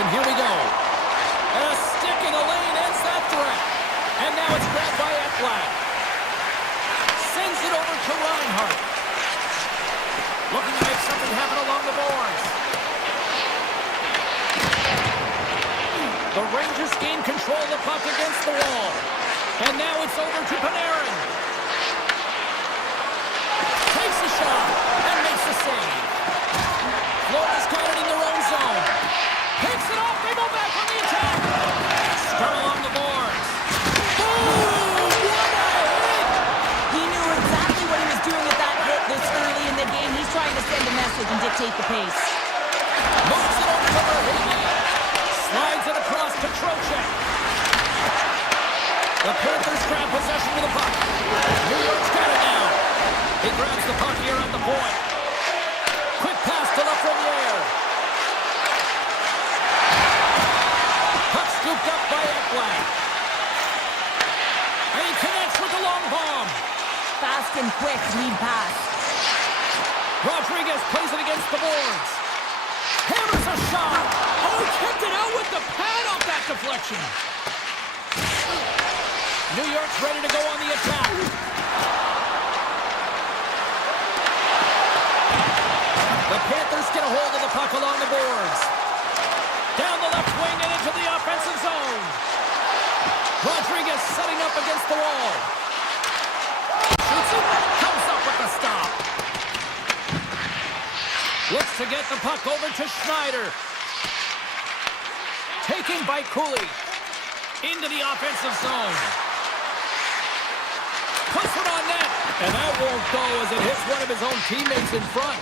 and here we go. And a stick in the lane ends that threat. And now it's grabbed by Ekblad. Sends it over to Reinhardt. Looking to make something happen along the boards. The Rangers gain control of the puck against the wall. And now it's over to Panarin. Takes a shot and makes the save. Florida's got it in their own zone. Takes it off. They go back on the attack. Scrum along the boards. Boom! What a hit! He knew exactly what he was doing with that hit this early in the game. He's trying to send a message and dictate the pace. Moves it over to Verhage. Slides it across to Trocheck. The Panthers grab possession of the puck. New York's got it now. He grabs the puck here at the point. Quick pass to Lafreniere. Puck scooped up by Ekblad. And he connects with the long bomb. Fast and quick lead pass. Rodriguez plays it against the boards. Hammers a shot. Oh, he kept it out with the pad off that deflection. New York's ready to go on the attack. The Panthers get a hold of the puck along the boards. Down the left wing and into the offensive zone. Rodriguez setting up against the wall. Shoots it, comes up with the stop. Looks to get the puck over to Schneider. Taken by Cooley. Into the offensive zone. Puts it on net. And that won't go as it hits one of his own teammates in front.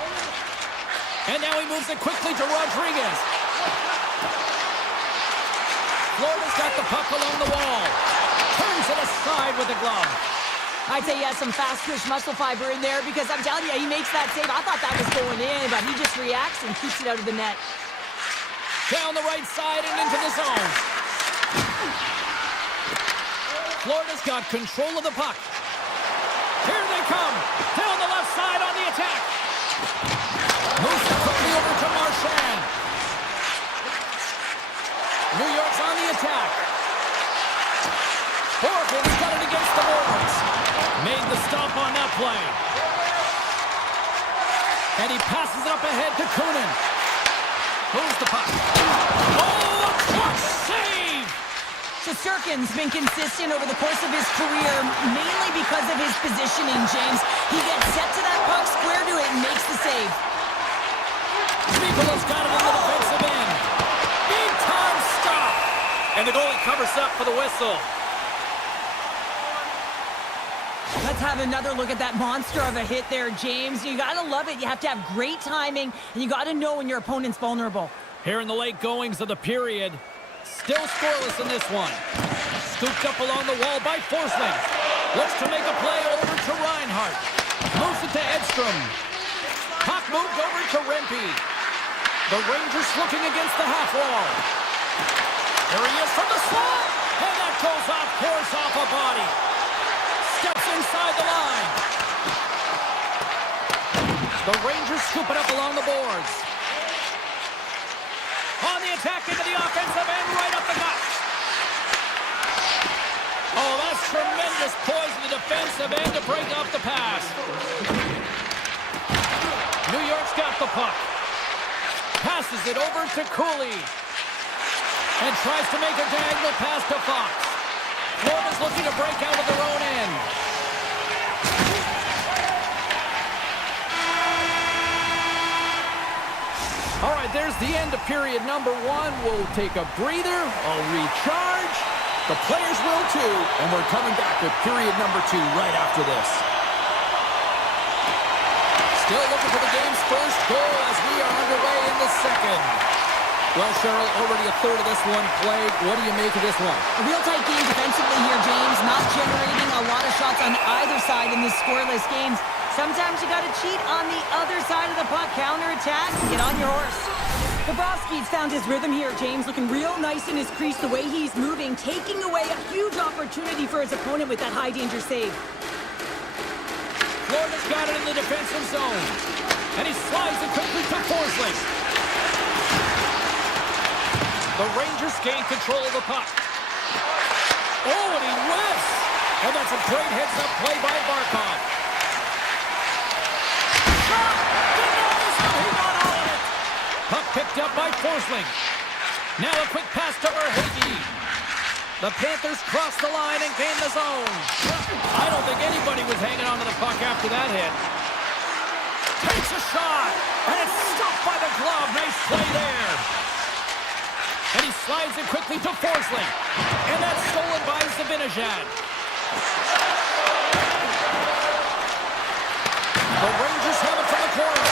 And now he moves it quickly to Rodriguez. Florida's got the puck along the wall. Turns it aside with the glove. I'd say he has some fast twitch muscle fiber in there because I'm telling you, he makes that save. I thought that was going in, but he just reacts and keeps it out of the net. Down the right side and into the zone. Florida's got control of the puck. Here they come. Down the left side on the attack. Moves it quickly over to Marchand. New York's on the attack. Horgan's got it against the boards. Made the stop on that play. And he passes it up ahead to Kunin. Moves the puck. Oh, a clutch save! Shesterkin's been consistent over the course of his career, mainly because of his positioning, James. He gets set to that puck, square to it, and makes the save. Mikola's got it in the defensive end. Big time stop. And the goalie covers up for the whistle. Let's have another look at that monster of a hit there, James. You gotta love it. You have to have great timing, and you gotta know when your opponent's vulnerable. Here in the late goings of the period, still scoreless in this one. Scooped up along the wall by Forsling. Looks to make a play over to Reinhardt. Moves it to Edstrom. Puck moved over to Rempe. The Rangers looking against the half wall. There he is from the slot. And that goes off course off a body. Steps inside the line. The Rangers scoop it up along the boards. On the attack into the offensive end, right up the gut. Oh, that's tremendous poise in the defensive end to break off the pass. New York's got the puck. Passes it over to Cooley. And tries to make a diagonal pass to Fox. Florida's looking to break out of their own end. All right, there's the end of period number one. We'll take a breather, I'll recharge. The players will too, and we're coming back with period number two right after this. Still looking for the game's first goal as we are underway in the second. Well, Cheryl, already a third of this one played. What do you make of this one? A real tight game defensively here, James. Not generating a lot of shots on either side in these scoreless games. Sometimes you got to cheat on the other side of the puck, counter-attack, and get on your horse. Bobrovsky's found his rhythm here, James, looking real nice in his crease, the way he's moving, taking away a huge opportunity for his opponent with that high-danger save. Florida's got it in the defensive zone, and he slides it quickly to Forsling. The Rangers gain control of the puck. Oh, and he whiffs. And that's a great heads-up play by Barkov. Shot! Denies him! He got all of it! Puck picked up by Forsling. Now a quick pass to Verhage. The Panthers cross the line and gain the zone. I don't think anybody was hanging on to the puck after that hit. Takes a shot, and it's stopped by the glove. Nice play there. And he slides it quickly to Forsling. And that's stolen by Zibanejad. The Rangers have it from the corner.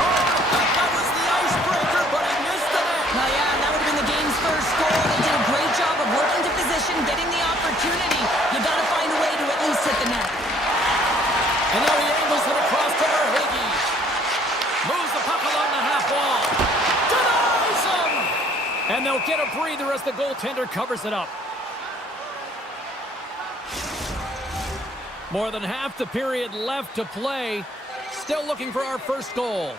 Oh, that was the icebreaker, but he missed the net. Well, yeah, that would have been the game's first goal. They did a great job of working to position, getting the opportunity. You got to find a way to at least hit the net. And now he angles it across to Verhage. Moves the puck along the half wall. Denies him! And they'll get a breather as the goaltender covers it up. More than half the period left to play. Still looking for our first goal.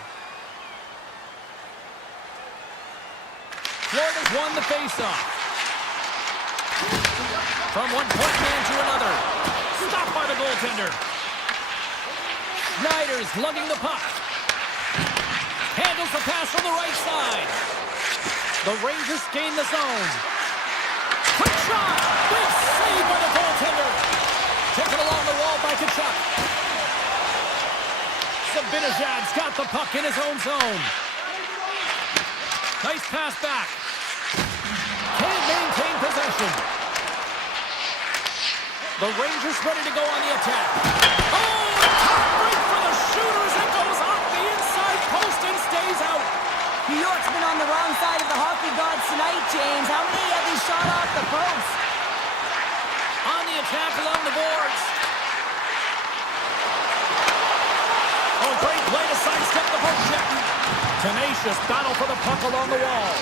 Florida's won the faceoff. From one point man to another. Stopped by the goaltender. Schneider's lugging the puck. Handles the pass from the right side. The Rangers gain the zone. Quick shot! Big save by the goaltender. Taken along the wall by Tkachuk. Zibanejad's got the puck in his own zone. Nice pass back. Can't maintain possession. The Rangers ready to go on the attack. Oh, top break for the shooters. It goes off the inside post and stays out. New York's been on the wrong side of the hockey gods tonight, James. How many have they shot off the post? On the attack along the boards. Oh, great play to sidestep the poke check. Tenacious battle for the puck along the wall.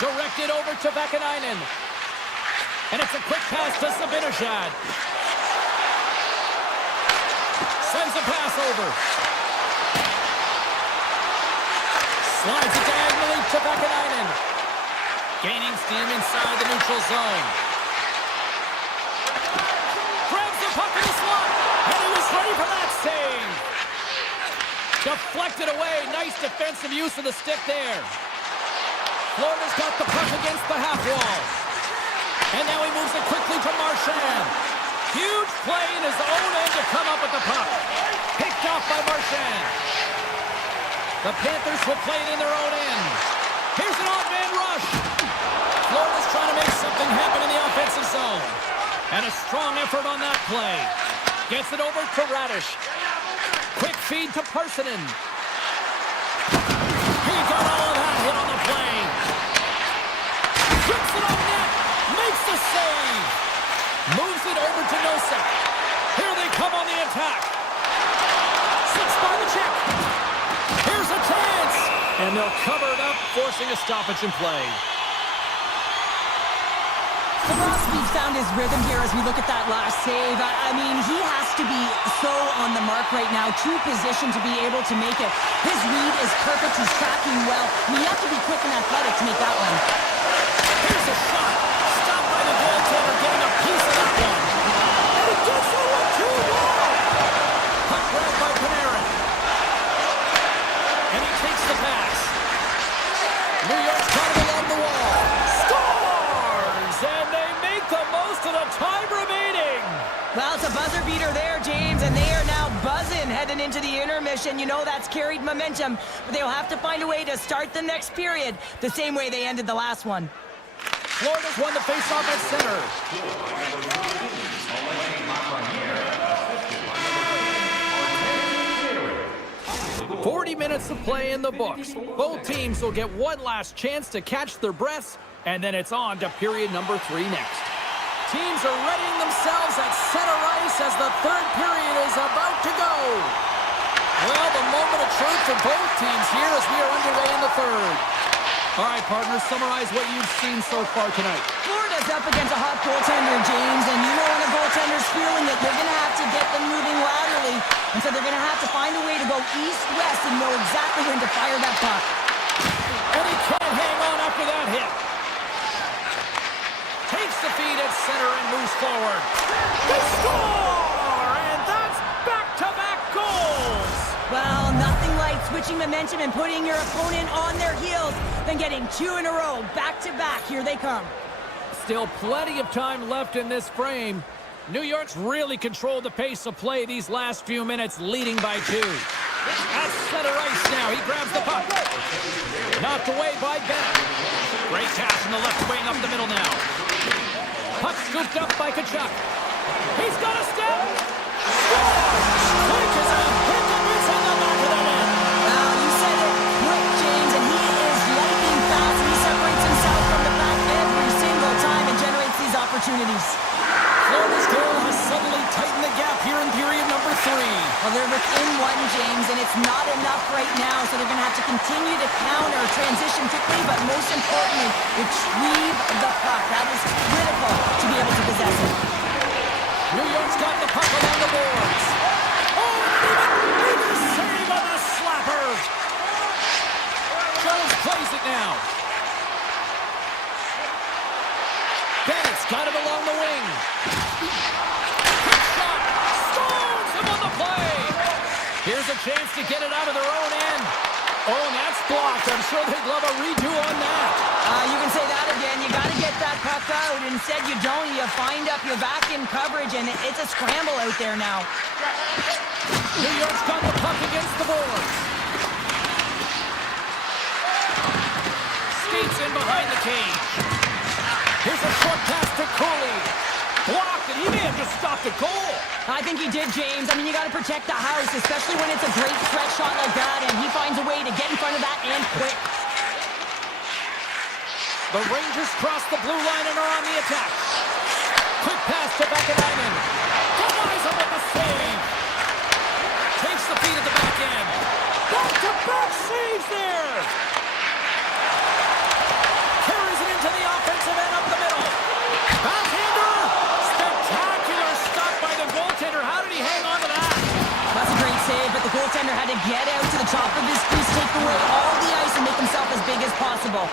Directed over to Vakanainen. And it's a quick pass to Zibanejad. Sends a pass over. Slides it diagonally to Vakanainen. Gaining steam inside the neutral zone. Grabs the puck in the slot. And he was ready for that save. Deflected away. Nice defensive use of the stick there. Florida's got the puck against the half wall. And now he moves it quickly to Marchand. Huge play in his own end to come up with the puck. Picked off by Marchand. The Panthers will play it in their own end. Here's an odd man rush. Florida's trying to make something happen in the offensive zone. And a strong effort on that play. Gets it over to Radish. Quick feed to Parsonen. He got all of that hit on the play. Trips it on net. Makes the save. Moves it over to Nosek. Here they come on the attack. Slips by the check. Here's a chance. And they'll cover it up, forcing a stoppage in play. Bobrovsky's found his rhythm here as we look at that last save. I mean, he has to be so on the mark right now, true position to be able to make it. His read is perfect. He's tracking well. I mean, you have to be quick and athletic to make that one. Here's a shot. Stopped by the goaltender, getting a piece of that one. And he gets it with 2 more. Puck grabbed by Panarin. And he takes the pass. New York's got it along the wall. Scores! And they make the most of the time remaining. Well, it's a buzzer beater there, James, and they are now buzzing heading into the intermission. You know that's carried momentum, but they'll have to find a way to start the next period the same way they ended the last one. Florida's won the faceoff at center. 40 minutes of play in the books. Both teams will get one last chance to catch their breaths, and then it's on to period number 3 next. Teams are readying themselves at center ice as the third period is about to go. Well, the moment of truth for both teams here as we are underway in the third. All right, partners, summarize what you've seen so far tonight. Florida's up against a hot goaltender, James, and you know when a goaltender's feeling it, they're going to have to get them moving laterally, and so they're going to have to find a way to go east-west and know exactly when to fire that puck. And he can't hang on after that hit. Takes the feed at center and moves forward. They score! And that's back-to-back goals! Well, nothing like switching momentum and putting your opponent on their heels than getting two in a row, back-to-back. Here they come. Still plenty of time left in this frame. New York's really controlled the pace of play these last few minutes, leading by 2. At center ice now, he grabs the puck. Knocked away by Bennett. Great pass in the left wing up the middle now. Puck scooped up by Kachuk. He's got a step. Quick as a hit the boots on the back of the net. Well, you said it, quick, James, and he is lightning fast, and he separates himself from the back every single time and generates these opportunities. Florida's goal has suddenly tightened the gap here in period number 3. Well, they're within 1, James, and it's not enough right now, so they're going to have to continue to counter, transition quickly, but most importantly, retrieve the puck. That is critical to be able to possess it. New York's got the puck along the boards. Oh, even save on the slapper. Jones plays it now. Bennett's got it along the wing. Quick shot. Stones him on the play. Here's a chance to get it out of their own end. Oh, and that's blocked. I'm sure they'd love a redo on that. You can say that again. You got to get that puck out. Instead, you don't. You find up your back in coverage, and it's a scramble out there now. New York's got the puck against the boards. Skates in behind the cage. Here's a short pass to Cooley. Blocked, and he may have just stopped a goal. I think he did, James. I mean, you got to protect the house, especially when it's a great stretch shot like that, and he finds a way to get in front of that and quick. The Rangers cross the blue line and are on the attack. Quick pass to Vakanainen. Denies him with the save. Takes the feed at the back end. Back-to-back saves there. Carries it into the offensive end up the middle. Backhander. Spectacular stop by the goaltender. How did he hang on to that? That's a great save, but the goaltender had to get out to the top of his crease, take away all the ice, and make himself as big as possible.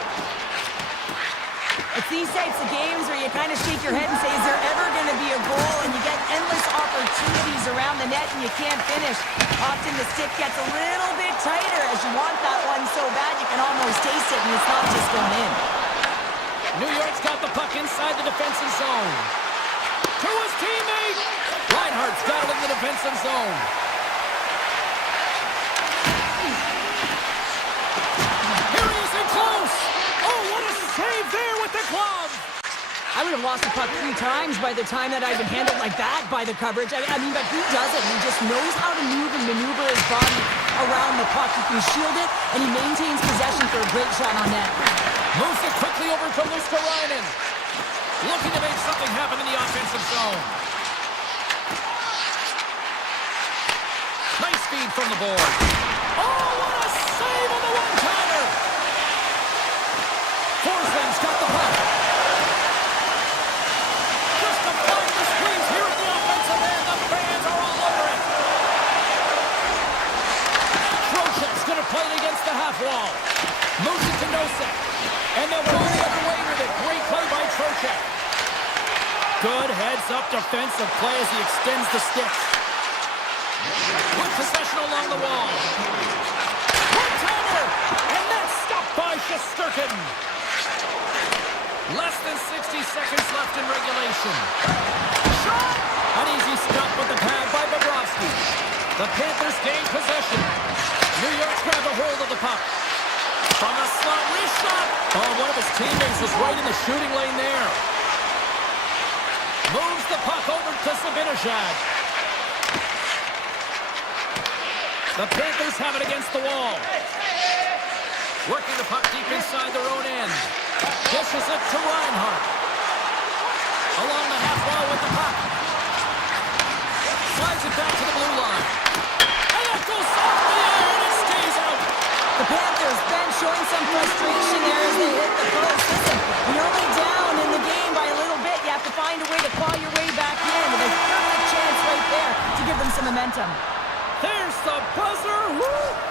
It's these types of games where you kind of shake your head and say, is there ever going to be a goal? And you get endless opportunities around the net and you can't finish. Often the stick gets a little bit tighter as you want that one so bad you can almost taste it, and it's not just going in. New York's got the puck inside the defensive zone. To his teammate. Reinhardt's got it in the defensive zone. Here he is in close. Oh, what a save there with the glove. I would have lost the puck 3 times by the time that I've been handled like that by the coverage. I mean, but he doesn't. He just knows how to move and maneuver his body around the puck. He can shield it, and he maintains possession for a great shot on net. Moves it quickly over to Luskarainen. Looking to make something happen in the offensive zone. Nice feed from the board. Oh, what a save on the one-timer! Forsland's got the puck. Just applying the squeeze here at the offensive end. The fans are all over it. Trocheck's going to play it against the half wall. Moves it to Nosek. And they'll go the other way with it. Great play by Trocheck. Good heads-up defensive play as he extends the sticks. With possession along the wall. One-timer! And that's stopped by Shesterkin. Less than 60 seconds left in regulation. Shot! An easy stop with the pad by Bobrovsky. The Panthers gain possession. New York's grabbed a hold of the puck. From the slot, wrist shot. Oh, one of his teammates was right in the shooting lane there. Moves the puck over to Zibanejad. The Panthers have it against the wall. Working the puck deep inside their own end. Dishes it to Reinhardt. Along the half wall with the puck. Slides it back to the blue line. And that goes off the iron and stays out. The Panthers, Ben, showing some frustration there as they hit the post. Listen, when you're only down in the game by a little bit, you have to find a way to claw your way back in. And there's a perfect chance right there to give them some momentum. There's the buzzer. Woo!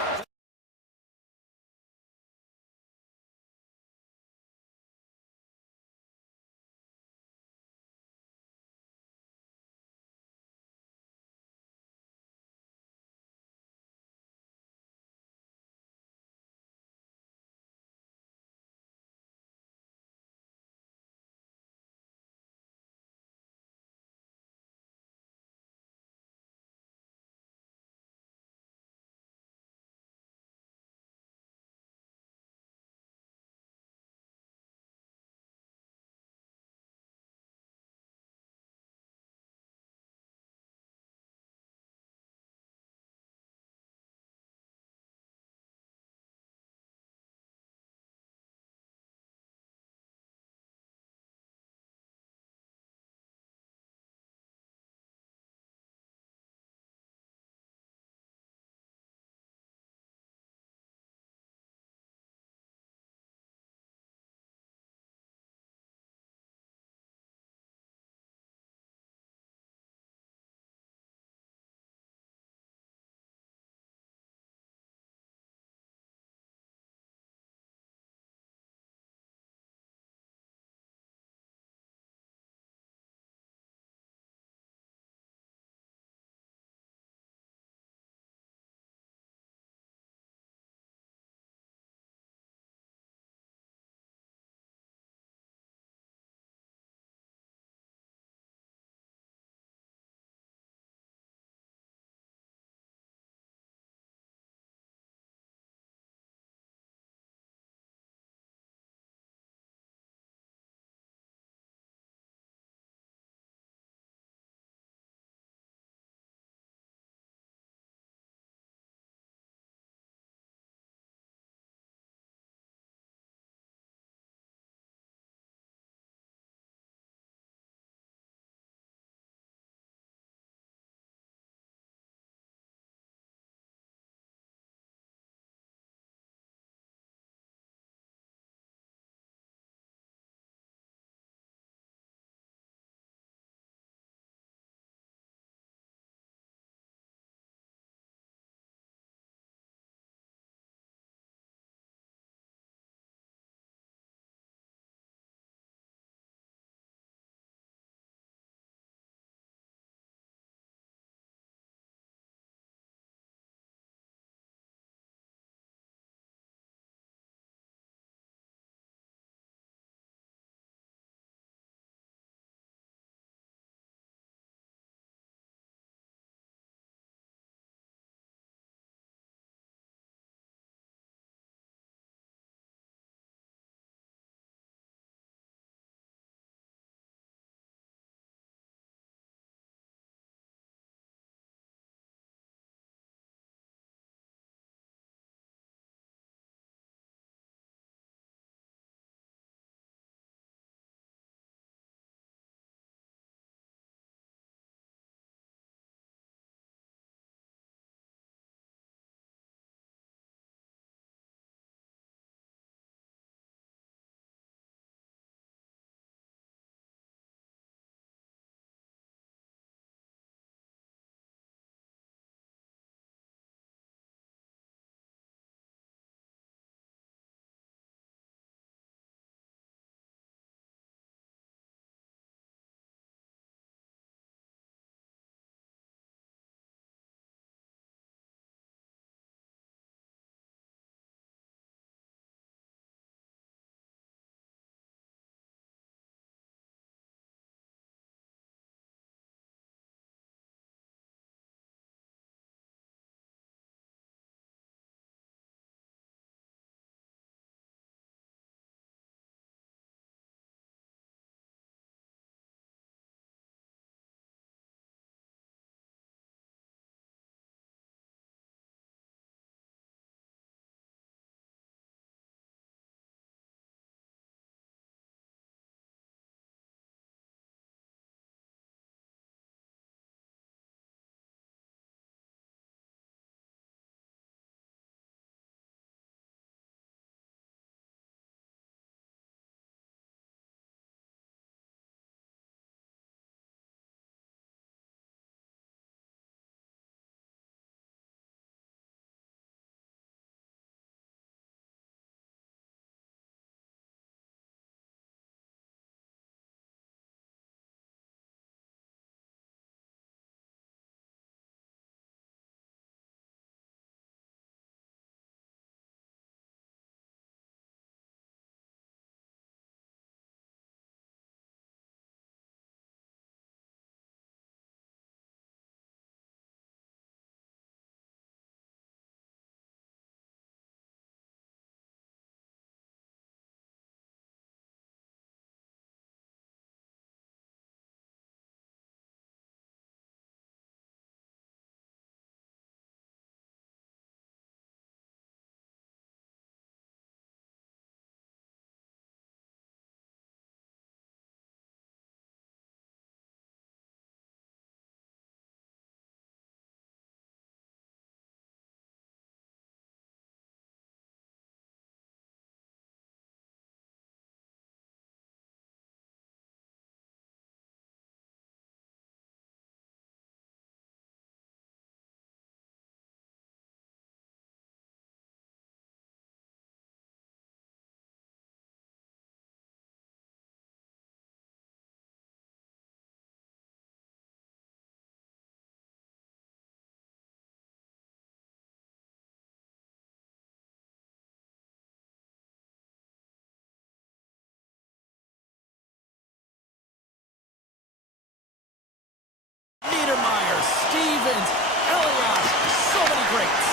Niedermeyer, Stevens, Elias, so many greats.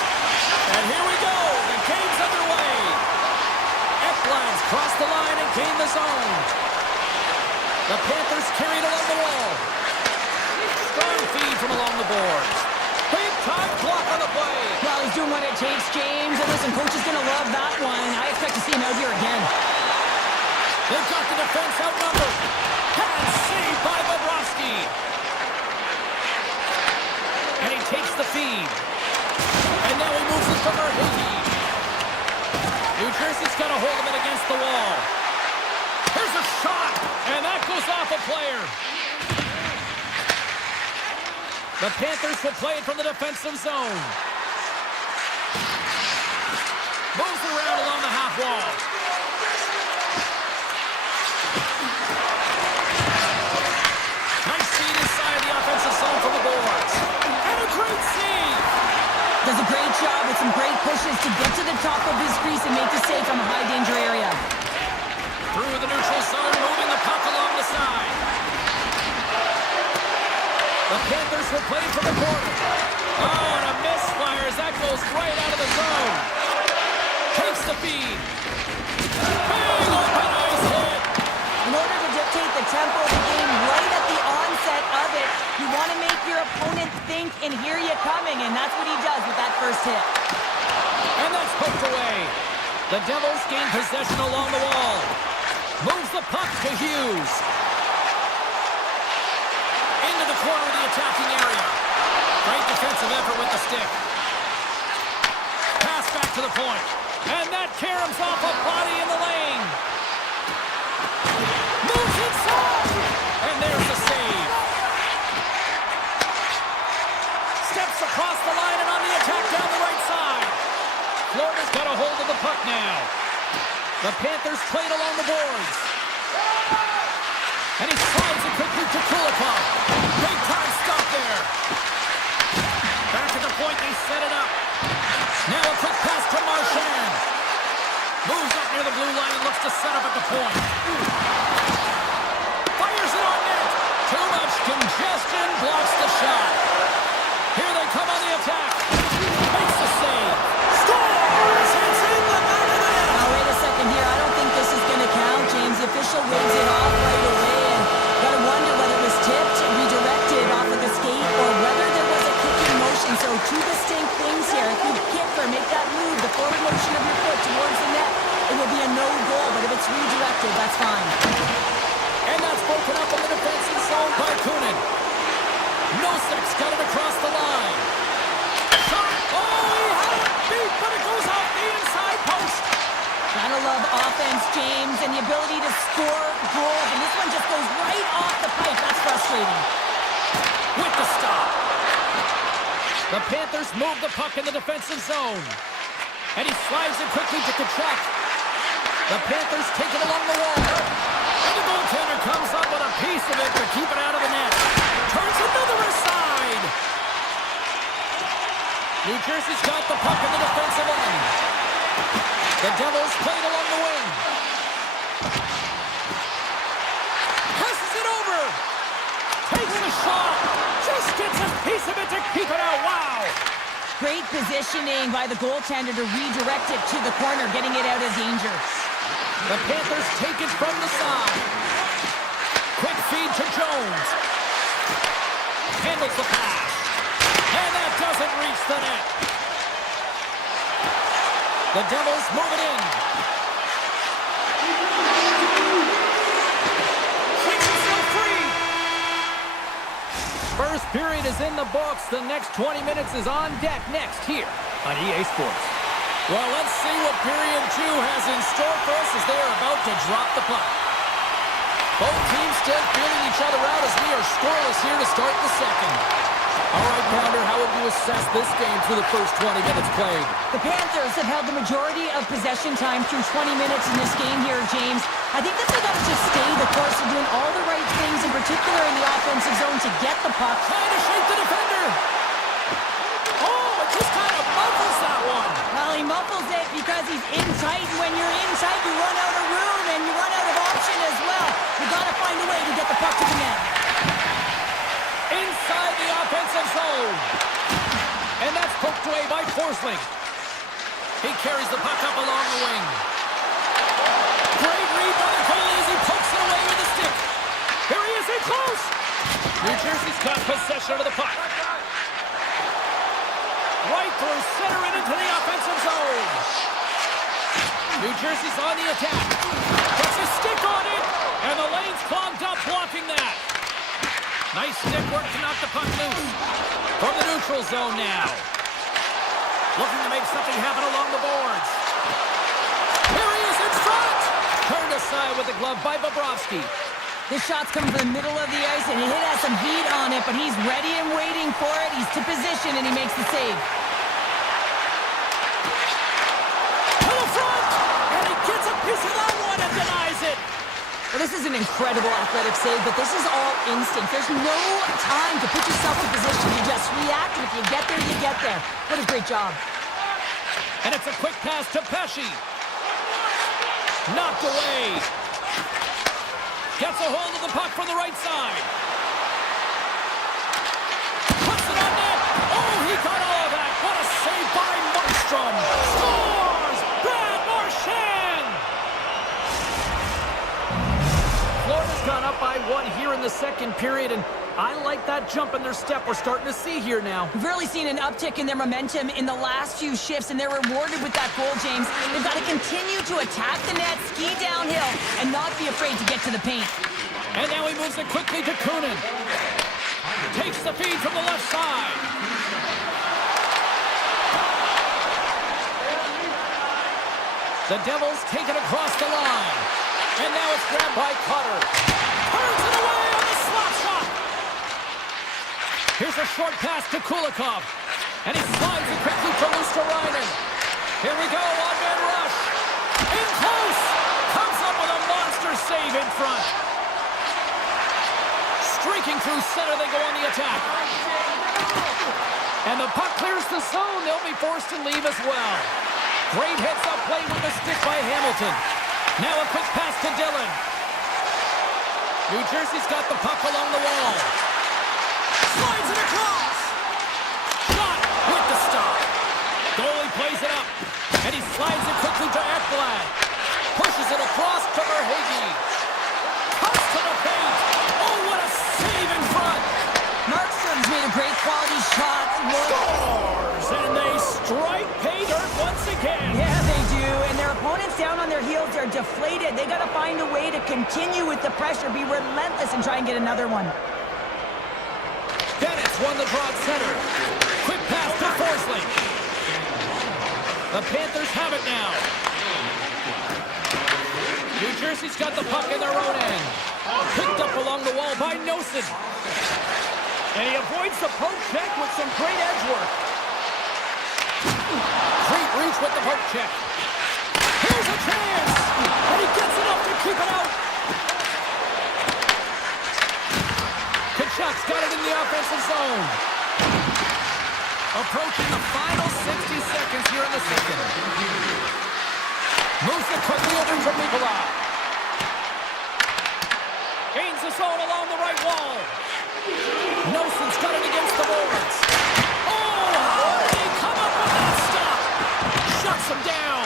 And here we go, the game's underway. Ekblad's crossed the line and gained the zone. The Panthers carried along the wall. Strong feed from along the boards. Big time block on the play. Well, he's doing what it takes, James. And listen, coach is going to love that one. I expect to see him out here again. They've got the defense outnumbered. And saved by Bobrovsky. And he takes the feed. And now he moves it to Verhage. New Jersey's got a hold of it against the wall. Here's a shot. And that goes off a player. The Panthers will play it from the defensive zone. Moves around along the half wall. Nice feed inside the offensive zone from the boards. And a great save. Does a great job with some great pushes to get to the top of his crease and make the save from a high danger area. Through the neutral zone, moving the puck along the side. The Panthers will play from the corner. Oh, and a misfire as that goes right out of the zone. Takes the feed. Big open ice hit. In order to dictate the tempo of the game right at the onset of it, you want to make your opponent think and hear you coming, and that's what he does with that first hit. And that's poked away. The Devils gain possession along the wall. Moves the puck to Hughes. Into the corner of the attacking area. Great defensive effort with the stick. Pass back to the point. And that caroms off a body in the lane. Moves inside. And there's the save. Steps across the line and on the attack down the right side. Florida's got a hold of the puck now. The Panthers played along the boards. And he slides it quickly to Kulikov. Big time stop there. Back at the point, they set it up. Now a quick pass to Marchand. Moves up near the blue line and looks to set up at the point. Fires it on net. Too much congestion, blocks the shot. Here they come on the attack. Makes the save. Scores! It's in the back of the net. Now, wait a second here. I don't think this is going to count, James. The official waves it off right away. And got to wonder whether it was tipped, redirected off of the skate, or whether there was a kicking motion. So two distinct things here. If you kick or make that move, the forward motion of your foot towards the net, it will be a no goal. But if it's redirected, that's fine. And that's broken up in the defensive zone by Kunin. Nosek's got it across the line. Shot! Oh, he had it beat, but it goes off the inside post. Gotta love offense, James, and the ability to score goals. And this one just goes right off the pipe. That's frustrating. With the stop. The Panthers move the puck in the defensive zone. And he slides it quickly to Tkachuk. The Panthers take it along the wall. And the goaltender comes up with a piece of it to keep it out of the net. Turns another aside. New Jersey's got the puck in the defensive end. The Devils played along the wing. Passes it over. Takes a shot. Just gets a piece of it to keep it out. Wow. Great positioning by the goaltender to redirect it to the corner, getting it out of danger. The Panthers take it from the side. Quick feed to Jones. Handles the pass. And that doesn't reach the net. The Devils move it in. Shakes himself free. First period is in the books. The next 20 minutes is on deck next here on EA Sports. Well, let's see what period 2 has in store for us as they are about to drop the puck. Both teams still feeling each other out as we are scoreless here to start the second. All right, Pounder, how would you assess this game through the first 20 minutes played? The Panthers have held the majority of possession time through 20 minutes in this game here, James. I think that they got to just stay the course of doing all the right things, in particular in the offensive zone, to get the puck. Trying to shake the defender. Oh, it just kind of muffles that one. Well, he muffles it because he's in tight, and when you're in tight, you run out of room, and you run out of option as well. You got to find a way to get the puck to the net. Inside the offensive zone. And that's poked away by Forsling. He carries the puck up along the wing. Great read by the goalie as he pokes it away with the stick. Here he is in close. New Jersey's got possession of the puck. Right through center and into the offensive zone. New Jersey's on the attack. Gets a stick on it. And the lane's clogged up blocking that. Nice stick work to knock the puck loose. From the neutral zone now. Looking to make something happen along the boards. Here he is in front. Turned aside with the glove by Bobrovsky. This shot's coming from the middle of the ice, and it has some heat on it, but he's ready and waiting for it. He's to position, and he makes the save. To the front! And he gets a piece of that one and denies it. Well, this is an incredible athletic save, but this is all instinct. There's no time to put yourself in position. You just react, and if you get there, you get there. What a great job. And it's a quick pass to Pesci. Knocked away. Gets a hold of the puck from the right side. Puts it on net. Oh, he got all of that. What a save by Markstrom. Scores! Brad Marchand! Florida's gone up by 1 here in the second period, and I like that jump in their step we're starting to see here now. We've really seen an uptick in their momentum in the last few shifts, and they're rewarded with that goal, James. They've got to continue to attack the net, ski downhill, and not be afraid to get to the paint. And now he moves it quickly to Kunin. Takes the feed from the left side. The Devils take it across the line. And now it's grabbed by Cutter. Turns it away on the slot shot. Here's a short pass to Kulikov. And he slides it quickly to Luosterainen. Here we go, one-man rush. In close. Comes up with a monster save in front. Streaking through center, they go on the attack. And the puck clears the zone. They'll be forced to leave as well. Great heads-up play with the stick by Hamilton. Now a quick pass to Dillon. New Jersey's got the puck along the wall. Slides it across. Shot with the stop. Goalie plays it up. And he slides it quickly to Ekblad. Pushes it across to Verhaeghe. Cuts to the paint. Oh, what a save in front. Markstrom's made a great quality shot. Scores! And they strike pay dirt once again. Yeah, they do. And their opponents down on their heels are deflated. They got to find a way to continue with the pressure, be relentless, and try and get another one. Bennett's won the draw at center. Quick pass to Forsling. The Panthers have it now. New Jersey's got the puck in their own end. Picked up along the wall by Nosen. And he avoids the poke check with some great edge work. Great reach with the poke check. Here's a chance! And he gets enough to keep it out. Kachuk's got it in the offensive zone. Approaching the final 60 seconds here in the second. Moves it quickly over to Nikolai. Gains the zone along the right wall. Nelson's got it against the boards. Oh, how did he come up with that stop? Shuts him down.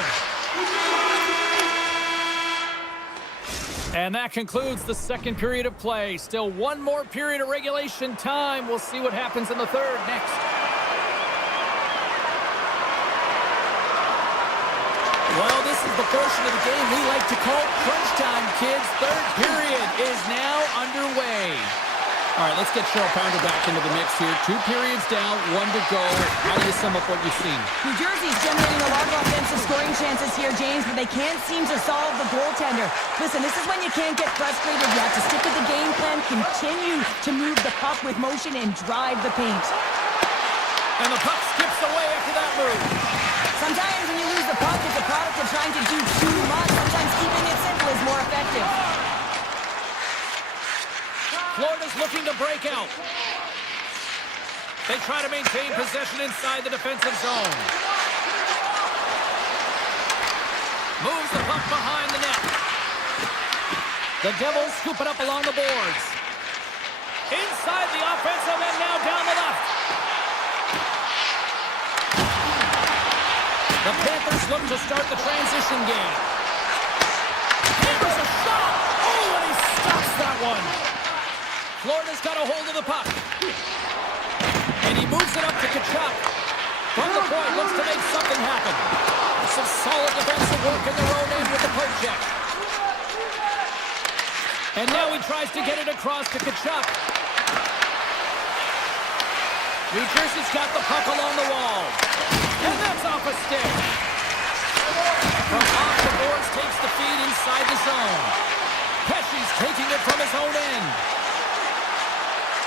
And that concludes the second period of play. Still one more period of regulation time. We'll see what happens in the third next. Well, this is the portion of the game we like to call crunch time, kids. Third period is now underway. All right, let's get Cheryl Pounder back into the mix here. 2 periods down, 1 to go. How do you sum up what you've seen? New Jersey's generating a lot of offensive scoring chances here, James, but they can't seem to solve the goaltender. Listen, this is when you can't get frustrated. You have to stick with the game plan, continue to move the puck with motion, and drive the paint. And the puck skips away after that move. Sometimes when you lose the puck, it's a product of trying to do too much. Sometimes keeping it simple is more effective. Florida's looking to break out. They try to maintain possession inside the defensive zone. Moves the puck behind the net. The Devils scoop it up along the boards. Inside the offensive end now down the left. The Panthers look to start the transition game. Hammers a shot! Oh, and he stops that one. Florida's got a hold of the puck. And he moves it up to Kachuk. From the point, looks to make something happen. Some solid defensive work in their own end with the poke check. And now he tries to get it across to Kachuk. New Jersey's got the puck along the wall. And that's off a stick. From off the boards, takes the feed inside the zone. Pesci's taking it from his own end.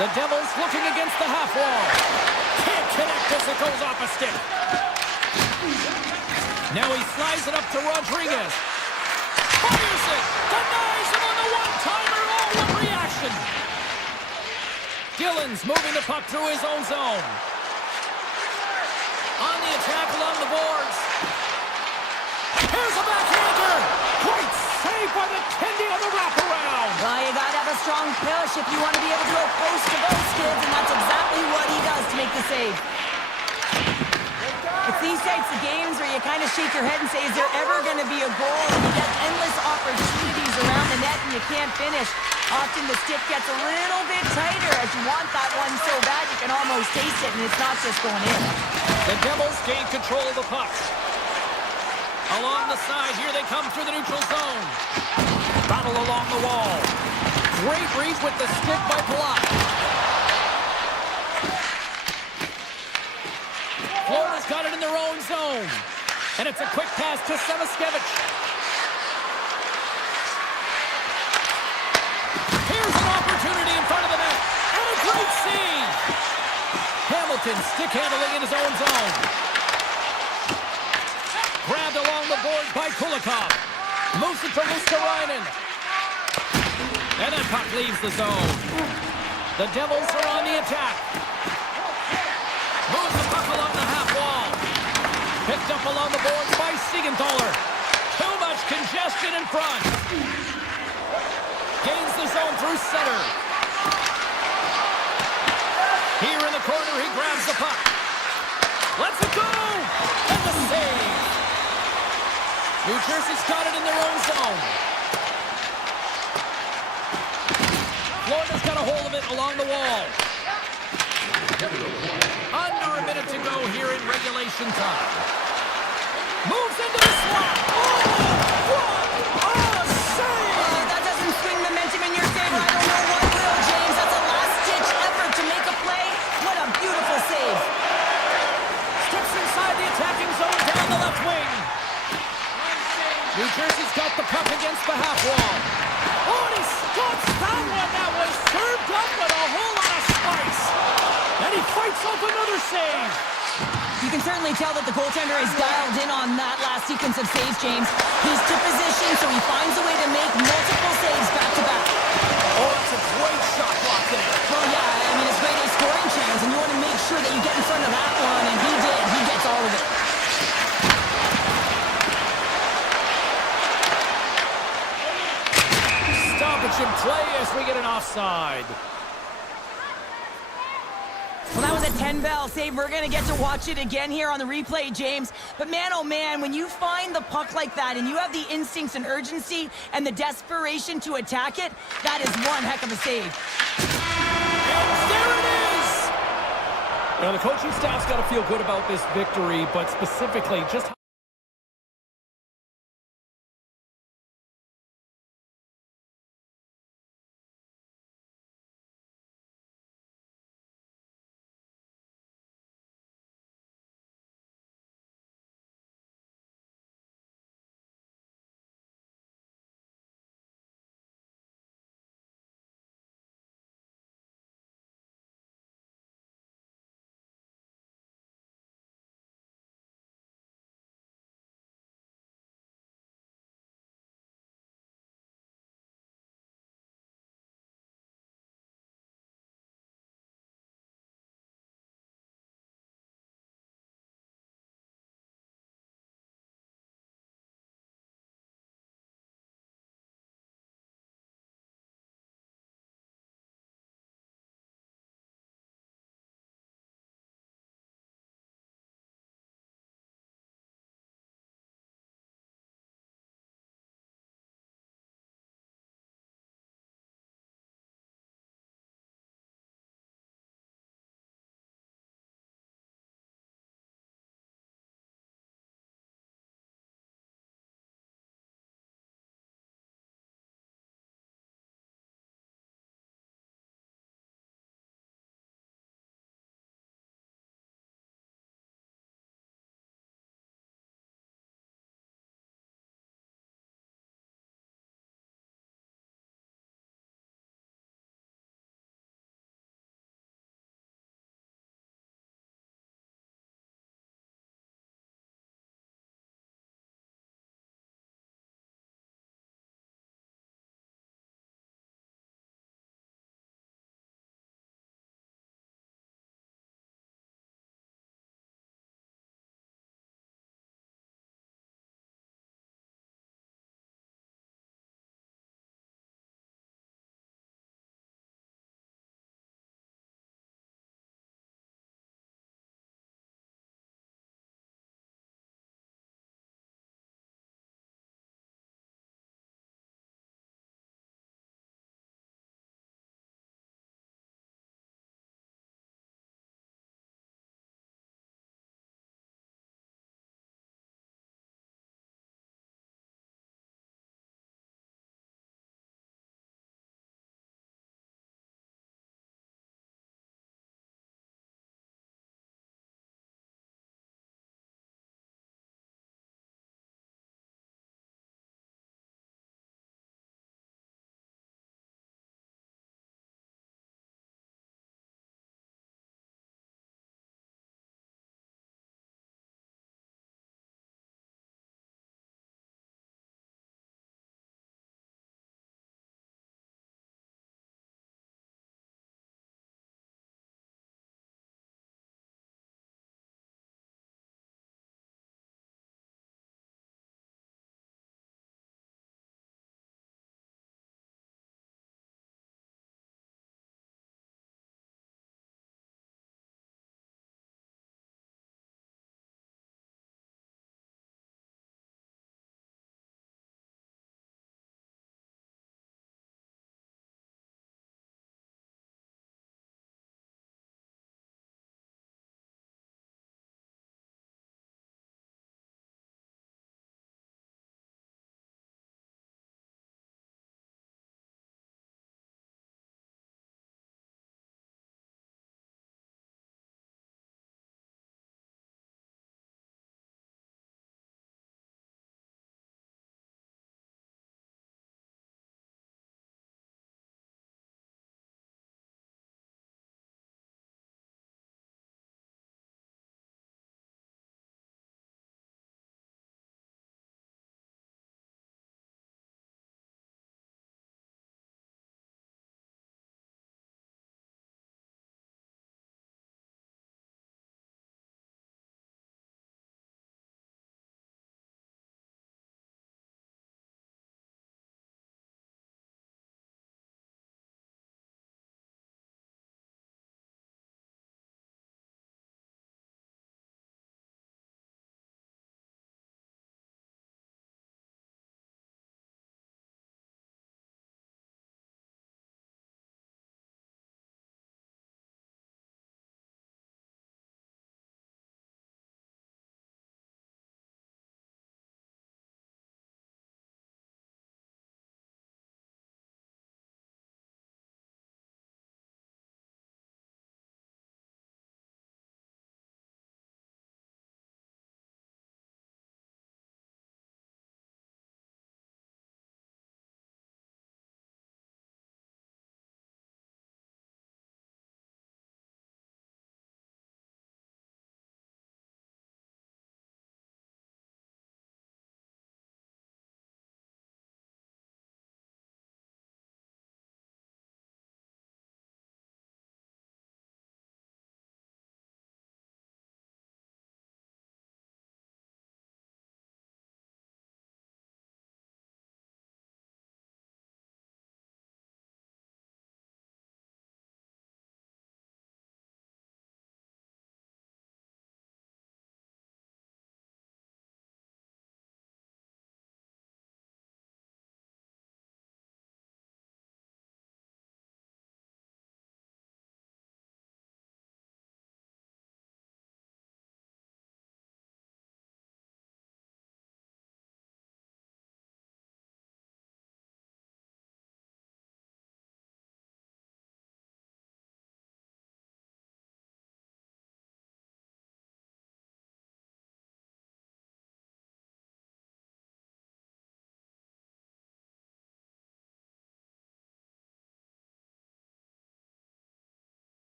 The Devils looking against the half wall. Can't connect as it goes off a stick. Now he slides it up to Rodriguez. Fires it! Denies him on the one-timer! Oh, what reaction! Gillen's moving the puck through his own zone. On the attack along the boards. Here's a backhander! Great save by the Kendi on the wraparound! Well, you gotta have a strong push if you want to be able to go post to both kids, and that's exactly what he does to make the save. It's these types of games where you kind of shake your head and say, is there ever going to be a goal? And you get endless opportunities around the net and you can't finish. Often the stick gets a little bit tighter as you want that one so bad you can almost taste it, and it's not just going in. The Devils gain control of the puck. Along the side, here they come through the neutral zone. Battle along the wall. Great read with the stick by Palat. Florida's got it in their own zone. And it's a quick pass to Samaskevich. Here's an opportunity in front of the net. And a great save. Hamilton stick handling in his own zone. Grabbed along the board by Kulikov. Moves it to Luskarainen. And that puck leaves the zone. The Devils are on the attack. Moves the puck along the half wall. Picked up along the boards by Siegenthaler. Too much congestion in front. Gains the zone through center. Here in the corner, he grabs the puck. Lets it go! And the save. New Jersey's got it in their own zone. Florida's got a hold of it along the wall. Under a minute to go here in regulation time. Moves into the slot. Oh, what a save! That doesn't swing momentum in your favor. I don't know what will, James. That's a last-ditch effort to make a play. What a beautiful save. Steps inside the attacking zone down the left wing. New Jersey's got the puck against the half wall. Oh, and he stops that one. That was served up with a whole lot of spice. And he fights off another save. You can certainly tell that the goaltender is dialed in on that last sequence of saves, James. He's to position, so he finds a way to make multiple saves back-to-back. Oh, that's a great shot block there. Well, yeah, I mean, it's great a scoring chance, and you want to make sure that you get in front of that one, and he did. He gets all of it. Stoppage in play as we get an offside. Well, that was a 10-bell save. We're going to get to watch it again here on the replay, James. But man, oh man, when you find the puck like that and you have the instincts and urgency and the desperation to attack it, that is one heck of a save. And there it is! Now, the coaching staff's got to feel good about this victory, but specifically just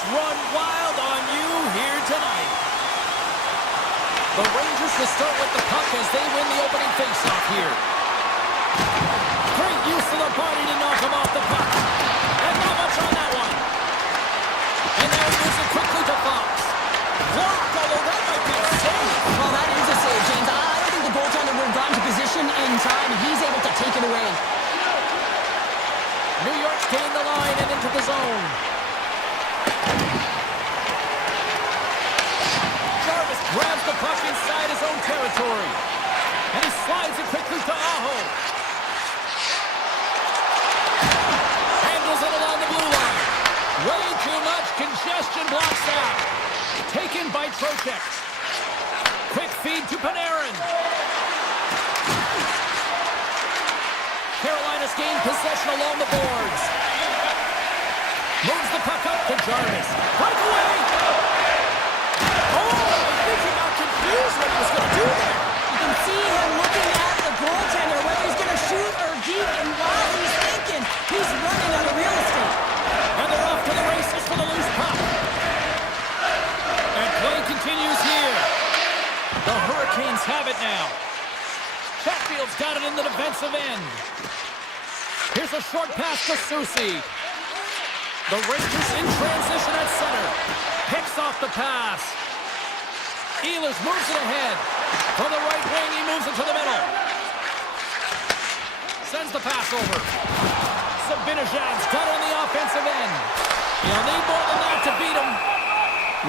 Let's run wild on you here tonight. The Rangers will start with the puck as they win the opening faceoff here. Great use of the body to knock him off the puck. And not much on that one. And now he moves it quickly to Fox. Blocked, although that might be a save. Well, that is a save, James. I don't think the goaltender would have gotten to position in time, and he's able to take it away. New York's getting the line and into the zone. Jarvis grabs the puck inside his own territory. And he slides it quickly to Aho. Handles it along the blue line. Way too much congestion blocks out. Taken by Trocheck. Quick feed to Panarin. Carolina's gained possession along the boards. Moves the puck up to Jarvis. Breakaway! Oh, I think he got confused what he was going to do there. You can see him looking at the goaltender, whether he's going to shoot or deep, and while he's thinking, he's running out of real estate. And they're off to the races for the loose puck. And play continues here. The Hurricanes have it now. Chatfield's got it in the defensive end. Here's a short pass to Susie. The Rangers in transition at center. Picks off the pass. Ehlers moves it ahead. From the right wing, he moves it to the middle. Sends the pass over. Sabinajad's got it on the offensive end. He'll need more than that to beat him.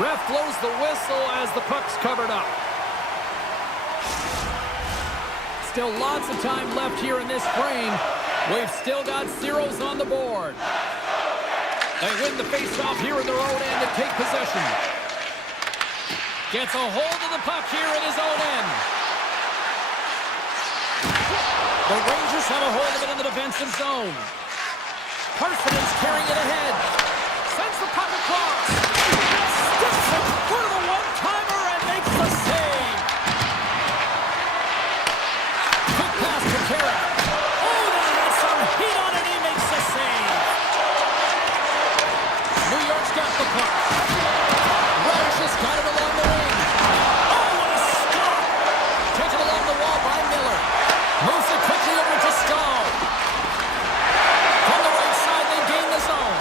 Ref blows the whistle as the puck's covered up. Still lots of time left here in this frame. We've still got zeros on the board. They win the faceoff here in their own end and take possession. Gets a hold of the puck here in his own end. The Rangers have a hold of it in the defensive zone. Parson's carrying it ahead. Sends the puck across. Sticks it for the one-timer and makes the save. Quick pass to Carey. Oh, that had some heat on it. He makes the save. New York's got the puck. Radish has got it along the wing. Oh, what a stop! Taken along the wall by Miller. Moves it quickly over to Stahl. On the right side, they gain the zone.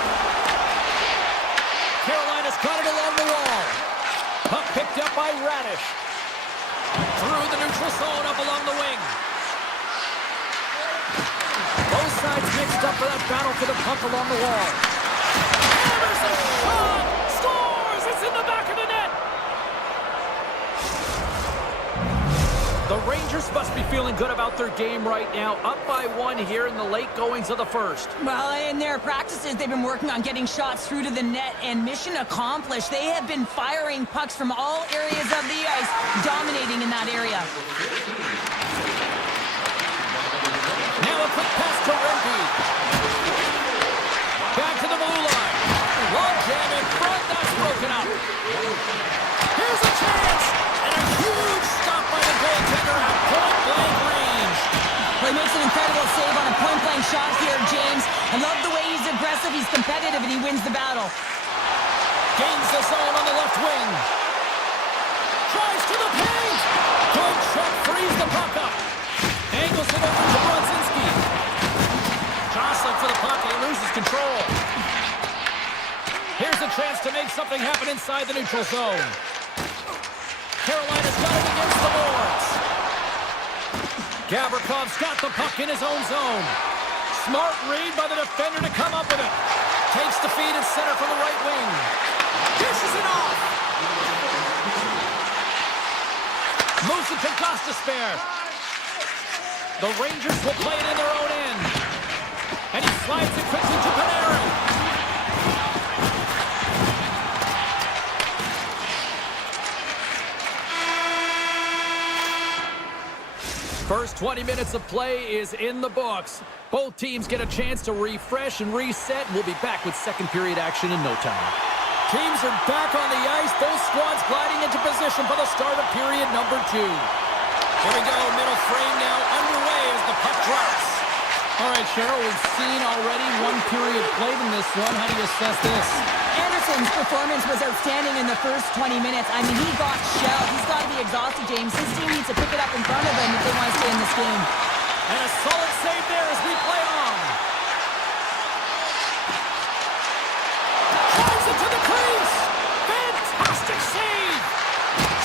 Carolina's got it along the wall. Puck picked up by Radish. Through the neutral zone, up along the wing. Both sides mixed up for that battle for the puck along the wall. Hammers a shot! Scores! It's in the back of the net! The Rangers must be feeling good about their game right now. Up by one here in the late goings of the first. Well, in their practices, they've been working on getting shots through to the net, and mission accomplished. They have been firing pucks from all areas of the ice, dominating in that area. Now a quick pass to Rempe. Back to the blue line. Long jam in front, that's broken up. Here's a chance, and a huge stop by the goaltender at point-blank range. Well, he makes an incredible save on a point-blank shot here, James. I love the way he's aggressive, he's competitive, and he wins the battle. Gains the zone on the left wing. Tries to the paint. Good check, frees the puck up. Angles it over to Brodzinski. Jostling for the puck, he loses control. Here's a chance to make something happen inside the neutral zone. Carolina's got it against the boards. Gavrikoff's got the puck in his own zone. Smart read by the defender to come up with it. Takes the feed at center from the right wing. Dishes it off. Moves it to Gostisbehere. The Rangers will play it in their own end. And he slides it quickly to Panarin. First 20 minutes of play is in the books. Both teams get a chance to refresh and reset, and we'll be back with second period action in no time. Teams are back on the ice. Both squads gliding into position for the start of period number 2. Here we go, middle frame now underway as the puck drops. All right, Cheryl, we've seen already one period played in this one. How do you assess this? Anderson's performance was outstanding in the first 20 minutes. I mean, he got shelled. He's got to be exhausted, James. His team needs to pick it up in front of him if they want to stay in this game. And a solid save there as we play on. Drives it to the crease. Fantastic save.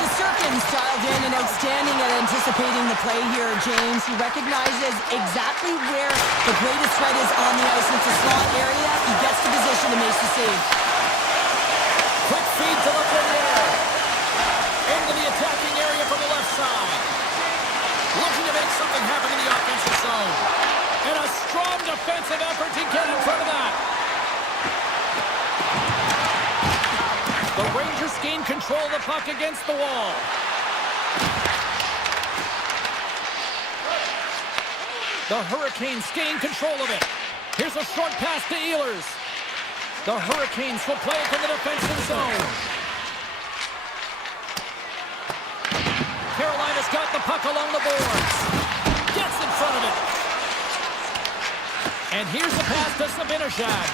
Shesterkin's dialed in and outstanding at anticipating the play here, James. He recognizes exactly where the greatest threat is on the ice. It's a slot area. He gets the position and makes the save. Quick feed to the player. Into the attacking area from the left side. Looking to make something happen in the offensive zone. And a strong defensive effort to get in front of that. The Rangers gain control of the puck against the wall. The Hurricanes gain control of it. Here's a short pass to Ehlers. The Hurricanes will play it to the defensive zone. Carolina's got the puck along the boards. Gets in front of it. And here's the pass to Zibanejad.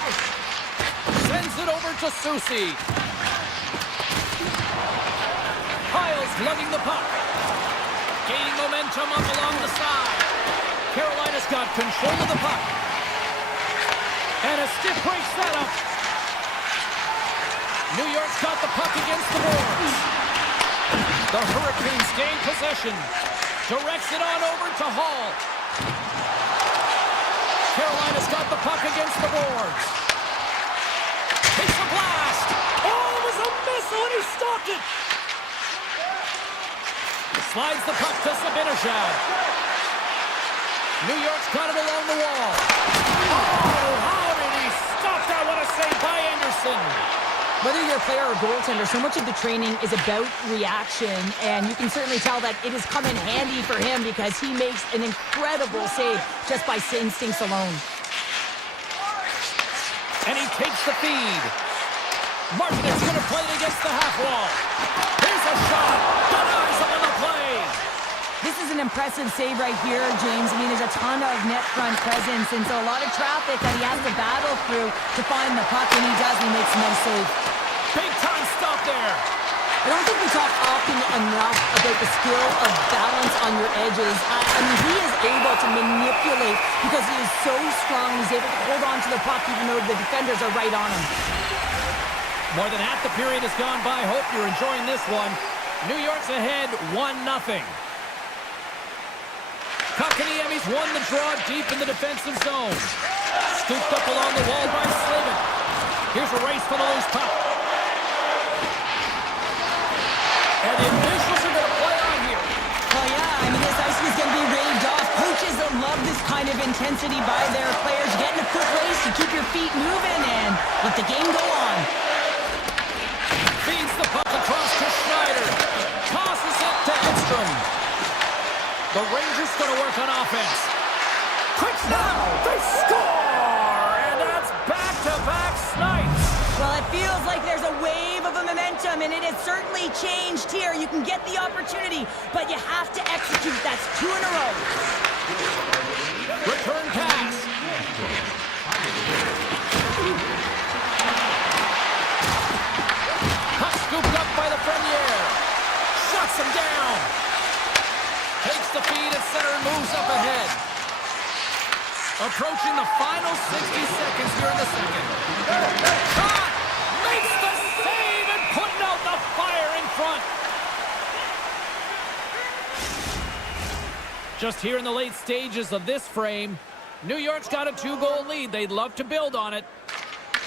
Sends it over to Susi. Hiles lugging the puck. Gaining momentum up along the side. Carolina's got control of the puck. And a stiff break setup. New York's got the puck against the boards. The Hurricanes gain possession. Directs it on over to Hall. Carolina's got the puck against the boards. Takes a blast. Oh, it was a missile and he stopped it. Slides the puck to Zibanejad. New York's got it along the wall. Oh, how did he stop that? What a save by Anderson. Whether you're a player or goaltender, so much of the training is about reaction, and you can certainly tell that it has come in handy for him because he makes an incredible save just by instincts alone. And he takes the feed. Martinet's going to play it against the half wall. Here's a shot. Denies him on the play. This is an impressive save right here, James. I mean, there's a ton of net front presence, and so a lot of traffic that he has to battle through to find the puck, and he does. He makes a nice save. Big time stop there. I don't think we talk often enough about the skill of balance on your edges. I mean, he is able to manipulate because he is so strong. He's able to hold on to the puck even though the defenders are right on him. More than half the period has gone by. Hope you're enjoying this one. New York's ahead 1-0. Kotkaniemi's won the draw deep in the defensive zone. Scooped up along the wall by Slavin. Here's a race for the loose puck. And the officials are going to play on here. Well, yeah, I mean, this ice is going to be raved off. Coaches that love this kind of intensity by their players. You get in a quick race, you keep your feet moving, and let the game go on. Feeds the puck across to Schneider. Tosses it to Edstrom. The Rangers going to work on offense. Quick snap! They score! And that's back-to-back snipes. Well, it feels like there's a wave of a momentum, and it has certainly changed here. You can get the opportunity, but you have to execute. That's 2 in a row. Return pass. Puck scooped up by the Premier. Shuts him down. Takes the feed at center and moves up ahead. Approaching the final 60 seconds here in the second. Shot! Makes the save and putting out the fire in front. Just here in the late stages of this frame, New York's got a 2-goal lead. They'd love to build on it.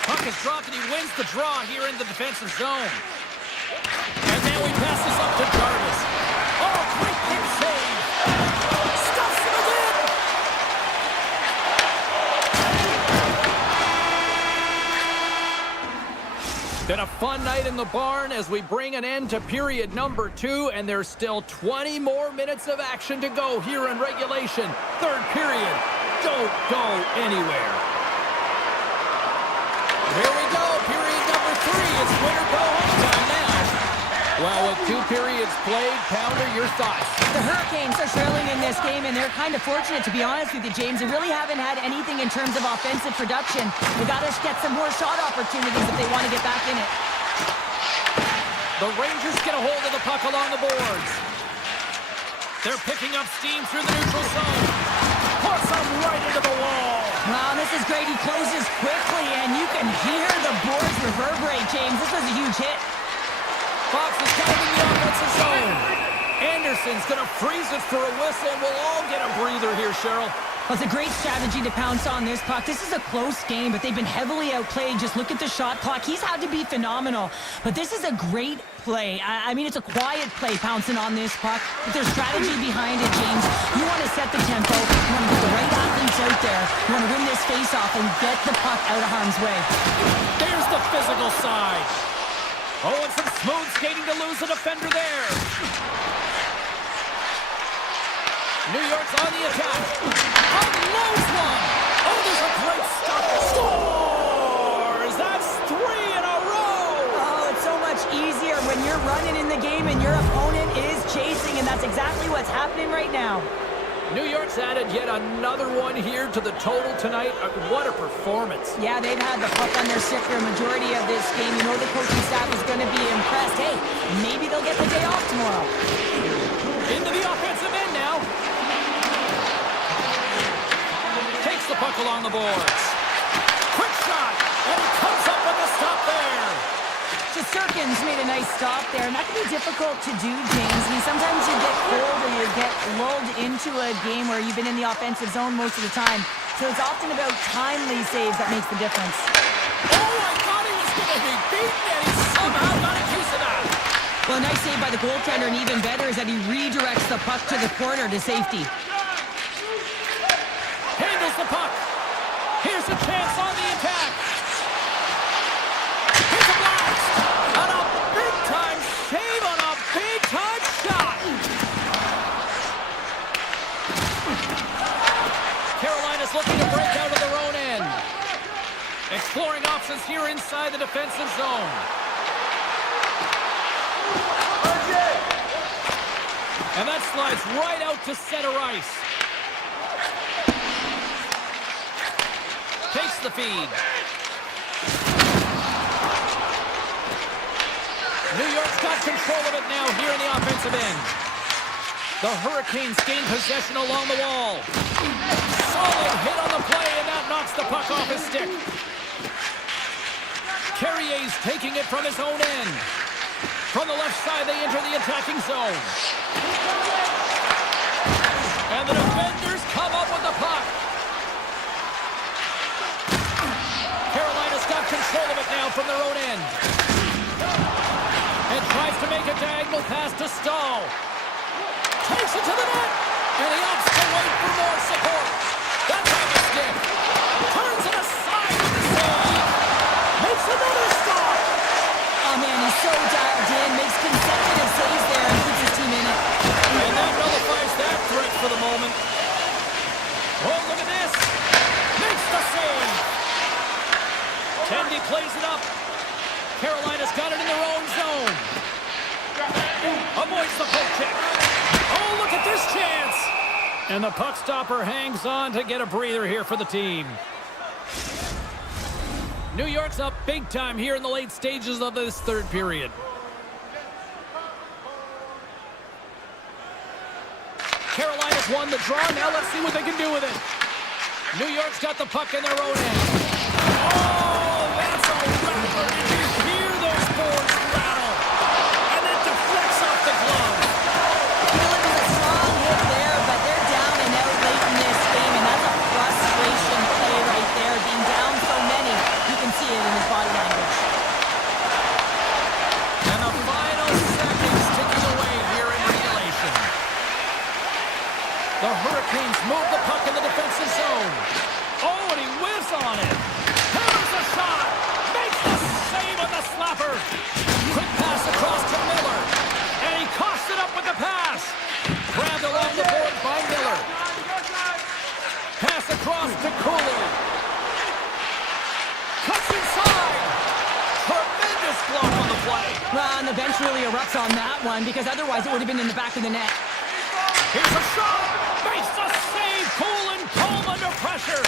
Puck is dropped and he wins the draw here in the defensive zone. And now he passes up to Jarvis. Oh, great big save. Stuffs him again. Been a fun night in the barn as we bring an end to period number 2, and there's still 20 more minutes of action to go here in regulation. Third period. Don't go anywhere. Here we go, period number 3. It's winner go home time now. Well, with 2 periods played, Pounder, your thoughts? The Hurricanes are trailing in this game, and they're kind of fortunate, to be honest with you, James. They really haven't had anything in terms of offensive production. They got to get some more shot opportunities if they want to get back in it. The Rangers get a hold of the puck along the boards. They're picking up steam through the neutral zone. Puts them right into the wall. Wow, this is great. He closes quickly, and you can hear the boards reverberate, James. This was a huge hit. Fox is coming in the offensive zone. Anderson's going to freeze it for a whistle. We'll all get a breather here, Cheryl. Well, it's a great strategy to pounce on this puck. This is a close game, but they've been heavily outplayed. Just look at the shot clock. He's had to be phenomenal. But this is a great play. I mean, it's a quiet play pouncing on this puck. But there's strategy behind it, James. You want to set the tempo. You want to get the right athletes out there. You want to win this face-off and get the puck out of harm's way. There's the physical side. Oh, and some smooth skating to lose a defender there. New York's on the attack. Unloads one. Oh, there's a great stop. Scores! That's 3 in a row. Oh, it's so much easier when you're running in the game and your opponent is chasing, and that's exactly what's happening right now. New York's added yet another one here to the total tonight. What a performance. Yeah, they've had the puck on their stick for a majority of this game. You know the coaching staff is going to be impressed. Hey, maybe they'll get the day off tomorrow. Into the offensive end now. Takes the puck along the boards. Quick shot, and he comes up with the stop there. Shesterkin's made a nice stop there, and that can be difficult to do, James. I mean, sometimes you get cold or you get lulled into a game where you've been in the offensive zone most of the time. So it's often about timely saves that makes the difference. Oh, I thought he was going to be beaten, and he somehow got a piece of that. Well, a nice save by the goaltender, and even better is that he redirects the puck to the corner to safety. Handles the puck. Here's a chance on the attack. Here's a blast. And a big-time save on a big-time shot. Carolina's looking to break out of their own end. Exploring options here inside the defensive zone. And that slides right out to center ice. Takes the feed. New York's got control of it now here in the offensive end. The Hurricanes gain possession along the wall. Solid hit on the play, and that knocks the puck off his stick. Carrier's taking it from his own end. From the left side, they enter the attacking zone. And the defenders come up with the puck. Carolina's got control of it now from their own end. And tries to make a diagonal pass to Stahl. Takes it to the net. And he opts to wait for more support. That's on the stick. Turns it aside with the save. Makes another stop. Oh, man, he's so dialed in. Makes consecutive saves there and puts his team in it. And that nullifies that threat for the moment. Oh, look at this. Makes the save. Tendy plays it up. Carolina's got it in their own zone. Avoids the poke check. Oh, look at this chance. And the puck stopper hangs on to get a breather here for the team. New York's up big time here in the late stages of this third period. Carolina's won the draw. Now let's see what they can do with it. New York's got the puck in their own end. Oh, that's a rattler. Did you hear those boards rattle? And it deflects off the glove. It was a strong hit there, but they're down and out late in this game, and that's a frustration play right there. Being down so many, you can see it in his body language. And the final seconds ticking away here in regulation. The Hurricanes move the puck in the defensive zone. Oh, and he whiffs on it. Hammers a the bench really erupts on that one, because otherwise it would have been in the back of the net. Here's a shot! Makes the save! Cool and calm under pressure!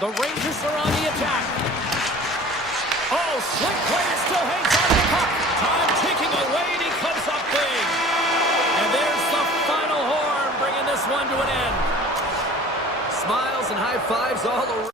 The Rangers are on the attack. Oh, slick play, still hangs on to the puck. Time ticking away, and he comes up big. And there's the final horn, bringing this one to an end. Smiles and high fives all around.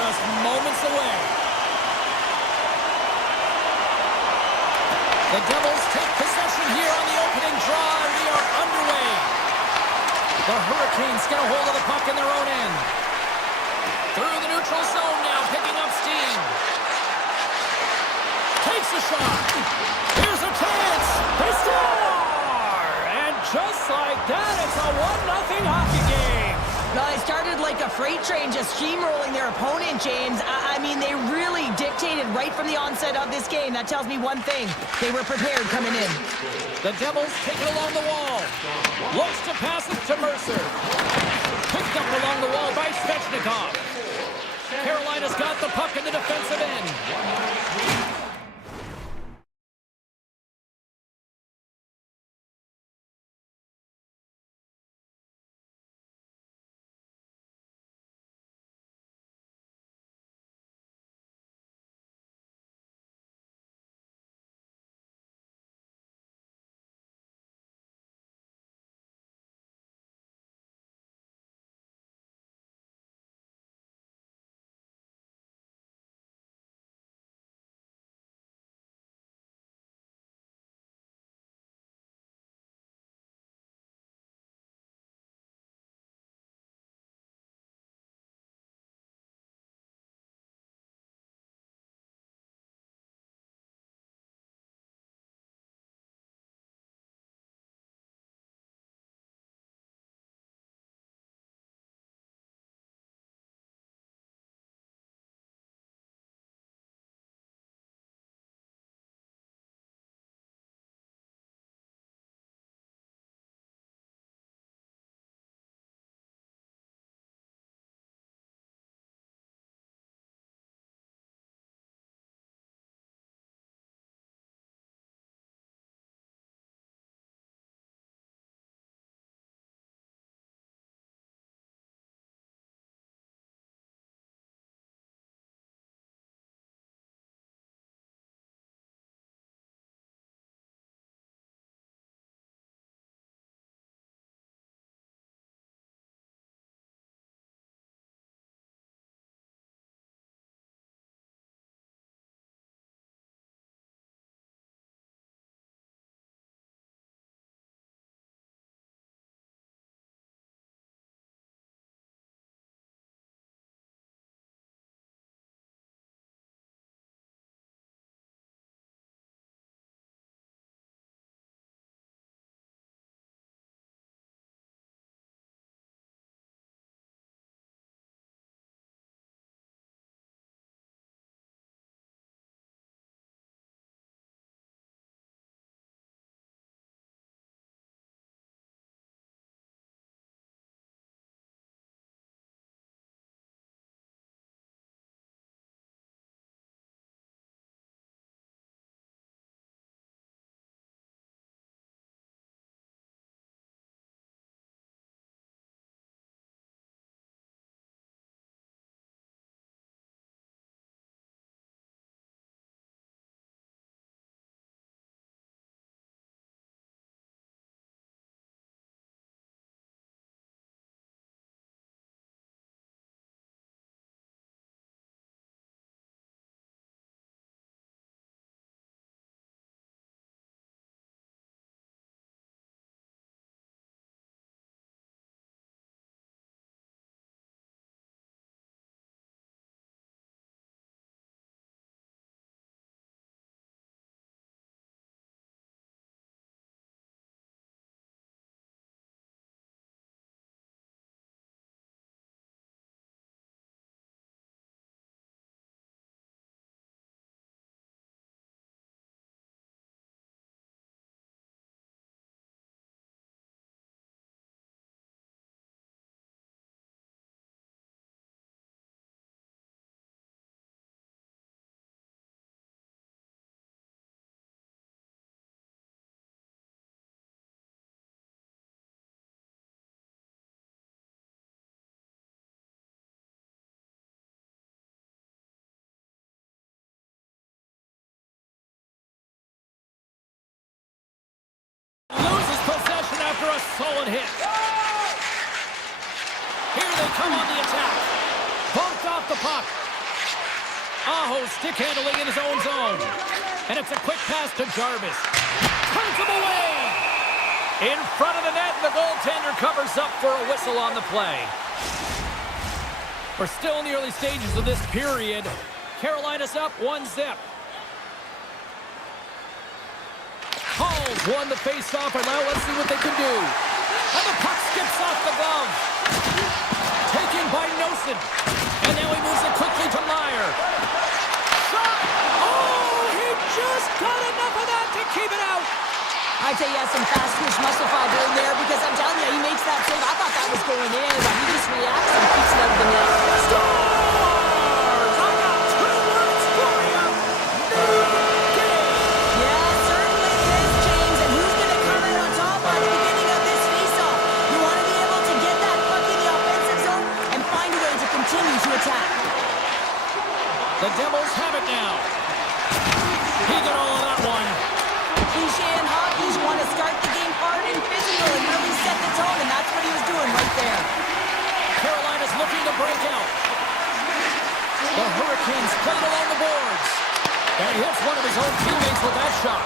just moments away. The Devils take possession here on the opening draw, and we are underway. The Hurricanes get a hold of the puck in their own end. Through the neutral zone now, picking up steam. Takes a shot. Here's a chance. They score! And just like that, it's a 1-0 hockey game. Well, they started like a freight train, just steamrolling their opponent, James. I mean, they really dictated right from the onset of this game. That tells me one thing. They were prepared coming in. The Devils take it along the wall. Looks to pass it to Mercer. Picked up along the wall by Svechnikov. Carolina's got the puck in the defensive end. after a solid hit. Here they come on the attack. Bumped off the puck. Aho stick handling in his own zone. And it's a quick pass to Jarvis. Turns him away. In front of the net, and the goaltender covers up for a whistle on the play. We're still in the early stages of this period. Carolina's up 1-0. Hall's won the face-off, and now let's see what they can do. And the puck skips off the glove. Taken by Nosen. And now he moves it quickly to Meyer. Shot! Oh, he just got enough of that to keep it out. I'd say he has some fast twitch muscle fiber in there because I'm telling you, he makes that save. I thought that was going in, but he just reacts and keeps it out of the net. Stars! I got 2 words for you. New game. Yeah, certainly is, James. And who's going to come out on top on the beginning of this face-off? You want to be able to get that puck in the offensive zone and find a way to continue to attack. The Devils have it now. He got all of that one. Cliche in hockey, you want to start the game hard and physical and really set the tone, and that's what he was doing right there. Carolina's looking to break out. The Hurricanes played along the boards. And he hits one of his own teammates with that shot.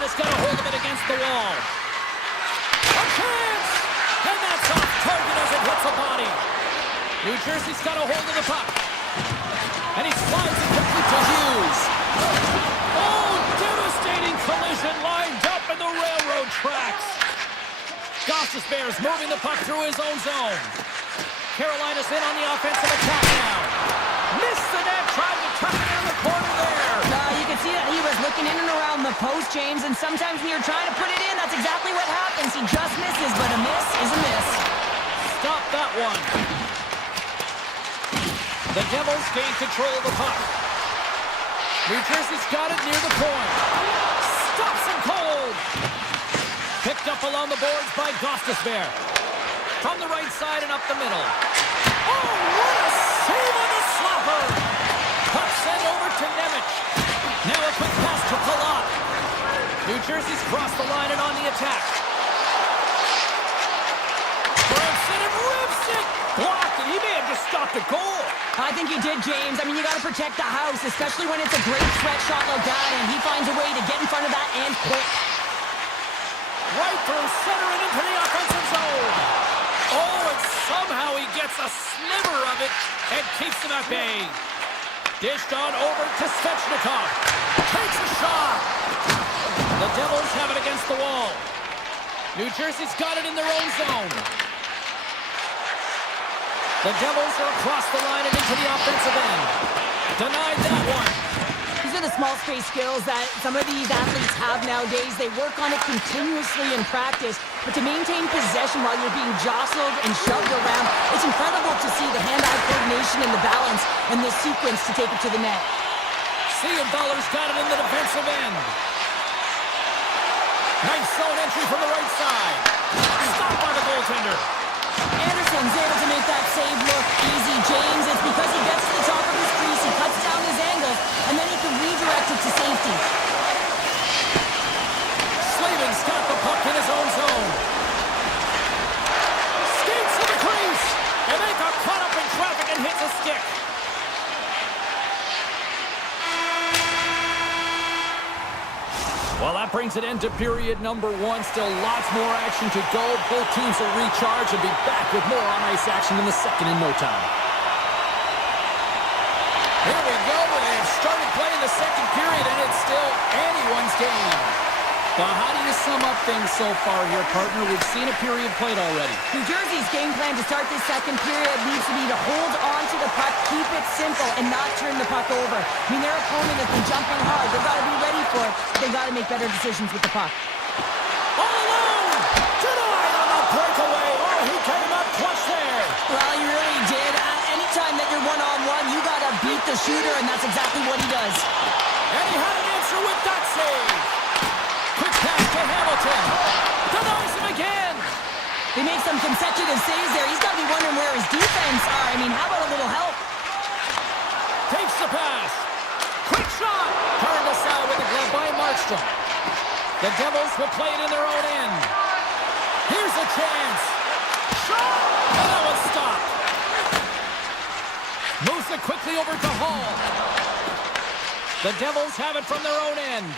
Carolina's got a hold of it against the wall. A chance! And that's off target as it hits a body. New Jersey's got a hold of the puck. And he slides it quickly to Hughes. Oh, devastating collision lined up in the railroad tracks. Bears moving the puck through his own zone. Carolina's in on the offensive attack now. Missed the net, trying to tuck it in the corner there. You can see that he was looking in and around the post, James, and sometimes when you're trying to put it in, that's exactly what happens. He just misses, but a miss is a miss. Stop that one. The Devils gain control of the puck. New Jersey's got it near the point. Stops him cold. Picked up along the boards by Gostisbehere. From the right side and up the middle. Oh, what a save on the slapper! Puck sent over to Nemec. Now a quick pass to Palat. New Jersey's crossed the line and on the attack. Branson and rips it! Blocked it. He may have just stopped a goal. I think he did, James. I mean, you got to protect the house, especially when it's a great threat shot like that, and he finds a way to get in front of that and quick. Right through center and into the offensive zone. Oh, and somehow he gets a sliver of it and keeps him at bay. Dished on over to Svechnikov. Takes a shot. The Devils have it against the wall. New Jersey's got it in their own zone. The Devils are across the line and into the offensive end. Denied that one. These are the small space skills that some of these athletes have nowadays. They work on it continuously in practice, but to maintain possession while you're being jostled and shoved around, it's incredible to see the hand-eye coordination and the balance and the sequence to take it to the net. Siegenthaler's got it in the defensive end. Nice zone entry from the right side. Stopped by the goaltender. Anderson's able to make that save look easy, James. It's because he gets to the top of his crease, he cuts down his angles, and then he can redirect it to safety. Slavin's got the puck in his own zone. Skates to the crease, and they got caught up in traffic and hits a stick. Well, that brings it into period number one. Still lots more action to go. Both teams will recharge and be back with more on-ice action in the second in no time. Here we go. They've started playing the second period, and it's still anyone's game. Well, how do you sum up things so far here, partner? We've seen a period played already. New Jersey's game plan to start this second period needs to be to hold on to the puck, keep it simple, and not turn the puck over. I mean, their opponent has been jumping hard. They've got to be ready for it. They've got to make better decisions with the puck. All alone! Denied on the breakaway! Oh, he came up clutch there! Well, he really did. Anytime that you're one-on-one, you got to beat the shooter, and that's exactly what he does. And he had an answer with that save! Quick pass to Hamilton. Denies him again. They make some consecutive saves there. He's got to be wondering where his defense are. I mean, how about a little help? Takes the pass. Quick shot. Turned aside with the glove by Markstrom. The Devils will play it in their own end. Here's a chance. Shot. And that was stopped. Moves it quickly over to Hall. The Devils have it from their own end.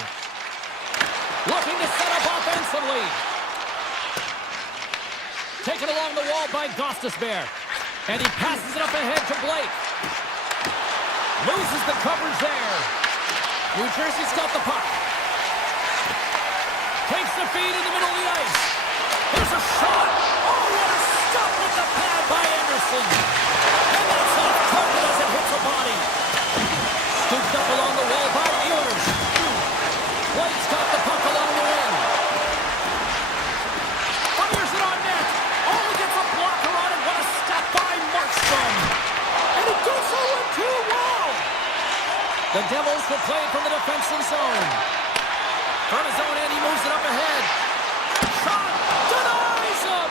Looking to set up offensively. Taken along the wall by Gostisbehere. And he passes it up ahead to Blake. Loses the coverage there. New Jersey's got the puck. Takes the feed in the middle of the ice. Here's a shot. Oh, what a stop with the pad by Anderson. And that's off target as it hits the body. Scooped up along the wall by Ehlers. Blake's got the puck along the wing. Fires it on net. Oh, he gets a blocker on it. What a stop by Markstrom. And he goes 0-2. Wow. The Devils will play it from the defensive zone. From his own end, he moves it up ahead. Shot. Denies him.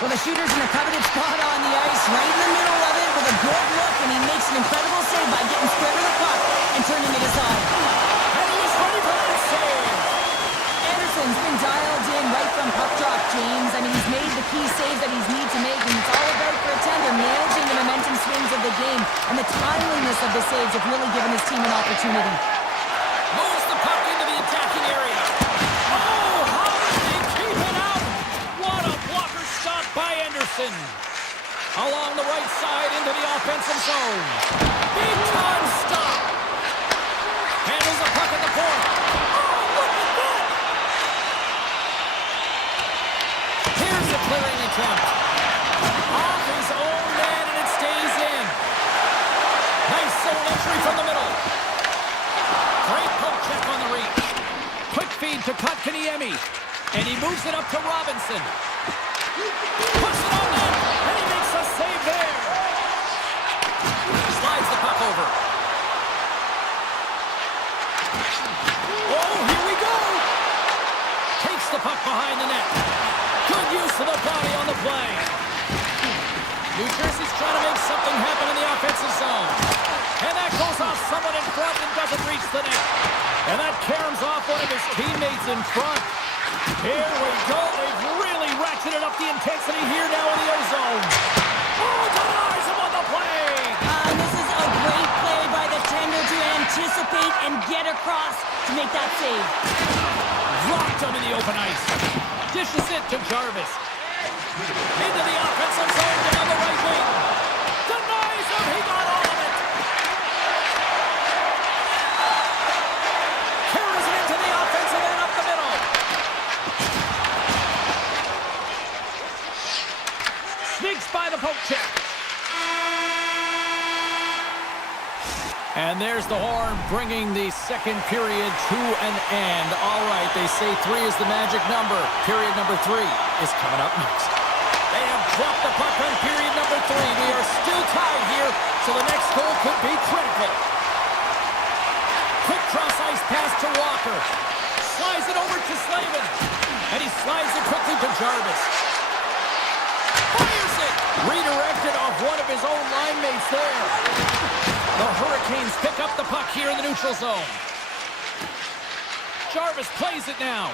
Well, the shooter's in a coveted spot on the ice, right in the middle of it with a good look, and he makes an incredible save by getting spread of the puck and turning it aside. And he was ready for that save. Anderson's been dialed in right from puck drop, James. I mean, he's made the key saves that he's need to make, and it's all about for a tender, managing the momentum swings of the game, and the timeliness of the saves have really given his team an opportunity. Moves the puck into the attacking area. zone. Big time stop. Handles the puck at the point. Oh, look at that! Here's the clearing attempt. Off his own man, and it stays in. Nice zone entry from the middle. Great poke check on the reach. Quick feed to Kotkaniemi. And he moves it up to Robinson. Puts it on net, and he makes a save there. Slides the puck over. Oh, here we go. Takes the puck behind the net. Good use of the body on the play. New Jersey's trying to make something happen in the offensive zone. And that goes off someone in front and doesn't reach the net. And that caroms off one of his teammates in front. Here we go. They've really ratcheted up the intensity here now in the O-zone. Oh, denies him on the play. This is a great play by the tender to anticipate and get across to make that save. Rocked him in the open ice. Dishes it to Jarvis. Into the offensive zone down the right wing. Denies him. He got all of it. Carries it into the offensive end up the middle. Sneaks by the poke check. And there's the horn bringing the second period to an end. All right, they say 3 is the magic number. Period number 3 is coming up next. They have dropped the puck on period number 3. We are still tied here, so the next goal could be critical. Quick cross-ice pass to Walker. Slides it over to Slavin. And he slides it quickly to Jarvis. Fires it! Redirected off one of his own line mates there. The Hurricanes pick up the puck here in the neutral zone. Jarvis plays it now.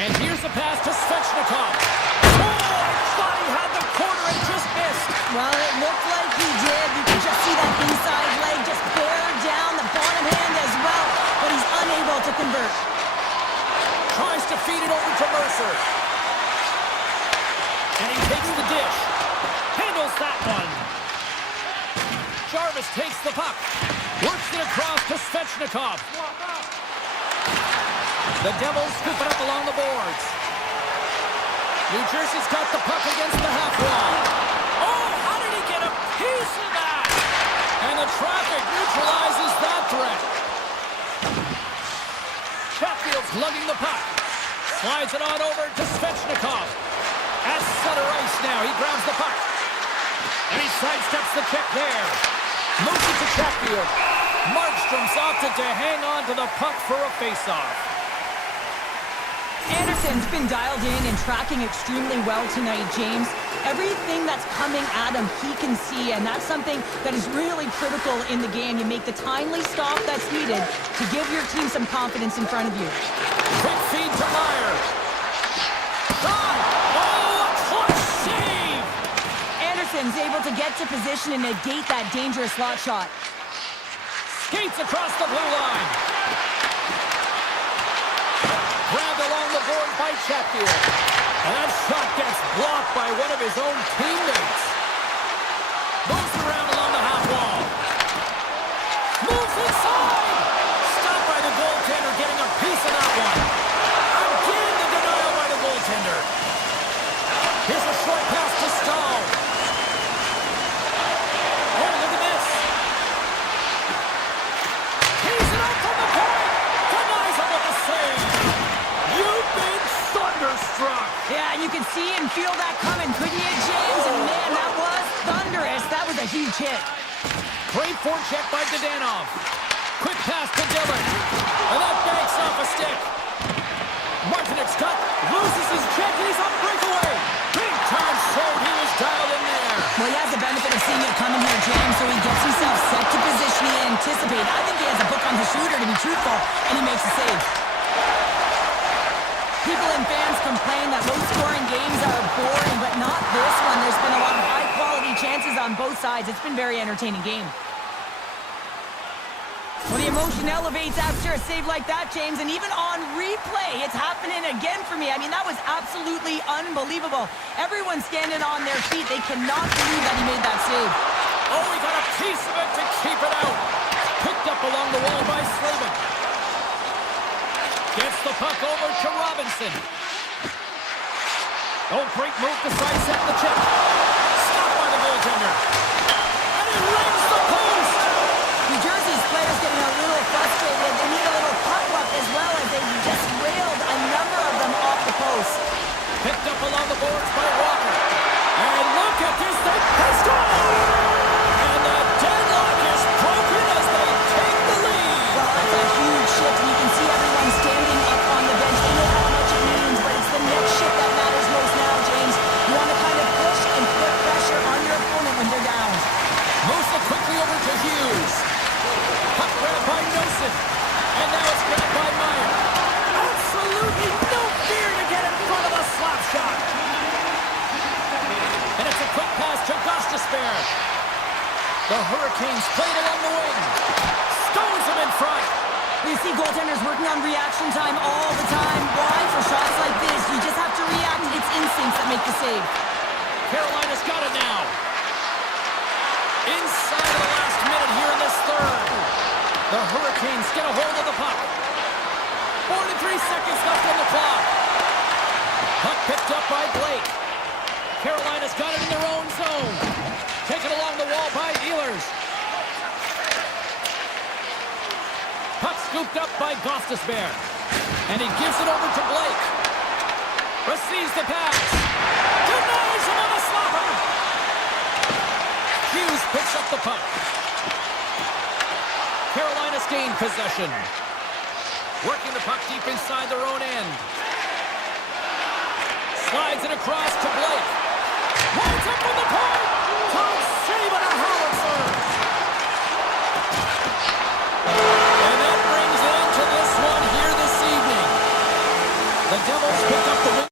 And here's the pass to Svechnikov. Oh, I thought he had the corner and just missed. Well, it looked like he did. You can just see that inside leg just bear down the bottom hand as well. But he's unable to convert. Tries to feed it over to Mercer. And he takes the dish. Handles that one. Jarvis takes the puck. Works it across to Svechnikov. The Devils scoop it up along the boards. New Jersey's got the puck against the half wall. Oh, how did he get a piece of that? And the traffic neutralizes that threat. Chatfield's lugging the puck. Slides it on over to Svechnikov. At center ice now, he grabs the puck. And he sidesteps the check there. Moves it to Chatfield. Markstrom's opted to hang on to the puck for a face-off. Anderson's been dialed in and tracking extremely well tonight, James. Everything that's coming at him, he can see, and that's something that is really critical in the game. You make the timely stop that's needed to give your team some confidence in front of you. Quick feed to Meyer. Shot! Oh, a clutch save! Anderson's able to get to position and negate that dangerous slot shot. Skates across the blue line. Grabbed along the board by Chatfield. And that shot gets blocked by one of his own teammates. Moves around along the half wall. Moves inside. Stopped by the goaltender, getting a piece of that one. Again, the denial by the goaltender. Here's a short pass to Stahl. Oh, look at this. Tees it up from the point. Denies him with the save. You've been thunderstruck. Yeah, and you can see and feel that coming, couldn't you, James? And man, that was thunderous. That was a huge hit. Great forecheck by Zhdanov. Quick pass to Dillon. And that banks off a stick. Martinek's cut. Loses his check and he's on the breakaway. Big time showed he was dialed in there. Well, he has the benefit of seeing it coming here, James, so he gets himself set to position he anticipated. I think he has a book on the shooter, to be truthful, and he makes a save. People and fans complain that low-scoring games are boring, but not this one. There's been a lot of high-quality chances on both sides. It's been a very entertaining game. Well, the emotion elevates after a save like that, James, and even on replay, it's happening again for me. I mean, that was absolutely unbelievable. Everyone's standing on their feet. They cannot believe that he made that save. Oh, he got a piece of it to keep it out. Picked up along the wall by Slavin. Gets the puck over to Robinson. Oh, great move to sidestep the check. Stopped by the goaltender. And he rings the post. New Jersey's players getting a little frustrated. They need a little puck luck as well as they just railed a number of them off the post. Picked up along the boards by Walker. And look at this, they score! And the deadlock is broken as they take the lead. Well, that's a huge shift. You can see everyone standing up on the bench. They know how much it means, but it's the next shift that matters most now, James. You want to kind of push and put pressure on your opponent when they're down. Moves it quickly over to Hughes. Puck grabbed by Nelson. And now it's grabbed by Meyer. Absolutely no fear to get in front of a slap shot. And it's a quick pass to Gostisbehere. The Hurricanes played along the wing. Stones him in front. You see goaltenders working on reaction time all the time. Why? For shots like this, you just have to react. It's instincts that make the save. Carolina's got it now. Inside of the last minute here in this third. The Hurricanes get a hold of the puck. 43 seconds left on the clock. Puck picked up by Blake. Carolina's got it in their own zone. Taken along the wall by Ehlers. Puck scooped up by Gostisbehere. And he gives it over to Blake. Receives the pass. Denies him on a slapper. Hughes picks up the puck. Carolina's gained possession. Working the puck deep inside their own end. Slides it across to Blake. Winds up from the point. Tom save on a howitzer. And that brings it into this one here this evening. The Devils pick up the win.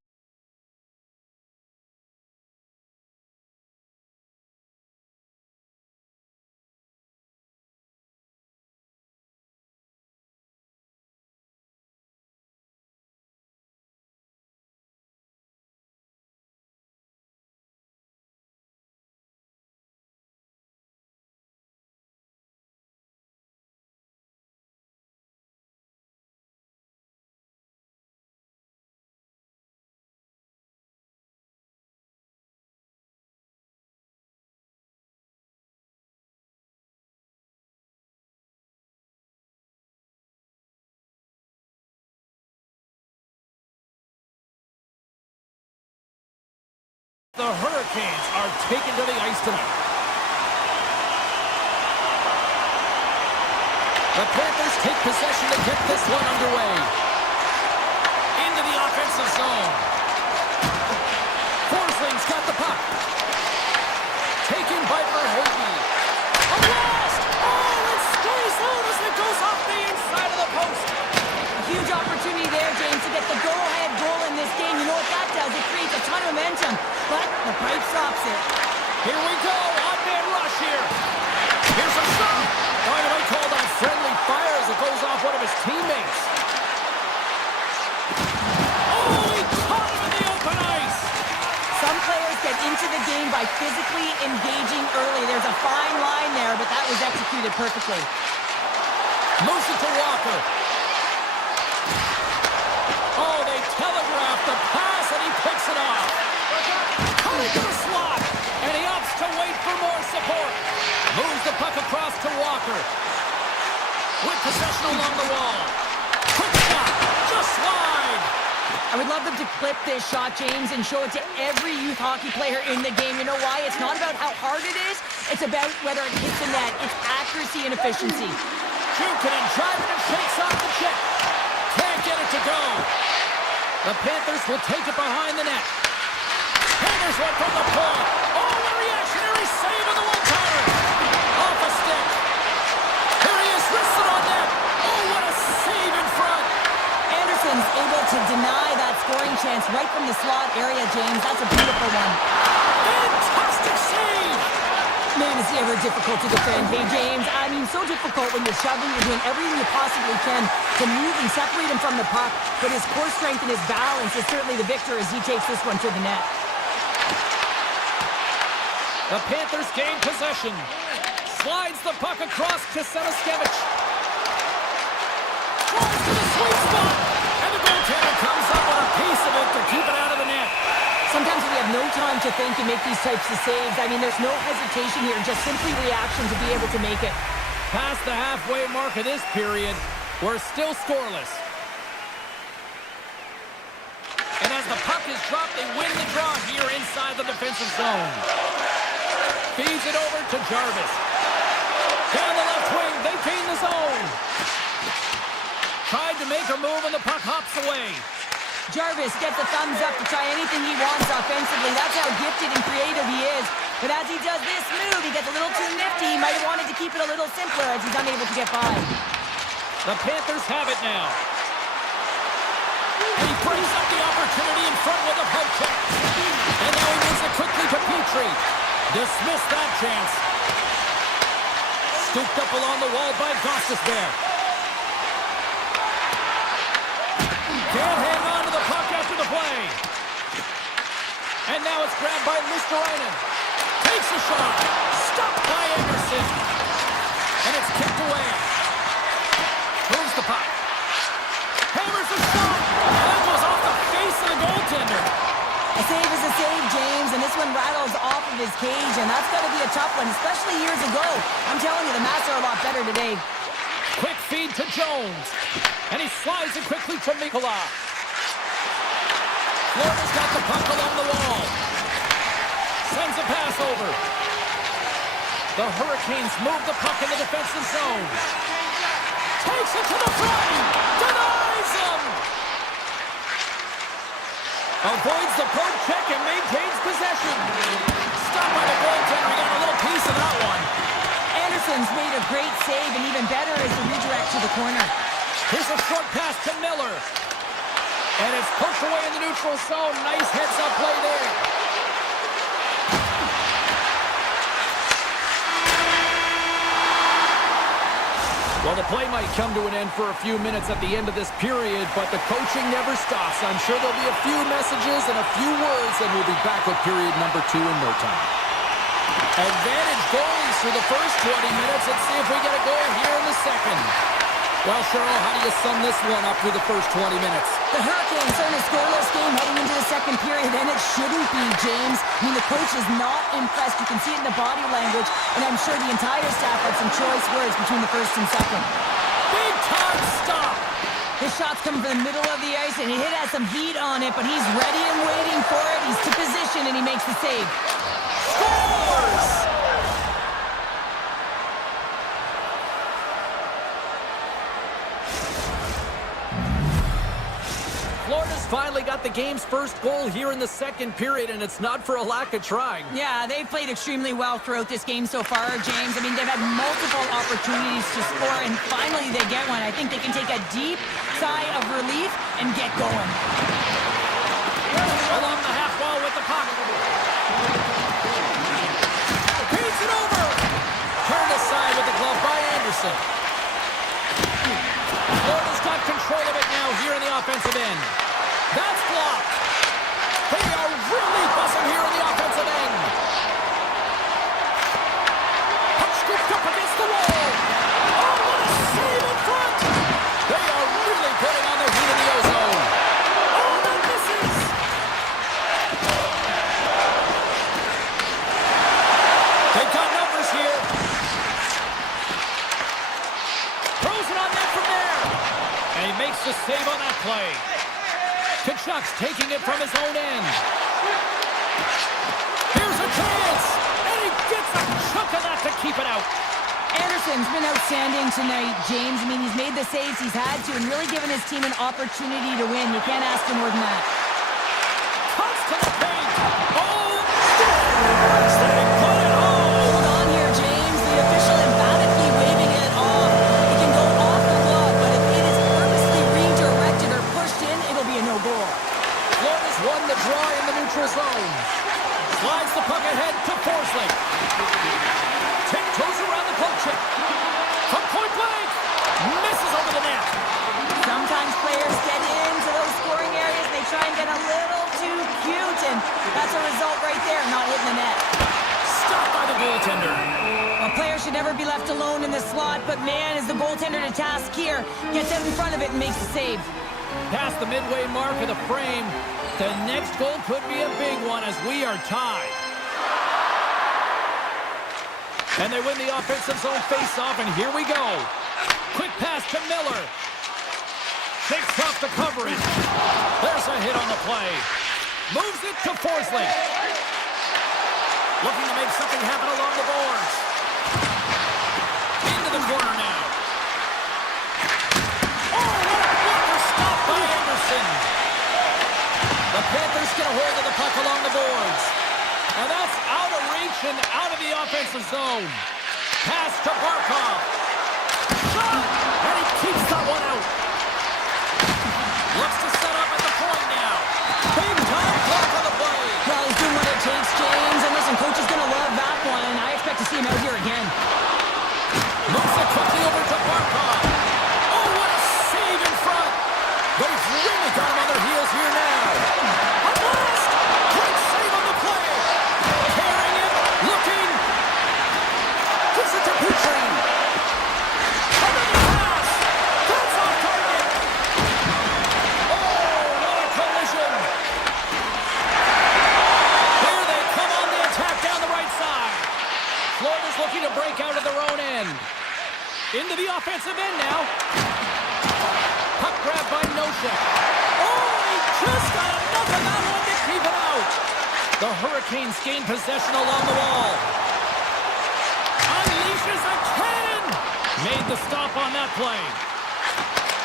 The Hurricanes are taken to the ice tonight. The Panthers take possession to get this one underway. Into the offensive zone. Forsling's got the puck. Taken by Verhaeghe. A blast! Oh, it stays out as it goes off the inside of the post. A huge opportunity there, James, to get the go-ahead goal in this game. You know what that does? It creates a ton of momentum. But the pipe stops it. Here we go. Odd-man rush here. Here's a shot. By the way, called on friendly fire as it goes off one of his teammates. Oh, he caught him in the open ice. Some players get into the game by physically engaging early. There's a fine line there, but that was executed perfectly. Moves it to Walker. Oh, they telegraphed the pass, and he picks it off. Coming to the slot, and he opts to wait for more support. Moves the puck across to Walker. With possession along the wall. Quick shot, just wide. I would love them to clip this shot, James, and show it to every youth hockey player in the game. You know why? It's not about how hard it is. It's about whether it hits the net. It's accuracy and efficiency. Jukin driving and shakes off the check. Can't get it to go. The Panthers will take it behind the net. Hammers one from the point. Oh, what a reactionary save on the one-timer. Off a stick. Here he is, wristed on net. Oh, what a save in front. Anderson's able to deny that scoring chance right from the slot area, James. That's a beautiful one. Fantastic save. Man, is he ever difficult to defend. Hey, James, I mean, so difficult when you're shoving, you're doing everything you possibly can to move and separate him from the puck, but his core strength and his balance is certainly the victor as he takes this one to the net. The Panthers gain possession. Slides the puck across to Semiskevich. Slides to the sweet spot. And the goaltender comes up with a piece of it to keep it out of the net. Sometimes we have no time to think and make these types of saves. I mean, there's no hesitation here, just simply reaction to be able to make it. Past the halfway mark of this period, we're still scoreless. And as the puck is dropped, they win the draw here inside the defensive zone. Feeds it over to Jarvis. Down the left wing, they gain the zone. Tried to make a move and the puck hops away. Jarvis gets a thumbs up to try anything he wants offensively. That's how gifted and creative he is. But as he does this move, he gets a little too nifty. He might have wanted to keep it a little simpler as he's unable to get by. The Panthers have it now. And he brings up the opportunity in front with a poke check. And now he moves it quickly to Petrie. Dismissed that chance. Scooped up along the wall by Gostis there. Can't hang on to the puck after the play. And now it's grabbed by Listerainen. Takes a shot. Stopped by Anderson. And it's kicked away. Moves the puck. Hammers a shot. That was off the face of the goaltender. A save is a save, James, and this one rattles off of his cage, and that's got to be a tough one, especially years ago. I'm telling you, the Mats are a lot better today. Quick feed to Jones. And he slides it quickly to Mikkola. Florida's got the puck along the wall. Sends a pass over. The Hurricanes move the puck in the defensive zone. Takes it to the front. Denies him. Avoids the poke check and maintains possession. Stopped by the goaltender. He got a little piece of that one. Anderson's made a great save, and even better is the redirect to the corner. Here's a short pass to Miller. And it's pushed away in the neutral zone. Nice heads-up play there. Well, the play might come to an end for a few minutes at the end of this period, but the coaching never stops. I'm sure there'll be a few messages and a few words, and we'll be back with period number 2 in no time. Advantage goalies for the first 20 minutes. Let's see if we get a goal here in the second. Well, Cheryl, how do you sum this one up through the first 20 minutes? The Hurricanes are in a scoreless game heading into the second period, and it shouldn't be, James. I mean, the coach is not impressed. You can see it in the body language, and I'm sure the entire staff had some choice words between the first and second. Big time stop! His shot's coming from the middle of the ice, and he has some heat on it, but he's ready and waiting for it. He's to position, and he makes the save. Scores! Florida's finally got the game's first goal here in the second period, and it's not for a lack of trying. Yeah, they've played extremely well throughout this game so far, James. I mean, they've had multiple opportunities to score, and finally they get one. I think they can take a deep sigh of relief and get going. Along the half wall with the puck. Beats it over. Turned aside with the glove by Anderson. Florida's got control of it now here in the offensive end. That's blocked. They are really buzzing here in the offensive end. Puck scooped up against the wall. Oh, what a save in front. They are really putting on their heat in the ozone. Oh, that misses. They've got numbers here. Throws it on net from there. And he makes the save on that play. Kachuk's taking it from his own end. Here's a chance. And he gets a chunk of that to keep it out. Anderson's been outstanding tonight, James. I mean, he's made the saves he's had to and really given his team an opportunity to win. You can't ask for more than that. Cuts to the paint. Oh, scores! They put it home. Hold on here, James. The official emphatically waving it off. It can go off the glove, but if it is purposely redirected or pushed in, it'll be a no goal. Florida's won the draw in the neutral zone. Slides the puck ahead to Forsling. Tiptoes around the poke check. From point blank. Misses over the net. Sometimes players get into those scoring areas. They try and get a little too cute, and that's a result right there, not hitting the net. Stopped by the goaltender. A player should never be left alone in the slot, but man, is the goaltender to task here. Gets out in front of it and makes the save. Past the midway mark of the frame, the next goal could be a big one as we are tied. And they win the offensive zone face-off, and here we go. Quick pass to Miller. Shakes off the coverage. There's a hit on the play. Moves it to Forsling. Looking to make something happen along the boards. Into the corner now. Oh, what a blocker stop by Anderson. The Panthers get a hold of the puck along the boards. And that's out of reach and out of the offensive zone. Pass to Barkov. Shot! And he keeps that one out. Looks to set up at the point now. Big time block on the play. Well, he's doing what it takes, James. And listen, coach is going to love that one, and I expect to see him out here again. Moves it quickly over to Barkov. Oh, what a save in front. But he's really got him on their heels here now. A blast! Great save on the play. Carrying it, looking. Gives it to Petrie. Another pass. That's off target. Oh, what a collision. Here they come on the attack down the right side. Florida's looking to break out of their own end. Into the offensive end now. Puck grab by Nosha. Oh, he just got enough of that one to keep it out. The Hurricanes gain possession along the wall. Unleashes a cannon. Made the stop on that play.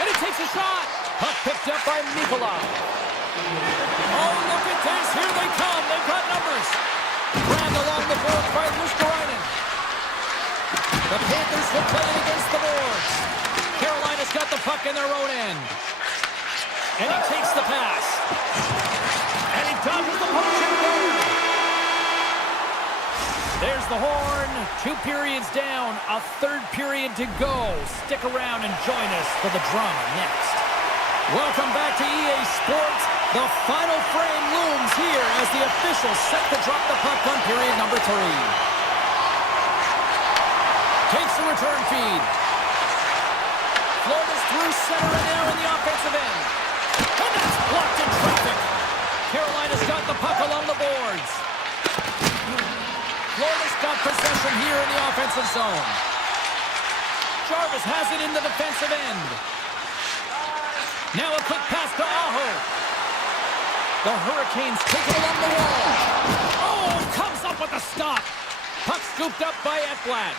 And he takes a shot. Puck picked up by Nikolai. Oh, look at this. Here they come. They've got numbers. Grabbed along the boards by Luskarainen. The Panthers will play it against the boards. Carolina's got the puck in their own end. And he takes the pass. And he dodges the punch and goal. There's the horn. 2 periods down. A third period to go. Stick around and join us for the drama next. Welcome back to EA Sports. The final frame looms here as the officials set to drop the puck on period number 3. Takes the return feed. Florida's through center and now in the offensive end. And that's blocked in traffic. Carolina's got the puck along the boards. Florida's got possession here in the offensive zone. Jarvis has it in the defensive end. Now a quick pass to Aho. The Hurricanes take it along the wall. Oh, comes up with a stop. Puck scooped up by Ekblad.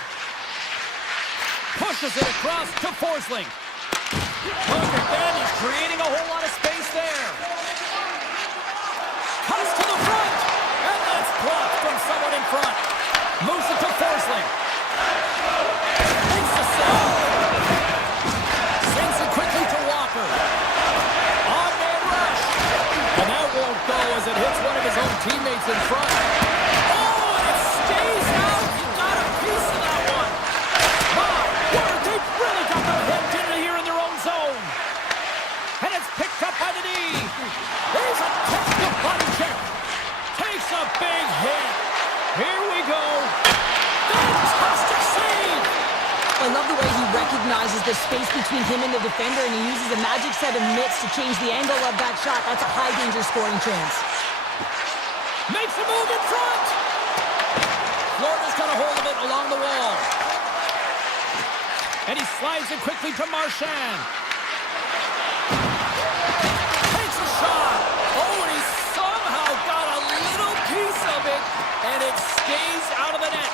Pushes it across to Forsling. Look at that, he's creating a whole lot of space there. Comes to the front, and that's blocked from someone in front. Moves it to Forsling. Makes the save. Sends it quickly to Walker. On-man rush. And that won't go as it hits one of his own teammates in front. Oh, and it stays out. He got a piece of that one. They've really got their head into here in their own zone. And it's picked up by the knee. There's a technical body check. Takes a big hit. Here we go. Fantastic save. I love the way he recognizes the space between him and the defender, and he uses a magic set of mitts to change the angle of that shot. That's a high-danger scoring chance. Makes a move in front. Florida's got a hold of it along the wall. And he slides it quickly to Marchand. Takes a shot. Oh, and he somehow got a little piece of it, and it stays out of the net.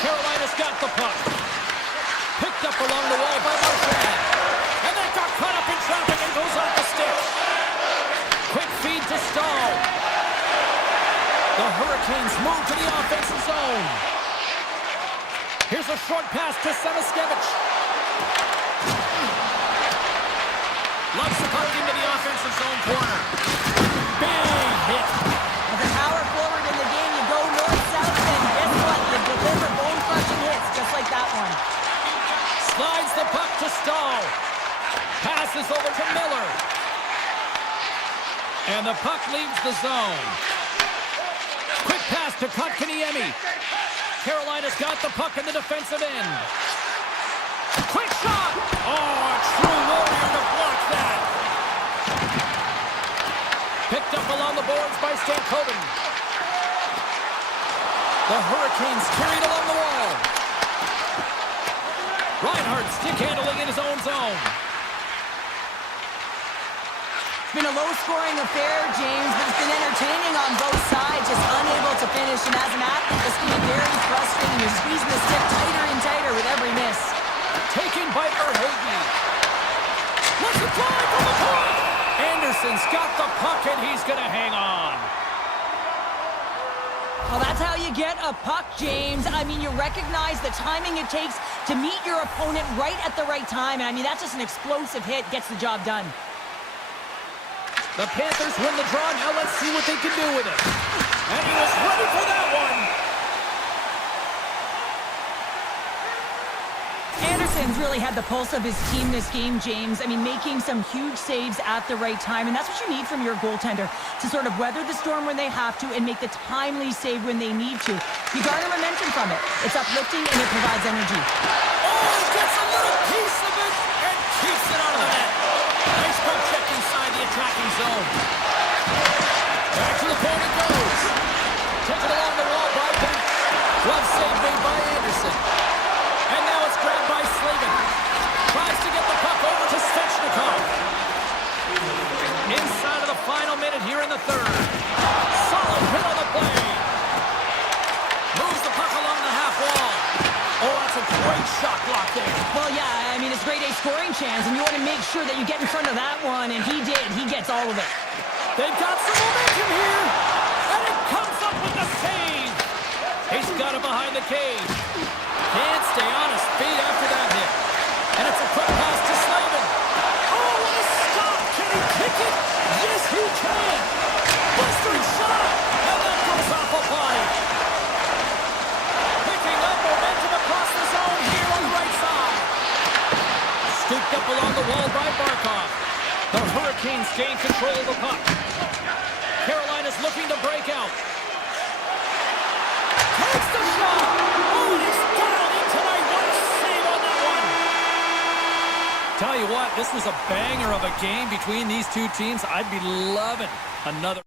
Carolina's got the puck. Picked up along the wall by Marchand. And that got caught up in traffic and goes off the stick. Quick feed to Stahl. The Hurricanes move to the offensive zone. Here's a short pass to Samaskevich. Locks the puck into the offensive zone corner. Big hit. With a power forward in the game, you go north-south, and guess what? You deliver bone-crushing hits, just like that one. Slides the puck to Stahl. Passes over to Miller. And the puck leaves the zone. Quick pass pass to Kotkaniemi. Carolina's got the puck in the defensive end. Quick shot! Oh, a true warrior to block that. Picked up along the boards by Stankoven. The Hurricanes carried along the wall. Reinhardt stick handling in his own zone. It's been a low-scoring affair, James, but it's been entertaining on both sides, just unable to finish. And as an athlete, this can be very frustrating. You're squeezing the stick tighter and tighter with every miss. Taken by Verhaeghe. Let's it fly from the point! Anderson's got the puck and he's going to hang on. Well, that's how you get a puck, James. I mean, you recognize the timing it takes to meet your opponent right at the right time. And I mean, that's just an explosive hit, gets the job done. The Panthers win the draw. Now let's see what they can do with it. And he was ready for that one. Anderson's really had the pulse of his team this game, James. I mean, making some huge saves at the right time. And that's what you need from your goaltender, to sort of weather the storm when they have to and make the timely save when they need to. You garner momentum from it. It's uplifting and it provides energy. Oh, he gets a little piece of it and keeps it out of the net. Nice poke check inside the attacking zone. Back to the point it goes. Taken along the wall by Ben. Glove save made by Anderson. And now it's grabbed by Slavin. Tries to get the puck over to Svechnikov. Inside of the final minute here in the third. Solid hit on the play. Moves the puck along the half wall. Oh, that's a great shot block there. Well, yeah, I mean, it's grade A scoring chance, and you want to make sure that you get in front of that one, and he did. He gets all of it. They've got some momentum here, and it comes up with the save. He's got it behind the cage. Can't stay on his feet after that hit. And it's a quick pass to Slavin. Oh, what a stop. Can he kick it? Yes, he can. Blistering shot, and that goes off a body. Picking up momentum across the zone here on the right side. Scooped up along the wall by Barkov. The Hurricanes gain control of the puck. Carolina's looking to break out. Takes the shot! Oh, and he's dialed in tonight. What a save on that one! Tell you what, this was a banger of a game between these two teams. I'd be loving another.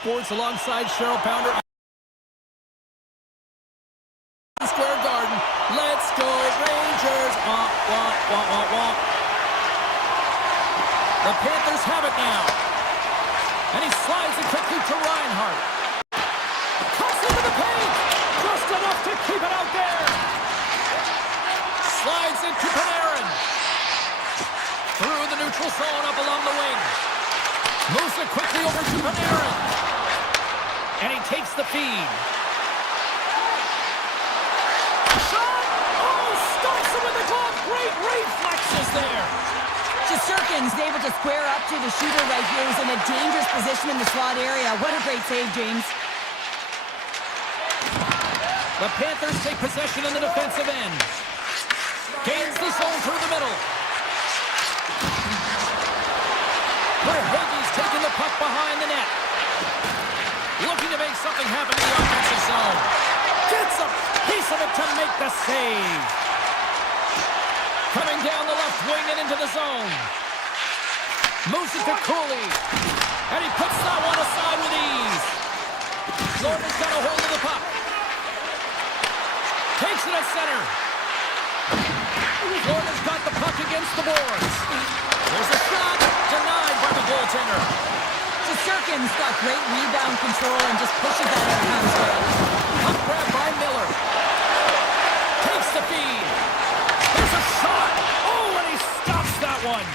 Sports alongside Cheryl Pounder. Square Garden. Let's go Rangers. Womp, womp, womp, womp, womp. The Panthers have it now. And he slides it quickly to Reinhardt. Cuts into the paint. Just enough to keep it out there. Slides into Panarin. Through the neutral zone up along the wing. Moves it quickly over to Panarin. And he takes the feed. Shot! Oh, stops him with the glove. Great reflexes there. Shesterkin's able to square up to the shooter right here, who's in a dangerous position in the slot area. What a great save, James. The Panthers take possession in the defensive end. Gains the zone through the middle. Verhaeghe's taking the puck behind the net. Looking to make something happen in the offensive zone. Gets a piece of it to make the save. Coming down the left wing and into the zone. Moves it to Cooley. And he puts that one aside with ease. Florida's got a hold of the puck. Takes it at center. Florida's got the puck against the boards. There's a shot. Denied by the goaltender. Shesterkin's got great rebound control and just pushes that out of harm's way. Puck grab by Miller. Takes the feed. There's a shot. Oh, and he stops that one.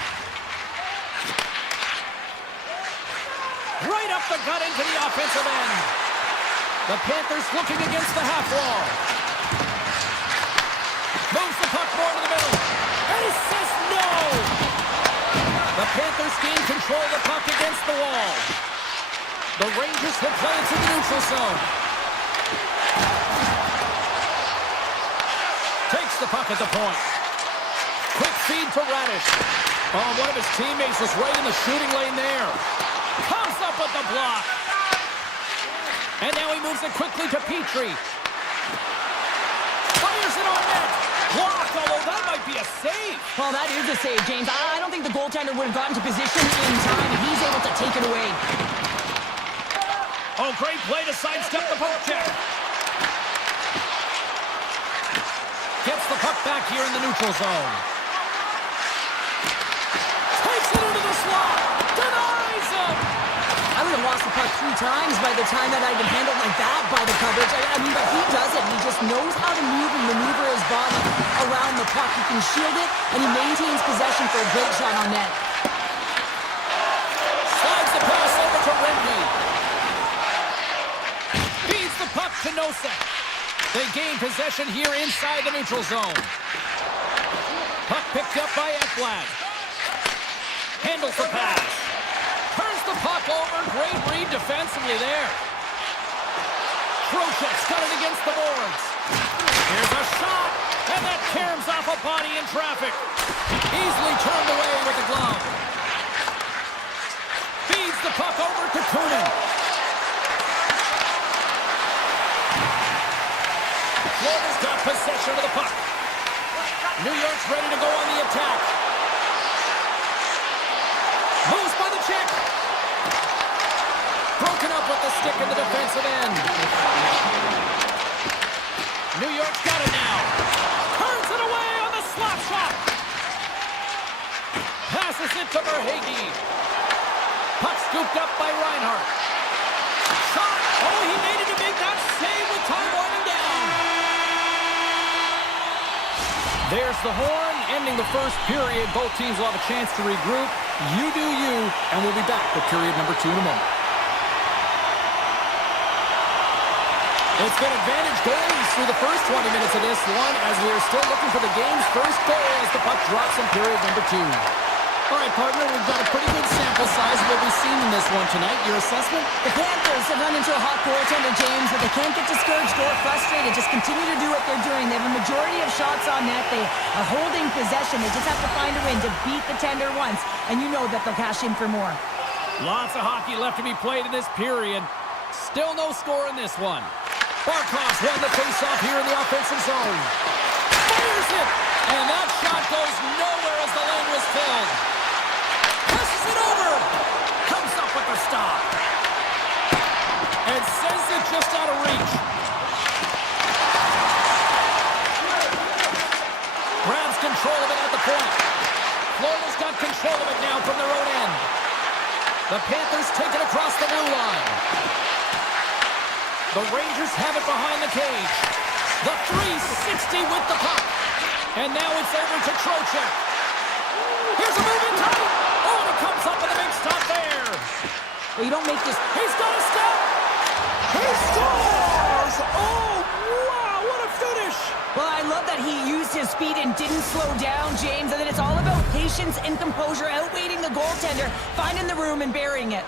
Right up the gut into the offensive end. The Panthers looking against the half wall. Moves the puck more to the middle. And he says no. The Panthers gain control of the puck against the wall. The Rangers will play it to the neutral zone. Takes the puck at the point. Quick feed to Radish. Oh, one of his teammates was right in the shooting lane there. Comes up with the block. And now he moves it quickly to Petrie. Fires it on net. Blocked, although that might be a save. Well, that is a save, James. I don't think the goaltender would have gotten to position in time, and he's able to take it away. Oh, great play to sidestep the poke check. Gets the puck back here in the neutral zone. Takes it into the slot. Denies him. I would have lost the puck 3 times by the time that I'd been handled like that by the coverage. I mean, but he doesn't. He just knows how to move and maneuver his body around the puck. He can shield it, and he maintains possession for a great shot on net. Slides the pass over to Renke. Feeds the puck to Nosek. They gain possession here inside the neutral zone. Puck picked up by Ekblad. Handles the pass. Turns the puck over. Great read defensively there. Trocheck's got it against the boards. Here's a shot. And that caroms off a body in traffic. Easily turned away with the glove. Feeds the puck over to Kunin. Florida's got possession of the puck. New York's ready to go on the attack. Moves by the check. Broken up with the stick in the defensive end. New York's got it now. Turns it away on the slap shot. Passes it to Verhaeghe. Puck scooped up by Reinhardt. Shot. Oh, he made it to make that save with time winding down. There's the horn, ending the first period. Both teams will have a chance to regroup. You do you, and we'll be back with period number 2 in a moment. It's been advantage goalies through the first 20 minutes of this one, as we are still looking for the game's first goal as the puck drops in period number 2. All right, partner, we've got a pretty good sample size of what we've seen in this one tonight. Your assessment? The Panthers have run into a hot goaltender, James, but they can't get discouraged or frustrated. Just continue to do what they're doing. They have a majority of shots on net. They are holding possession. They just have to find a win to beat the tender once, and you know that they'll cash in for more. Lots of hockey left to be played in this period. Still no score in this one. Barkov's won the face-off here in the offensive zone. Fires it! And that shot goes nowhere as the lane was filled. Passes it over! Comes up with the stop. And sends it just out of reach. Grabs control of it at the point. Florida's got control of it now from their own end. The Panthers take it across the blue line. The Rangers have it behind the cage. The 360 with the puck. And now it's over to Trocheck. Here's a move in time. Oh, and it comes up with a big stop there. Well, you don't make this... He's got a step. He scores! Oh, wow, what a finish. Well, I love that he used his speed and didn't slow down, James. And then it's all about patience and composure, outweighing the goaltender, finding the room and burying it.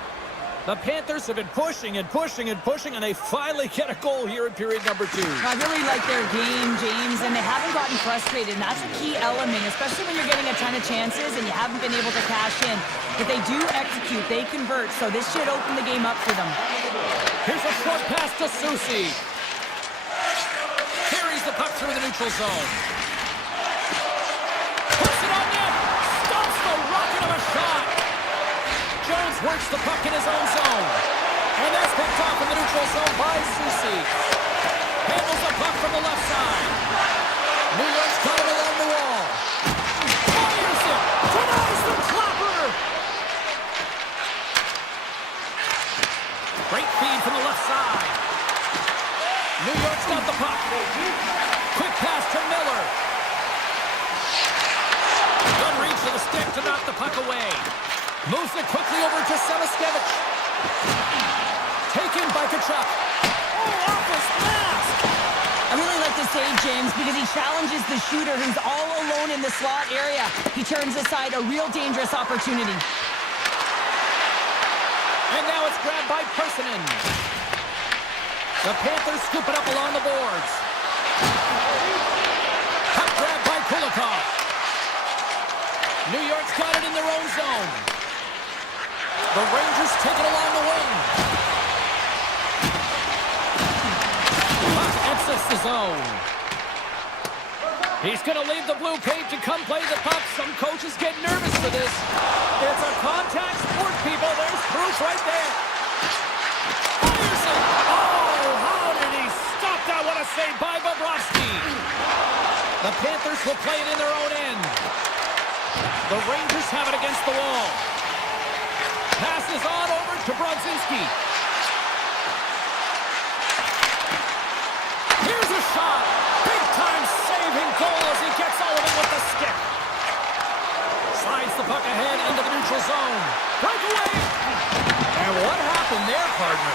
The Panthers have been pushing and pushing and pushing, and they finally get a goal here in period number 2. I really like their game, James, and they haven't gotten frustrated, and that's a key element, especially when you're getting a ton of chances and you haven't been able to cash in. But they do execute, they convert, so this should open the game up for them. Here's a short pass to Susie. Carries the puck through the neutral zone. Puts it on net. Stops the rocket of a shot. Jones works the puck in his own zone. And that's picked off in the neutral zone by Susie. Handles the puck from the left side. New York's got it along the wall. Fires it. Denies the clapper. Great feed from the left side. New York's got the puck. Quick pass to Miller. Good reach to the stick to knock the puck away. Moves it quickly over to Savaskevich. Taken by Kachuk. Oh, off his mask. I really like this save, James, because he challenges the shooter who's all alone in the slot area. He turns aside a real dangerous opportunity. And now it's grabbed by Persinen. The Panthers scoop it up along the boards. Puck grab by Kulikov. New York's got it in their own zone. The Rangers take it along the wing. Puck exits the zone. He's going to leave the blue paint to come play the puck. Some coaches get nervous for this. It's a contact sport, people. There's proof right there. Fires it. Oh, how did he stop that? What a save by Bobrovsky. The Panthers will play it in their own end. The Rangers have it against the wall. Passes on over to Brodzinski. Here's a shot. Big-time saving goal as he gets all of it with the stick. Slides the puck ahead into the neutral zone. Breakaway. And what happened there, partner?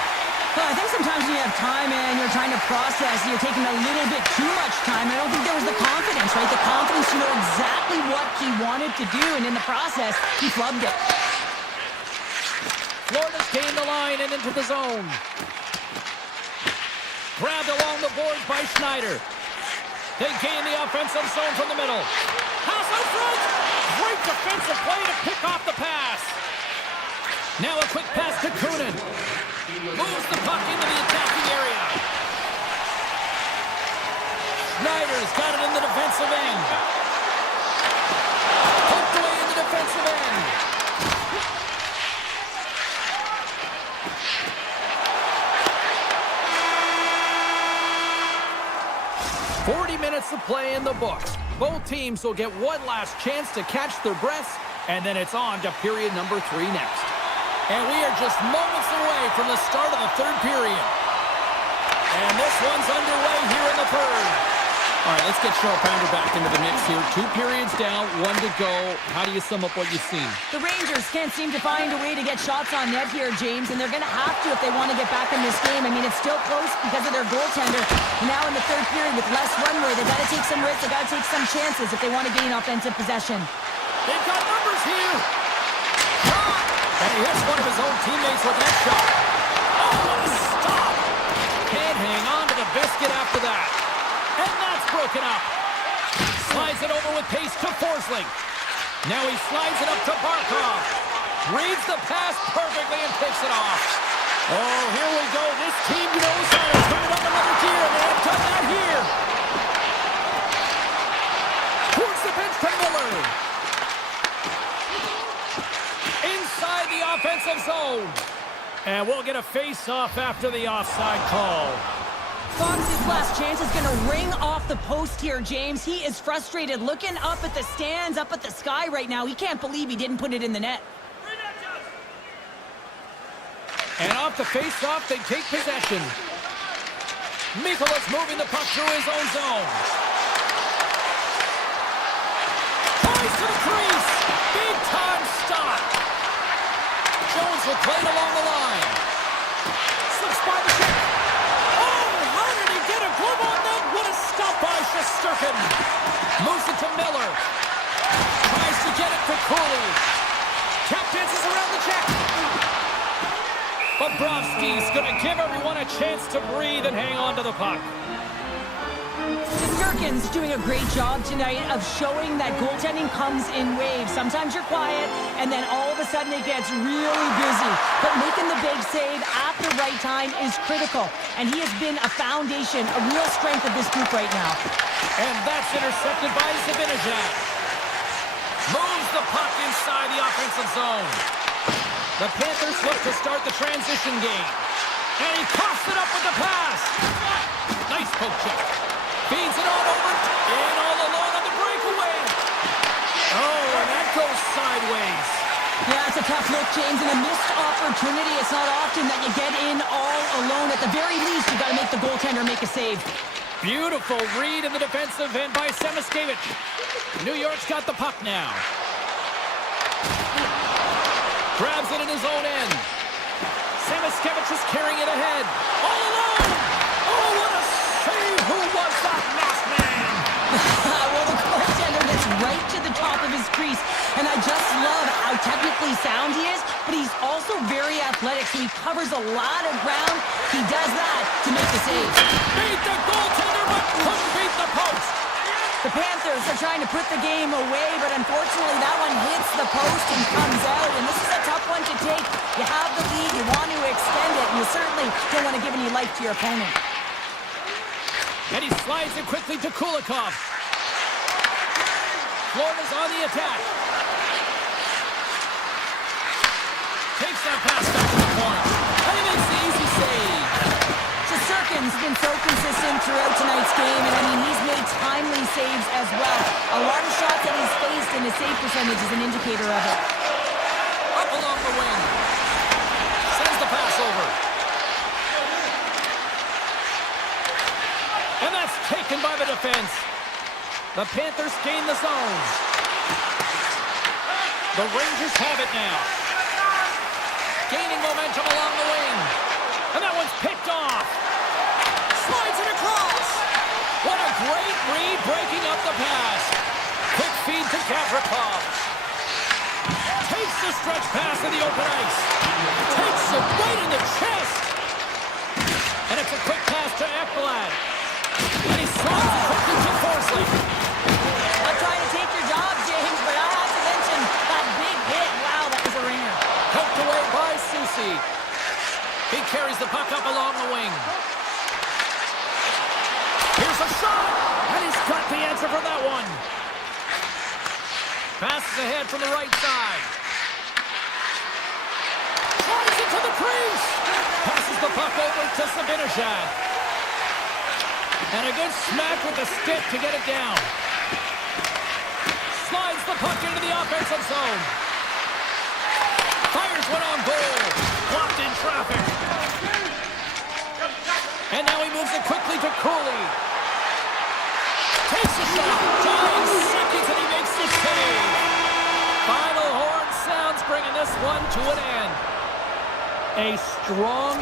Well, I think sometimes when you have time and you're trying to process, you're taking a little bit too much time. I don't think there was the confidence, right? The confidence to know exactly what he wanted to do, and in the process, he flubbed it. Florida's gained the line and into the zone. Grabbed along the boards by Schneider. They gain the offensive zone from the middle. Pass out front. Great defensive play to pick off the pass. Now a quick pass to Kunin. Moves the puck into the attacking area. Schneider's got it in the defensive end. Poked away in the defensive end. 40 minutes of play in the books. Both teams will get one last chance to catch their breaths, and then it's on to period number 3 next. And we are just moments away from the start of the third period. And this one's underway here in the third. All right, let's get Cheryl Pounder back into the mix here. 2 periods down, 1 to go. How do you sum up what you've seen? The Rangers can't seem to find a way to get shots on net here, James, and they're going to have to if they want to get back in this game. I mean, it's still close because of their goaltender. Now in the third period with less runway, they've got to take some risks. They've got to take some chances if they want to gain offensive possession. They've got numbers here. Shot! And he hits one of his own teammates with that shot. Oh, what a stop! Can't hang on to the biscuit after that. And that's broken up. Slides it over with pace to Forsling. Now he slides it up to Barkov. Reads the pass perfectly and picks it off. Oh, here we go. This team knows how to turn it up another gear, and they have done that here. Towards the bench to Miller. Inside the offensive zone. And we'll get a face-off after the offside call. Fox's last chance is going to ring off the post here, James. He is frustrated, looking up at the stands, up at the sky right now. He can't believe he didn't put it in the net. And off the face-off, they take possession. Mikola's moving the puck through his own zone. Ties to the crease. Big-time stop. Jones will play it along the line. Slips by the check. Oh, how did he get a glove on that? What a stop by Shesterkin. Moves it to Miller. Tries to get it to Cooley. Tap dances around the check. Bobrovsky's going to give everyone a chance to breathe and hang on to the puck. Shesterkin's doing a great job tonight of showing that goaltending comes in waves. Sometimes you're quiet, and then all of a sudden it gets really busy. But making the big save at the right time is critical. And he has been a foundation, a real strength of this group right now. And that's intercepted by Zibanejad. Moves the puck inside the offensive zone. The Panthers look to start the transition game. And he coughs it up with the pass. Nice poke check. Feeds it on over. In all alone on the breakaway. Oh, and that goes sideways. Yeah, it's a tough look, James, and a missed opportunity. It's not often that you get in all alone. At the very least, you got to make the goaltender make a save. Beautiful read in the defensive end by Semiskevich. New York's got the puck now. Grabs it in his own end. Semiskevich is carrying it ahead. All alone! Oh, what a save! Who was that masked man? Well, the goaltender gets right to the top of his crease. And I just love how technically sound he is, but he's also very athletic, so he covers a lot of ground. He does that to make the save. Beat the goaltender, but couldn't beat the post. The Panthers are trying to put the game away, but unfortunately that one hits the post and comes out. And this is a tough one to take. You have the lead, you want to extend it, and you certainly don't want to give any life to your opponent. And he slides it quickly to Kulikov. Florida's on the attack. Takes that pass back to the corner. And he makes the easy save. Shesterkin's been so consistent throughout tonight's game, and I mean, he's made timely saves as well. A lot of shots that he's faced, and his save percentage is an indicator of it. Up along the wing. Sends the pass over. And that's taken by the defense. The Panthers gain the zone. The Rangers have it now. Gaining momentum along the wing. And that one's picked off. Slides it across. What a great read breaking up the pass. Quick feed to Gavrikov. Takes the stretch pass to the open ice. Takes it right in the chest. And it's a quick pass to Ekblad. And he slides it quickly to Forsling. I'm trying to take your job, James, but I have to mention that big hit. Wow, that was a ringer. Poked away by Susi. He carries the puck up along the wing. Here's a shot, and he's got the answer for that one. Passes ahead from the right side. Tries it to the crease. Passes the puck over to Zibanejad. And a good smack with the stick to get it down. Slides the puck into the offensive zone. Fires one on goal. Blocked in traffic. And now he moves it quickly to Cooley. Takes the shot. Giant seconds and he makes the save. Final horn sounds bringing this one to an end. A strong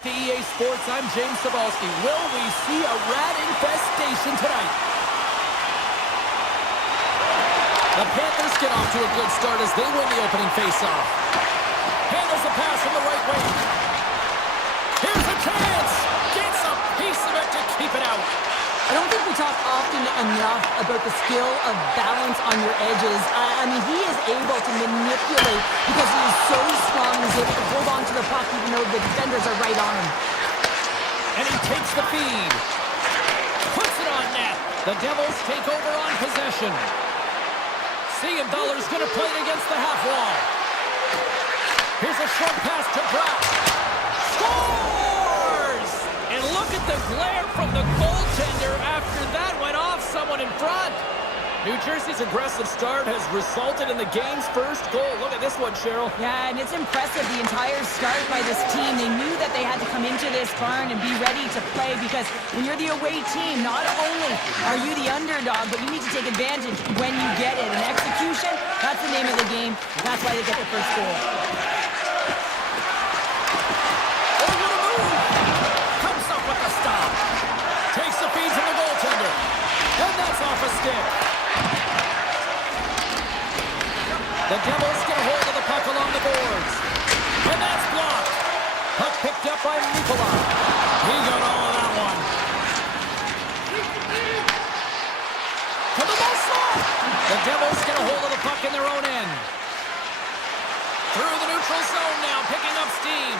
To EA Sports, I'm James Cebulski. Will we see a rat infestation tonight? The Panthers get off to a good start as they win the opening faceoff. Handles a pass from the right wing. Here's a chance. Gets a piece of it to keep it out. I don't think we talk often enough about the skill of balance on your edges. I mean, he is able to manipulate because he is so strong. He's able to hold on to the puck even though the defenders are right on him. And he takes the feed. Puts it on net. The Devils take over on possession. Siegenthaler's going to play it against the half wall. Here's a short pass to Brock. Scores! And look at the glare from the goaltender after that went off someone in front. New Jersey's aggressive start has resulted in the game's first goal. Look at this one, Cheryl. Yeah, and it's impressive, the entire start by this team. They knew that they had to come into this barn and be ready to play because when you're the away team, not only are you the underdog, but you need to take advantage when you get it. And execution, that's the name of the game. That's why they get the first goal. Takes the feed from the goaltender. And that's off a stick. The Devils get a hold of the puck along the boards. And that's blocked. Puck picked up by Nikolai. He got all of that one. To the ball slot. The Devils get a hold of the puck in their own end. Through the neutral zone now, picking up steam.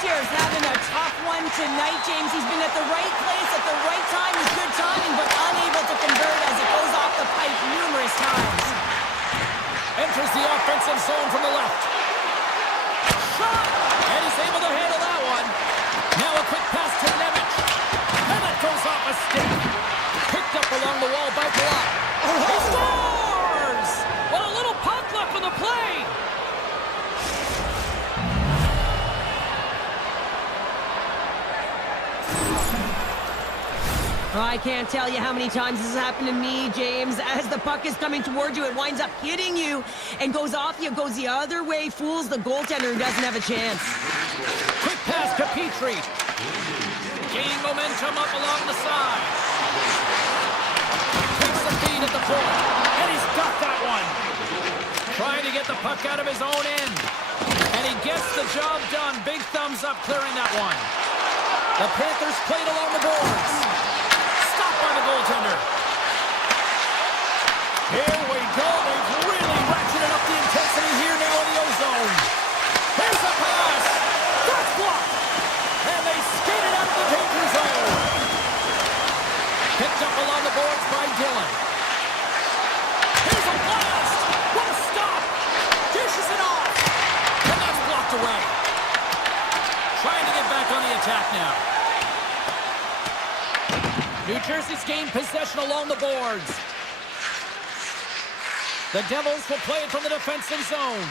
Shares having a tough one tonight, James. He's been at the right place at the right time with good timing, but unable to convert as it goes off the pipe numerous times. Enters the offensive zone from the left. Shot! And he's able to handle that one. Now a quick pass to Nemec. And that goes off a stick. Picked up along the wall by Block. He scores! Well, a little puck luck on the play. I can't tell you how many times this has happened to me, James. As the puck is coming towards you, it winds up hitting you and goes off you, goes the other way, fools the goaltender who doesn't have a chance. Quick pass to Petrie. Gaining momentum up along the side. Takes the feed at the point. And he's got that one. Trying to get the puck out of his own end. And he gets the job done. Big thumbs up clearing that one. The Panthers played along the boards. By the goaltender. Here we go. They've really ratcheted up the intensity here now in the ozone. Here's a pass. That's blocked. And they skated out of the danger zone. Picked up along the boards by Dillon. Here's a blast. What a stop. Dishes it off. And that's blocked away. Trying to get back on the attack now. New Jersey's gained possession along the boards. The Devils will play it from the defensive zone.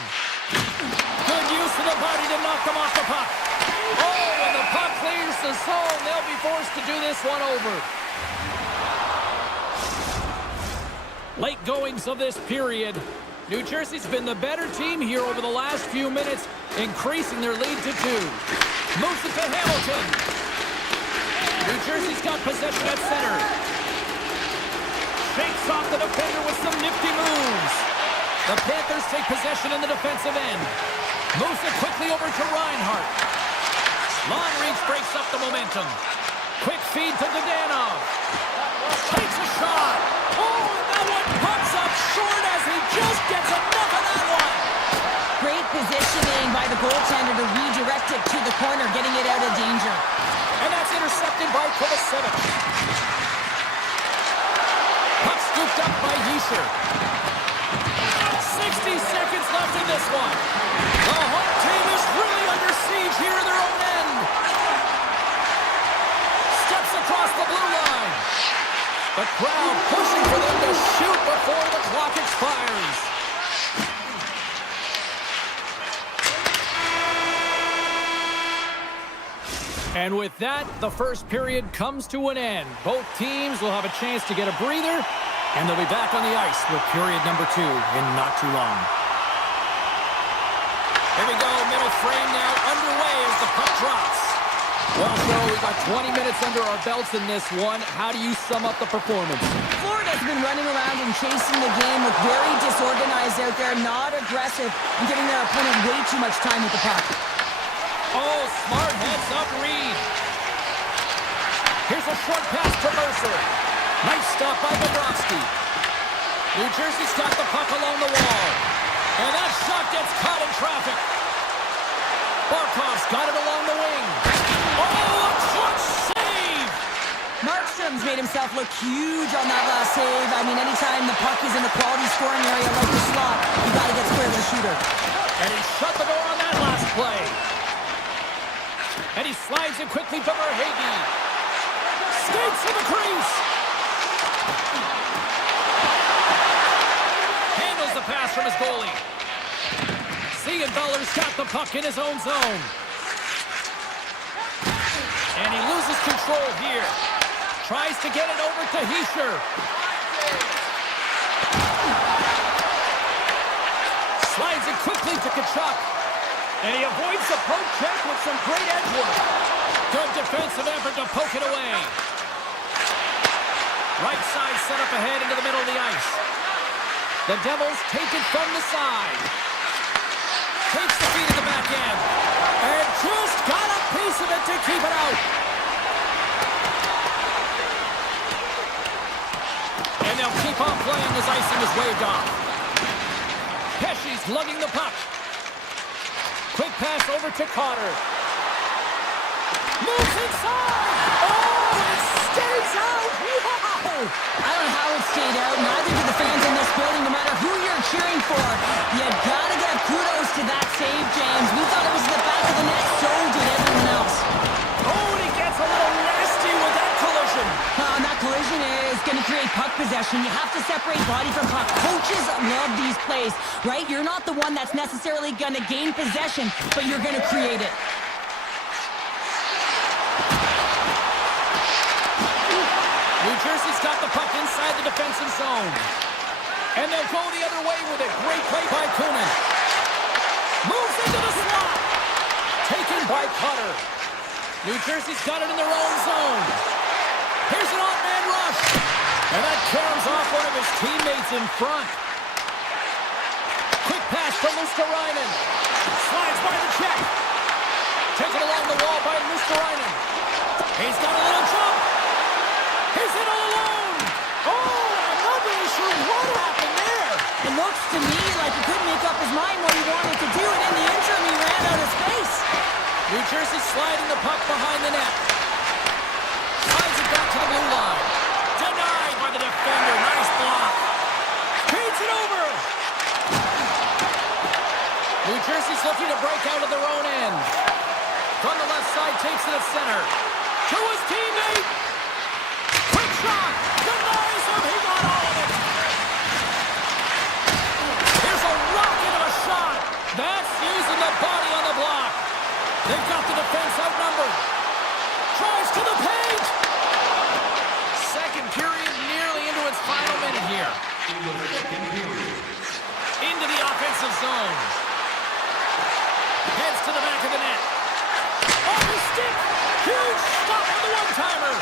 Good use of the body to knock them off the puck. Oh, when the puck clears the zone, they'll be forced to do this one over. Late goings of this period. New Jersey's been the better team here over the last few minutes, increasing their lead to 2. Moves it to Hamilton. New Jersey's got possession at center. Shakes off the defender with some nifty moves. The Panthers take possession in the defensive end. Moves it quickly over to Reinhart. Long reach breaks up the momentum. Quick feed to Dadonov. Takes a shot. Oh, and that one pops up short as he just gets enough of that one. Great positioning by the goaltender to redirect it to the corner, getting it out of danger. And that's intercepted by Kovacevic. Puck scooped up by Hischer. 60 seconds left in this one. The home team is really under siege here in their own end. Steps across the blue line. The crowd pushing for them to shoot before the clock expires. And with that, the first period comes to an end. Both teams will have a chance to get a breather And they'll be back on the ice with period number 2 in not too long. Here we go, middle frame now underway as the puck drops. Well, Joe, we've got 20 minutes under our belts in this one. How do you sum up the performance? Florida's been running around and chasing the game, look very disorganized out there, not aggressive, and giving their opponent way too much time with the puck. Oh, smart heads-up read. Here's a short pass to Mercer. Nice stop by Bobrovsky. New Jersey's got the puck along the wall. And that shot gets caught in traffic. Barkov's got it along the wing. Oh, a clutch save! Markstrom's made himself look huge on that last save. I mean, anytime the puck is in the quality scoring area like the slot, you got to get square with the shooter. And he shut the door on that last play. And he slides it quickly to Verhaeghe. Skates to the crease. Handles the pass from his goalie. Siegenthaler's got the puck in his own zone. And he loses control here. Tries to get it over to Hischier. Slides it quickly to Tkachuk. And he avoids the poke check with some great edge work. Good defensive effort to poke it away. Right side set up ahead into the middle of the ice. The Devils take it from the side. Takes the feed at the back end. And just got a piece of it to keep it out. And they'll keep on playing as icing is waved off. Pesci's lugging the puck. Quick pass over to Carter. Moves inside. Oh, it stays out. Wow. I don't know how it stayed out. Neither do the fans in this building, no matter who you're cheering for. You gotta give kudos to that save, James. We thought it was in the back of the net, so did everyone else. Oh, and he gets a little nasty with that collision. And that collision is going to create puck possession. You have to separate body from puck. Coaches love these plays, right? You're not the one that's necessarily going to gain possession, but you're going to create it. New Jersey's got the puck inside the defensive zone. And they'll go the other way with it. Great play by Kunin. Moves into the slot. Taken by Cutter. New Jersey's got it in their own zone. Here's an off-man rush. And that caroms off one of his teammates in front. Quick pass to Luosterainen. Slides by the check. Taken along the wall by Luosterainen. He's got a little jump. He's in all alone. Oh, I'm not really sure what happened there. It looks to me like he couldn't make up his mind what he wanted to do, and in the interim, he ran out of space. New Jersey sliding the puck behind the net. Slides it back to the blue line. Denied by the defender. Nice block. Feeds it over. New Jersey's looking to break out of their own end. From the left side, takes it at center. To his teammate. Quick shot. Denies him. He got all of it. Here's a rocket of a shot. That's using the body on the block. They've got the defense outnumbered. Tries to the paint. Second period nearly into its final minute here. Into the offensive zone. Heads to the back of the net. Off his stick. Huge stop on the one-timer.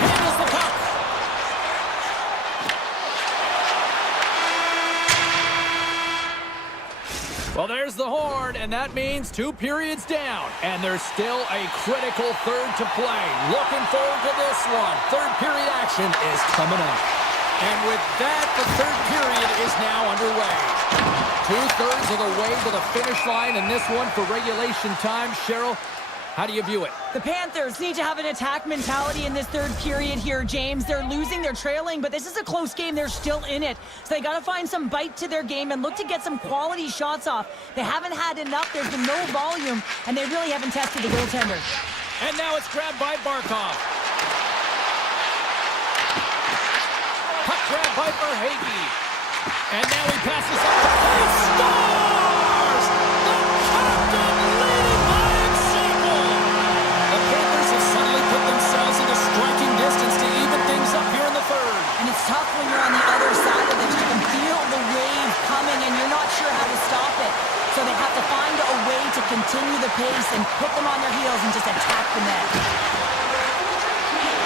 Handles the puck. Well, there's the horn, and that means 2 periods down. And there's still a critical third to play. Looking forward to this one. Third period action is coming up. And with that, the third period is now underway. 2/3 of the way to the finish line in this one for regulation time. Cheryl, how do you view it? The Panthers need to have an attack mentality in this third period here, James. They're losing, they're trailing, but this is a close game. They're still in it. So they got to find some bite to their game and look to get some quality shots off. They haven't had enough. There's been no volume, and they really haven't tested the goaltender. And now it's grabbed by Barkov. Puck grab by Verhaeghe. And now he passes up. He scores! The captain leading by example. The Panthers have suddenly put themselves into striking distance to even things up here in the third. continue the pace and put them on their heels and just attack the net.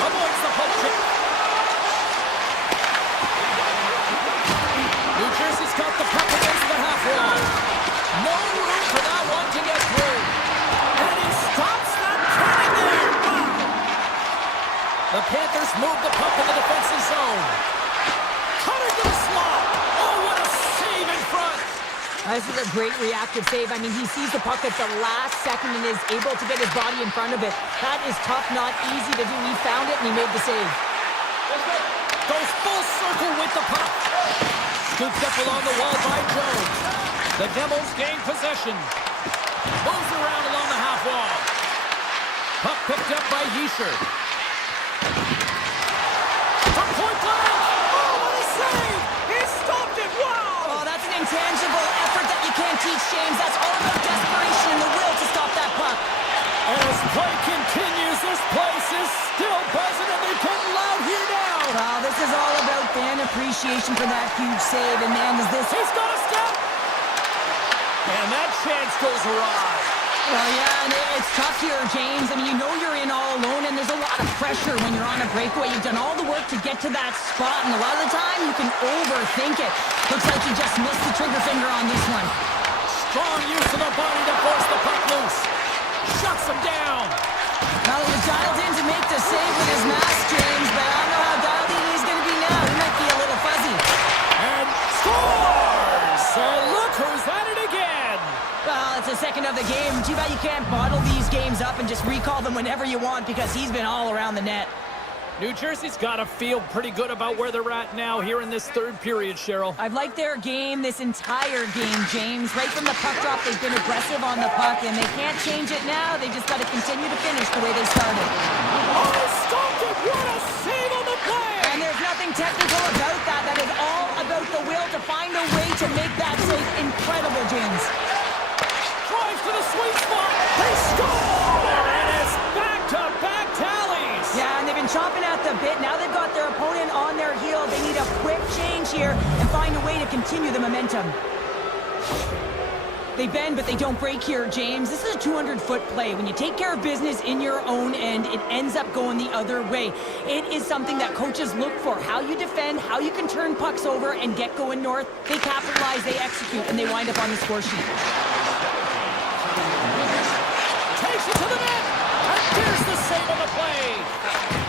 Avoids the poke check. New Jersey's got the puck against the half wall. No room for that one to get through. And he stops that cannon there. The Panthers move the puck in the defensive zone. Cut into the slot. Oh, what a save in front. This is a great reactive save. I mean, he sees the puck at the last second and is able to get his body in front of it. That is tough, not easy to do. He found it and he made the save. Goes full circle with the puck. Scooped up along the wall by Jones. The Devils gain possession. Moves around along the half wall. Puck picked up by Hischer. From point blank. Oh, what a save! He stopped it. Wow! Oh, that's an intangible effort that you can't teach, James. That's all about desperation and the will to stop that puck. As play continues, this place is still buzzing and they're getting loud here now. Well, this is all about fan appreciation for that huge save. And man, is this... He's got a step. And that chance goes awry. Well, yeah, and it's tough here, James. I mean, you know you're in all alone, and there's a lot of pressure when you're on a breakaway. You've done all the work to get to that spot, and a lot of the time you can overthink it. Looks like he just missed the trigger finger on this one. Strong use of the body to force the puck loose. Shuts him down. Well, he was dialed in to make the save with his mask, James, but I don't know how dialed in he's going to be now. He might be a little fuzzy. And scores! And look who's at it again. Well, it's the second of the game. Too bad you can't bottle these games up and just recall them whenever you want because he's been all around the net. New Jersey's got to feel pretty good about where they're at now here in this third period, Cheryl. I've liked their game this entire game, James. Right from the puck drop, they've been aggressive on the puck, and they can't change it now. They just got to continue to finish the way they started. Oh, stopped it! What a save on the play! And there's nothing technical about that. That is all about the will to find a way to make that save incredible, James. Drives to the sweet spot. They score! And it's back-to-back tallies. Yeah, and they've been chomping at the bit. Now they've got their opponent on their heel. They need a quick change here and find a way to continue the momentum. They bend, but they don't break here, James. This is a 200-foot play. When you take care of business in your own end, it ends up going the other way. It is something that coaches look for. How you defend, how you can turn pucks over and get going north. They capitalize, they execute, and they wind up on the score sheet. Takes it to the net. And here's the save on the play.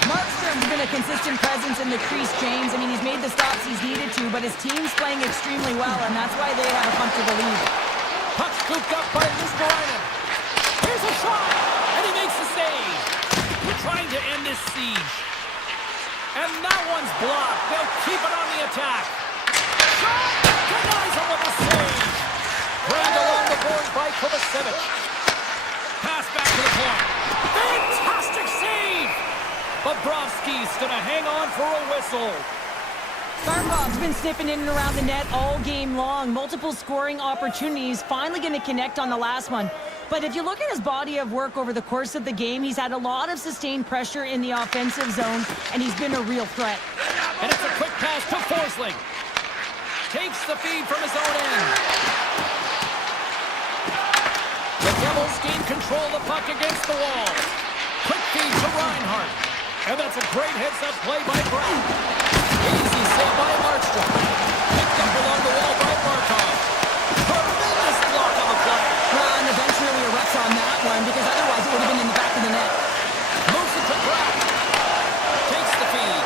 Markstrom's been a consistent presence in the crease, James. I mean, he's made the stops he's needed to, but his team's playing extremely well, and that's why they have a comfortable lead. Puck scooped up by Luskarainen. Here's a shot, and he makes the save. We're trying to end this siege. And that one's blocked. They'll keep it on the attack. Shot! Denies him with a save. Grabbed along the board by Kovacevic. Pass back to the point. Fantastic save! Bobrovsky's gonna hang on for a whistle. Barkov's been sniffing in and around the net all game long. Multiple scoring opportunities. Finally going to connect on the last one. But if you look at his body of work over the course of the game, he's had a lot of sustained pressure in the offensive zone, and he's been a real threat. And it's a quick pass to Forsling. Takes the feed from his own end. The Devils gain control of the puck against the wall. Quick feed to Reinhart. And that's a great heads-up play by Brown. Easy save by Markstrom. Picked up along the wall by Markov. Tremendous block on the play. Well, and the bench really erupts on that one because otherwise it would have been in the back of the net. Moves it to Brown. Takes the feed.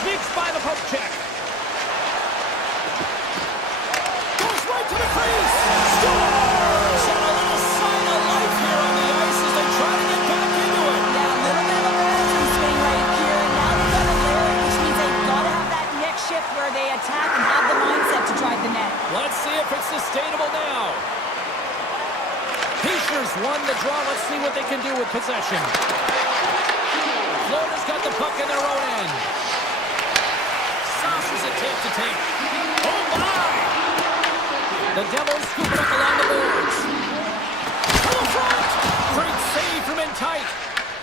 Sneaks by the poke check. Goes right to the crease. Scores! And a little sign of life here on the ice as they try to get back into it. Yeah, a little bit of a momentum swing right here. And now they've got a layer, which means they've got to have that next shift where they attack and have the mindset to drive the net. Let's see if it's sustainable now. Hischer's won the draw. Let's see what they can do with possession. Florida's got the puck in their own end. Saucer's attempt to take. Oh, my! The Devils scoop it up along the boards. To the front! Great save from in tight.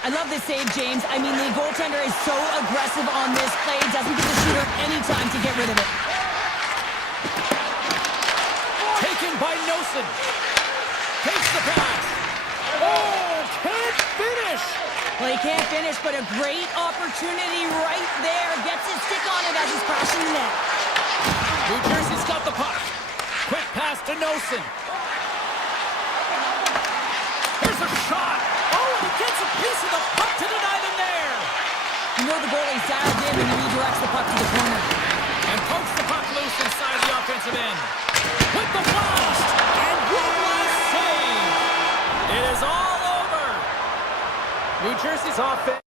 I love this save, James. I mean, the goaltender is so aggressive on this play. Doesn't give the shooter any time to get rid of it. Taken by Nosen. Takes the pass. Well, he can't finish, but a great opportunity right there. Gets his stick on it as he's crashing the net. New Jersey's got the puck. Quick pass to Nosen. Here's a shot. Oh, and he gets a piece of the puck to deny them there. You know the goalie's dialed in when he redirects the puck to the corner. And pokes the puck loose inside the offensive end. With the blast. And one last save. It is all over. New Jersey's offense.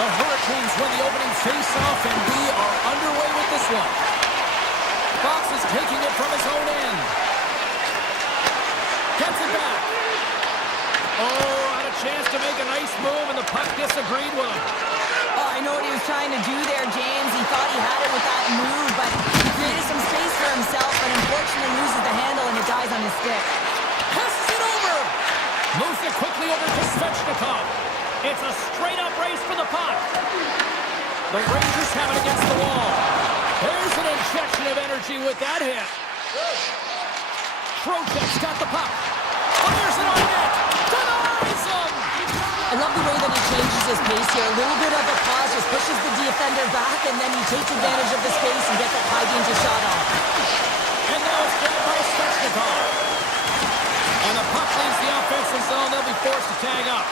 The Hurricanes win the opening face-off, and we are underway with this one. Fox is taking it from his own end. Gets it back. Oh, had a chance to make a nice move, and the puck disagreed with him. Oh, I know what he was trying to do there, James. He thought he had it with that move, but he created some space for himself, but unfortunately loses the handle, and it dies on his stick. Passes it over. Moves it quickly over to Svechnikov. It's a straight-up race for the puck. The Rangers have it against the wall. There's an injection of energy with that hit. Trocheck's got the puck. Fires it on net. Denies him. I love the way that he changes his pace here. A little bit of a pause, just pushes the defender back, and then he takes advantage of the space and gets that high-danger shot off. And now it's grabbed by Svechnikov. And the puck leaves the offensive zone. They'll be forced to tag up.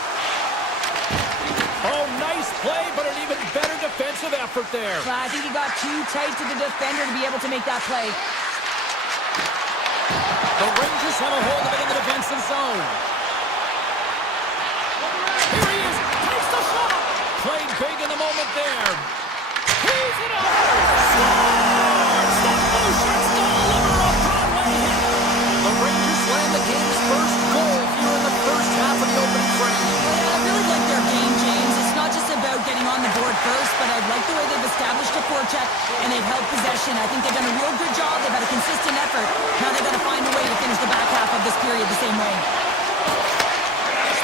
Oh, nice play, but an even better defensive effort there. I think he got too tight to the defender to be able to make that play. The Rangers have a hold of it in the defensive zone. Here he is. Takes the shot. Played big in the moment there. He's it up. Scores! The motion goal over Broadway. The Rangers land the game's first goal here in the first half of the opening frame. Yeah, I really like their game, James. It's not just about getting on the board first, but I like the way they've established a forecheck and they've held possession. I think they've done a real good job. They've had a consistent effort. Now they've got to find a way to finish the back half of this period the same way.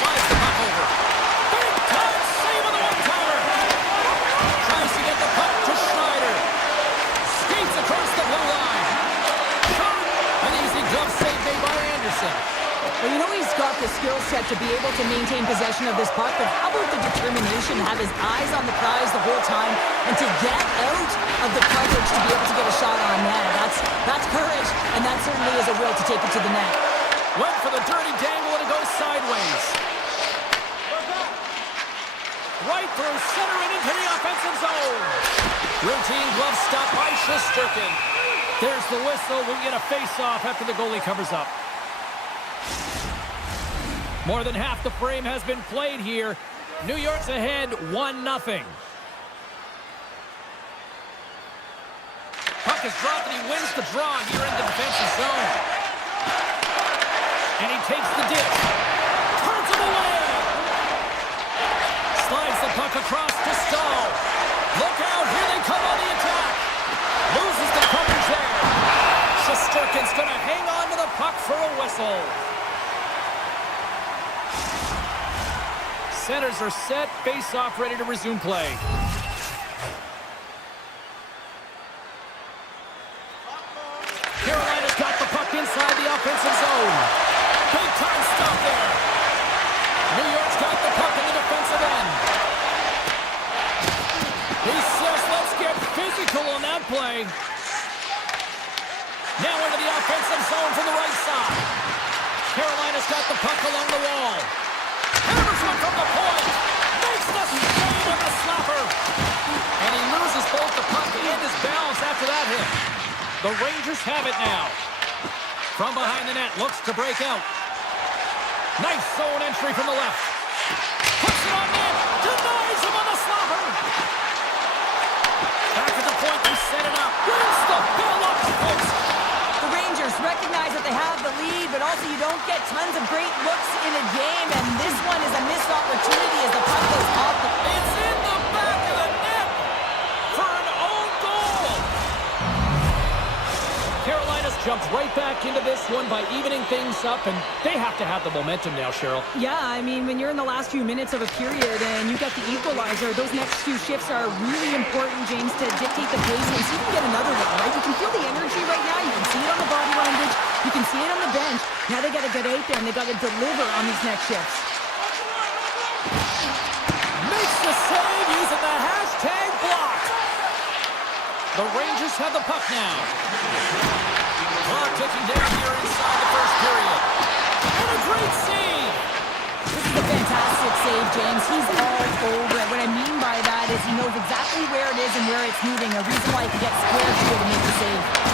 Slides the puck over. Big time save on the one-timer. Tries to get the puck to Schneider. Skates across the blue line. Shot. An easy glove save made by Anderson. Well, you know he's got the skill set to be able to maintain possession of this puck, but how about the determination to have his eyes on the prize the whole time and to get out of the coverage to be able to get a shot on net? That's courage, and that certainly is a will to take it to the net. Went for the dirty dangle and it goes sideways. Right through center and into the offensive zone. Routine glove stop by Shesterkin. There's the whistle. We'll get a face-off after the goalie covers up. More than half the frame has been played here. New York's ahead 1-0. Puck is dropped and he wins the draw here in the defensive zone. And he takes the dish. Turns him away. Slides the puck across to Stahl. Look out, here they come on the attack. Loses the coverage there. Shesterkin's going to hang on to the puck for a whistle. Centers are set, face-off ready to resume play. Carolina's got the puck inside the offensive zone. Big time stop there. New York's got the puck in the defensive end. He says, let's get physical on that play. Now into the offensive zone from the right side. Carolina's got the puck along the wall. Hammers one from the point. Makes the save with the slapper. And he loses both the puck and his balance after that hit. The Rangers have it now. From behind the net, looks to break out. Nice zone entry from the left. Puts it on net. Denies him on the slapper. Back at the point, they set it up. Wins the bill up the post. The Rangers recognize that they have the lead, but also you don't get tons of great looks in a game, and this one is a missed opportunity as the puck goes off the... It's in the back of the net for an own goal. Carolina's jumped right back into this one by evening things up, and they have to have the momentum now, Cheryl. Yeah, I mean, when you're in the last few minutes of a period and you got the equalizer, those next few shifts are really important, James, to dictate the pace and see if you can get another one, right? You can feel the energy right now. You can see it on the body language. You can see it on the bench. Now they got to get out there and they got to deliver on these next shifts. Makes the save using the hashtag block. The Rangers have the puck now. Clock ticking down here inside the first period. And a great save. This is a fantastic save, James. He's all over it. What I mean by that is he knows exactly where it is and where it's moving. A reason why he can get squared to be able to make the save.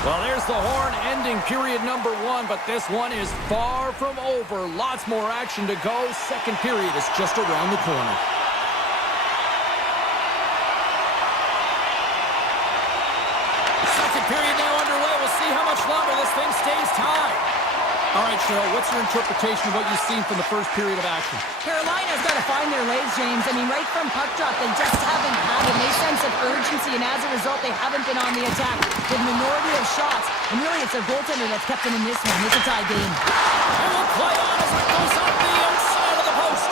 Well, there's the horn ending period number 1, but this one is far from over. Lots more action to go. Second period is just around the corner. Second period now underway. We'll see how much longer this thing stays tied. All right, Cheryl, what's your interpretation of what you've seen from the first period of action? Carolina's got to find their legs, James. I mean, right from puck drop, they just haven't had it. They sense of urgency, and as a result, they haven't been on the attack. The minority of shots, and really it's their goaltender that's kept them in this one. It's a tie game. And we'll play on as it goes up the inside of the post.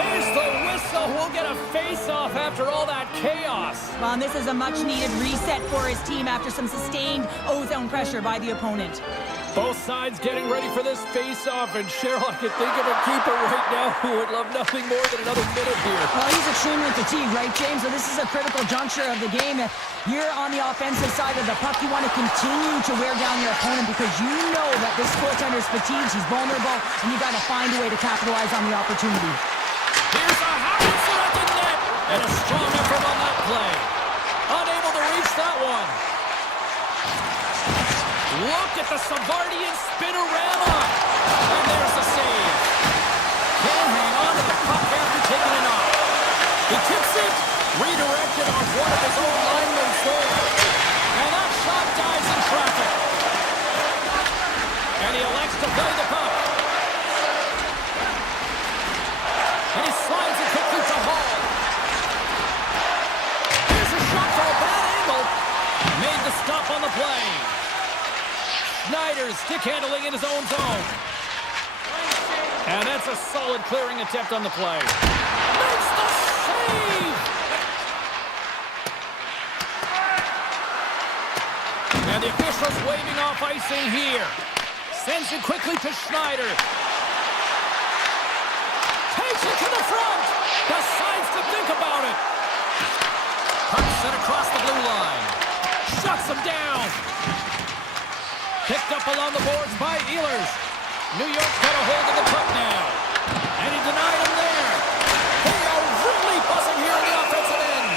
There's the whistle. We'll get a face-off after all that chaos. Well, and this is a much-needed reset for his team after some sustained O-zone pressure by the opponent. Both sides getting ready for this face-off, and Cheryl, I can think of a keeper right now who would love nothing more than another minute here. Well, he's extremely fatigued, right, James? So this is a critical juncture of the game. If you're on the offensive side of the puck, you want to continue to wear down your opponent because you know that this goaltender's fatigued, he's vulnerable, and you got to find a way to capitalize on the opportunity. Here's a howitzer at the net, and a strong effort on that play. Unable to reach that one. Look at the Savardian spinorama. And there's the save. Can't hang on to the puck after taking it off. He tips it, redirected off one of his own linemen there. And that shot dies in traffic. And he elects to play the puck. And he slides it quickly to Hall. Here's a shot for a bad angle. Made the stop on the play. Snyder stick handling in his own zone. And that's a solid clearing attempt on the play. Makes the save! And the official's waving off icing here. Sends it quickly to Snyder. Takes it to the front. Decides to think about it. Puck set across the blue line. Shuts him down. Picked up along the boards by Ehlers. New York's got a hold of the puck now. And he denied him there. They are really buzzing here in the offensive end.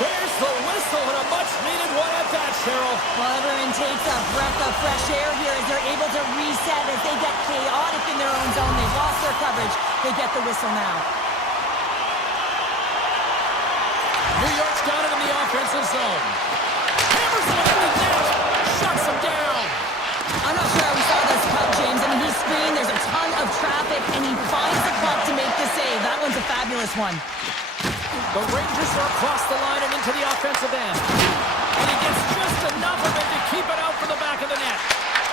There's the whistle and a much-needed one at that, Cheryl. Well, everyone takes a breath of fresh air here as they're able to reset as they get chaotic in their own zone. They've lost their coverage. They get the whistle now. New York's got it in the offensive zone. Hammers it in the net. Shuts him down. I'm not sure how we saw this puck, James. I mean, he screened, there's a ton of traffic, and he finds the puck to make the save. That one's a fabulous one. The Rangers are across the line and into the offensive end. And he gets just enough of it to keep it out for the back of the net.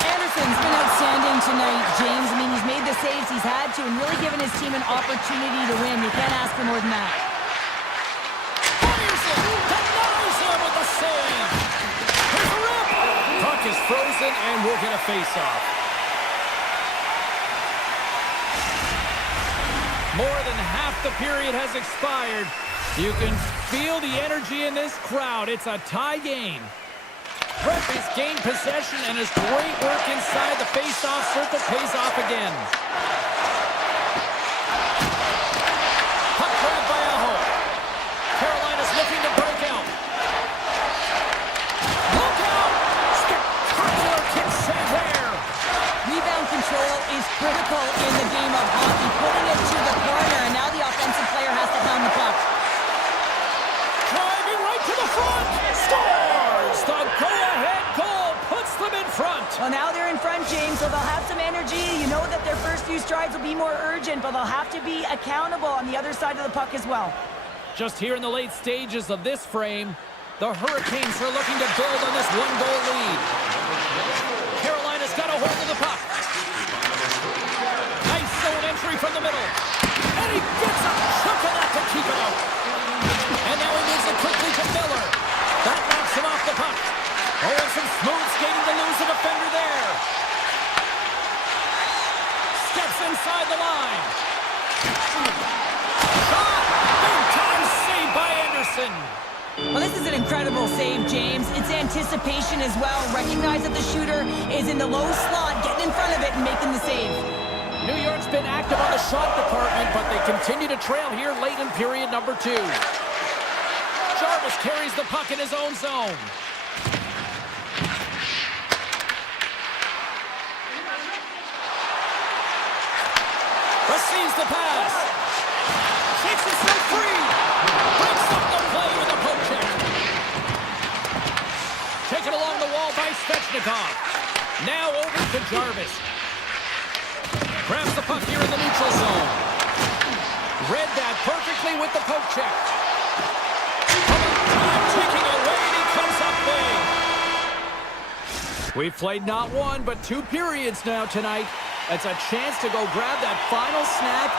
Anderson's been outstanding tonight, James. I mean, he's made the saves he's had to and really given his team an opportunity to win. You can't ask for more than that. Fires it! Denies him with the save! Here's a rip! Puck is frozen and we'll get a face-off. More than half the period has expired. You can feel the energy in this crowd. It's a tie game. Rep has gained possession and his great work inside the face-off circle pays off again. Puck grabbed by Aho. Carolina's looking to break out. Look out! Spectacular kick sent there. Rebound control is critical in the game of hockey. Putting it to the corner, and now the offensive player has to pound the puck. Driving right to the front. Scores! The go-ahead goal puts them in front. Well, now they're in front, James, so they'll have some energy. You know that their first few strides will be more urgent, but they'll have to be accountable on the other side of the puck as well. Just here in the late stages of this frame, the Hurricanes are looking to build on this one-goal lead. Carolina's got a hold of the puck. Nice zone entry from the middle. And he gets a chunk of that to keep it out. And now he moves it quickly to Miller. That knocks him off the puck. Oh, and some smooth skating to lose a defender there. Steps inside the line. Shot! Big time save by Anderson. Well, this is an incredible save, James. It's anticipation as well. Recognize that the shooter is in the low slot, getting in front of it and making the save. New York's been active on the shot department, but they continue to trail here late in period number 2. Jarvis carries the puck in his own zone. Receives the pass. Shakes himself free. Breaks up the play with a poke check. Taken along the wall by Svechnikov. Now over to Jarvis. Grabs the puck here in the neutral zone. Read that perfectly with the poke check. Taking away, and he comes up big. We've played not one, but 2 periods now tonight. It's a chance to go grab that final snack.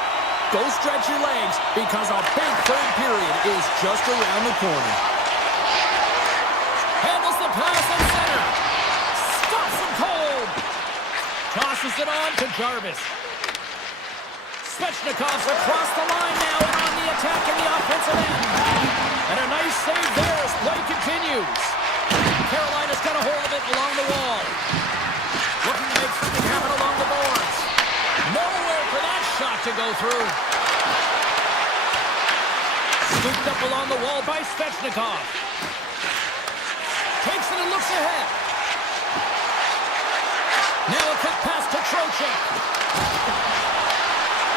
Go stretch your legs, because a big 3rd period is just around the corner. Handles the pass in center. Stops him cold. Tosses it on to Jarvis. Svechnikov's across the line now and on the attack in the offensive end. And a nice save there as play continues. Carolina's got a hold of it along the wall. Looking to make something happen along the boards. Nowhere for that shot to go through. Scooped up along the wall by Svechnikov. Takes it and looks ahead. Now a quick pass to Trocheck.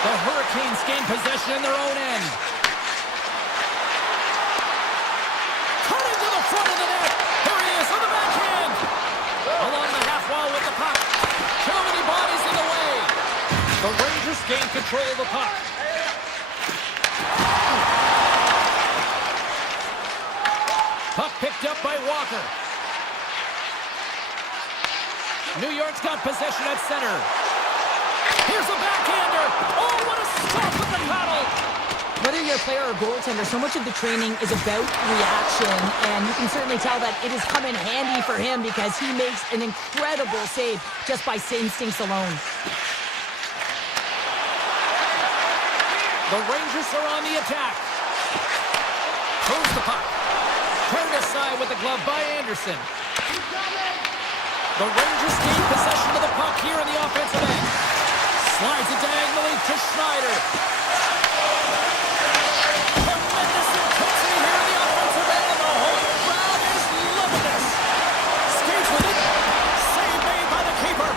The Hurricanes gain possession in their own end. Cutting to the front of the net. There he is on the backhand. Along the half wall with the puck. Too many bodies in the way. The Rangers gain control of the puck. Puck picked up by Walker. New York's got possession at center. Here's a backhander. Oh, what a stop with the paddle. Whether you're a player or goaltender, so much of the training is about reaction, and you can certainly tell that it has come in handy for him because he makes an incredible save just by instincts alone. The Rangers are on the attack. Throws the puck. Turned aside with the glove by Anderson. The Rangers gain possession of the puck here in the offensive end. Slides it diagonally to Schneider. Tremendous intensity here in the offensive end, and the whole crowd is loving this. Skates with it. Save made by the keeper.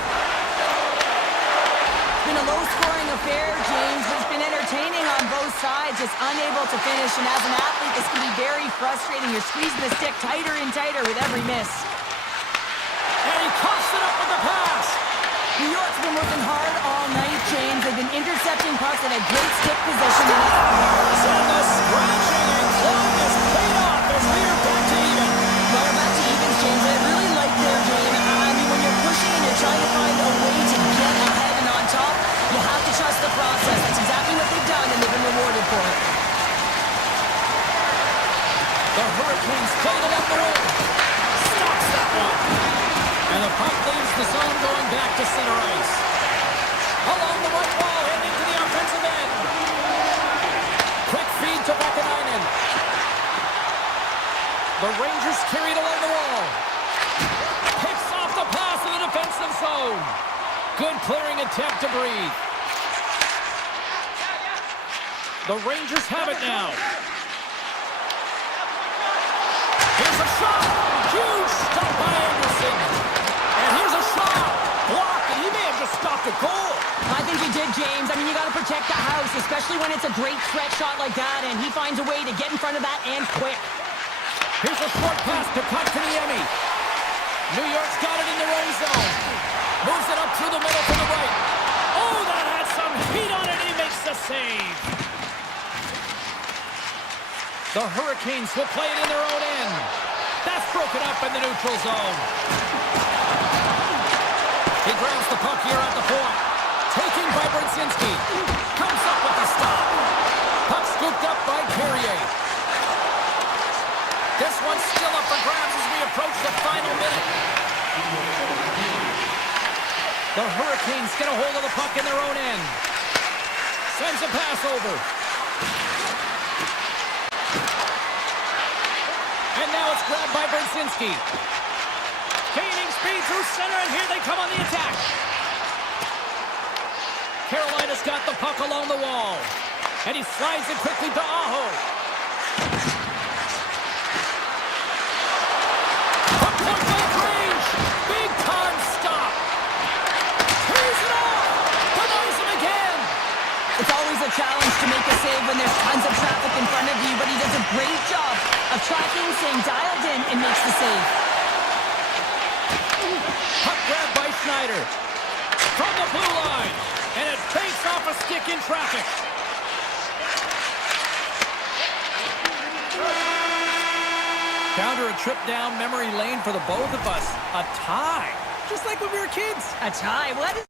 It's been a low-scoring affair, James, but it's been entertaining on both sides, just unable to finish. And as an athlete, this can be very frustrating. You're squeezing the stick tighter and tighter with every miss. And he cuffs it up with the pass. New York's been working hard all night, James. They've been intercepting pucks and had great stick position. And the scratching and clawing is paid off as we are back to even. Well, back to evens, James. I really like their game. I mean, when you're pushing and you're trying to find a way to get ahead and on top, you have to trust the process. That's exactly what they've done, and they've been rewarded for it. The Hurricanes played it up the wing. Stops that one. And the puck leaves the zone going back to center ice. Along the right wall, heading to the offensive end. Quick feed to Vakanainen. The Rangers carried along the wall. Picks off the pass in the defensive zone. Good clearing attempt to breathe. The Rangers have it now. Here's a shot. Huge stop by Anderson. And here's a shot. Blocked, and he may have just stopped a goal. I think you did, James. I mean, you got to protect the house, especially when it's a great threat shot like that, and he finds a way to get in front of that and quick. Here's a short pass to Kotkaniemi. New York's got it in their own zone. Moves it up through the middle to the right. Oh, that had some heat on it. He makes the save. The Hurricanes will play it in their own end. That's broken up in the neutral zone. He grabs the puck here at the point. Taken by Brzezinski. Comes up with the stop. Puck scooped up by Carrier. This one's still up for grabs as we approach the final minute. The Hurricanes get a hold of the puck in their own end. Sends a pass over. And now it's grabbed by Brzezinski. Gaining speed through center, and here they come on the attack. Carolina's got the puck along the wall. And he slides it quickly to Aho. Puck point blank range. Big time stop. Tears it off. Denies him again. It's always a challenge to make a save when there's tons of traffic in front of you, but he does a great job of tracking, staying dialed in, and makes the save. Puck grab by Schneider. From the blue line. And it fakes off a stick in traffic. Counter a trip down memory lane for the both of us. A tie. Just like when we were kids. A tie? What is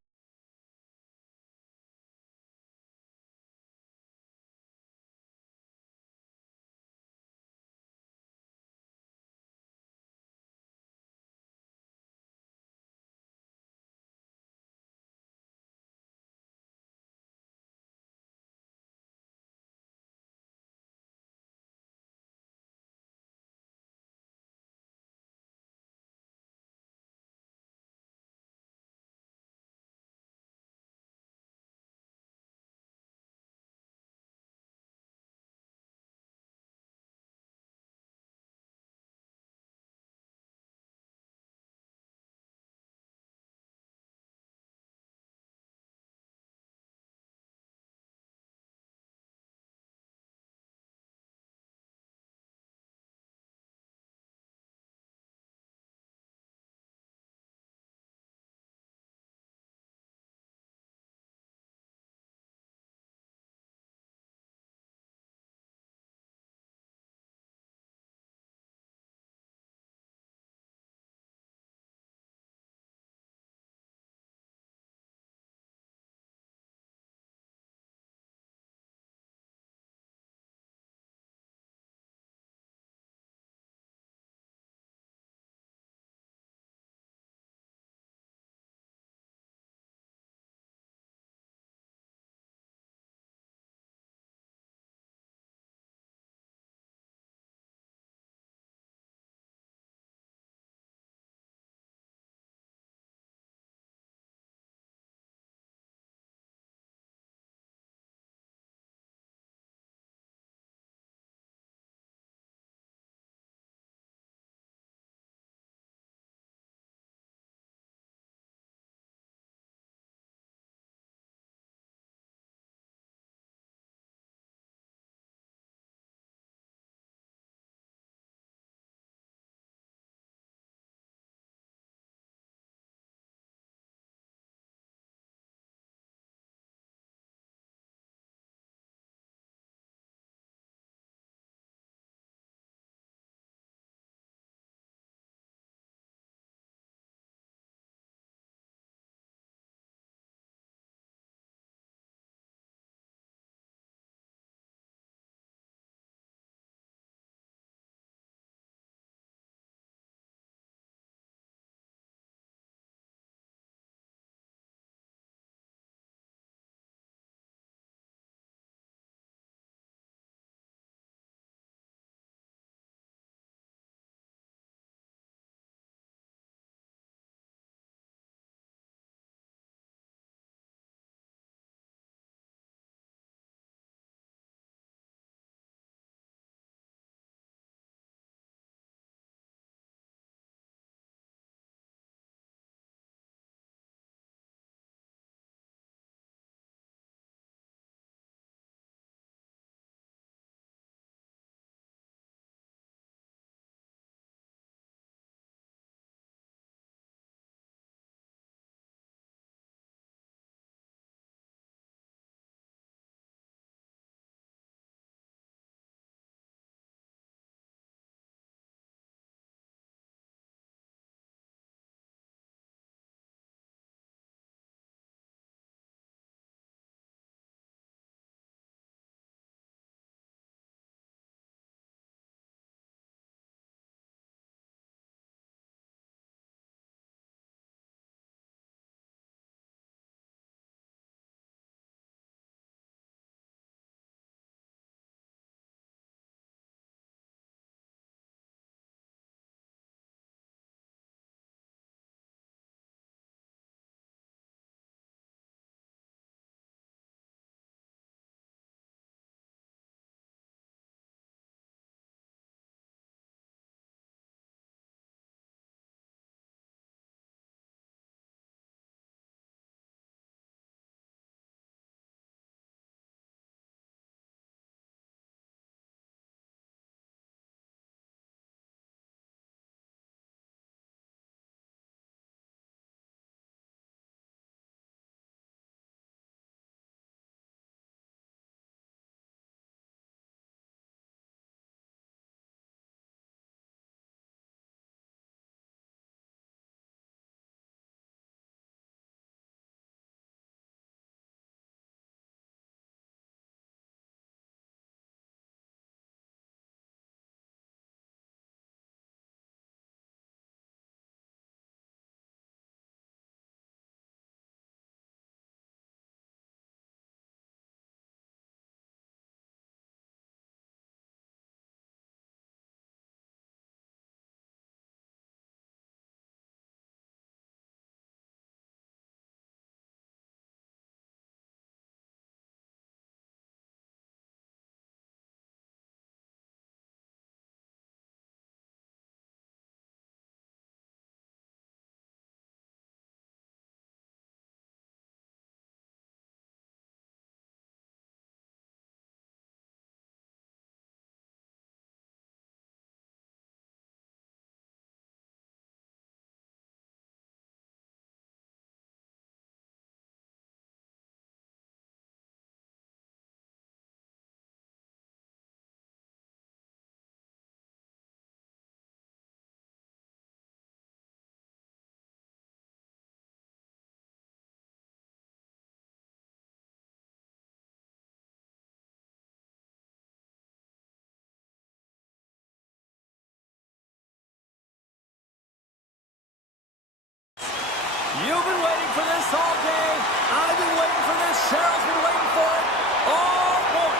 You've been waiting for this all day. I've been waiting for this. Cheryl's been waiting for it. Oh, boy.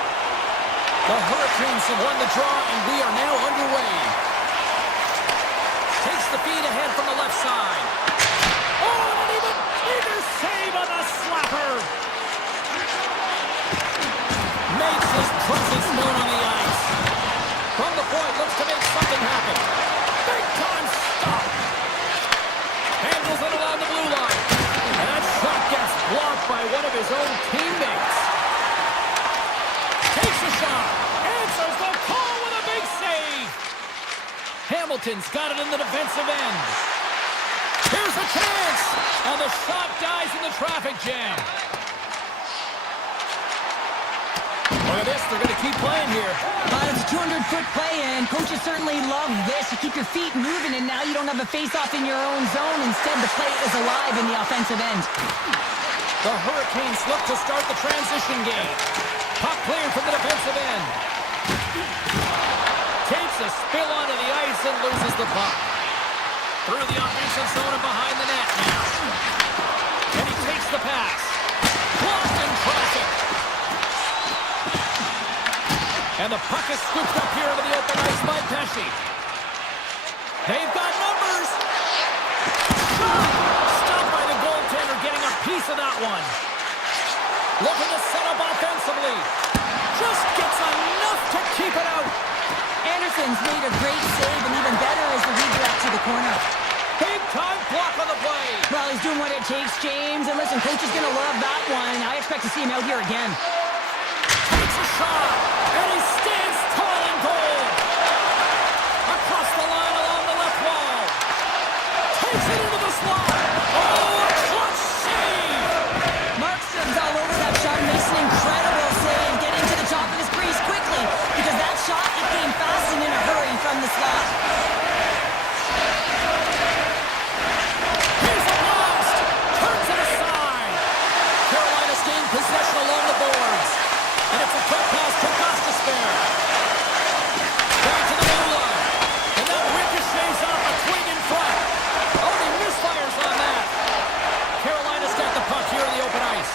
The Hurricanes have won the draw, and we are now underway. Takes the feed ahead from the left side. Oh, and an even bigger save on the slapper. Makes his presence known on the ice. From the point, looks to make something happen. Big time stop. Handles it along the blue line. And that shot gets blocked by one of his own teammates. Takes a shot. Answers the call with a big save. Hamilton's got it in the defensive end. Here's a chance. And the shot dies in the traffic jam. Look at this. They're going to keep playing here. It's a 200-foot play, and coaches certainly love this. You keep your feet moving, and now you don't have a face-off in your own zone. Instead, the play is alive in the offensive end. The Hurricanes look to start the transition game. Puck cleared from the defensive end. Takes a spill onto the ice and loses the puck. Through the offensive zone and behind the net now. And he takes the pass. Blocked in traffic. And the puck is scooped up here into the open ice by Pesci. They've got numbers. Shot! Stopped by the goaltender, getting a piece of that one. Looking to set up offensively. Just gets enough to keep it out. Anderson's made a great save, and even better is the redirect to the corner. Big time block on the play. Well, he's doing what it takes, James. And listen, coach is going to love that one. I expect to see him out here again. Takes a shot, and he stands tall and goal. Across the line along the left wall. Takes it into the slot. Oh, a clutch save. Markstrom's all over that shot and makes an incredible save, getting to the top of his crease quickly, because that shot, it came fast and in a hurry from the slot. Here's a blast. Turns it aside. Carolina's gained possession along the boards. And it's a quick pass to Gostisbehere. Back to the blue line. And that ricochets off a twig in front. Oh, he misfires on that. Carolina's got the puck here in the open ice.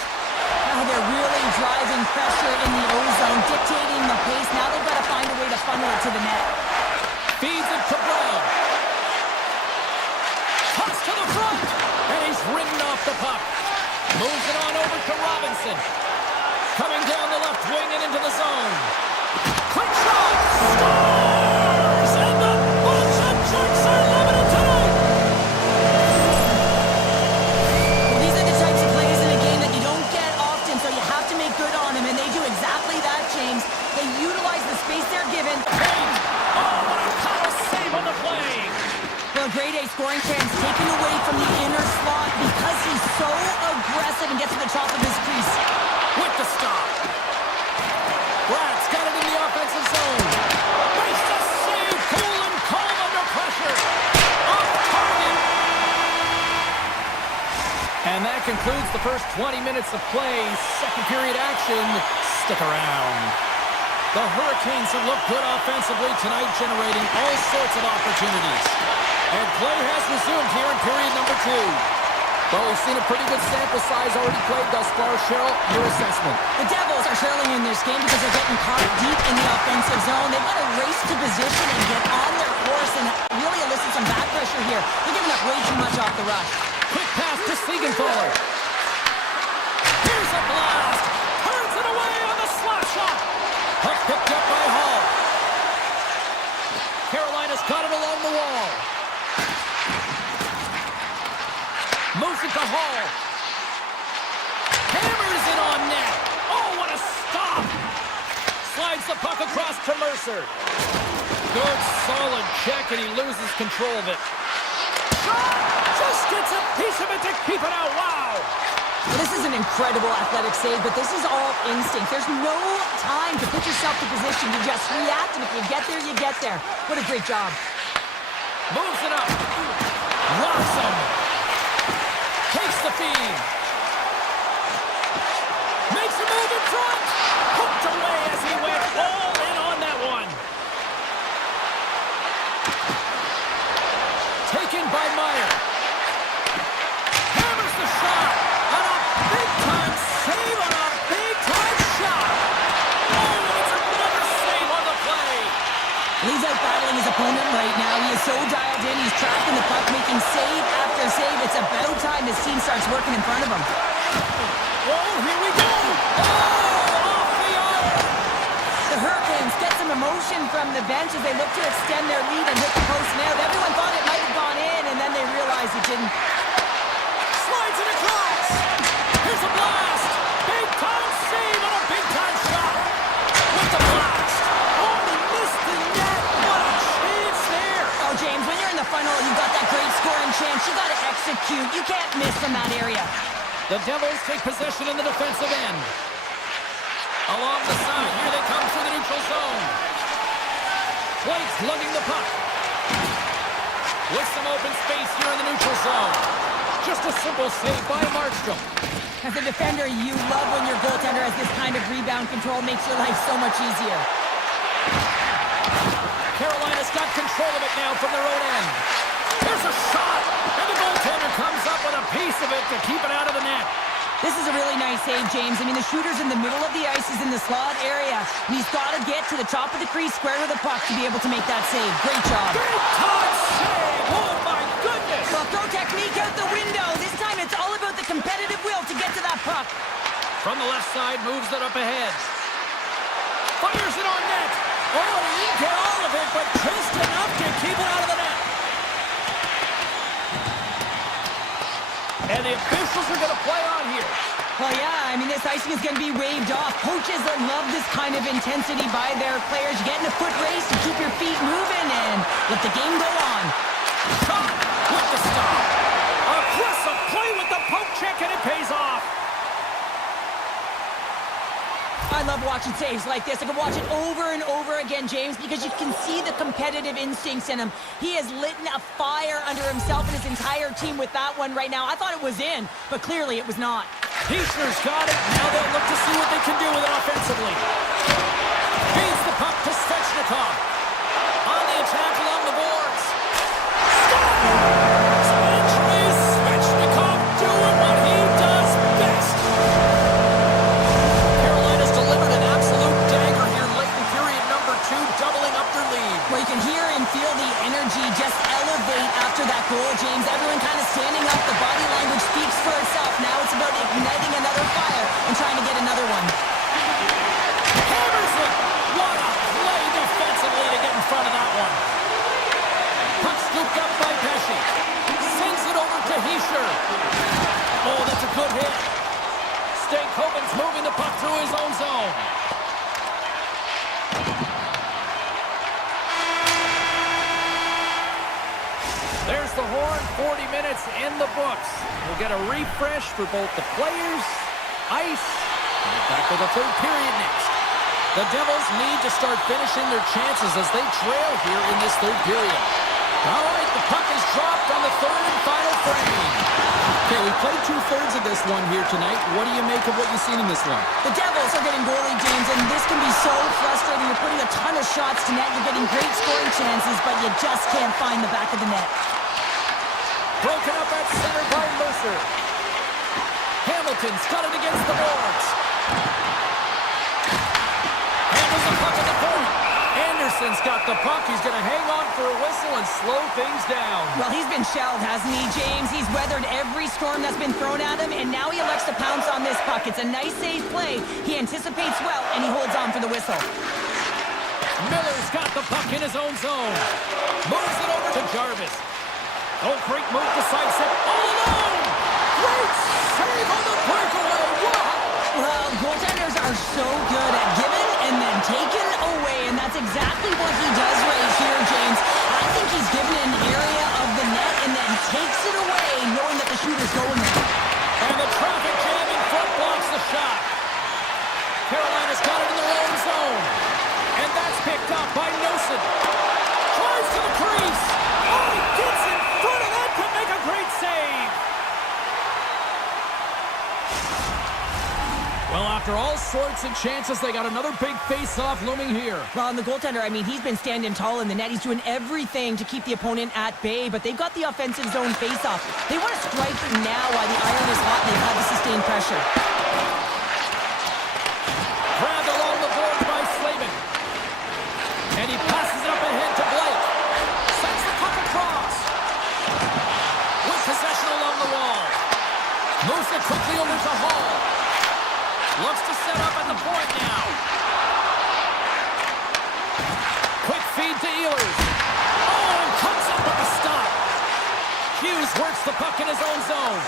Now they're really driving pressure in the O-zone, dictating the pace. Now they've got to find a way to funnel it to the net. Feeds it to Brown. Toss to the front. And he's ridden off the puck. Moves it on over to Robinson. Coming down the left wing and into the zone. Quick shot! Scores! And the Bullshot Sharks are limited tonight! Well, these are the types of plays in a game that you don't get often, so you have to make good on them, and they do exactly that, James. They utilize the space they're given. Kane! Oh, what a power save on the play! Well, grade A scoring chance taken away from the inner slot because he's so aggressive and gets to the top of his crease. With the stop. Brad's got it in the offensive zone. Makes the save. Cool and calm under pressure. Off target. And that concludes the first 20 minutes of play. Second period action. Stick around. The Hurricanes have looked good offensively tonight, generating all sorts of opportunities. And play has resumed here in period number 2. Well, we've seen a pretty good sample size already played thus far. Cheryl, your assessment. The Devils are trailing in this game because they're getting caught deep in the offensive zone. They've got to race to position and get on their course and really elicit some back pressure here. They're giving up way too much off the rush. Quick pass to Siegenthaler. Here's a blast. Turns it away on the slap shot. Puck picked up by Hall. Carolina's got it along the wall. Moves it to Hall. Hammers it on net. Oh, what a stop. Slides the puck across to Mercer. Good, solid check, and he loses control of it. Shot! Just gets a piece of it to keep it out. Wow. Well, this is an incredible athletic save, but this is all instinct. There's no time to put yourself to position. You just react, and if you get there, you get there. What a great job. Moves it up. Rocks him. Takes the feed. Makes a move in front. Hooked away as he went all in on that one. Taken by Meyer. Hammers the opponent right now. He is so dialed in. He's tracking the puck, making save after save. It's about time his team starts working in front of him. Oh, here we go! Oh, off the iron! The Hurricanes get some emotion from the bench as they look to extend their lead and hit the post now. Everyone thought it might have gone in, and then they realized it didn't. Slides it across! Here's a blast! Big-time save on a big-time shot! With the blast! Oh, he missed the net! What a chance there! Oh, James, when you're in the final, you've got that great scoring chance. You got to execute. You can't miss from that area. The Devils take possession in the defensive end. Along the side, here they come through the neutral zone. Blake's lugging the puck. With some open space here in the neutral zone. Just a simple save by Markstrom. As a defender, you love when your goaltender has this kind of rebound control. Makes your life so much easier. Carolina's got control of it now from their own end. There's a shot, and the goaltender comes up with a piece of it to keep it out of the net. This is a really nice save, James. I mean, the shooter's in the middle of the ice. He's in the slot area. And he's got to get to the top of the crease, square with the puck to be able to make that save. Great job. Big time save! Oh, my goodness! Well, throw technique out the window. This time it's all about the competitive will to get to that puck. From the left side, moves it up ahead. Fires it on net. Oh, he didn't get all of it, but just enough to keep it out of the net. And the officials are going to play on here. Well, yeah, I mean, this icing is going to be waved off. Coaches love this kind of intensity by their players. You get in a foot race, you keep your feet moving, and let the game go on. Shot with the stop. Aggressive play with the poke check, and it pays off. I love watching saves like this. I can watch it over and over again, James, because you can see the competitive instincts in him. He has lit a fire under himself and his entire team with that one right now. I thought it was in, but clearly it was not. Heisner's got it. Now they'll look to see what they can do with it offensively. Feeds the puck to Svechnikov. On the attack along the boards. Svechnikov doing what he does best. Carolina's delivered an absolute dagger here late in period number 2, doubling up their lead. Well, you can hear and feel the energy just elevate after that goal, James. Everyone kind of standing up. The body language speaks for itself. Now it's about igniting another fire and trying to get another one. Hammers it! What a play defensively to get in front of that one. Puck scooped up by Pesce. Sends it over to Hischier. Oh, that's a good hit. Stankoven's moving the puck through his own zone. There's the horn, 40 minutes in the books. We'll get a refresh for both the players, ice, and we're back with the third period next. The Devils need to start finishing their chances as they trail here in this third period. All right, the puck is dropped on the third and final frame. Okay, we played 2/3 of this one here tonight. What do you make of what you've seen in this one? The Devils are getting goalie, James, and this can be so frustrating. You're putting a ton of shots to net. You're getting great scoring chances, but you just can't find the back of the net. Broken up at center by Mercer. Hamilton's got it against the boards. Handles the puck at the point. Anderson's got the puck. He's going to hang on for a whistle and slow things down. Well, he's been shelled, hasn't he, James? He's weathered every storm that's been thrown at him, and now he elects to pounce on this puck. It's a nice, safe play. He anticipates well, and he holds on for the whistle. Miller's got the puck in his own zone. Moves it over to Jarvis. Oh, great move, decisive. All alone! Great save on the breakaway. Wow! Well, goaltenders are so good at giving and then taking away, and that's exactly what he does right here, James. I think he's given an area of the net and then takes it away, knowing that the shooter's going there. And the traffic jam in front blocks the shot. Carolina's got it in their own zone. And that's picked up by Nosen. Drives to the crease. Oh, he gets in front of that to make a great save. Well, after all sorts of chances, they got another big face-off looming here. Well, and the goaltender, I mean, he's been standing tall in the net. He's doing everything to keep the opponent at bay, but they've got the offensive zone face-off. They want to strike now while the iron is hot, and they've had to sustain pressure. Grabbed along the board by Slavin. And he passes it up ahead to Blake. Works the puck in his own zone.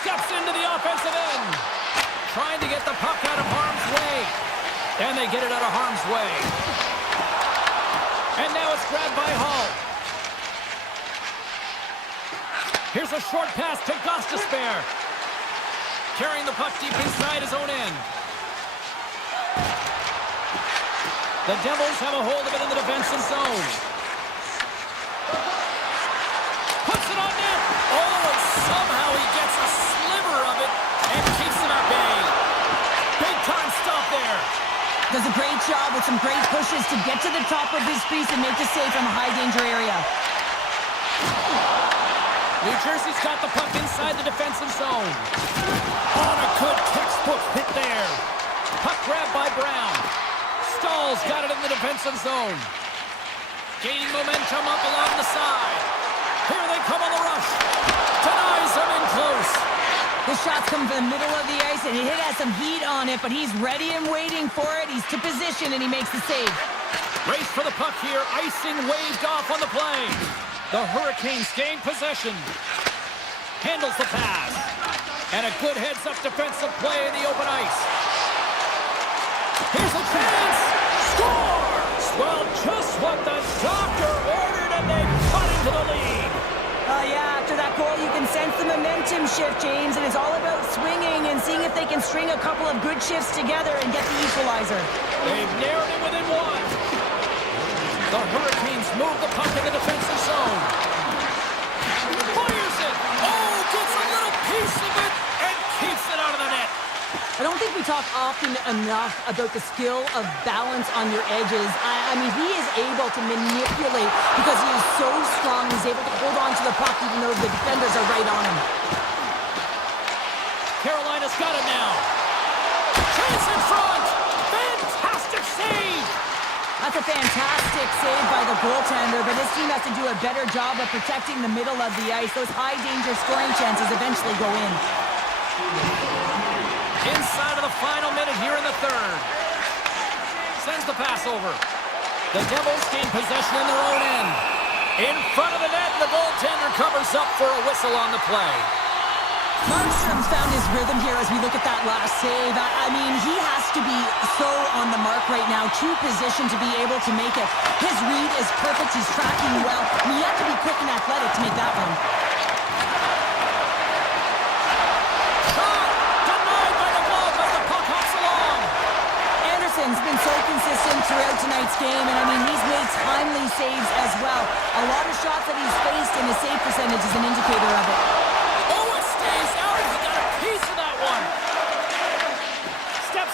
Steps into the offensive end. Trying to get the puck out of harm's way. And they get it out of harm's way. And now it's grabbed by Hall. Here's a short pass to Gostisbehere. Carrying the puck deep inside his own end. The Devils have a hold of it in the defensive zone. Puts it on net. Oh, and somehow he gets a sliver of it and keeps it at bay. Big time stop there. Does a great job with some great pushes to get to the top of his crease and make the save from a high danger area. New Jersey's got the puck inside the defensive zone. On a good textbook hit there. Puck grabbed by Brown. Stahl's got it in the defensive zone. Gaining momentum up along the side. Here they come on the rush. Denies him in close. The shots come from the middle of the ice, and it has some heat on it, but he's ready and waiting for it. He's to position, and he makes the save. Race for the puck here. Icing waved off on the play. The Hurricanes gain possession. Handles the pass. And a good heads-up defensive play in the open ice. Here's a chance. Scores! Well, just what the doctor ordered, and they cut into the lead. Yeah, after that goal, you can sense the momentum shift, James, and it's all about swinging and seeing if they can string a couple of good shifts together and get the equalizer. They've narrowed it within one. The Hurricanes move the puck in the defensive zone. Fires it. Oh, gets a little piece of it and keeps it out of the net. I don't think we talk often enough about the skill of balance on your edges. I mean, he is able to manipulate because he is so strong. He's able to hold on to the puck even though the defenders are right on him. Carolina's got it now. Chance in front. Fantastic save. That's a fantastic save by the goaltender, but this team has to do a better job of protecting the middle of the ice. Those high-danger scoring chances eventually go in. Inside of the final minute here in the third. Sends the pass over. The Devils gain possession in their own end. In front of the net, and the goaltender covers up for a whistle on the play. Markstrom's found his rhythm here as we look at that last save. I mean, he has to be so on the mark right now, to position to be able to make it. His read is perfect. He's tracking well. And you have to be quick and athletic to make that one. Shot! Denied by the glove as the puck hops along. Anderson's been so consistent throughout tonight's game, and I mean, he's made timely saves as well. A lot of shots that he's faced, and his save percentage is an indicator of it.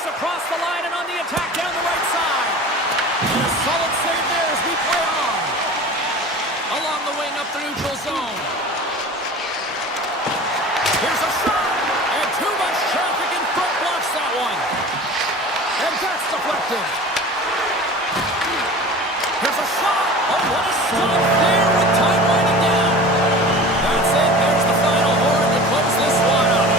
Across the line and on the attack down the right side. And a solid save there as we play on. Along the wing up the neutral zone. Here's a shot. And too much traffic in front blocks that one. And that's deflected. Here's a shot. Oh, what a stop there with time winding down. That's it. There's the final horn to close this one up.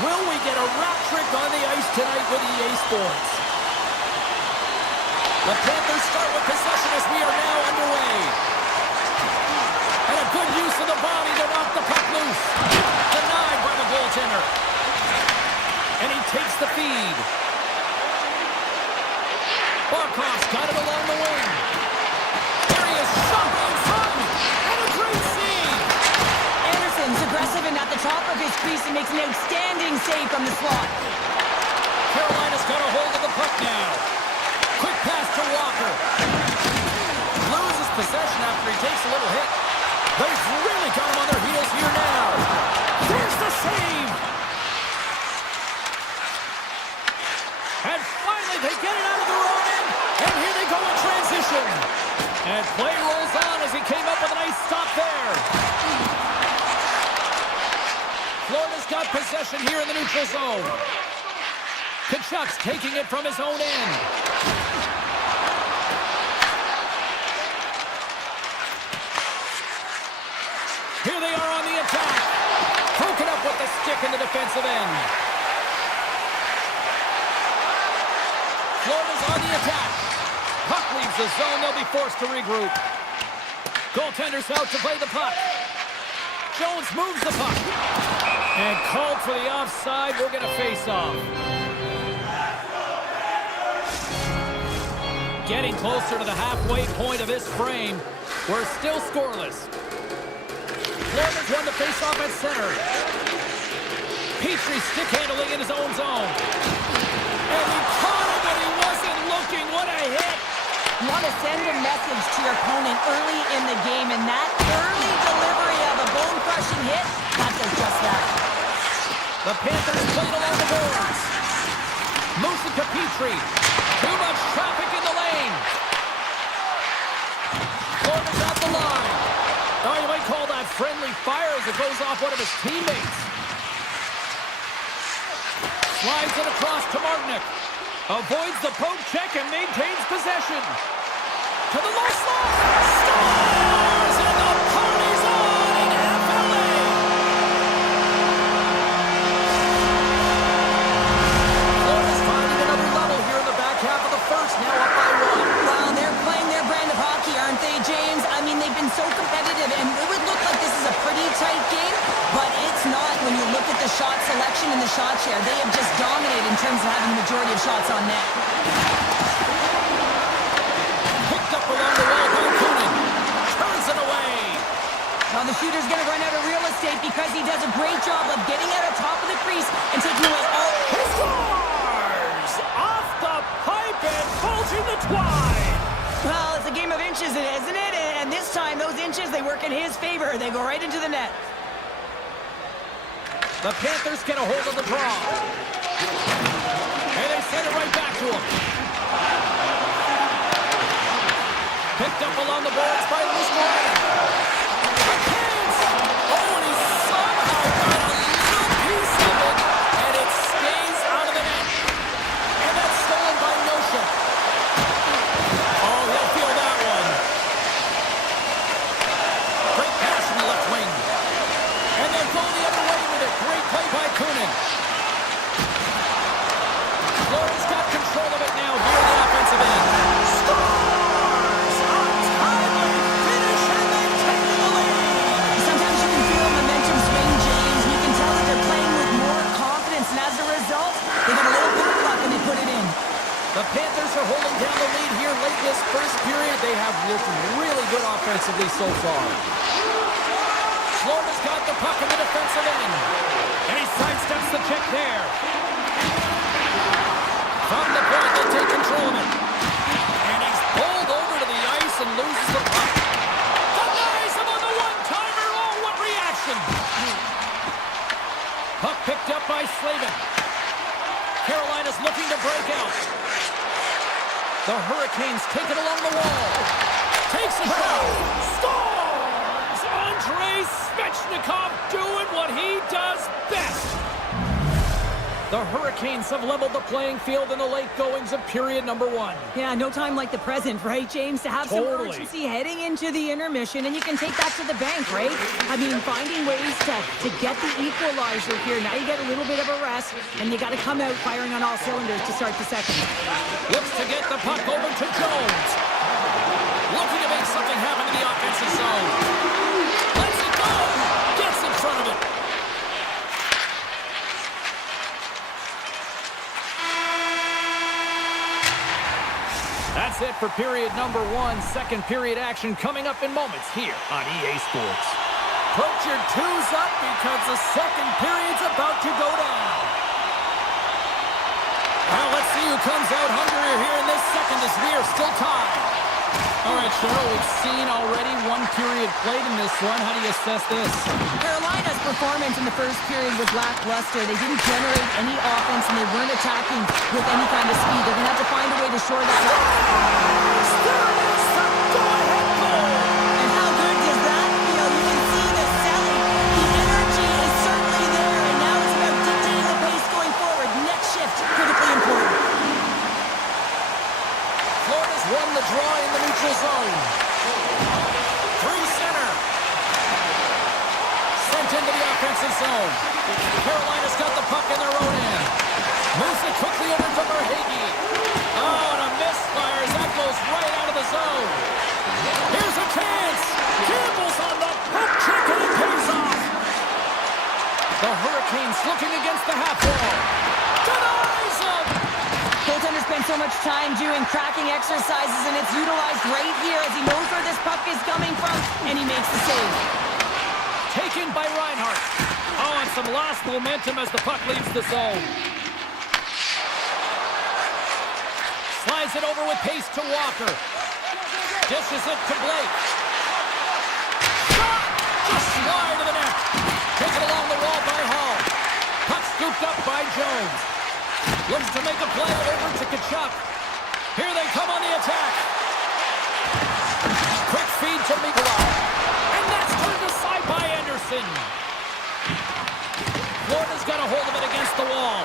Will we get a rap trick on the ice tonight with EA Sports? The Panthers start with possession as we are now underway. And a good use of the body to knock the puck loose. Denied by the goaltender. And he takes the feed. Barkov's got it along the wing. There he is, shot in front. And a great save. Anderson's aggressive and at the top of his crease and makes an outstanding save from the slot. Carolina's got a hold of the puck now. Quick pass to Walker. Loses possession after he takes a little hit. They've really got him on their heels here now. There's the save. And finally they get it out of their own end. And here they go in transition. And play rolls on as he came up with a nice stop there. Florida's got possession here in the neutral zone. Kachuk's taking it from his own end. Here they are on the attack. Broken up with the stick in the defensive end. Florida's on the attack. Puck leaves the zone. They'll be forced to regroup. Goaltender's out to play the puck. Jones moves the puck. And called for the offside. We'll get a face-off. Getting closer to the halfway point of this frame. We're still scoreless. Florida's won the face-off at center. Petrie stick handling in his own zone. And he caught him when he wasn't looking. What a hit! You want to send a message to your opponent early in the game, and that early delivery of a bone-crushing hit, that does just that. The Panthers played along the boards. Moves it to Petrie. Too much traffic in the lane. Florida's at the line. Oh, you might call that friendly fire as it goes off one of his teammates. Slides it across to Martinick. Avoids the poke check and maintains possession. To the low slot. Scores! And the party's on in FLA. Florida's finding another level here in the back half of the first. Now up by one. Well, they're playing their brand of hockey, aren't they, James? I mean, they've been so competitive, and it would look like this is a pretty tight game, but it's not when you look at the shot selection and the shot share. They have just dominated in terms of having the majority of shots on net. Picked up along the wall by Kunin. Turns it away. Well, the shooter's going to run out of real estate because he does a great job of getting out of top of the crease and taking away all... He scores! Off the pipe and bulging the twine. Well, it's a game of inches, isn't it? And this time, those inches, they work in his favor. They go right into the net. The Panthers get a hold of the draw. And they send it right back to him. Picked up along the boards by Luis Moreno. A chance! Oh, and he somehow got a little piece of it, and it stays out of the net. And that's stolen by Nosha. Oh, he'll feel that one. Great pass in the left wing. And they'll go the other way with it. Great play by Kunin. Florida's got control of it now near the offensive end. Scores! A timely finish, and they take the lead. Sometimes you can feel momentum swing, James. You can tell that they're playing with more confidence, and as a result, they get a little bit of luck and they put it in. The Panthers are holding down the lead here late this first period. They have looked really good offensively so far. Florida's got the puck in the defensive end. And he sidesteps the check there. From the point, they take control of it. And he's pulled over to the ice and loses the puck. Denies him on the one-timer. Oh, what reaction! Puck picked up by Slavin. Carolina's looking to break out. The Hurricanes take it along the wall. Takes a shot. Scores! Andrei Svechnikov doing what he does best. The Hurricanes have leveled the playing field in the late goings of period number 1. Yeah, no time like the present, right, James? To have some urgency heading into the intermission, and you can take that to the bank, right? I mean, finding ways to get the equalizer here. Now you get a little bit of a rest, and you got to come out firing on all cylinders to start the second. Looks to get the puck over to Jones. Looking to make something happen in the offensive zone. Lets it go! Gets in front of it. That's it for period number 1. Second period action coming up in moments here on EA Sports. Put your twos up because the second period's about to go down. Well, let's see who comes out hungrier here in this second as we are still tied. All right, Cheryl, we've seen already one period played in this one. How do you assess this? Carolina's performance in the first period was lackluster. They didn't generate any offense, and they weren't attacking with any kind of speed. They're going to have to find a way to shore that up. And how good does that feel? You can see the selling. The energy is certainly there, and now it's about dictating the pace going forward. Next shift, critically important. Florida's won the draw in the neutral zone. Through center. Sent into the offensive zone. Carolina's got the puck in their own end. Moves it quickly over to Verhage. Oh, and a misfire. That goes right out of the zone. Here's a chance. Campbell's on the poke check, and it pays off. The Hurricanes looking against the half wall. Denies him. Goaltender spent so much time doing cracking exercises, and it's utilized right here as he knows where this puck is coming from, and he makes the save. Taken by Reinhart. Oh, and some lost momentum as the puck leaves the zone. Slides it over with pace to Walker. Dishes it to Blake. Shot! Just wide of the net. Taken along the wall by Hall. Puck scooped up by Jones. Looks to make a play over to Kachuk. Here they come on the attack. Quick feed to Mikola. And that's turned aside by Anderson. Florida's got a hold of it against the wall.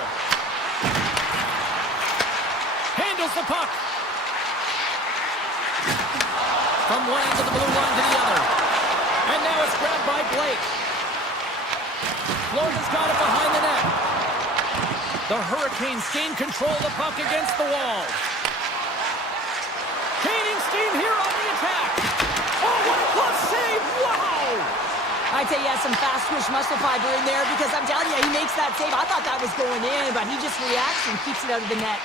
Handles the puck. From one end of the blue line to the other. And now it's grabbed by Blake. Florida's got it behind the net. The Hurricanes gain control of the puck against the wall. Gaining steam here on the attack. Oh, what a close save! Wow! I'd say he has some fast twitch muscle fiber in there, because I'm telling you, he makes that save. I thought that was going in, but he just reacts and keeps it out of the net.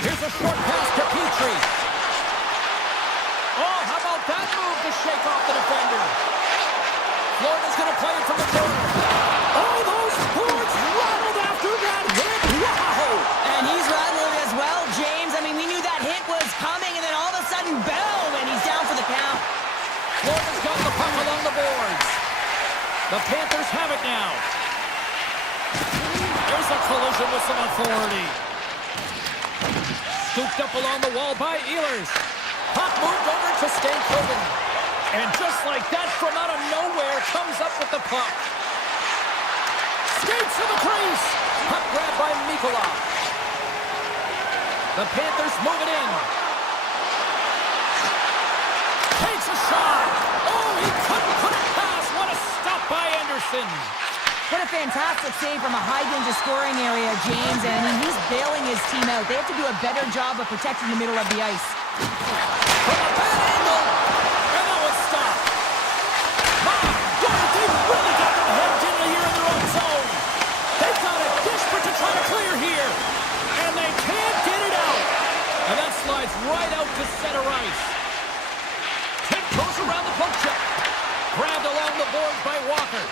Here's a short pass to Petrie. Oh, how about that move to shake off the defender? Florida's going to play it from the corner. Oh, those boards rattled after that hit. Wow! And he's rattling as well, James. I mean, we knew that hit was coming, and then all of a sudden, boom, and he's down for the count. Florida's got the puck along the boards. The Panthers have it now. There's a collision with some authority. Scooped up along the wall by Ehlers. Puck moved over to Stankoven. And just like that, from out of nowhere, comes up with the puck. Skates to the crease. Puck grabbed by Mikola. The Panthers move it in. Takes a shot. Oh, he couldn't put it past. What a stop by Anderson. What a fantastic save from a high-danger scoring area, James. And I mean, he's bailing his team out. They have to do a better job of protecting the middle of the ice. From a bad angle. And that was stopped. My God, they really got their head in here in their own zone. They've got it desperate to try to clear here. And they can't get it out. And that slides right out to center ice. Tiptoes around the poke check. Grabbed along the boards by Walker.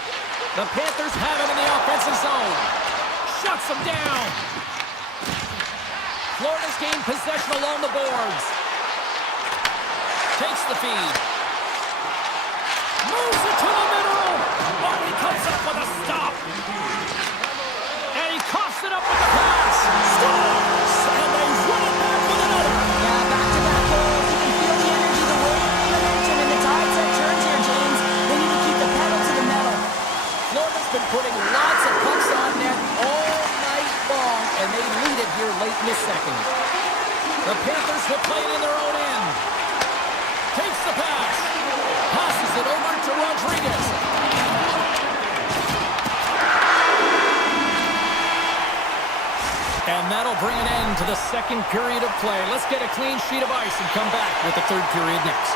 The Panthers have it in the offensive zone. Shuts them down. Florida's gained possession along the boards. Takes the feed. Moves it to the middle. Oh, he comes up with a stop. And he coughs it up with the pass. Scores! And they run it back with another. Yeah, back-to-back goals. You can feel the energy, the wave, the momentum, and the tides have turned here, James. They need to keep the pedal to the metal. Florida's been putting lots of pucks on net all late in the second. The Panthers will play it in their own end. Takes the pass. Passes it over to Rodriguez. And that'll bring an end to the second period of play. Let's get a clean sheet of ice and come back with the third period next.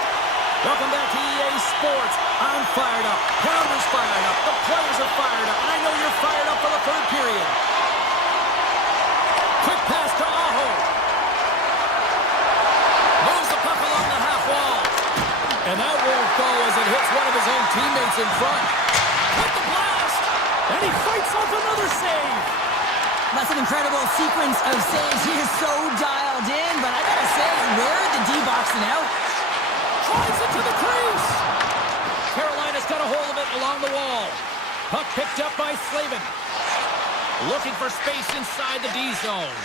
Welcome back to EA Sports. I'm fired up. Pounder's fired up. The players are fired up. And I know you're fired up for the third period. Quick pass to Aho. Moves the puck along the half wall. And that won't go as it hits one of his own teammates in front. With the blast. And he fights off another save. That's an incredible sequence of saves. He is so dialed in, but I gotta say, where are the D-boxing out? Drives it to the crease. Carolina's got a hold of it along the wall. Puck picked up by Slavin. Looking for space inside the D zone.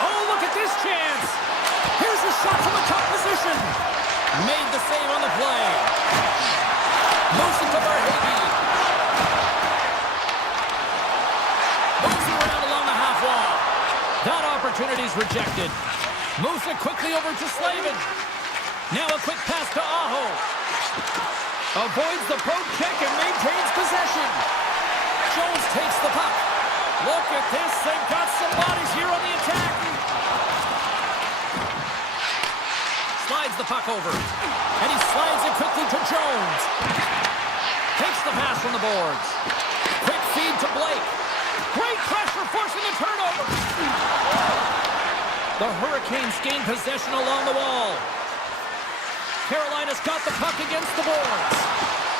Oh, look at this chance. Here's a shot from a top position. Made the save on the play. Moves it to Barhage. Moves it around along the half wall. That opportunity's rejected. Moves it quickly over to Slavin. Now a quick pass to Aho. Avoids the poke check and maintains possession. Jones takes the puck. Look at this. They've got some bodies here on the attack. Slides the puck over. And he slides it quickly to Jones. Takes the pass from the boards. Quick feed to Blake. Great pressure forcing the turnover. The Hurricanes gain possession along the wall. Carolina's got the puck against the boards.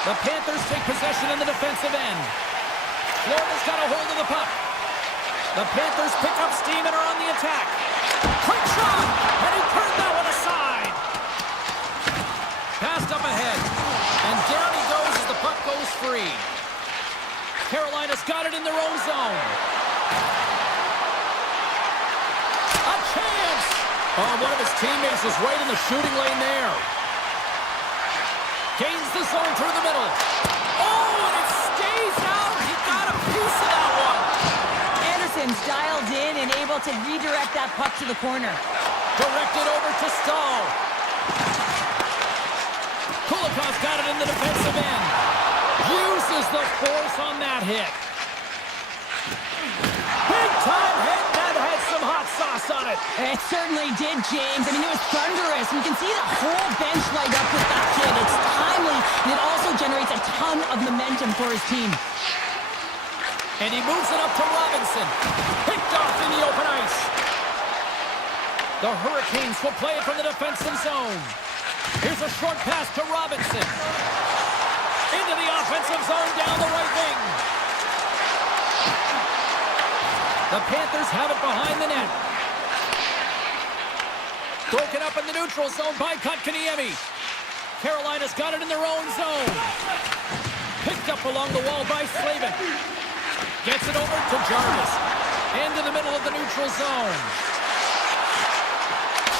The Panthers take possession in the defensive end. Florida's got a hold of the puck. The Panthers pick up steam and are on the attack. Quick shot! And he turned that one aside. Passed up ahead. And down he goes as the puck goes free. Carolina's got it in their own zone. A chance! Oh, one of his teammates is right in the shooting lane there. Gains the zone through the middle. Oh, and it stays out. He got a piece of that one. Anderson's dialed in and able to redirect that puck to the corner. Directed over to Stahl. Kulikov's got it in the defensive end. Uses the force on that hit. Big time hit. That had some hot sauce on it. It certainly did, James. I mean, it was thunderous. You can see the whole bench light up with that hit. It's timely, and it also generates a ton of momentum for his team. And he moves it up to Robinson. Picked off in the open ice. The Hurricanes will play it from the defensive zone. Here's a short pass to Robinson. Into the offensive zone down the right wing. The Panthers have it behind the net. Broken up in the neutral zone by Kotkaniemi. Carolina's got it in their own zone. Picked up along the wall by Slavin. Gets it over to Jarvis. Into the middle of the neutral zone.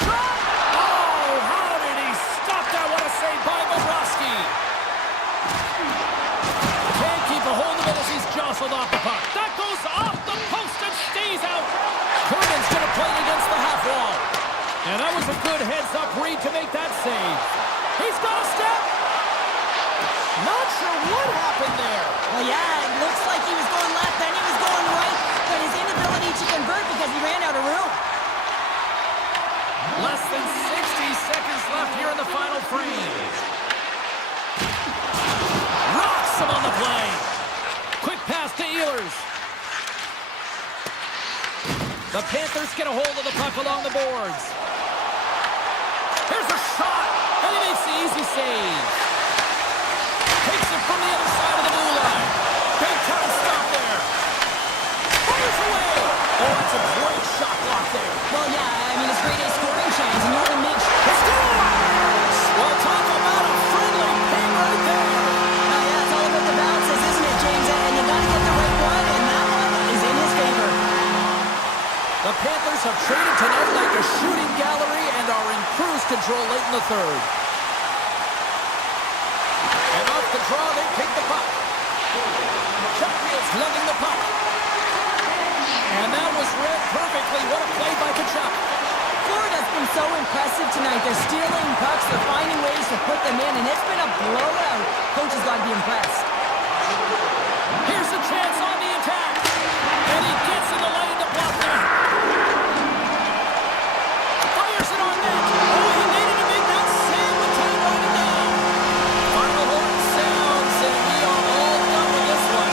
Shot! Oh, how did he stop that? What a save by Bobrovsky. Can't keep a hold of it as he's jostled off the puck. That goes off the post and stays out. Herman's going to play it against the half wall. And that was a good heads-up read to make that save. He's got a step. Not sure what happened there. Well, yeah, it looks like he was going left, then he was going right, but his inability to convert because he ran out of room. Less than 60 seconds left here in the final frame. Rocks him on the play. Quick pass to Ehlers. The Panthers get a hold of the puck along the boards. Here's a shot, and he makes the easy save. Takes it from the other side of the blue line. Big time stop there. Fires away. Oh, that's a great shot block there. Well, yeah, I mean, it's great A scoring chance, and you want to make sure. Scores! Well, talk about a friendly ping right there. Yeah, it's all about the bounces, isn't it, James? And you got to get the right one, and that one is in his favor. The Panthers have traded tonight like a shooting gallery and are in cruise control late in the third. And off the draw, they pick the puck. Chatfield's lugging the puck. And that was just read perfectly. What a play by Kachuk. Florida's been so impressive tonight. They're stealing pucks, they're finding ways to put them in, and it's been a blowout. Coach has got to be impressed. Here's a chance on the attack. And he gets in the lane to block that. Fires it on net. Oh, he needed to make that save with time running down. Final horn sounds, and we are all done with this one.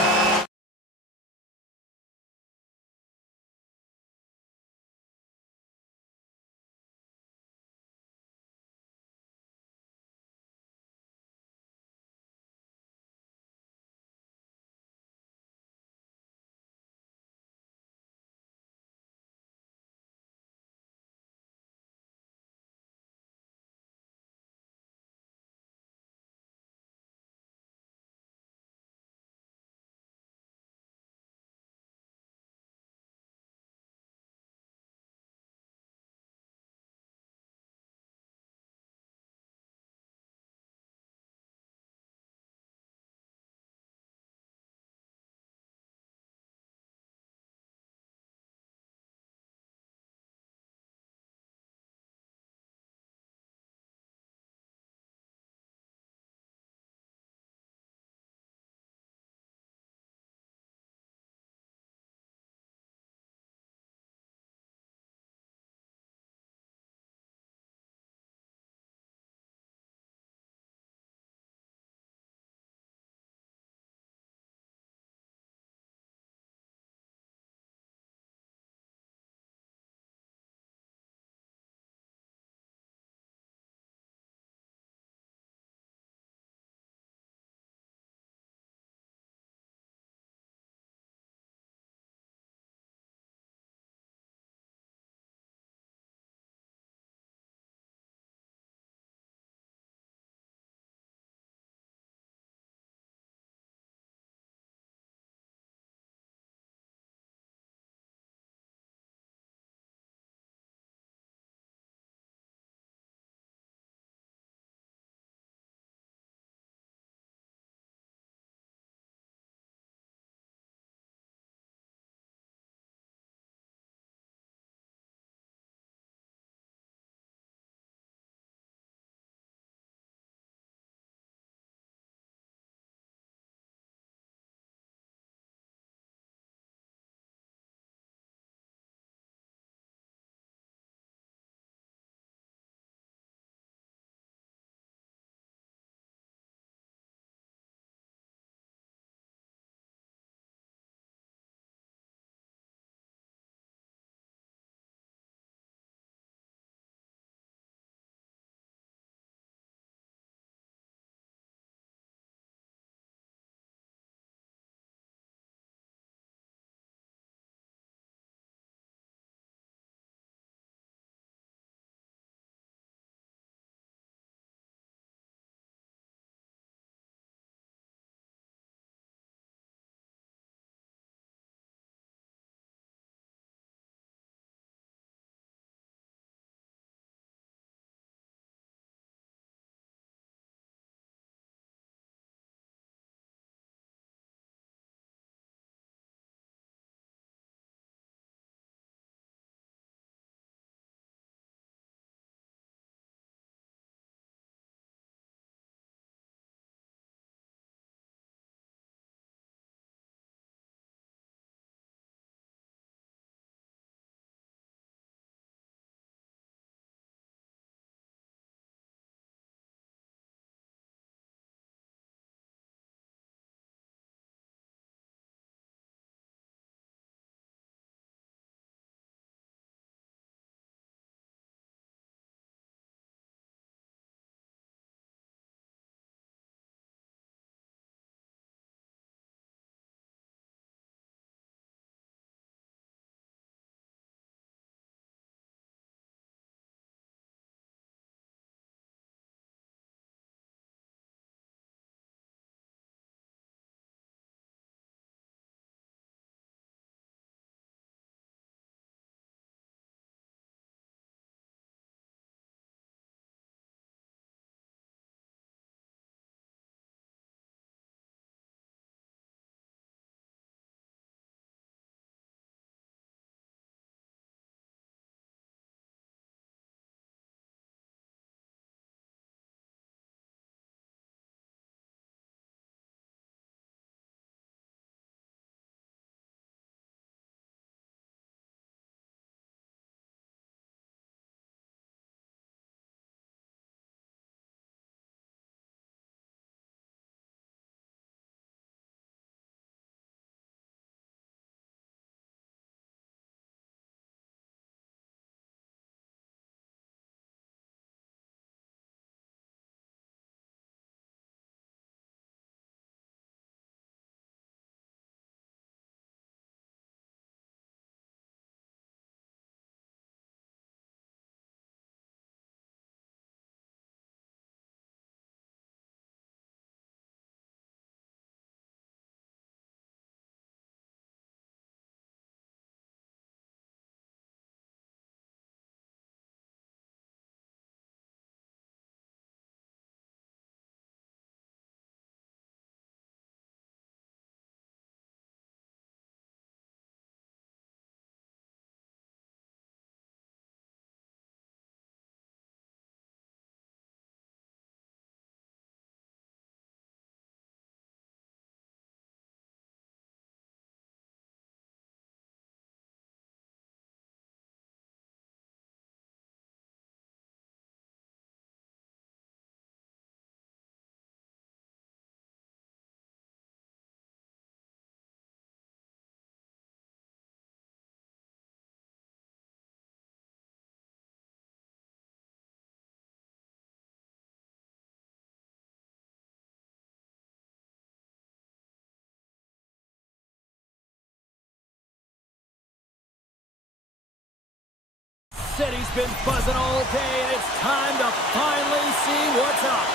City's been buzzing all day, and it's time to finally see what's up.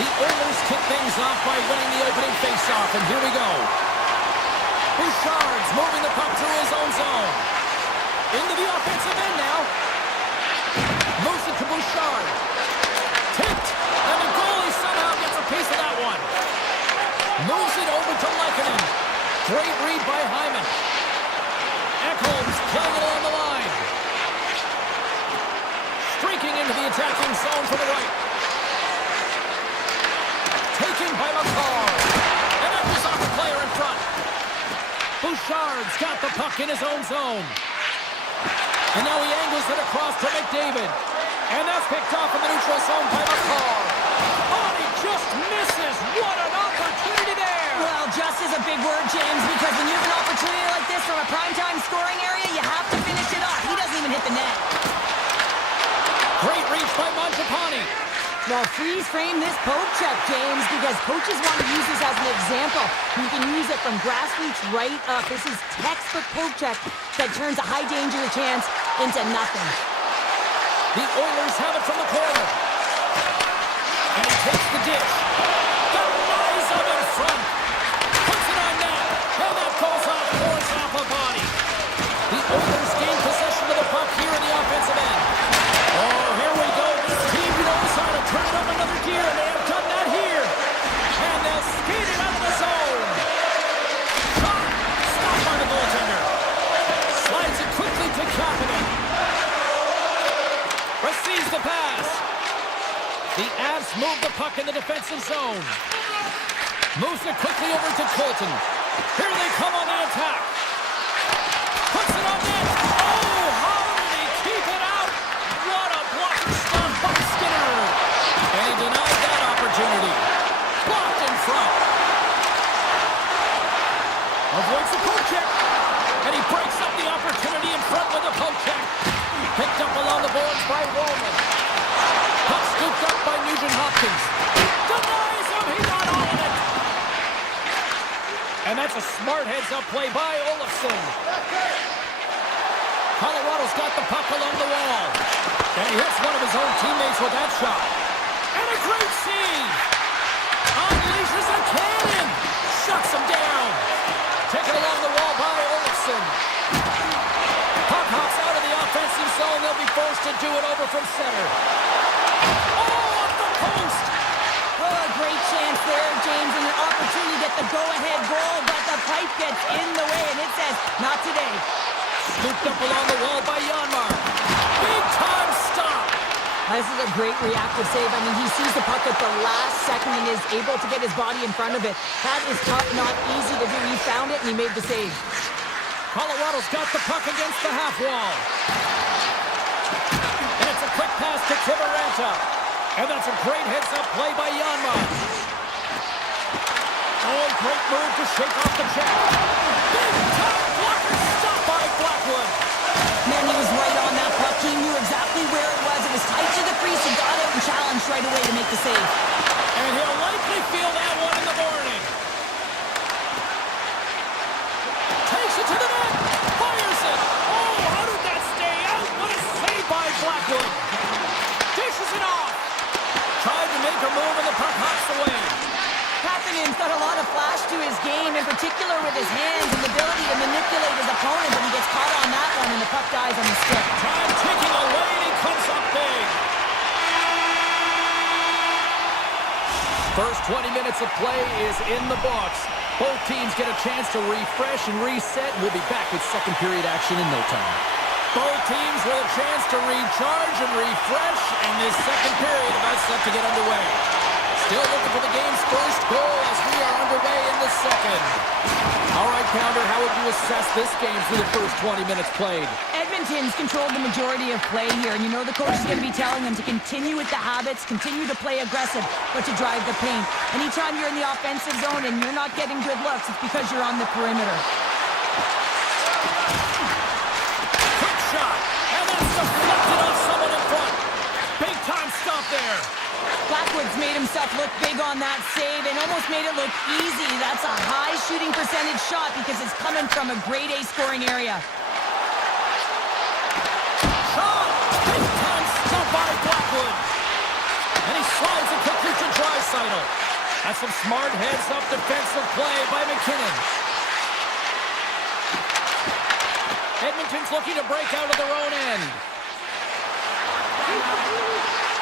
The Oilers kick things off by winning the opening faceoff, and here we go. Bouchard's moving the puck through his own zone. Into the offensive end now. Moves it to Bouchard. Tipped, and the goalie somehow gets a piece of that one. Moves it over to Lehkonen. Great read by Hyman. Ekholm's playing it along the line. Streaking into the attacking zone for the right. Taken by McCall. And that was off the player in front. Bouchard's got the puck in his own zone. And now he angles it across to McDavid. And that's picked off in the neutral zone by McCall. Oh, and he just misses. What an opportunity there. Well, just is a big word, James, because when you have an opportunity like this from a primetime scoring area, you have to finish it off. He doesn't even hit the net. Great reach by Mangiapane. Well, freeze frame this poke check, James, because coaches want to use this as an example. You can use it from grassroots right up. This is textbook poke check that turns a high danger chance into nothing. The Oilers have it from the corner. And he takes the dish. The rise up in front. Puts it on net. And that goes off, force off a body. The Oilers gain possession of the puck here in the offensive end. Oh, here we go. This team knows how to turn it up another gear, and they have done that here. And they'll skate it out of the zone. Shot. Stop by the goaltender. Slides it quickly to Kapanen. Receives the pass. The Avs move the puck in the defensive zone. Moves it quickly over to Colton. Here they come on the attack. Puts it on net. Oh, how did he keep it out? What a blocker stop by Skinner. And he denied that opportunity. Blocked in front. Avoids the poke check. And he breaks up the opportunity in front with a poke check. Picked up along the boards by Roman. Puck scooped up by Nugent-Hopkins. Denies him. He got all of it. And that's a smart heads-up play by Olofsson. Colorado's got the puck along the wall. And he hits one of his own teammates with that shot. And a great save. Unleashes a cannon. Shuts him down. Taken along the wall by Olofsson. Puck hops out of the offensive zone. They'll be forced to do it over from center. Oh, up the post. Oh, a great chance there, James, and an opportunity to get the go-ahead goal, but the pipe gets in the way, and it says, not today. Scooped up along the wall by Janmark. Big time stop. This is a great reactive save. I mean, he sees the puck at the last second and is able to get his body in front of it. That is tough, not easy to do. He found it, and he made the save. Colorado's got the puck against the half wall. And it's a quick pass to Kiviranta. And that's a great heads-up play by Janmark. Oh, great move to shake off the check. Big time blocker stop by Blackwood. Man, he was right on that puck. He knew exactly where it was. It was tight to the crease. He got out and challenged right away to make the save. And he'll likely feel that one in the morning. Takes it to the net. Fires it. Oh, how did that stay out? What a save by Blackwood. Dishes it off. Tried to make a move and the puck hops away. Kapanen's got a lot of flash to his game, in particular with his hands and the ability to manipulate his opponent, but he gets caught on that one and the puck dies on the stick. Time ticking away and he comes up big. First 20 minutes of play is in the books. Both teams get a chance to refresh and reset. We'll be back with second period action in no time. Both teams with a chance to recharge and refresh, and this second period about set to get underway. Still looking for the game's first goal as we are underway in the second. All right, Pounder, how would you assess this game through the first 20 minutes played? Edmonton's controlled the majority of play here, and you know the coach is going to be telling them to continue with the habits, continue to play aggressive, but to drive the paint. Anytime you're in the offensive zone and you're not getting good looks, it's because you're on the perimeter. Quick shot, and that's deflected off someone in front. Big time stop there. Blackwood's made himself look big on that save and almost made it look easy. That's a high shooting percentage shot because it's coming from a grade A scoring area. Slides it quickly to Draisaitl. That's some smart heads-up defensive play by McKinnon. Edmonton's looking to break out of their own end.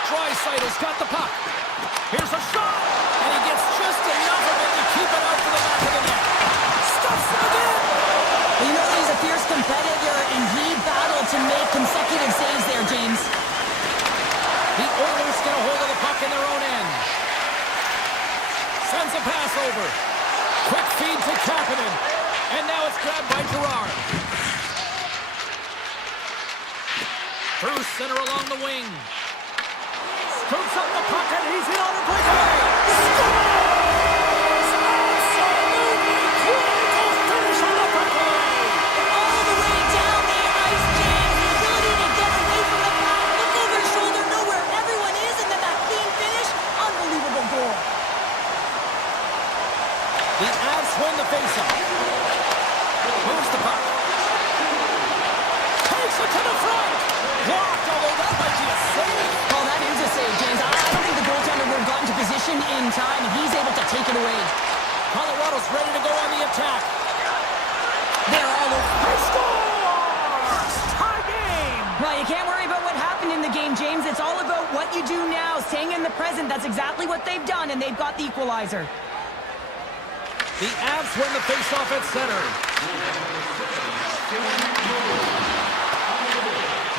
Draisaitl's got the puck. Here's a shot, and he gets just enough of it to keep it out to the back of the net. Stuffs it again! Well, you know he's a fierce competitor, and he battled to make consecutive saves there, James. The Oilers get a hold of the puck in their own end. Sends a pass over. Quick feed to Kapanen. And now it's grabbed by Girard. Through center along the wing. Scoops up the puck and he's in on a breakaway. Scores! Absolutely critical finish on the breakaway. All the way down the ice, James. The ability to get away from the puck, look over his shoulder, know where everyone is, and then that clean finish. Unbelievable goal. The Avs win the faceoff. Moves the puck. Takes it to the front. Blocked, although that might be a save. Oh, that is a save, James. I don't think the goaltender would have gotten to position in time, and he's able to take it away. Colorado's ready to go on the attack. They're all over. He scores! Tie game! Well, you can't worry about what happened in the game, James. It's all about what you do now, staying in the present. That's exactly what they've done, and they've got the equalizer. The Avs win the faceoff at center.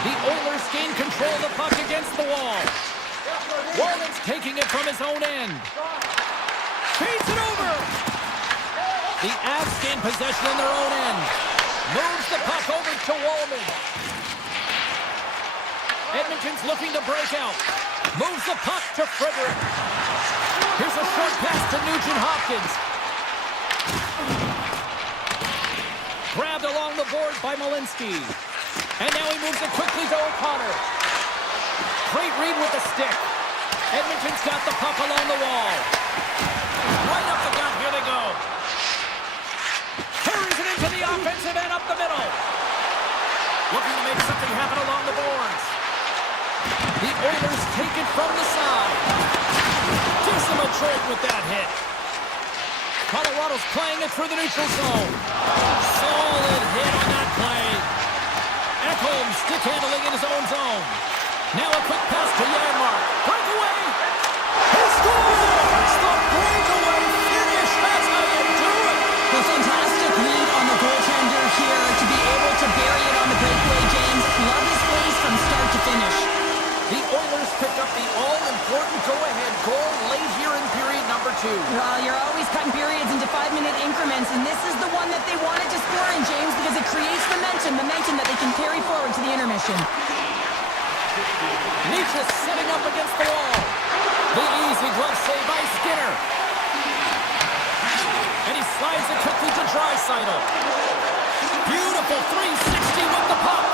The Oilers gain control of the puck against the wall. Walden's taking it from his own end. Feeds it over. The Avs gain possession in their own end. Moves the puck over to Wallman. Edmonton's looking to break out. Moves the puck to Frederick. Here's a short pass to Nugent-Hopkins. Grabbed along the boards by Malinsky. And now he moves it quickly to O'Connor. Great read with the stick. Edmonton's got the puck along the wall. Right up the gut, here they go. Carries it into the offensive end up the middle. Looking to make something happen along the boards. The Oilers take it from the side. Gives them a jolt with that hit. Colorado's playing it through the neutral zone. Solid hit on that play. Ekholm stick handling in his own zone. Now a quick pass to Janmark. Breakaway. He scores! The breakaway finish. That's how you do it. A fantastic read on the goaltender here to be able to bury it on the breakaway, James. Love his plays from start to finish. The Oilers pick up the all-important go-ahead goal late here in period number 2. Well, you're always cutting periods into 5-minute increments, and this is the one that they wanted to score in, James, because it creates momentum that they can carry forward to the intermission. Nietzsche sitting up against the wall. The easy glove save by Skinner. And he slides it quickly to Draisaitl. Beautiful 360 with the puck.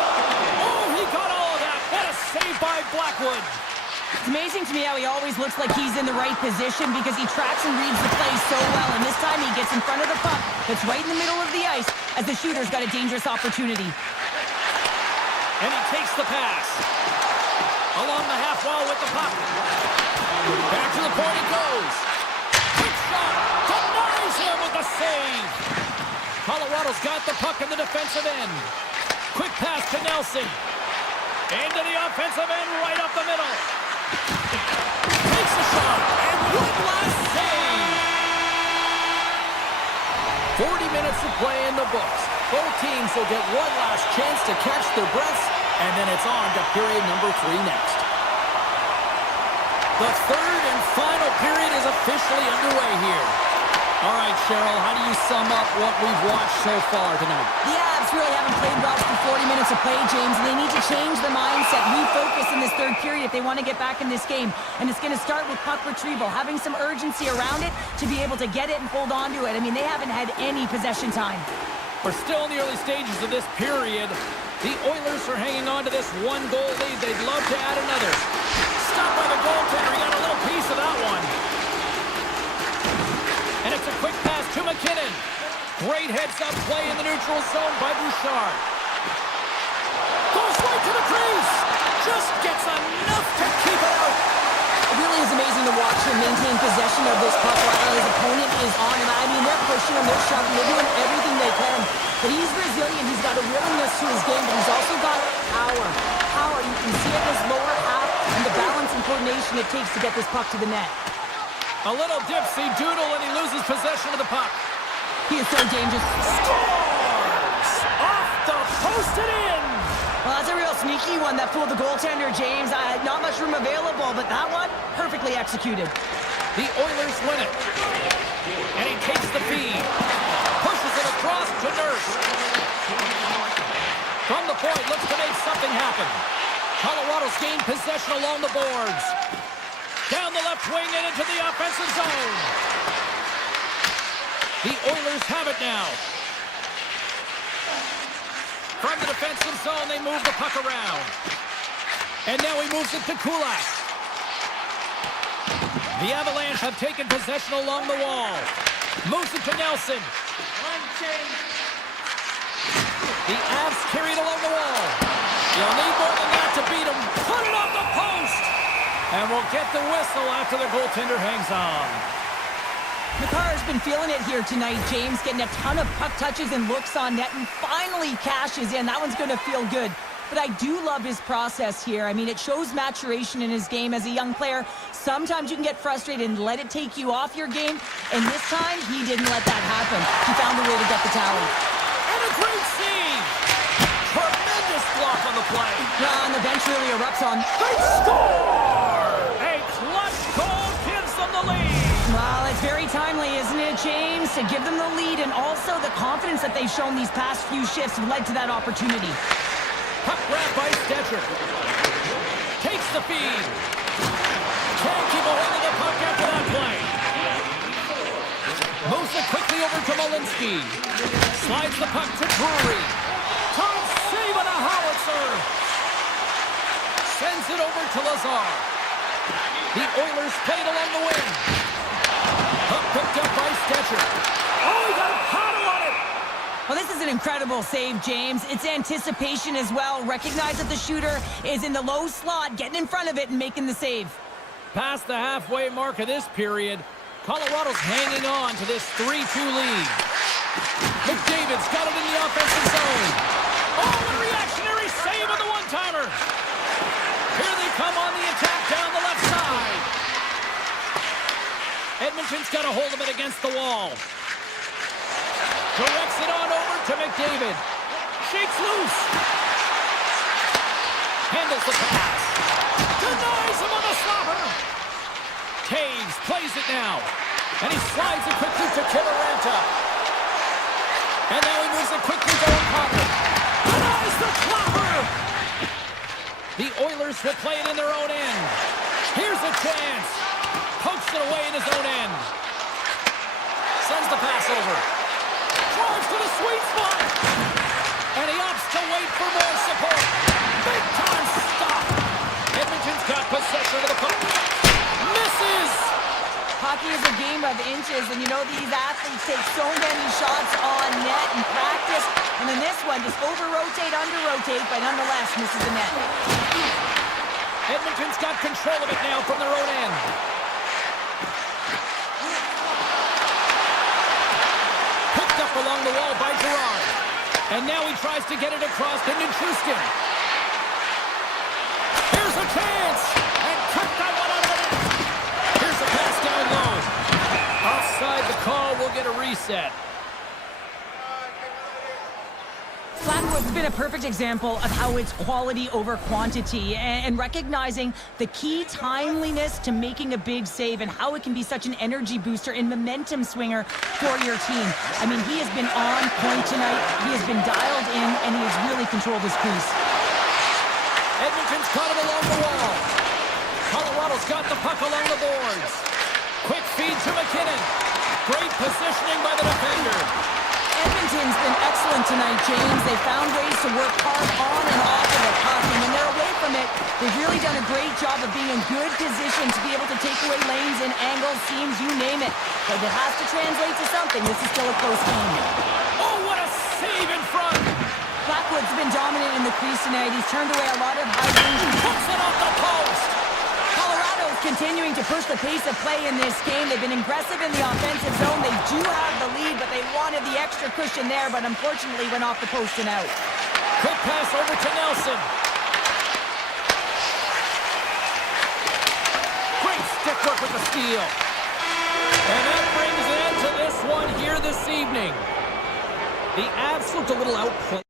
Oh, he got all of that. What a save by Blackwood. It's amazing to me how he always looks like he's in the right position because he tracks and reads the play so well. And this time he gets in front of the puck that's right in the middle of the ice as the shooter's got a dangerous opportunity. And he takes the pass. Along the half wall with the puck. Back to the point he goes. Quick shot. Denies him with the save. Colorado's got the puck in the defensive end. Quick pass to Nelson. Into the offensive end, right up the middle. Takes the shot, and one last save. 40 minutes of play in the books. Both teams will get one last chance to catch their breaths, and then it's on to period number 3 next. The third and final period is officially underway here. All right, Cheryl, how do you sum up what we've watched so far tonight? The Avs really haven't played well for 40 minutes of play, James, and they need to change the mindset, refocus in this third period if they want to get back in this game. And it's going to start with puck retrieval, having some urgency around it to be able to get it and hold on to it. I mean, they haven't had any possession time. We're still in the early stages of this period. The Oilers are hanging on to this 1-goal lead. They'd love to add another. Stopped by the goaltender. He got a little piece of that one. And it's a quick pass to McKinnon. Great heads-up play in the neutral zone by Bouchard. Goes right to the crease. Just gets enough to keep it out. It really is amazing amazing to watch him maintain possession of this puck while his opponent is on him. I mean, they're pushing him, they're shoving, they're doing everything they can. But he's resilient, he's got a willingness to his game, but he's also got power. Power, you can see it in his lower half and the balance and coordination it takes to get this puck to the net. A little dipsy doodle and he loses possession of the puck. He is so dangerous. Scores! Off the post and in! Well, that's a real sneaky one that fooled the goaltender, James. Not much room available, but that one, perfectly executed. The Oilers win it. And he takes the feed. Pushes it across to Nurse. From the point, looks to make something happen. Colorado's gained possession along the boards. Down the left wing and into the offensive zone. The Oilers have it now. From the defensive zone, they move the puck around. And now he moves it to Kulak. The Avalanche have taken possession along the wall. Moves it to Nelson. The Avs carry it along the wall. You'll need more than that to beat him. Put it on the post! And we'll get the whistle after the goaltender hangs on. McCarr's been feeling it here tonight, James, getting a ton of puck touches and looks on net and finally cashes in. That one's going to feel good. But I do love his process here. I mean, it shows maturation in his game as a young player. Sometimes you can get frustrated and let it take you off your game. And this time, he didn't let that happen. He found a way to get the tally. And a great save! Tremendous block on the play. Yeah, and the bench really erupts on. They score! A clutch goal gives them the lead. Well, it's very timely, isn't it, James? To give them the lead and also the confidence that they've shown these past few shifts led to that opportunity. Puck grab by Stetcher. Takes the feed. Can't keep a hold of the puck after that play. Moves it quickly over to Malinsky. Slides the puck to Drury. Tom save on a howitzer. Sends it over to Lazar. The Oilers played along the wing. Puck picked up by Stetcher. Oh, he got a paddle on it. Well, this is an incredible save, James. It's anticipation as well. Recognize that the shooter is in the low slot, getting in front of it and making the save. Past the halfway mark of this period, Colorado's hanging on to this 3-2 lead. McDavid's got it in the offensive zone. Oh, what a reactionary save on the one-timer. Here they come on the attack down the left side. Edmonton's got a hold of it against the wall. Directs it on over to McDavid. Shakes loose. Handles the pass. Denies him on the slobber. Taves plays it now. And he slides it quickly to Kivaranta. And now he moves it quickly to O'Connor. Denies the clopper. The Oilers will play it in their own end. Here's a chance. Pokes it away in his own end. Sends the pass over. Drives to the sweet spot. And he opts to wait for more support. Big time stop. Edmonton's got possession of the puck. Misses. Hockey is a game of inches, and you know these athletes take so many shots on net in practice. And then this one just over-rotate, under-rotate, but nonetheless misses the net. Edmonton's got control of it now from their own end. Picked up along the wall by Gerard. And now he tries to get it across to Nichushkin. Here's a chance! And cut that one out of the net! Here's a pass down low. Offside the call, will get a reset. Blackwood's been a perfect example of how it's quality over quantity and recognizing the key timeliness to making a big save and how it can be such an energy booster and momentum swinger for your team. I mean, he has been on point tonight. He has been dialed in, and he has really controlled his crease. Edmonton's caught it along the wall. Colorado's got the puck along the boards. Quick feed to McKinnon. Great positioning by the defender. Edmonton's been excellent tonight, James. They found ways to work hard on and off of the puck, and when they're away from it, they've really done a great job of being in good position to be able to take away lanes and angles, seams, you name it. But it has to translate to something. This is still a close game. Oh, what a save in front! Blackwood's been dominant in the crease tonight. He's turned away a lot of high range. Puts it off the post! Colorado's Avs continuing to push the pace of play in this game. They've been aggressive in the offensive zone. They do have the lead, but they wanted the extra cushion there, but unfortunately went off the post and out. Quick pass over to Nelson. Great stick work with the steal. And that brings an end to this one here this evening. The Avs looked a little outplayed.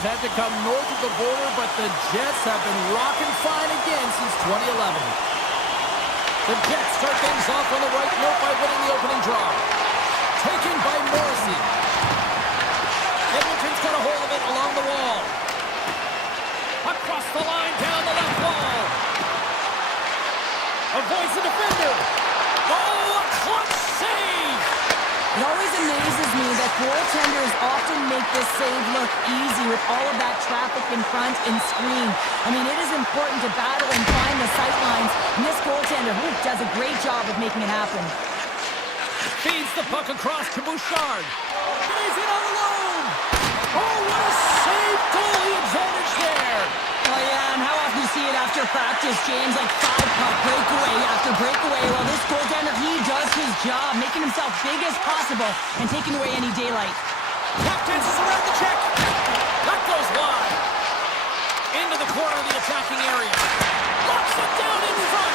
had to come north of the border, but the Jets have been rocking fine again since 2011. The Jets start things off on the right note by winning the opening draw. Taken by Morrissey. Edmonton's got a hold of it along the wall. Across the line, down the left wall. Avoids the defender. Oh, a clutch save! It always amazes me that goaltenders often make this save look easy with all of that traffic in front and screen. I mean, it is important to battle and find the sight lines, and this goaltender does a great job of making it happen. Feeds the puck across to Bouchard. And he's in all alone! Oh, what a save! Goalie advantage there! Oh, yeah, and how often you see it after practice, James, like 5-puck breakaway after breakaway. Well, this goaltender, he does his job, making himself big as possible and taking away any daylight. Tap dances around the check. That goes wide. Into the corner of the attacking area. Locks it down in front.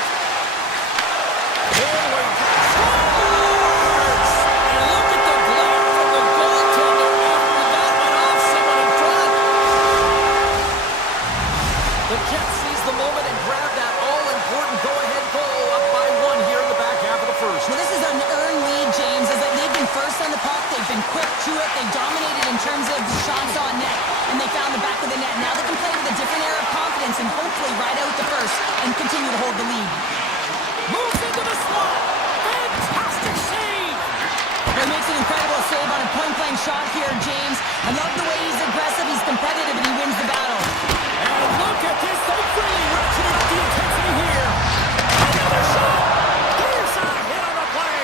Here we go. Scores! And look at the glare from the goaltender after that went off someone in front. The Jets seize the moment and grab that all-important go-ahead goal up by 1 here in the back half of the first. Well, this is an earned lead, James, as they've been first on the puck. They've been quick to it. They've dominated in terms of shots on net, and they found the back of the net. Now they can play with a different air of confidence and hopefully ride out the first and continue to hold the lead. Moves into the slot. Fantastic save. He makes an incredible save on a point-blank shot here, James. I love the way he's aggressive, he's competitive, and he wins the battle. And look at this. They really ratcheted up the intensity here. Another shot. Here's a hit on the play.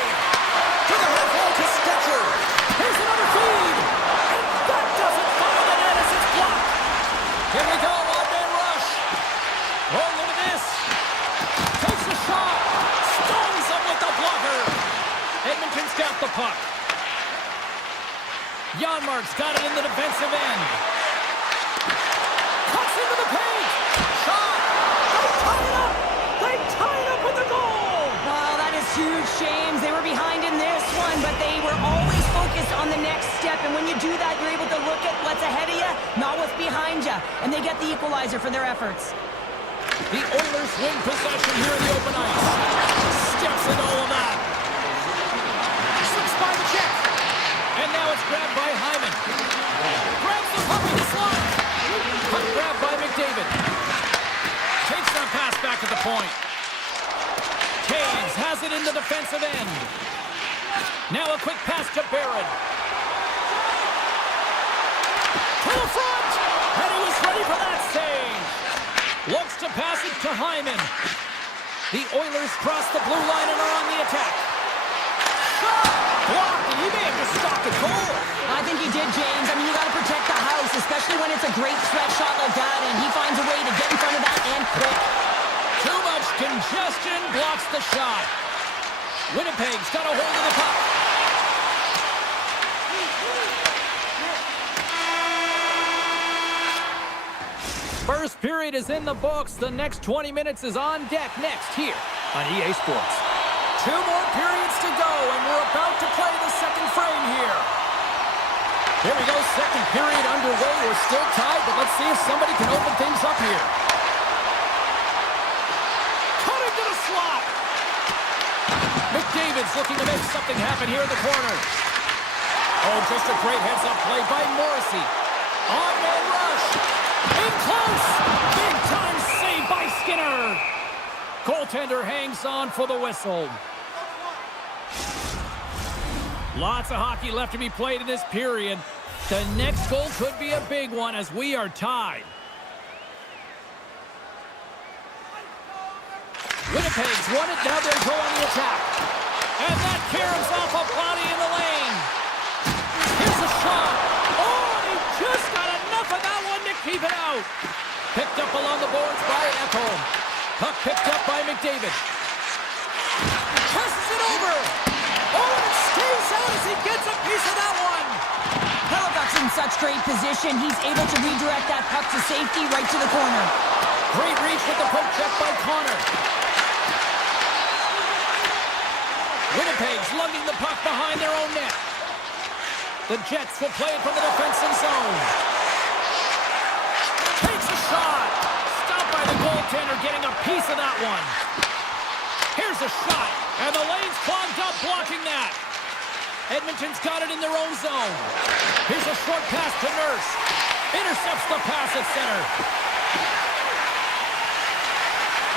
To the half wall to Stetcher. Here's another feed. And that doesn't find the net as it's blocked. Here we go. One-man rush. Oh, look at this. Takes a shot. Stones him with the blocker. Edmonton's got the puck. Janmark's got it in the defensive end. Cuts into the paint. Shot. They tie it up with the goal. Oh, that is huge, James. They were behind in this one, but they were always focused on the next step. And when you do that, you're able to look at what's ahead of you, not what's behind you. And they get the equalizer for their efforts. The Oilers win possession here in the open ice. Steps into all of that. Slips by the check. And now it's grabbed by Hyman. Grabs the puck in the slot. Puck grabbed by McDavid. Takes that pass back at the point. Taves has it in the defensive end. Now a quick pass to Barron. To the front. And he was ready for that save. Looks to pass it to Hyman. The Oilers cross the blue line and are on the attack. Shot! Blocked, and he may have just stopped the goal. I think he did, James. I mean, you got to protect the house, especially when it's a great threat shot like that, and he finds a way to get in front of that and quick. Too much congestion blocks the shot. Winnipeg's got a hold of the puck. First period is in the books. The next 20 minutes is on deck next here on EA Sports. 2 more periods to go, and we're about to play the second frame here. Here we go, second period underway. We're still tied, but let's see if somebody can open things up here. Cutting to the slot. McDavid's looking to make something happen here in the corner. Oh, just a great heads-up play by Morrissey. On-man rush. In close. Big-time save by Skinner. Goaltender hangs on for the whistle. Lots of hockey left to be played in this period. The next goal could be a big one as we are tied. Winnipeg's won it. Now they go on the attack. And that caroms off a body in the lane. Here's a shot. Oh, he just got enough of that one to keep it out. Picked up along the boards by Ekholm. Puck picked up by McDavid. Passes it over. Oh, and it stays out as he gets a piece of that one. Hellebuyck's in such great position. He's able to redirect that puck to safety right to the corner. Great reach with the poke check by Connor. Winnipeg's lugging the puck behind their own net. The Jets will play it from the defensive zone. goaltender getting a piece of that one. Here's a shot, and the lane's clogged up blocking that. Edmonton's got it in their own zone. Here's a short pass to Nurse. Intercepts the pass at center.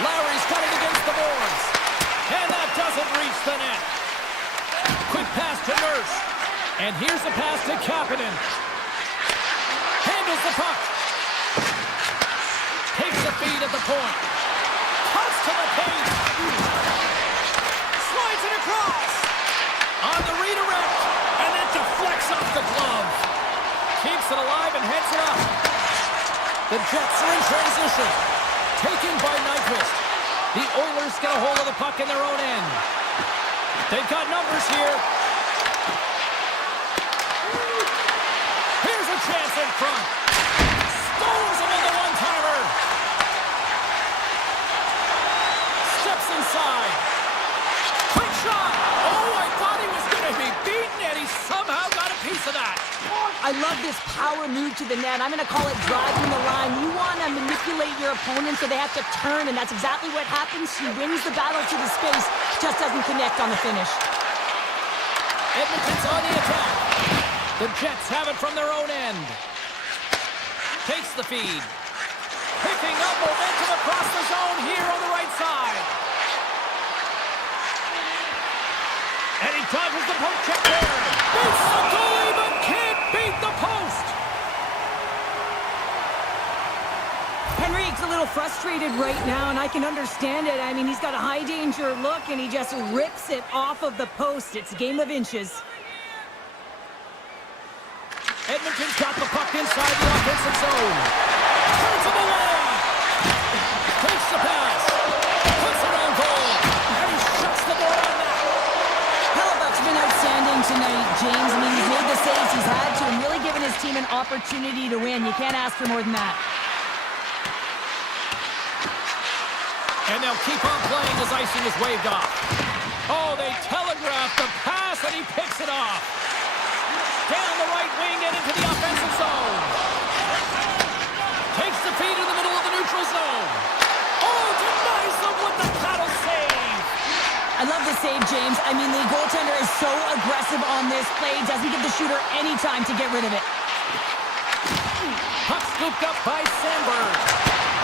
Lowry's got it against the boards. And that doesn't reach the net. Quick pass to Nurse. And here's a pass to Kapanen. Handles the puck. Takes the feed at the point. Cuts to the paint. Slides it across. On the redirect. And that deflects off the glove. Keeps it alive and heads it up. The Jets are in transition. Taken by Nyquist. The Oilers get a hold of the puck in their own end. They've got numbers here. Here's a chance in front. Stones him on the one-timer. Steps inside. Quick shot. Oh, I thought he was going to be beaten, and he somehow got a piece of that. I love this power move to the net. I'm going to call it driving the line. You want to manipulate your opponent so they have to turn, and that's exactly what happens. He wins the battle to the space, just doesn't connect on the finish. Edmonton's on the attack. The Jets have it from their own end. Takes the feed. Picking up momentum across the zone here on the right side. And he dodges the poke check there. Beats the goalie, but can't beat the post. Henrique's a little frustrated right now, and I can understand it. I mean, he's got a high-danger look, and he just rips it off of the post. It's a game of inches. Edmonton's got the puck inside the offensive zone. Turns him away. Takes the pass. Puts it on goal. And he shuts the door on that. Hellebuck's been outstanding tonight, James. I mean, he's made the saves he's had to and really given his team an opportunity to win. You can't ask for more than that. And they'll keep on playing as icing is waved off. Oh, they telegraph the pass, and he picks it off. Down the right wing and into the offensive zone. Takes the feed in the middle of the neutral zone. Oh, denies them with the paddle save. I love the save, James. I mean, the goaltender is so aggressive on this play. Doesn't give the shooter any time to get rid of it. Puck scooped up by Sandberg.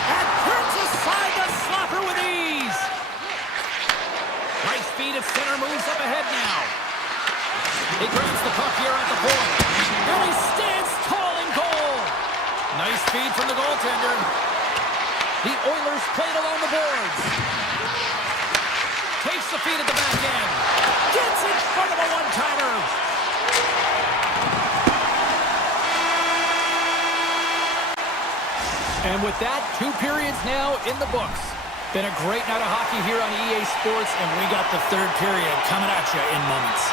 And turns aside the slapper with ease. Nice feed at center, moves up ahead now. He grabs the puck here at the point. And he stands tall in goal. Nice feed from the goaltender. The Oilers played along the boards. Takes the feed at the back end. Gets in front of a one-timer. And with that, 2 periods now in the books. Been a great night of hockey here on EA Sports, and we got the 3rd period coming at you in moments.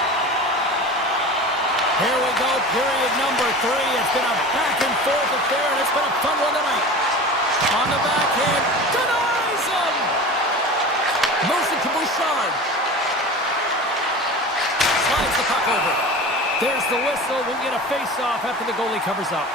Here we go, period number 3. It's been a back-and-forth affair, and it's been a fun one tonight. On the backhand, denies him! Moves it to Bouchard. Slides the puck over. There's the whistle. We'll get a face-off after the goalie covers up.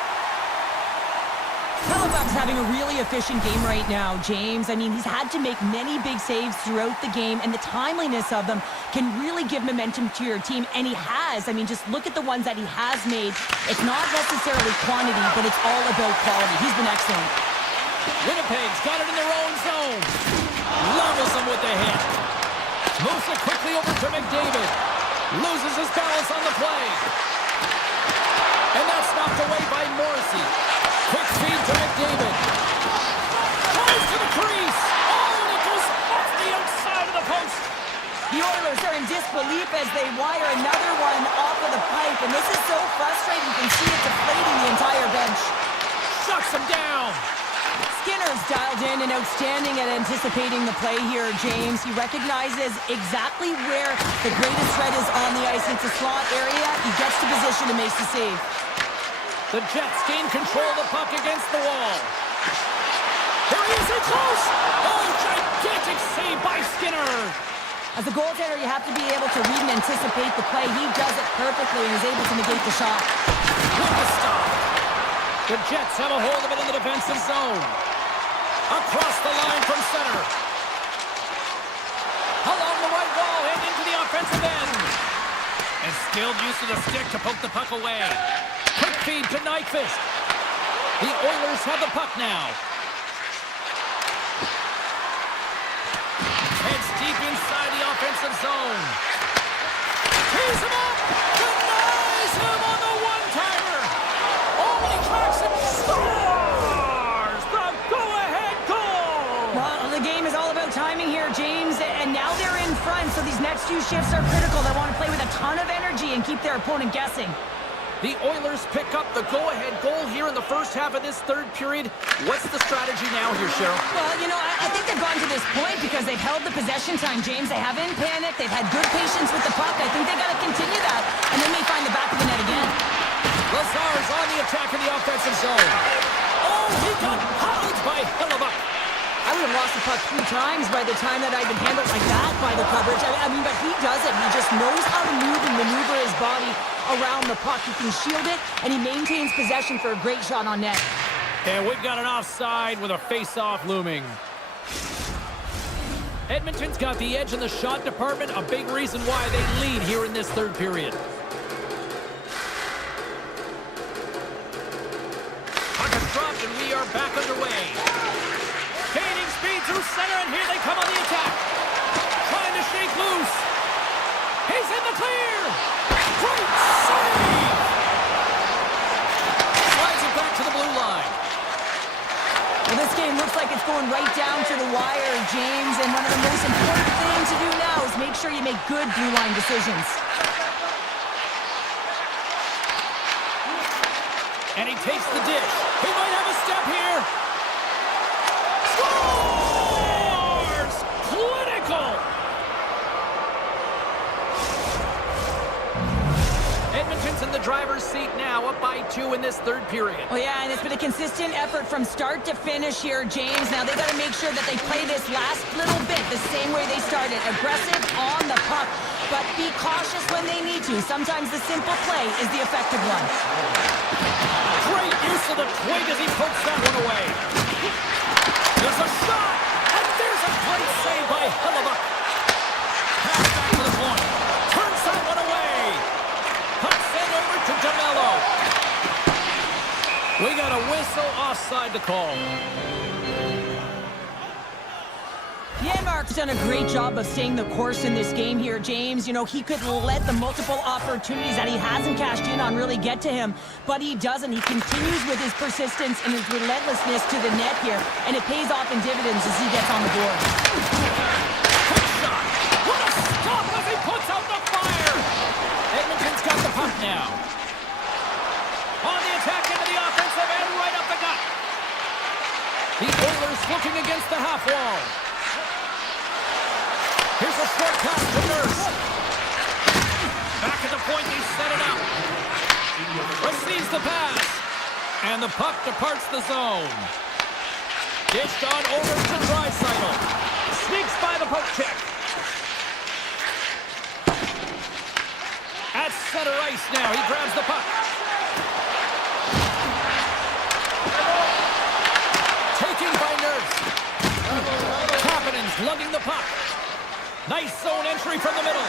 Hellebuck's having a really efficient game right now, James. I mean, he's had to make many big saves throughout the game, and the timeliness of them can really give momentum to your team, and he has. I mean, just look at the ones that he has made. It's not necessarily quantity, but it's all about quality. He's been excellent. Winnipeg's got it in their own zone. Levels them with the hit. Moves it quickly over to McDavid. Loses his balance on the play. And that's knocked away by Morrissey. Quick feed to McDavid. Tries to the crease. Oh, and it goes off the outside of the post. The Oilers are in disbelief as they wire another one off of the pipe, and this is so frustrating. You can see it deflating the entire bench. Shuts him down. Skinner's dialed in and outstanding at anticipating the play here, James. He recognizes exactly where the greatest threat is on the ice. It's a slot area. He gets to position and makes the save. The Jets gain control of the puck against the wall. Here he is in close. Oh, gigantic save by Skinner. As a goaltender, you have to be able to read and anticipate the play. He does it perfectly and is able to negate the shot. With the stop. The Jets have a hold of it in the defensive zone. Across the line from center. Along the right wall and into the offensive end. And skilled use of the stick to poke the puck away. Quick feed to Nyquist. The Oilers have the puck now. Heads deep inside the offensive zone. Tees him up. Denies him on the one-timer. Oh, and he tracks him. Scores the go-ahead goal. Well, the game is all about timing here, James, and now they're in front, so these next few shifts are critical. They want to play with a ton of energy and keep their opponent guessing. The Oilers pick up the go-ahead goal here in the first half of this third period. What's the strategy now here, Cheryl? Well, you know, I think they've gone to this point because they've held the possession time, James. They haven't panicked. They've had good patience with the puck. I think they got to continue that, and they may find the back of the net again. Lazar's on the attack in the offensive zone. Oh, he got pounded by Hellebuyck. I would have lost the puck 3 times by the time that I'd been handled like that by the coverage. I mean, but he does it. He just knows how to move and maneuver his body around the puck. He can shield it, and he maintains possession for a great shot on net. And we've got an offside with a face-off looming. Edmonton's got the edge in the shot department, a big reason why they lead here in this third period. Puck is dropped, and we are back underway. Gaining speed through center, and here they come on the attack. Trying to shake loose. He's in the clear. Great save. Slides it back to the blue line. Well, this game looks like it's going right down to the wire, James, and one of the most important things to do now is make sure you make good blue line decisions. And he takes the dish. He might have a step here. Scores! Clinical! Edmonton's in the driver's seat now, up by 2 in this third period. Well, yeah, and it's been a consistent effort from start to finish here, James. Now they've got to make sure that they play this last little bit the same way they started. Aggressive on the puck, but be cautious when they need to. Sometimes the simple play is the effective one. Great use of the twig as he pokes that one away. There's a shot, and there's a great save by Hellebuyck. Pass back to the point. Turns that one away. Puck sent over to DeMello. We got a whistle offside to call. Janmark's done a great job of staying the course in this game here, James. You know, he could let the multiple opportunities that he hasn't cashed in on really get to him, but he doesn't. He continues with his persistence and his relentlessness to the net here, and it pays off in dividends as he gets on the board. Quick shot. What a stop as he puts out the fire. Edmonton's got the puck now. On the attack into the offensive end, right up the gut. The Oilers looking against the half wall. Here's a short pass to Nurse. Back at the point, they set it up. Receives the pass. And the puck departs the zone. Dished on over to Draisaitl. Sneaks by the poke check. At center ice now, he grabs the puck. Taking by Nurse. Kapanen's lugging the puck. Nice zone entry from the middle.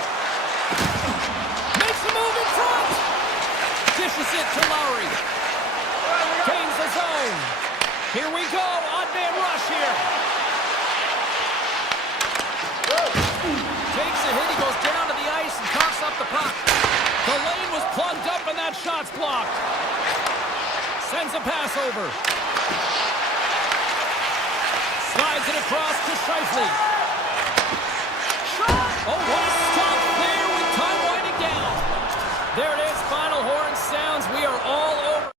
Makes a move in front. Dishes it to Lowry. Gains the zone. Here we go. Odd man rush here. Takes a hit. He goes down to the ice and coughs up the puck. The lane was plugged up and that shot's blocked. Sends a pass over. Slides it across to Scheifele. Oh, what a stop there with time winding down. There it is, final horn sounds. We are all over.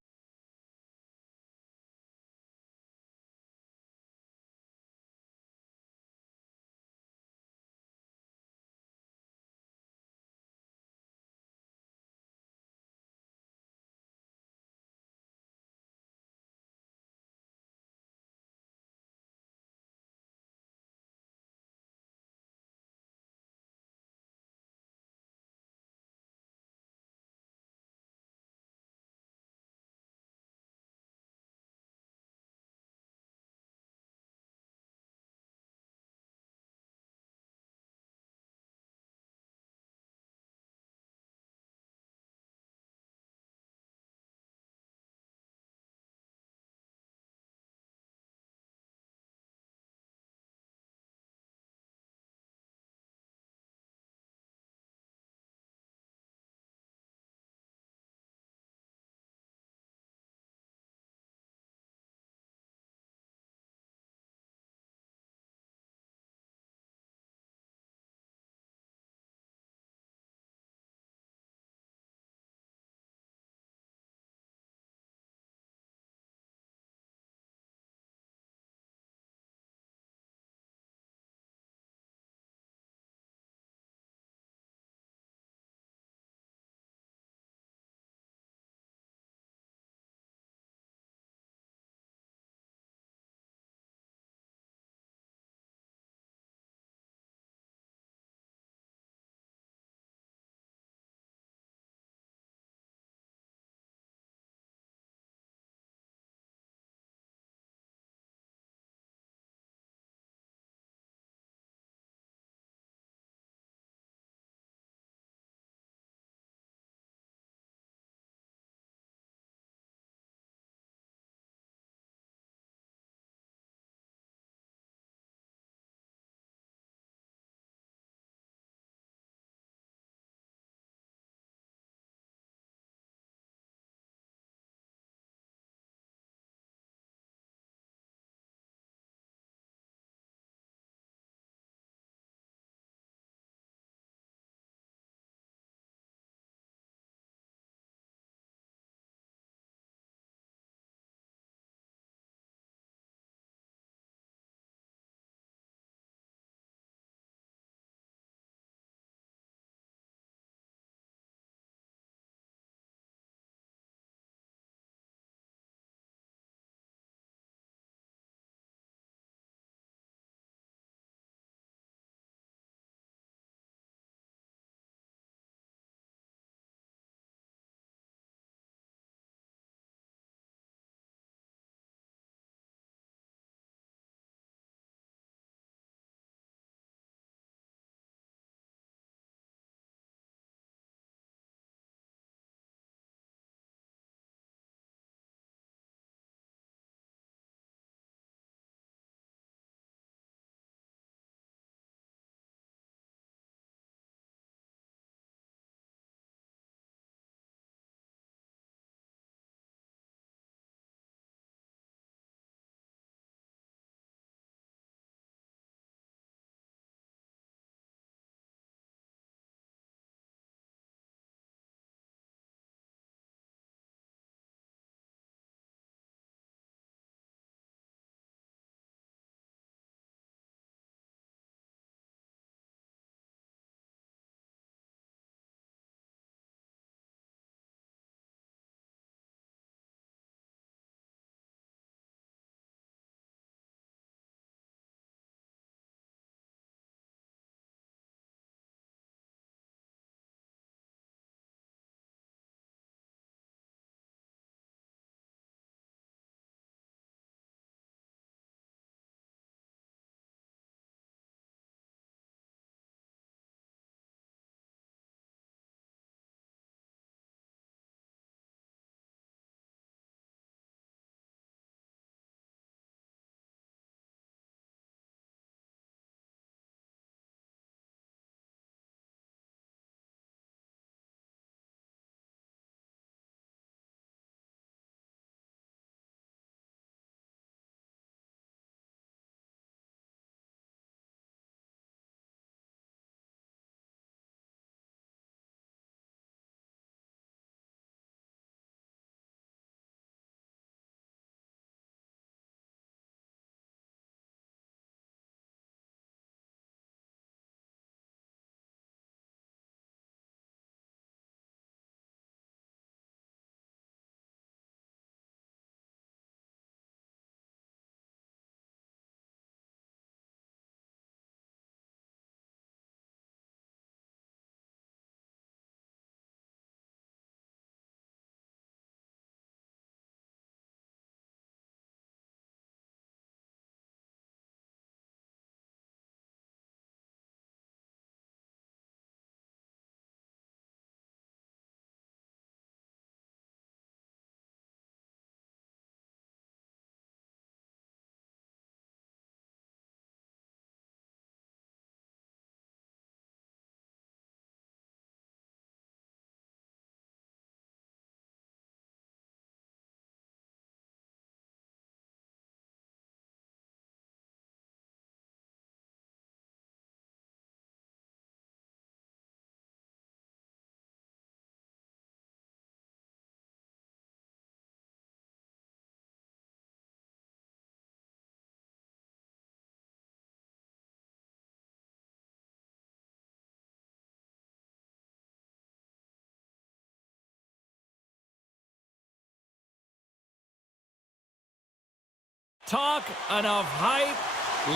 Talk, enough hype.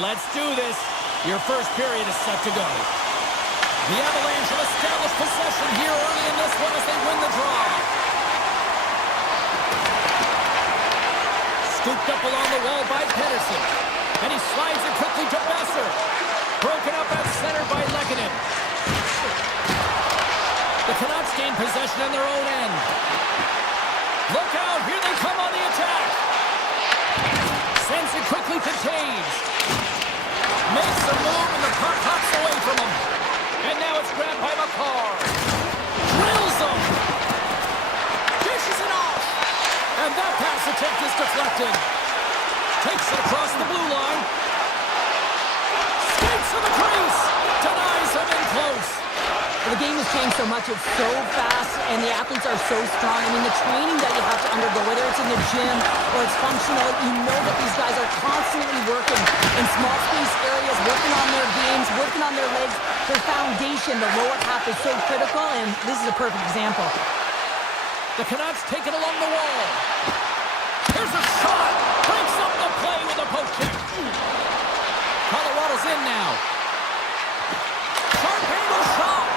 Let's do this. Your first period is set to go. The Avalanche have established possession here early in this one as they win the draw. Scooped up along the wall by Pedersen. And he slides it quickly to Besser. Broken up at center by Lehkonen. The Canucks gain possession in their own end. Look out, here they come on the attack. Sends it quickly to Taves. Makes the move and the puck hops away from him. And now it's grabbed by McCarr. Drills him. Dishes it off. And that pass attempt is deflected. Takes it across the blue line. Skates to the crease. Denies him in close. The game has changed so much. It's so fast, and the athletes are so strong. I mean, the training that you have to undergo, whether it's in the gym or it's functional, you know that these guys are constantly working in small space areas, working on their games, working on their legs. Their foundation, the lower half, is so critical, and this is a perfect example. The Canucks take it along the wall. Here's a shot. Breaks up the play with a poke check. Colorado's in now. Sharp angle shot.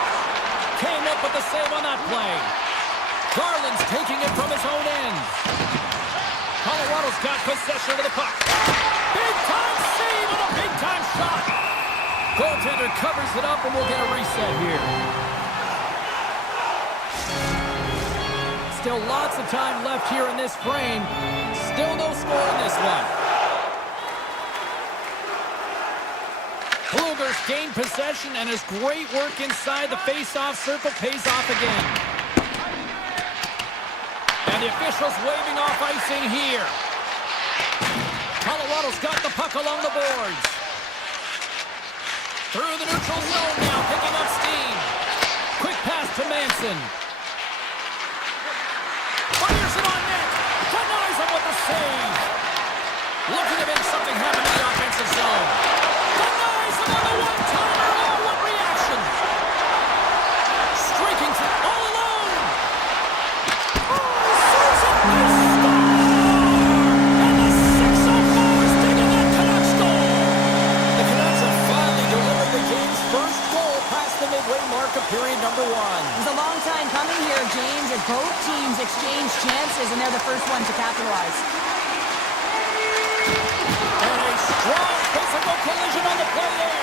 Came up with the save on that play. Garland's taking it from his own end. Colorado's got possession of the puck. Big-time save and a big-time shot. Goaltender covers it up and we'll get a reset here. Still lots of time left here in this frame. Still no score in this one. Blueger's gained possession, and his great work inside the face-off circle pays off again. And the officials waving off icing here. Colorado's got the puck along the boards. Through the neutral zone now, picking up steam. Quick pass to Manson. Fires it on net. Denies him with the save. Looking to make something happen in the offensive zone. Denies him on the one-timer. Oh, what reaction. Streaking through all alone. Oh, serves it. They score! And the 6:04 is taking that Canucks goal. The Canucks have finally delivered the game's first goal past the midway mark of period number one. It's a long time coming here, James, as both teams exchange chances, and they're the first one to capitalize. And a strong physical collision on the play there.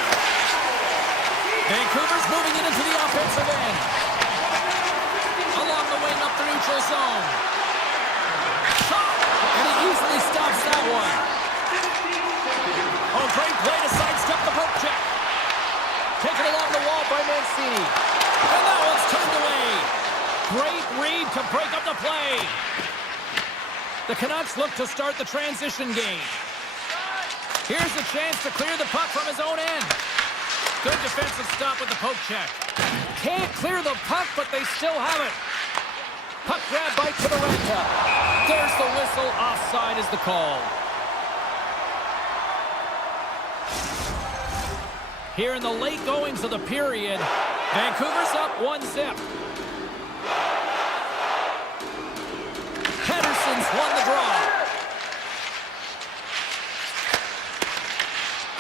Vancouver's moving it into the offensive end. Along the wing up the neutral zone. Shot! And he easily stops that one. Oh, great play to sidestep the poke check. Taken along the wall by Mancini. And that one's turned away. Great read to break up the play. The Canucks look to start the transition game. Here's a chance to clear the puck from his own end. Good defensive stop with the poke check. Can't clear the puck, but they still have it. Puck grab by Timorenko. There's the whistle. Offside is the call. Here in the late goings of the period, Vancouver's up 1-0. Pedersen's won the draw.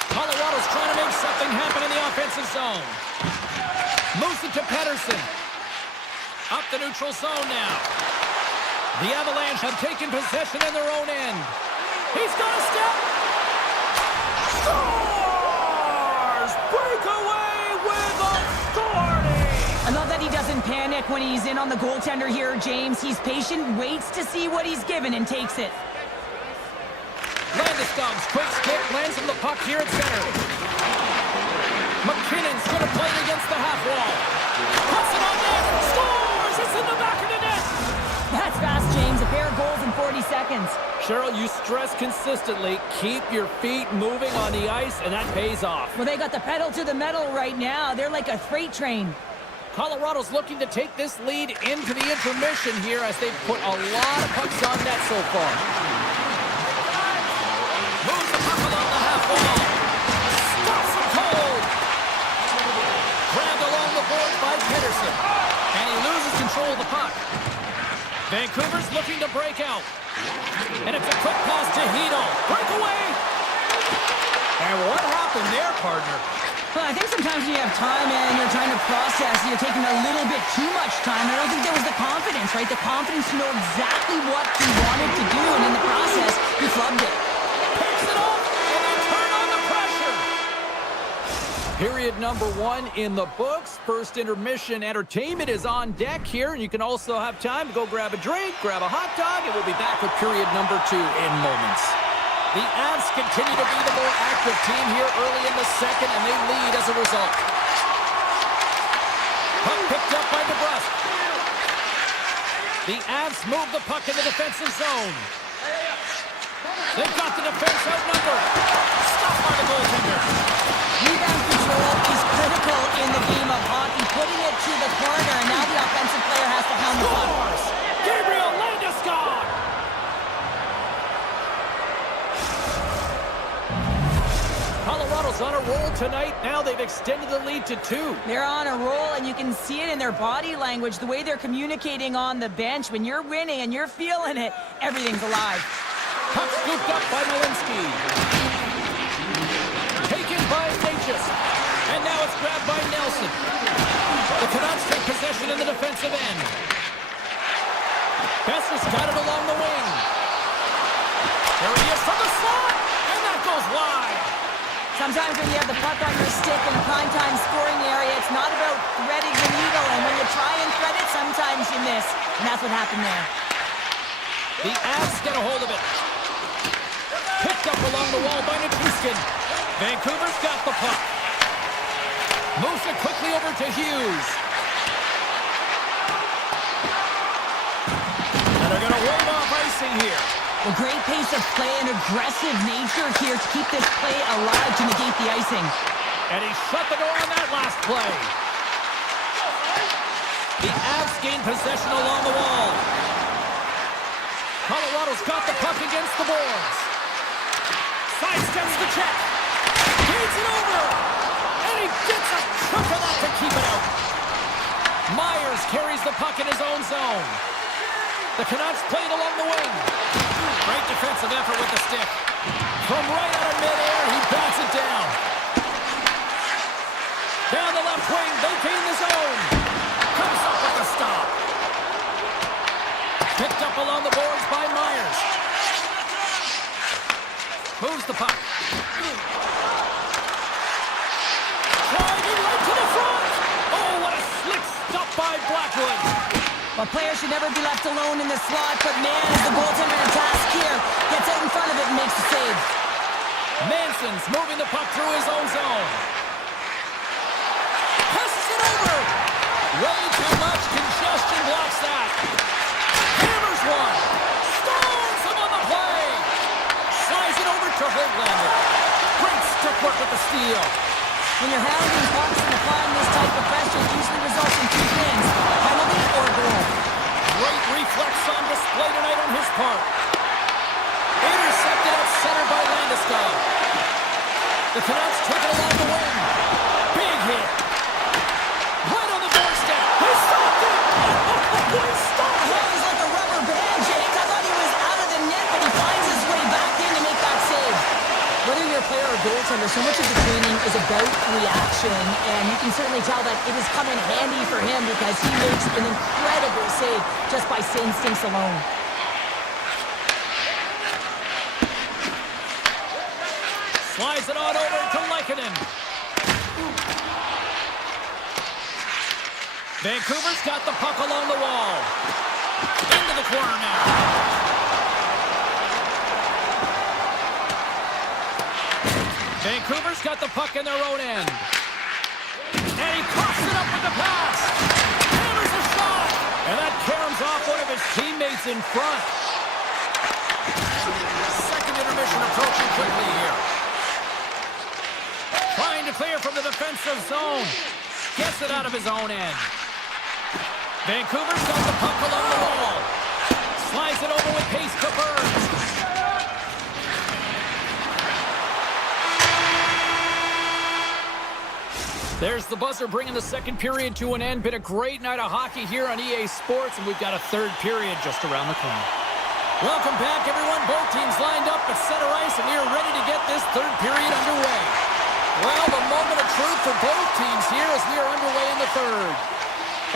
Colorado's trying to make something happen in the offensive zone. Moves it to Pedersen. Up the neutral zone now. The Avalanche have taken possession in their own end. He's got a step. Scores! Breakaway with authority! I love that he doesn't panic when he's in on the goaltender here, James. He's patient, waits to see what he's given, and takes it. Landeskog's quick stick lands him the puck here at center. McKinnon's going to play it against the half wall. Puts it on net. Scores! It's in the back of the net. That's fast, James. A pair of goals in 40 seconds. Cheryl, you stress consistently, keep your feet moving on the ice, and that pays off. Well, they got the pedal to the metal right now. They're like a freight train. Colorado's looking to take this lead into the intermission here as they've put a lot of pucks on net so far. Moves the puck along the half wall. Stops him cold. Grabbed along the board by Pedersen. And he loses control of the puck. Vancouver's looking to break out. And it's a quick pass to Hito. Breakaway! And what happened there, partner? Well, I think sometimes when you have time and you're trying to process, you're taking a little bit too much time. I don't think there was the confidence, right? The confidence to know exactly what he wanted to do, and in the process, he flubbed it. Picks it up, and they turn on the pressure. Period number 1 in the books. First intermission entertainment is on deck here, and you can also have time to go grab a drink, grab a hot dog, and we'll be back with period number 2 in moments. The Avs continue to be the more active team here early in the second, and they lead as a result. Puck picked up by DeBrusque. The Avs move the puck in the defensive zone. They've got the defense outnumbered. Stopped by the goaltender. Rebound control is critical in the game of hockey. Putting it to the corner, and now the offensive player has to hound the puck. Scores! Gabriel Landeskog! Colorado's on a roll tonight. Now they've extended the lead to 2. They're on a roll, and you can see it in their body language, the way they're communicating on the bench. When you're winning and you're feeling it, everything's alive. Puck scooped up by Malinsky. Taken by Natchez. And now it's grabbed by Nelson. The Canucks take possession in the defensive end. Besser's got it along the wing. There he is from the slot, and that goes wide. Sometimes when you have the puck on your stick in a primetime scoring area, it's not about threading the needle, and when you try and thread it, sometimes you miss. And that's what happened there. The Avs get a hold of it. Picked up along the wall by Nichushkin. Vancouver's got the puck. Moves it quickly over to Hughes. And they're going to wave off icing here. A great pace of play and aggressive nature here to keep this play alive to negate the icing. And he shut the door on that last play. The Avs gain possession along the wall. Colorado's got the puck against the boards. Sidesteps the check. Feeds it over. And he gets a chunk of that to keep it out. Myers carries the puck in his own zone. The Canucks play it along the wing. Great defensive effort with the stick. From right out of midair, he bats it down. Down the left wing, they gain the zone. Comes up with a stop. Picked up along the boards by Myers. Moves the puck. Driving right to the front. Oh, what a slick stop by Blackwood. Well, players should never be left alone in the slot, but man, as the goaltender in task here, gets out in front of it and makes the save. Manson's moving the puck through his own zone. Passes it over. Way too much congestion blocks that. Hammers one. Stalls him on the play. Slides it over to Hoglander. Great stick work with the steal. When you're hounding pucks and applying this type of pressure, it usually results in 2 things, penalty or goal. Great reflex on display tonight on his part. Intercepted at center by Landeskog. The Canucks take it along the wing. Big hit. Right on the doorstep. He stopped it. He stopped it. He's like a rubber band, James. I thought he was out of the net, but he finds his way back in to make that save. Whether you're a player or goaltender, so much of the training is about reaction, and you can certainly tell that it has come in handy for him because he makes an incredible save just by instincts alone. Slides it on over to Lehkonen. Vancouver's got the puck along the wall. Into the corner now. Vancouver's got the puck in their own end. And he coughs it up with the pass. Hammers a shot. And that caroms off one of his teammates in front. Second intermission approaching quickly here. Trying to clear from the defensive zone. Gets it out of his own end. Vancouver's got the puck along the wall. Slides it over with pace to Burns. There's the buzzer bringing the second period to an end. Been a great night of hockey here on EA Sports, and we've got a third period just around the corner. Welcome back, everyone. Both teams lined up at center ice, and we are ready to get this third period underway. Well, the moment of truth for both teams here as we are underway in the third.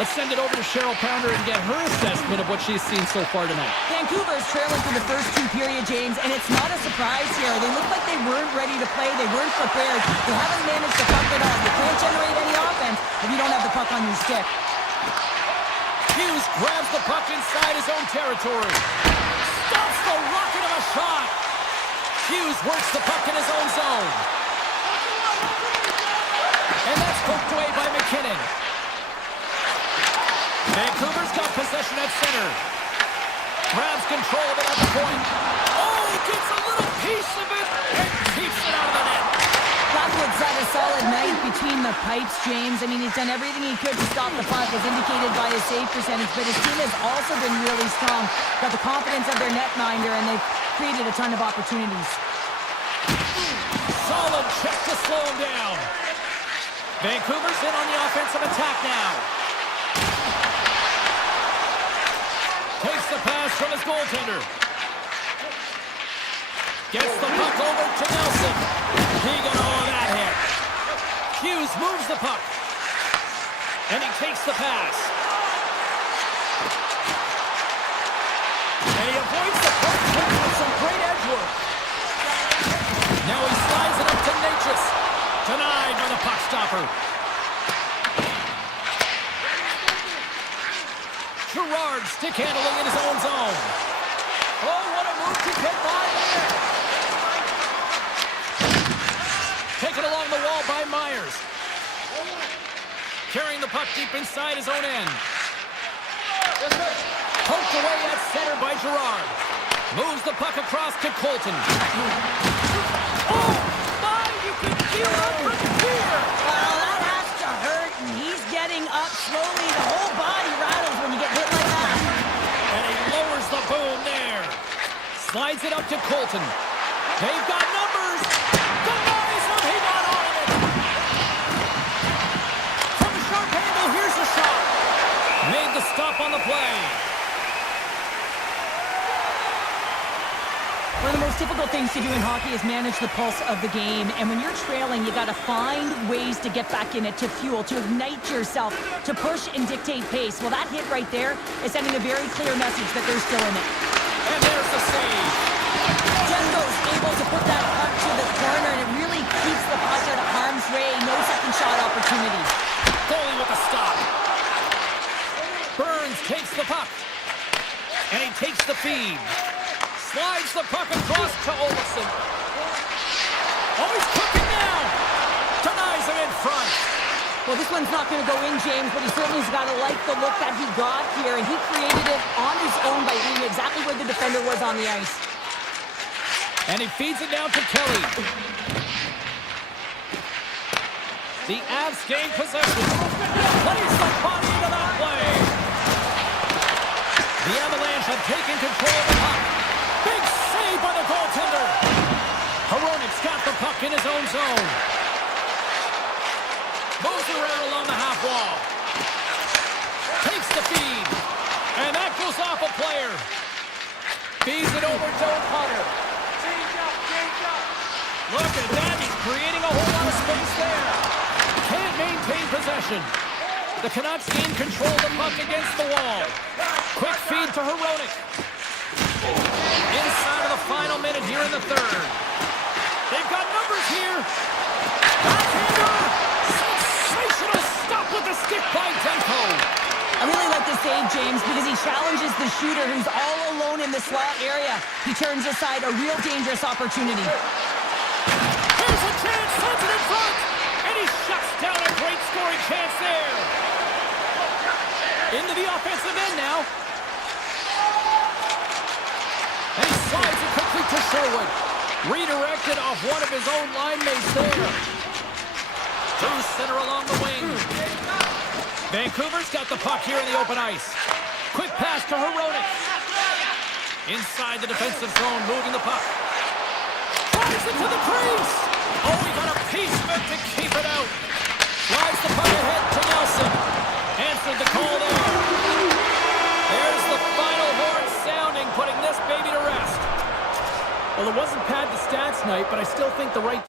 Let's send it over to Cheryl Pounder and get her assessment of what she's seen so far tonight. Vancouver's trailing for the first two periods, James, and it's not a surprise here. They look like they weren't ready to play. They weren't prepared. They haven't managed to puck it on. You can't generate any offense if you don't have the puck on your stick. Hughes grabs the puck inside his own territory. Stops the rocket of a shot. Hughes works the puck in his own zone. And that's poked away by McKinnon. Vancouver's got possession at center. Grabs control of it at the point. Oh, he gets a little piece of it and keeps it out of the net. Blackwood's had a solid night between the pipes, James. I mean, he's done everything he could to stop the puck, as indicated by his save percentage, but his team has also been really strong. Got the confidence of their netminder, and they've created a ton of opportunities. Solid check to slow him down. Vancouver's in on the offensive attack now. Takes the pass from his goaltender. Gets the puck over to Nelson. He got all of that hit. Hughes moves the puck. And he takes the pass. And he avoids the puck with some great edge work. Now he slides it up to Natchez. Denied by the puck stopper. Gerard stick handling in his own zone. Oh, what a move to get by there. Taken along the wall by Myers. Carrying the puck deep inside his own end. Poked away at center by Gerard. Moves the puck across to Colton. Oh, my, you can feel it from here. Well, that has to hurt, and he's getting up slowly. The whole body rattles when you get hit like that. And he lowers the boom there. Slides it up to Colton. They've got numbers. Denies him. He got all of it. From a sharp angle, here's the shot. Made the stop on the play. One of the most difficult things to do in hockey is manage the pulse of the game. And when you're trailing, you got to find ways to get back in it, to fuel, to ignite yourself, to push and dictate pace. Well, that hit right there is sending a very clear message that they're still in it. And there's the save. Jenko's able to put that puck to the corner, and it really keeps the puck out of harm's way. No second shot opportunity. Goalie with the stop. Burns takes the puck. And he takes the feed. Slides the puck across to Olsen. Oh, he's cooking now. Denies him in front. Well, this one's not going to go in, James, but he certainly's got to like the look that he got here, and he created it on his own by reading exactly where the defender was on the ice. And he feeds it down to Kelly. The Avs gain possession. Plays the body into that play. The Avalanche have taken control of the puck. Big save by the goaltender. Hronik's got the puck in his own zone. Moves around along the half wall. Takes the feed. And that goes off a player. Feeds it over to O'Connor. Look at that. He's creating a whole lot of space there. Can't maintain possession. The Canucks gain control of the puck against the wall. Quick feed to Hronik. Inside of the final minute here in the third. They've got numbers here. Backhander. Sensational stop with the stick by Demko. I really like the save, James, because he challenges the shooter who's all alone in the slot area. He turns aside a real dangerous opportunity. Here's a chance. Sends it in front. And he shuts down a great scoring chance there. Into the offensive end now. And he slides it quickly to Sherwood. Redirected off one of his own line mates there. Through center along the wing. Vancouver's got the puck here in the open ice. Quick pass to Hronik. Inside the defensive zone, moving the puck. Fires it to the crease. Oh, he got a piece of it to keep it out. Drives the puck ahead to Nelson. Answered the call there. There's the final horn sounding, putting this baby to rest. Well, it wasn't pad the stats night, but I still think the right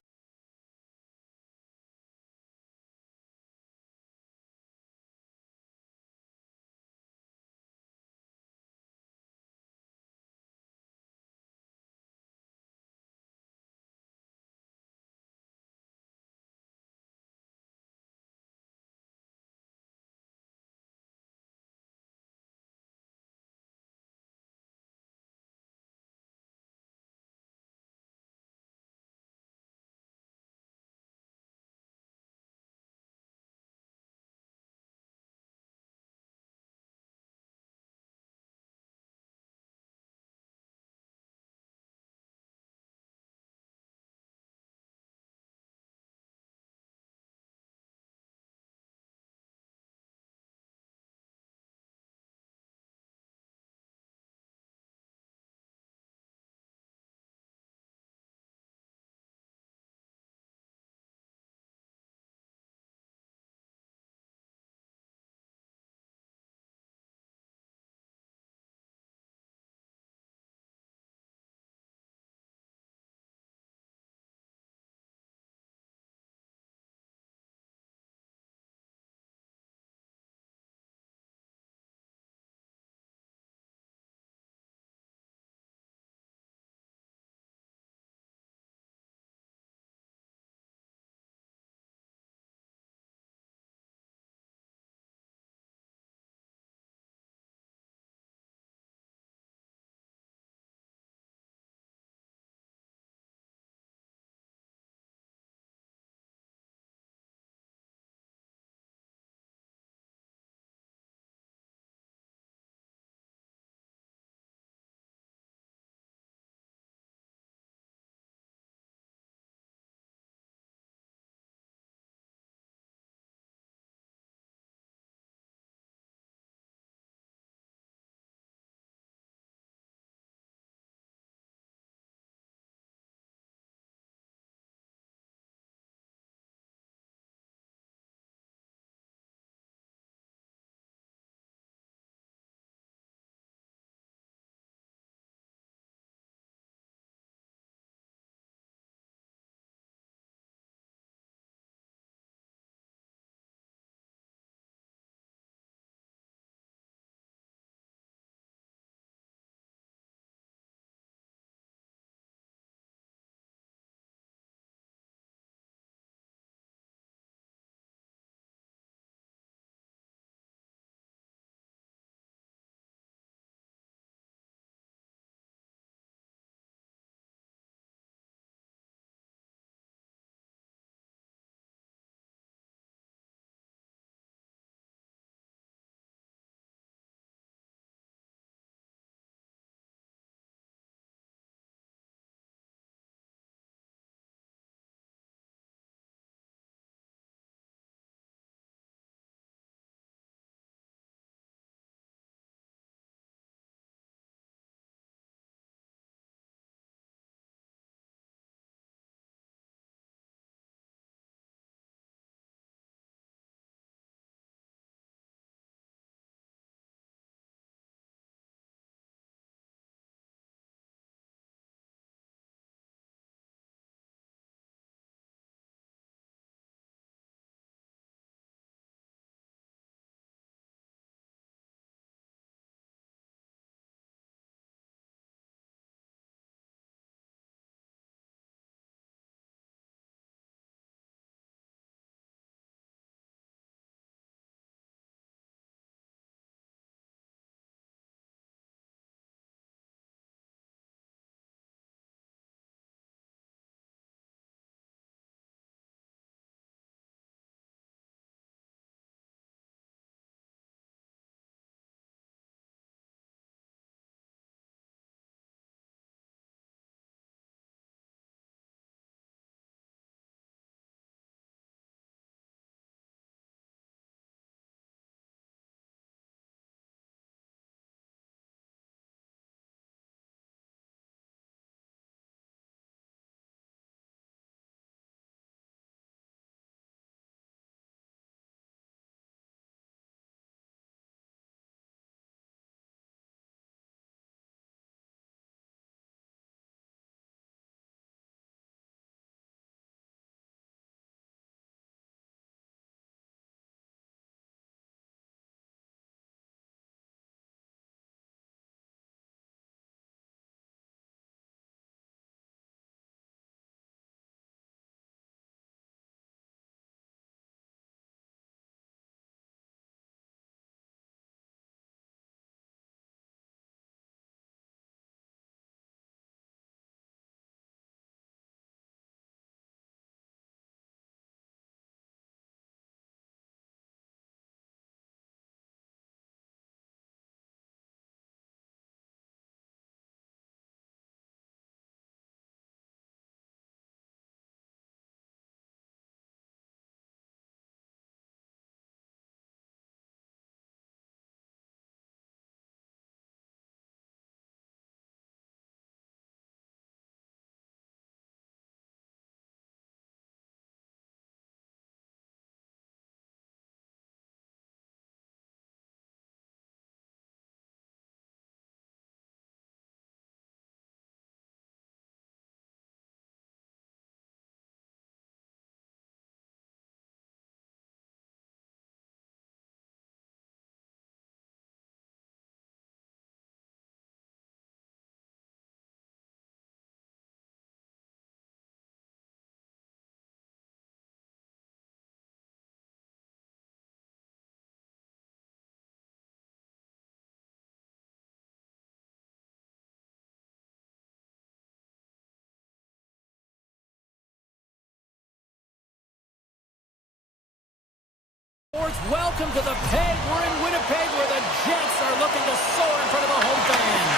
Welcome to the Peg. We're in Winnipeg where the Jets are looking to soar in front of the home fans.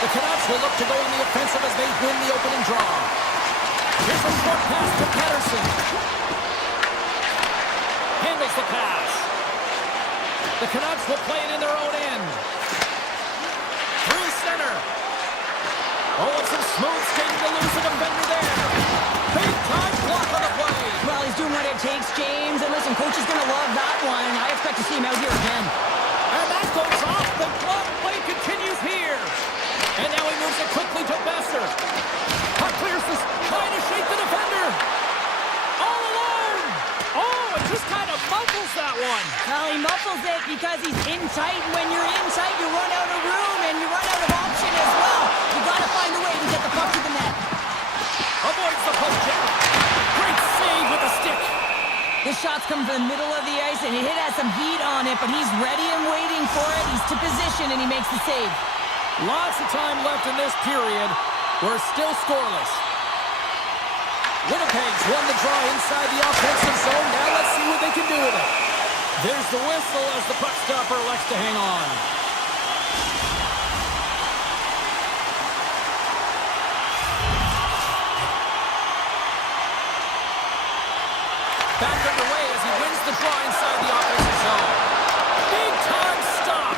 The Canucks will look to go on the offensive as they win the opening draw. Here's a short pass to Patterson. Handles the pass. The Canucks will play it in their own end. Through center. Oh, it's some smooth skating to lose a defender there. Big time block on the play. Well, he's doing what it takes, James. And listen, coach is going to love that one. I expect to see him out here again. And that goes off. The glove play continues here. And now he moves it quickly to Besser. Puck clears this, trying to shake the defender. All alone. Oh, it just kind of muffles that one. Well, he muffles it because he's in tight. And when you're in tight, you run out of room and you run out of option as well. You got to find a way to get the puck to the net. Avoids the poke check. Great save with the stick. This shot's come from the middle of the ice, and it has some heat on it, but he's ready and waiting for it. He's to position, and he makes the save. Lots of time left in this period. We're still scoreless. Winnipeg's won the draw inside the offensive zone. Now let's see what they can do with it. There's the whistle as the puck stopper elects to hang on. Back underway as he wins the draw inside the offensive zone. Big time stop.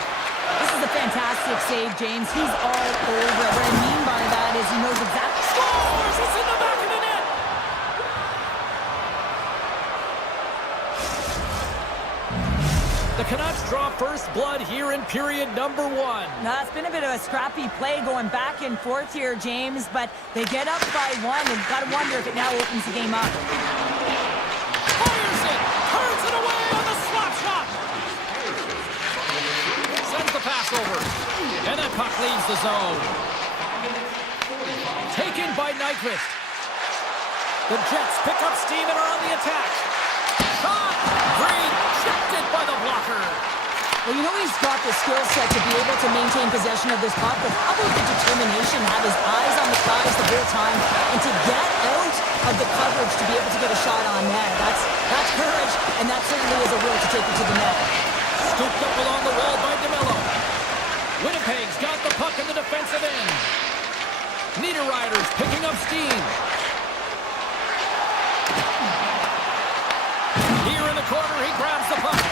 This is a fantastic save, James. He's all over it. What I mean by that is he knows exactly... Scores! It's in the back of the net! The Canucks draw first blood here in period number 1. Now, it's been a bit of a scrappy play going back and forth here, James, but they get up by 1, and you've got to wonder if it now opens the game up. Fires it! Turns it away on the slap shot! Sends the pass over. And that puck leaves the zone. Taken by Nyquist. The Jets pick up steam and are on the attack. Shot! Rejected by the blocker. Well, you know he's got the skill set to be able to maintain possession of this puck, but how about the determination, have his eyes on the prize the whole time, and to get out of the coverage to be able to get a shot on net. That's courage, and that certainly is a will to take it to the net. Scooped up along the wall by DeMello. Winnipeg's got the puck in the defensive end. Niederreiter's picking up steam. Here in the corner, he grabs the puck.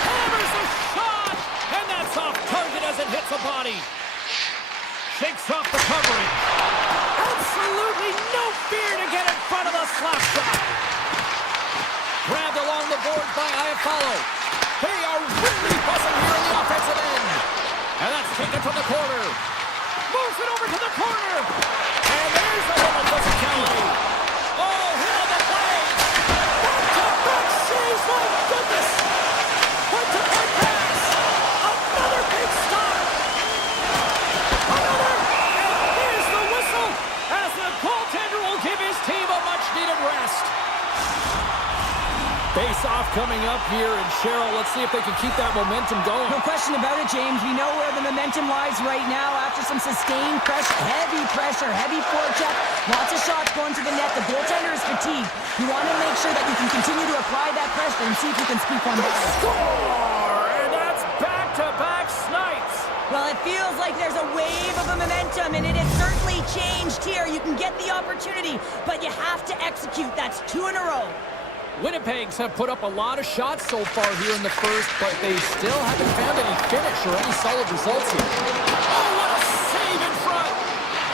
Hammers a shot! And that's off target as it hits a body. Shakes off the coverage. Absolutely no fear to get in front of the slap shot. Grabbed along the board by Iafallo. They are really buzzing here in the offensive end. And that's taken from the corner. Moves it over to the corner. And there's a little physicality. Oh, hit on the blade. Back-to-back saves, my goodness. Point-to-point pass. Another big stop. Another. And here's the whistle as the goaltender will give his team a much-needed rest. Face-off coming up here, and Cheryl, let's see if they can keep that momentum going. No question about it, James. We know where the momentum lies right now after some sustained pressure, heavy forecheck, lots of shots going to the net. The goaltender is fatigued. You want to make sure that you can continue to apply that pressure and see if you can squeak one back. Score! And that's back-to-back snipes. Well, it feels like there's a wave of a momentum, and it has certainly changed here. You can get the opportunity, but you have to execute. That's 2 in a row. Winnipegs have put up a lot of shots so far here in the first, but they still haven't found any finish or any solid results here. Oh, what a save in front!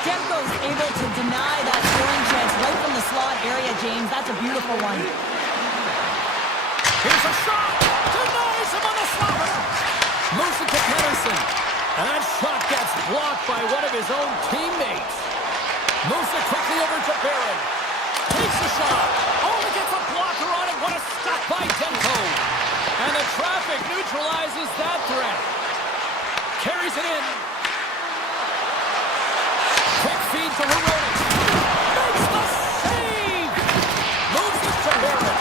Demko's able to deny that scoring chance right from the slot area, James. That's a beautiful one. Here's a shot! Denies him on the slapper! Moves it to Patterson. And that shot gets blocked by one of his own teammates. Moves it quickly over to Barron. Takes the shot. Only gets a blocker on it. What a stop by Demko. And the traffic neutralizes that threat. Carries it in. Quick feed to Hironi. Makes the save. Moves it to Barron.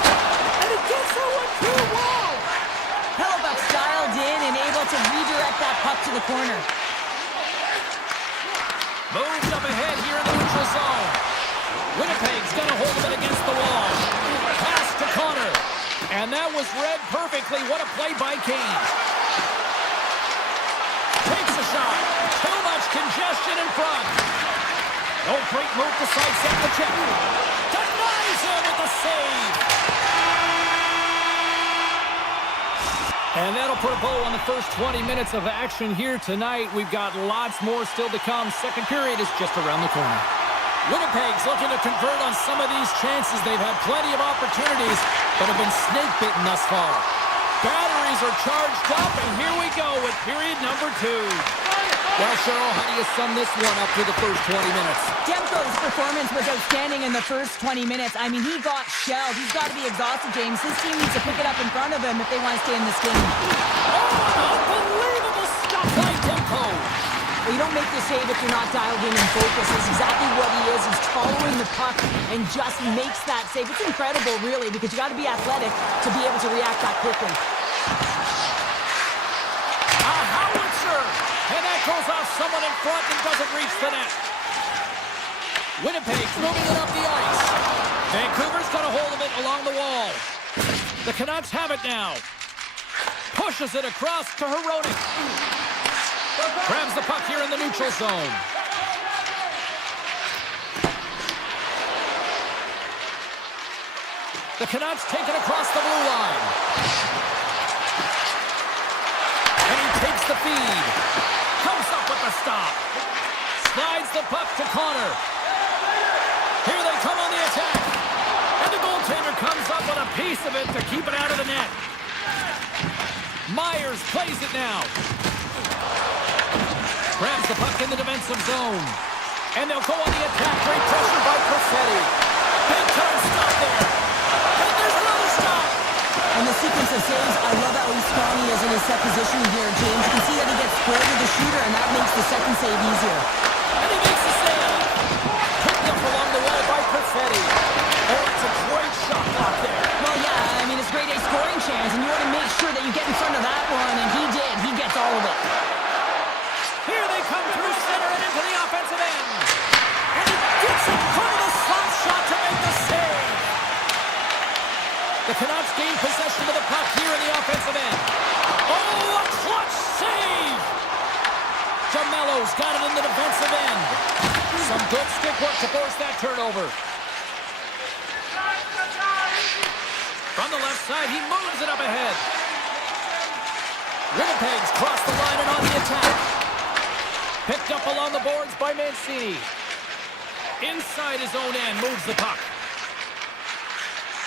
And it gets that one through the wall. Hellebuck's dialed in and able to redirect that puck to the corner. Moves up ahead here in the neutral zone. Winnipeg's got a hold of it against the wall. Pass to Connor. And that was read perfectly. What a play by Kane. Takes a shot. Too much congestion in front. Oh, great move to sidestep the check. Denies him with the save. And that'll put a bow on the first 20 minutes of action here tonight. We've got lots more still to come. Second period is just around the corner. Winnipeg's looking to convert on some of these chances. They've had plenty of opportunities, but have been snake-bitten thus far. Batteries are charged up, and here we go with period number 2. Well, Cheryl, how do you sum this one up through the first 20 minutes? Demko's performance was outstanding in the first 20 minutes. I mean, he got shelled. He's got to be exhausted, James. His team needs to pick it up in front of him if they want to stay in this game. Oh, unbelievable stuff by Demko. Well, you don't make the save if you're not dialed in and focused. That's exactly what he is. He's following the puck and just makes that save. It's incredible, really, because you got to be athletic to be able to react that quickly. A howitzer! And that goes off someone in front and doesn't reach the net. Winnipeg's moving it up the ice. Vancouver's got a hold of it along the wall. The Canucks have it now. Pushes it across to Hironi. Grabs the puck here in the neutral zone. The Canucks take it across the blue line. And he takes the feed. Comes up with the stop. Slides the puck to Connor. Here they come on the attack. And the goaltender comes up with a piece of it to keep it out of the net. Myers plays it now. Grabs the puck in the defensive zone. And they'll go on the attack. Great pressure by Perfetti. Big time stop there. And there's another stop. And the sequence of saves, I love how strong he is in his set position here, James. You can see that he gets squared with the shooter, and that makes the second save easier. And he makes the save. Picked up along the wall by Perfetti. Oh, it's a great shot block there. Well, yeah, I mean, it's grade A scoring chance, and you want to make sure that you get in front of that one, and he did. He gets all of it. Here they come through center and into the offensive end. And he gets in front of the slot shot to make the save. The Canucks gain possession of the puck here in the offensive end. Oh, a clutch save! Jamello's got it in the defensive end. Some good stick work to force that turnover. From the left side, he moves it up ahead. Winnipeg's crossed the line and on the attack. Picked up along the boards by Mancini. Inside his own end, moves the puck.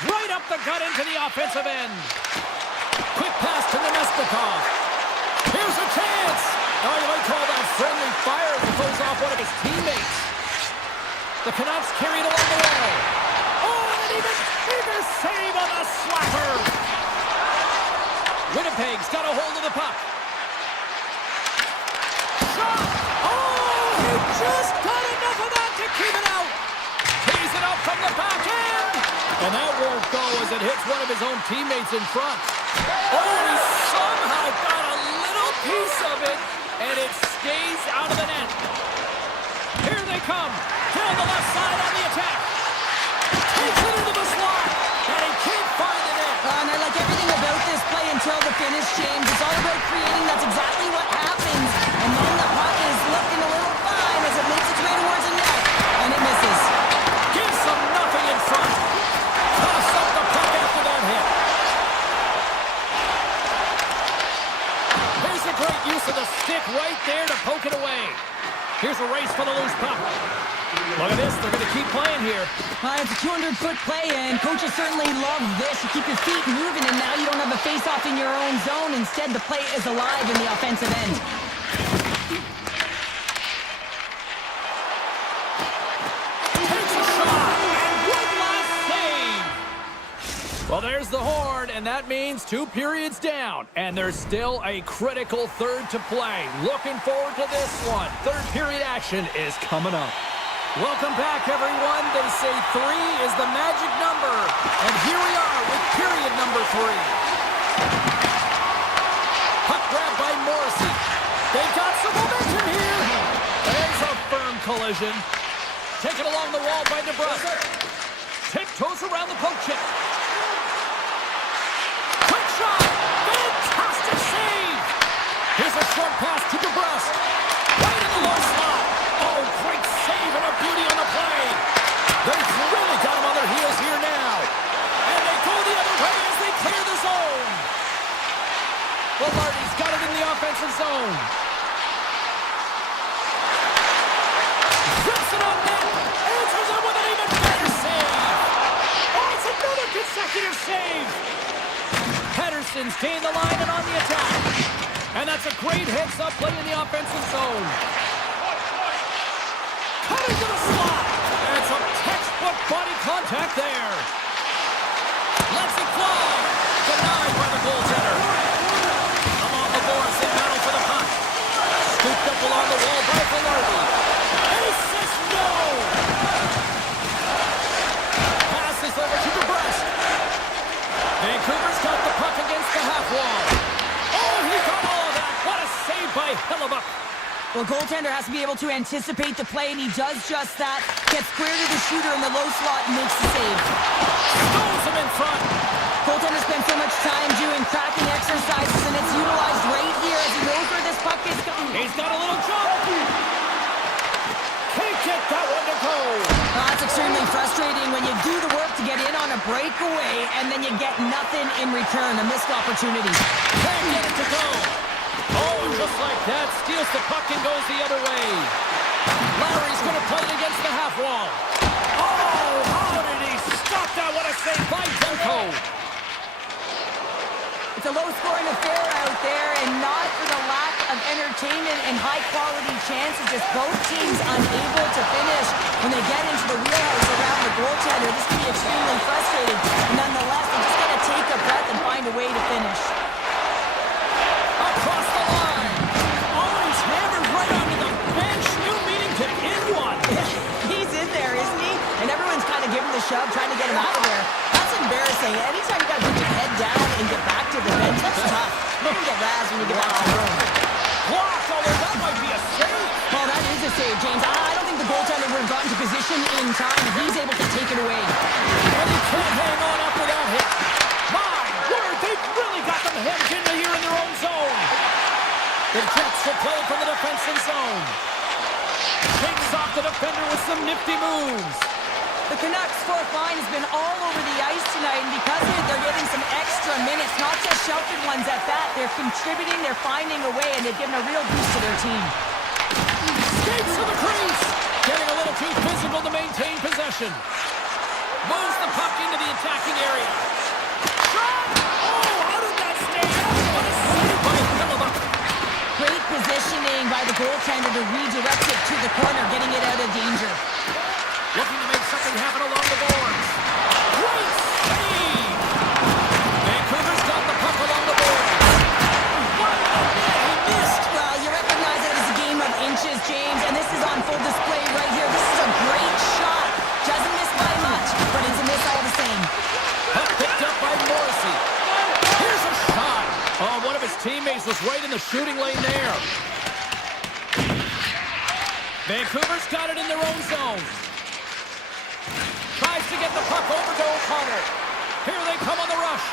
Right up the gut into the offensive end. Quick pass to Nemestikov. Here's a chance. Oh, you might call that friendly fire as it goes off one of his teammates. The Canucks carried along the wall. Oh, and an even bigger save on the slapper. Winnipeg's got a hold of the puck. Shot! Oh, he just got enough of that to keep it out. Tees it up from the back end. And that won't go as it hits one of his own teammates in front. Oh, he somehow got a little piece of it, and it stays out of the net. Here they come. Down the left side on the attack. Takes it into the slot, and he can't find the net. And I like everything about this play until the finish, James. It's all about creating. That's exactly what happens. And then the puck is looking a little fine as it makes its way towards the net. And it misses. Gives them nothing in front. Toss up the puck after that hit. There's a great use of the stick right there to poke it away. Here's a race for the loose puck. Look at this. They're going to keep playing here. It's a 200-foot play, and coaches certainly love this. You keep your feet moving, and now you don't have a face-off in your own zone. Instead, the play is alive in the offensive end. Takes a shot, and one last save. Well, there's the horn, and that means 2 periods down. And there's still a critical third to play. Looking forward to this one. Third period action is coming up. Welcome back, everyone. They say 3 is the magic number. And here we are with period number 3. Puck grab by Morrissey. They've got some momentum here. There's a firm collision. Taken along the wall by DeBrusque. Tiptoes around the poke check. Here's a short pass to DeBrusque. Right in the low slot. Oh, great save and a beauty on the play. They've really got him on their heels here now. And they go the other way as they clear the zone. Velarde's got it in the offensive zone. Rips it on net. Answers it with an even better save. Oh, it's another consecutive save. Pedersen's gained the line and on the attack. And that's a great heads-up play in the offensive zone. Cutting to the slot. And some textbook body contact there. Lets it fly. Denied by the goaltender. Along the boards, they battle for the puck. Scooped up along the wall by Velarde. Assist, no! Passes over to DeBrusque. Vancouver's got the puck against the half wall. Oh, he got all of that. What a save by Hellebuck. Well, goaltender has to be able to anticipate the play, and he does just that. Gets square to the shooter in the low slot and makes the save. Stones him in front. Goaltender spends so much time doing cracking exercises, and it's utilized right here as he knows where this puck is going. He's got a little jump. Can't get that one to go. Well, that's extremely frustrating when you do the work to get in on a breakaway, and then you get nothing in return, a missed opportunity. Can't get it to go. Oh, just like that, steals the puck and goes the other way. Larry's going to play it against the half wall. Oh, how did he stop that? What a save by Demko. It's a low-scoring affair out there, and not for the lack of entertainment and high-quality chances. Just both teams unable to finish when they get into the wheelhouse around the goaltender. This can be extremely frustrating. Nonetheless, they just got to take a breath and find a way to finish. Across the line. Oh, he's hammered right onto the bench. New meaning to end one. He's in there, isn't he? And everyone's kind of giving the shove, trying to get him out of there. That's embarrassing. Anytime you got to put your head down and get back to the bench, that's tough. You can get razzed when you get back to the room. Blocked, although that might be a save. Well, that is a save, James. I don't think the goaltender would have gotten to position in time. He's able to take it away. And he can't hang on after that hit. My word, they've really got them hemmed into here in their own zone. The Jets will play from the defensive zone. Takes off the defender with some nifty moves. The Canucks' fourth line has been all over the ice tonight, and because of it, they're getting some extra minutes, not just sheltered ones at that. They're contributing, they're finding a way, and they've given a real boost to their team. Skates to the crease. Getting a little too physical to maintain possession. Moves the puck into the attacking area. Shot! Oh, how did that stay out? What a save by Hellebuck. Great positioning by the goaltender to redirect it to the corner, getting it out of danger. Looking to make something happen along the boards. Great save! Vancouver's got the puck along the boards. What a net! He missed! Well, you recognize that it's a game of inches, James, and this is on full display right here. This is a great shot. Doesn't miss by much, but it's a miss all the same. Puck picked up by Morrissey. Here's a shot. Oh, one of his teammates was right in the shooting lane there. Vancouver's got it in their own zone. Tries to get the puck over to O'Connor. Here they come on the rush.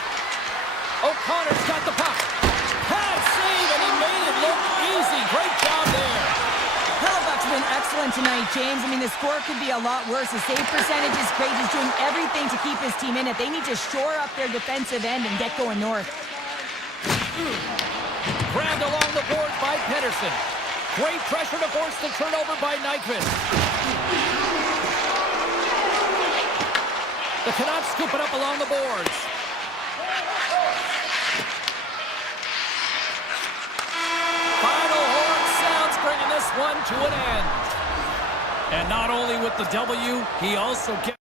O'Connor's got the puck. Pad save, and he made it look easy. Great job there. Hellebuck's been excellent tonight, James. I mean, the score could be a lot worse. The save percentage is great. He's doing everything to keep his team in it. They need to shore up their defensive end and get going north. Grabbed along the boards by Pedersen. Great pressure to force the turnover by Nyquist. The Canucks scoop it up along the boards. Final horn sounds, bringing this one to an end. And not only with the W, he also gets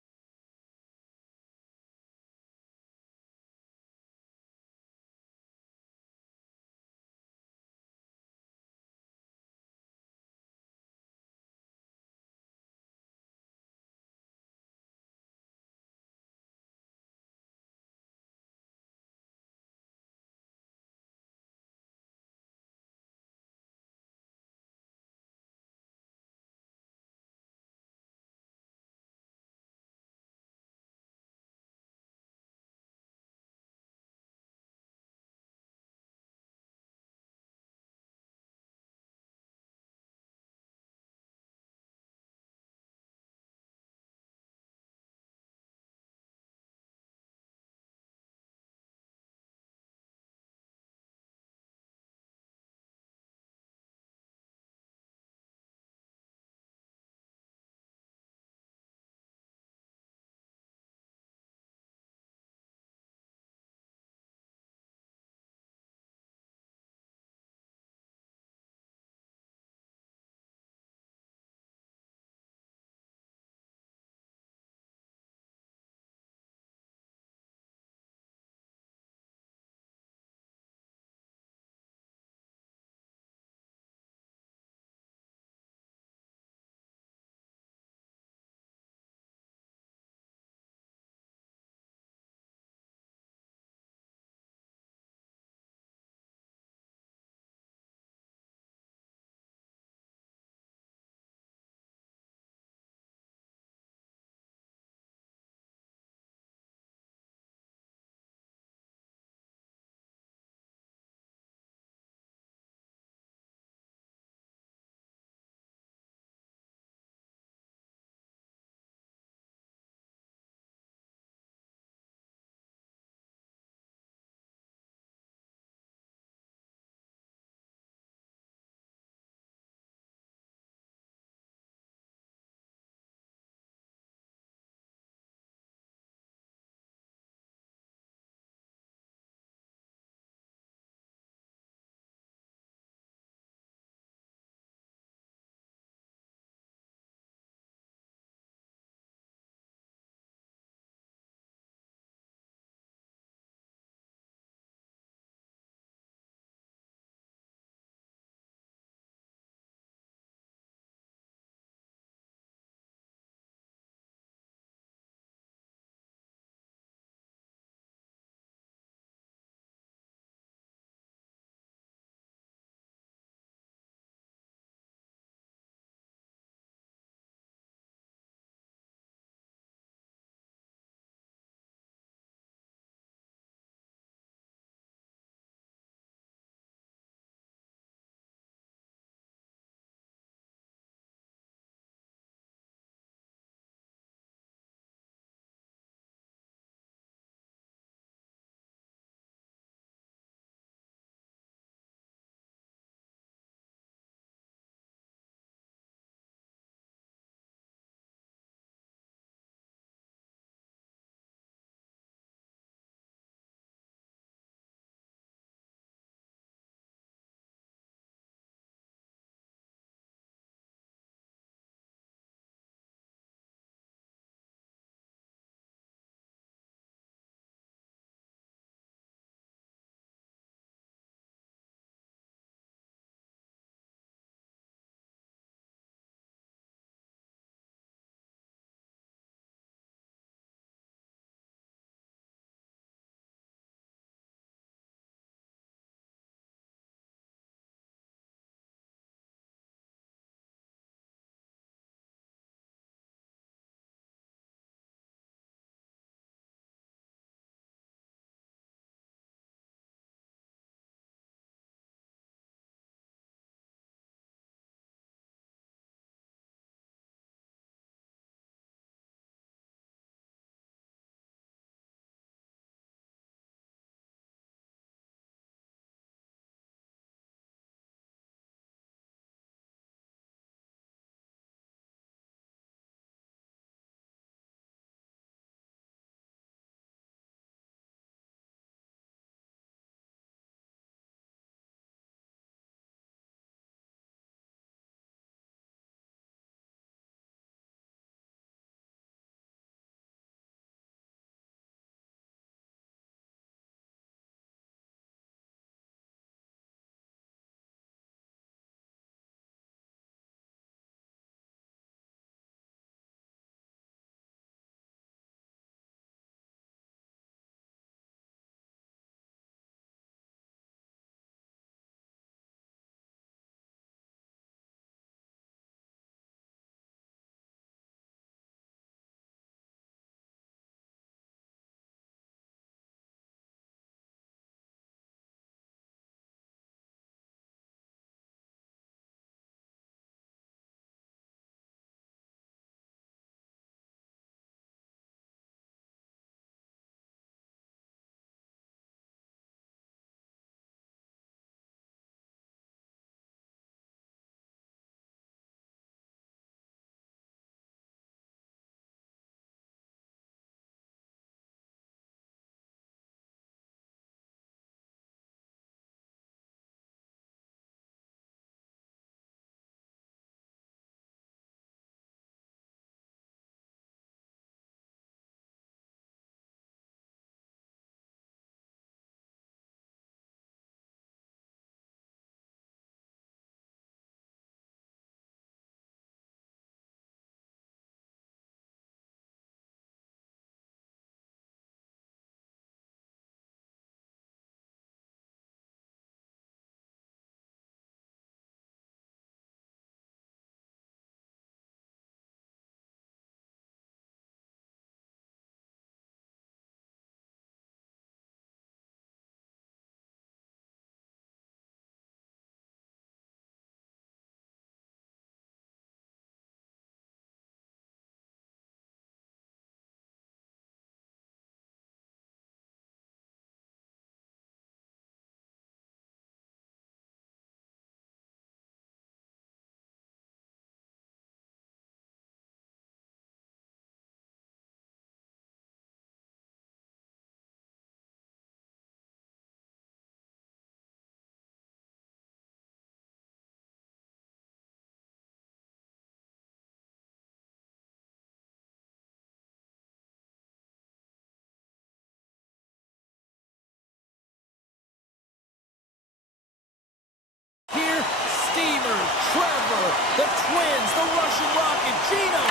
The Twins, the Russian Rocket, Gino.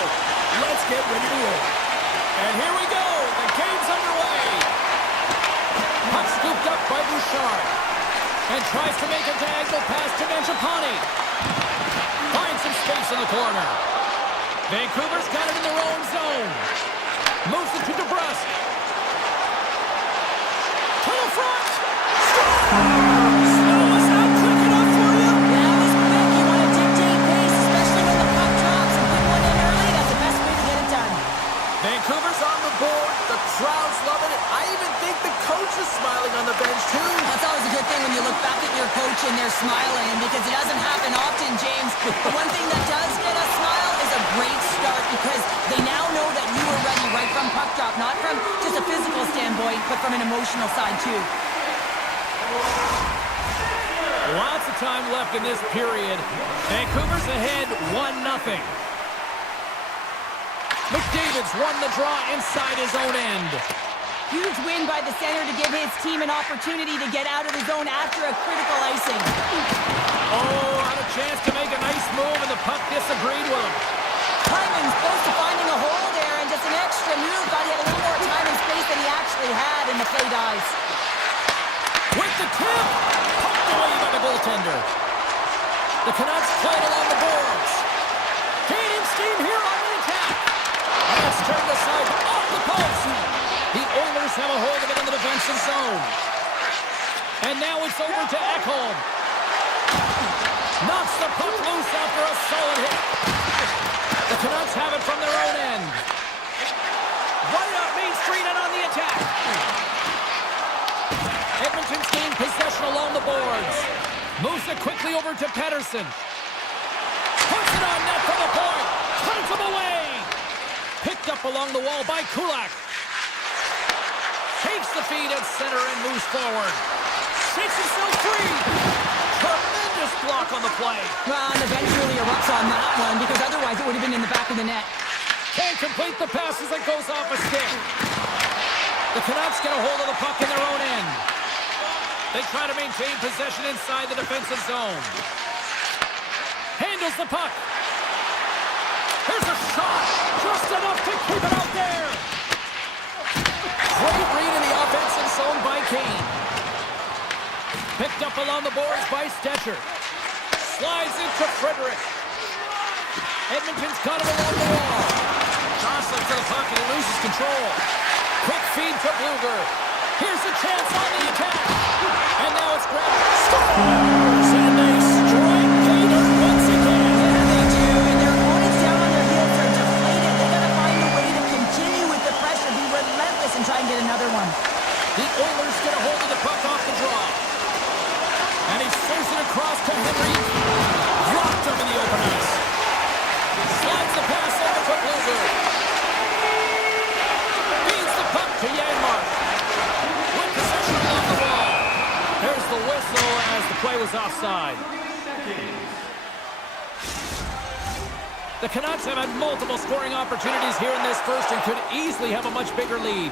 Let's get ready to roll. And here we go. The game's underway. Puck scooped up by Bouchard. And tries to make a diagonal pass to Mangiapane. Finds some space in the corner. Vancouver's got it in their own zone. Moves it to DeBrusque. To the front. Snow is not quick enough for you. Yeah, this quick. You want to dictate pace, especially when the puck drops and put one in early. That's the best way to get it done. Vancouver's on the board. The crowd's loving it. I even think the coach is smiling on the bench, too. That's always a good thing when you look back at your coach and they're smiling, because it doesn't happen often, James. The one thing that does get a smile is a great start, because they now know that you were ready right from puck drop, not from just a physical standpoint, but from an emotional side, too. Lots of time left in this period. Vancouver's ahead 1-0. McDavid's won the draw inside his own end. Huge win by the center to give his team an opportunity to get out of the zone after a critical icing. Oh, had a chance to make a nice move, and the puck disagreed with him. Hyman's close to finding a hole there, and just an extra move. Thought he had a little more time and space than he actually had in the play dies. With the tip, poked away by the goaltender. The Canucks played along the boards. Gaining steam here on the attack. And it's turned aside off the post. The Oilers have a hold of it in the defensive zone. And now it's over to Ekholm. Knocks the puck loose after a solid hit. The Canucks have it from their own end. Right up Main Street and on the attack. Edmonton's gained possession along the boards. Moves it quickly over to Pettersson. Puts it on net from the point. Turns him away. Picked up along the wall by Kulak. Takes the feed at center and moves forward. Shakes himself free. Tremendous block on the play. Well, and the bench really erupts on that one, because otherwise it would have been in the back of the net. Can't complete the pass as it goes off a stick. The Canucks get a hold of the puck in their own end. They try to maintain possession inside the defensive zone. Handles the puck. Here's a shot. Just enough to keep it out there. Great read in the offensive zone by Kane. Picked up along the boards by Stetcher. Slides into Frederick. Edmonton's got it along the wall. Jostling to the puck and he loses control. Quick feed to Bluger. Here's a chance on the attack. And now it's grabbed. Scores! And they strike Gator once again. Yeah, they do. And their opponents down on their heels are deflated. They got to find a way to continue with the pressure, be relentless, and try and get another one. The Oilers get a hold of the puck off the draw. And he throws it across to Henry. Dropped him in the open ice. Slides the pass over to Bluger. Feeds the puck to Janmark. With possession along the wall. There's the whistle as the play was offside. The Canucks have had multiple scoring opportunities here in this first and could easily have a much bigger lead.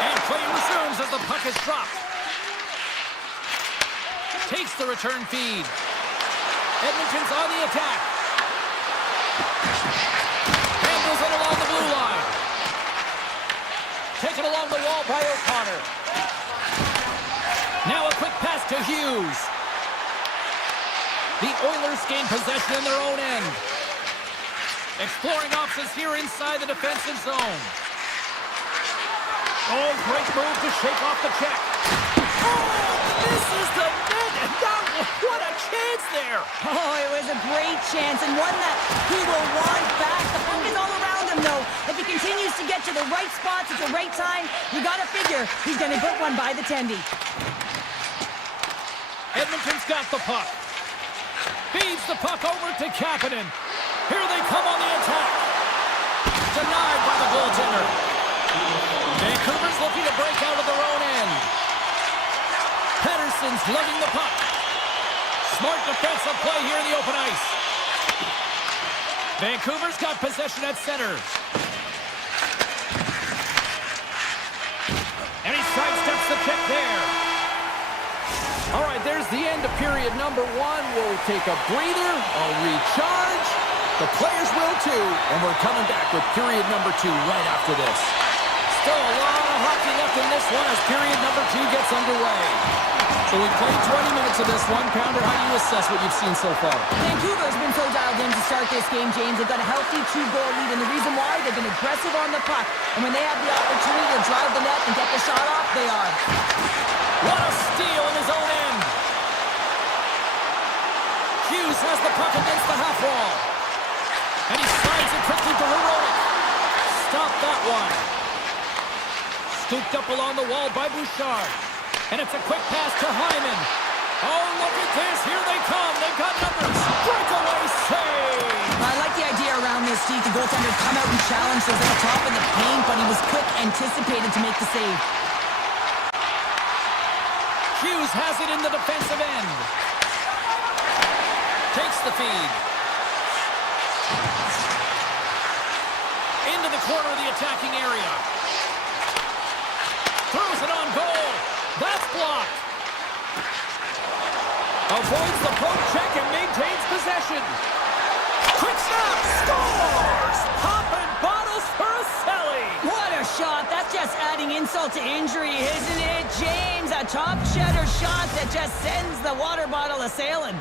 And play resumes as the puck is dropped. Takes the return feed. Edmonton's on the attack. Handles it along the blue line. Taken along the wall by O'Connor. Now a quick pass to Hughes. The Oilers gain possession in their own end. Exploring options here inside the defensive zone. Oh, great move to shake off the check. Oh, this is the net, and that, what a chance there. Oh, it was a great chance, and one that he will want back. The puck is all around him, though. If he continues to get to the right spots at the right time, you got to figure he's going to put one by the tendy. Edmonton's got the puck. Feeds the puck over to Kapanen. Here they come on the attack. Denied by the goaltender. Vancouver's looking to break out of their own end. Pettersson's lugging the puck. Smart defensive play here in the open ice. Vancouver's got possession at center. And he sidesteps the check there. All right, there's the end of period number one. We'll take a breather, a recharge. The players will too, and we're coming back with period number two right after this. Still a lot of hockey left in this one as period number two gets underway. So we played 20 minutes of this one. Pounder, how do you assess what you've seen so far? Vancouver's been so dialed in to start this game, James. They've got a healthy two-goal lead, and the reason why, they've been aggressive on the puck. And when they have the opportunity to drive the net and get the shot off, they are. What a steal in his own end. Hughes has the puck against the half wall. And he slides it quickly to Heroic. Stop that one. Scooped up along the wall by Bouchard. And it's a quick pass to Hyman. Oh, look at this. Here they come. They've got numbers. Breakaway save. I like the idea around this, Steve. The goaltender come out and challenge those at the top of the paint, but he was quick, anticipated to make the save. Hughes has it in the defensive end. Takes the feed. Into the corner of the attacking area. Throws it on goal. That's blocked. Avoids the poke check and maintains possession. Quick snap. Scores! Popping bottles for a celly. What a shot. That's just adding insult to injury, isn't it, James? A top cheddar shot that just sends the water bottle a-sailing.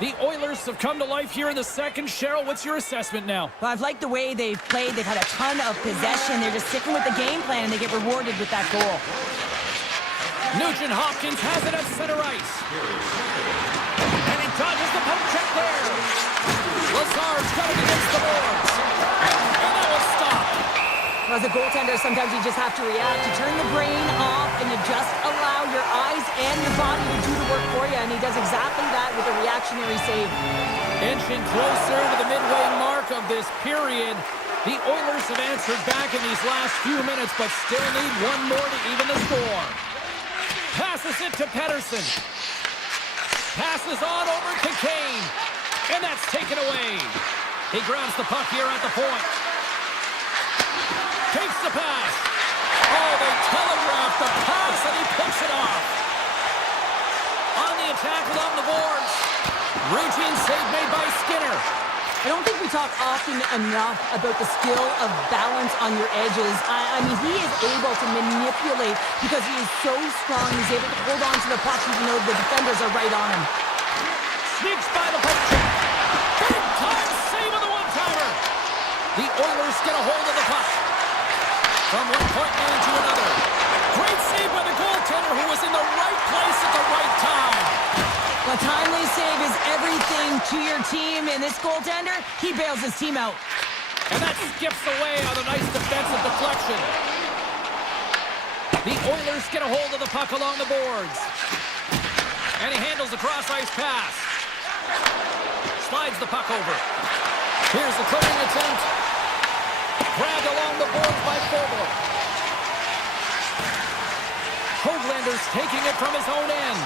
The Oilers have come to life here in the second. Cheryl, what's your assessment now? Well, I've liked the way they've played. They've had a ton of possession. They're just sticking with the game plan, and they get rewarded with that goal. Nugent Hopkins has it at center ice. And he dodges the poke check there. Lazard's got it against the boards. And that will stop. As a goaltender, sometimes you just have to react. You turn the brain off, and you just allow your eyes and your body to do the work for you, and he does exactly that with a reactionary save. Inching closer to the midway mark of this period. The Oilers have answered back in these last few minutes, but still need one more to even the score. Passes it to Pettersson. Passes on over to Kane. And that's taken away. He grabs the puck here at the point. Takes the pass. Oh, they telegraphed the pass, and he picks it off. On the attack along the boards. Routine save made by Skinner. I don't think we talk often enough about the skill of balance on your edges. I mean, he is able to manipulate because he is so strong. He's able to hold on to the puck even though the defenders are right on him. Sneaks by the poke check. Big time save on the one-timer. The Oilers get a hold of the puck. From one point man to another. Great save by the goaltender who was in the right place at the right time. A timely save is everything to your team, and this goaltender, he bails his team out. And that skips away on a nice defensive deflection. The Oilers get a hold of the puck along the boards. And he handles a cross-ice pass. Slides the puck over. Here's the clearing attempt. Grabbed along the boards by Fogle. Hoaglander's taking it from his own end.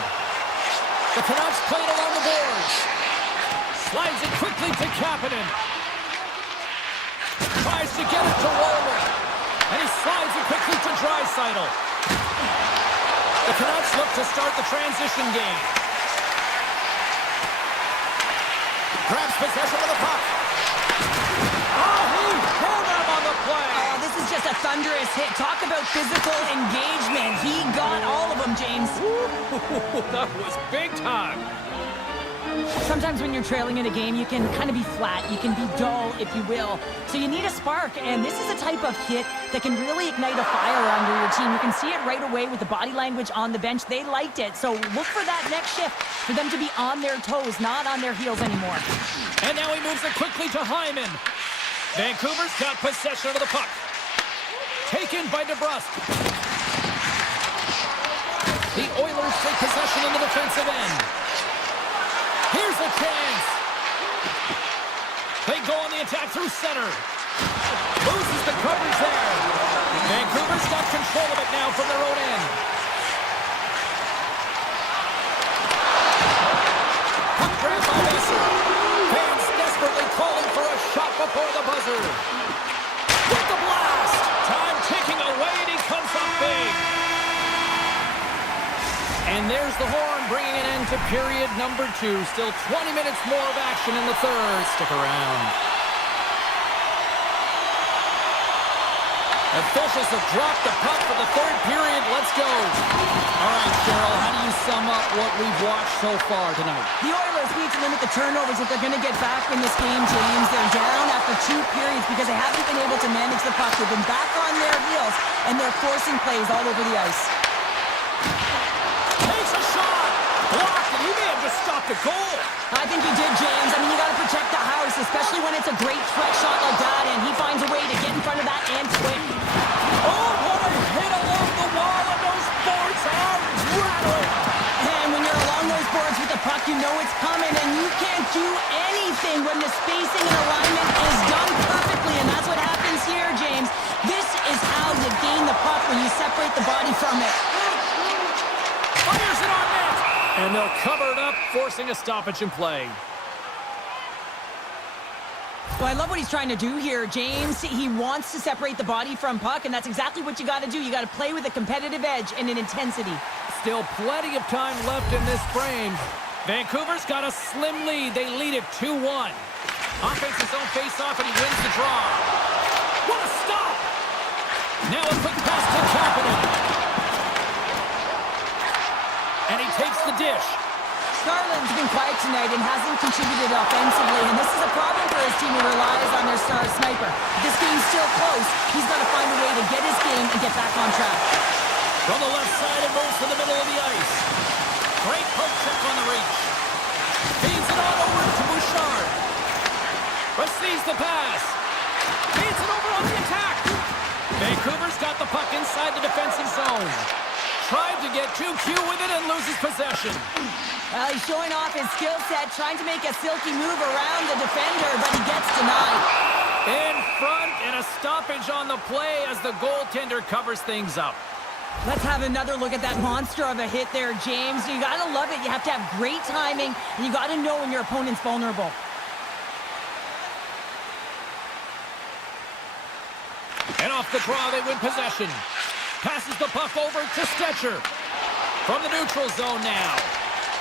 The Canucks play it along the boards. Slides it quickly to Kapanen. Tries to get it to Roller. And he slides it quickly to Draisaitl. The Canucks look to start the transition game. Grabs possession of the puck. Oh, he held him on the play. Oh, this is just a thunderous hit. Talk about physical engagement. He got all of them, James. Ooh, that was big time. Sometimes when you're trailing in a game, you can kind of be flat. You can be dull, if you will. So you need a spark, and this is a type of hit that can really ignite a fire under your team. You can see it right away with the body language on the bench. They liked it. So look for that next shift, for them to be on their toes, not on their heels anymore. And now he moves it quickly to Hyman. Vancouver's got possession of the puck. Taken by DeBrusque. The Oilers take possession in the defensive end. Here's a chance. They go on the attack through center. Loses the coverage there. Vancouver's got control of it now from their own end. Puck grab by Messer. Fans desperately calling for a shot before the buzzer. With the blast. Time ticking away, and he comes up big. And there's the horn, bringing an end to period number 2. Still 20 minutes more of action in the third. Stick around. Officials have dropped the puck for the third period. Let's go. All right, Cheryl, how do you sum up what we've watched so far tonight? The Oilers need to limit the turnovers if they're going to get back in this game, James. They're down after 2 periods because they haven't been able to manage the puck. They've been back on their heels, and they're forcing plays all over the ice. Takes a shot. Blocked, and he may have just stopped a goal. I think he did, James. I mean, you got to protect the house, especially when it's a great threat shot like that, and he finds a way to get in front of that and quick. Oh, what a hit along the wall, and those boards are rattling. And when you're along those boards with the puck, you know it's coming, and you can't do anything when the spacing and alignment is done perfectly, and that's what happens here, James. This is how you gain the puck when you separate the body from it. Fires it on net, and they'll cover it up, forcing a stoppage in play. Well, I love what he's trying to do here, James. He wants to separate the body from puck, and that's exactly what you got to do. You got to play with a competitive edge and an intensity. Still plenty of time left in this frame. Vancouver's got a slim lead. They lead it 2-1. Offense his own face-off, and he wins the draw. What a stop! Now a quick pass to Kapanen. And he takes the dish. Garland's been quiet tonight and hasn't contributed offensively, and this is a problem for his team who relies on their star sniper. If this game's still close, he's got to find a way to get his game and get back on track. From the left side, it moves to the middle of the ice. Great poke check on the reach. Feeds it on over to Bouchard. Receives the pass. Feeds it over on the attack. Vancouver's got the puck inside the defensive zone. Tried to get too cute with it and loses possession. Well, he's showing off his skill set, trying to make a silky move around the defender, but he gets denied. In front, and a stoppage on the play as the goaltender covers things up. Let's have another look at that monster of a hit there, James. You gotta love it. You have to have great timing, and you gotta know when your opponent's vulnerable. And off the draw, they win possession. Passes the puck over to Stetcher. From the neutral zone now.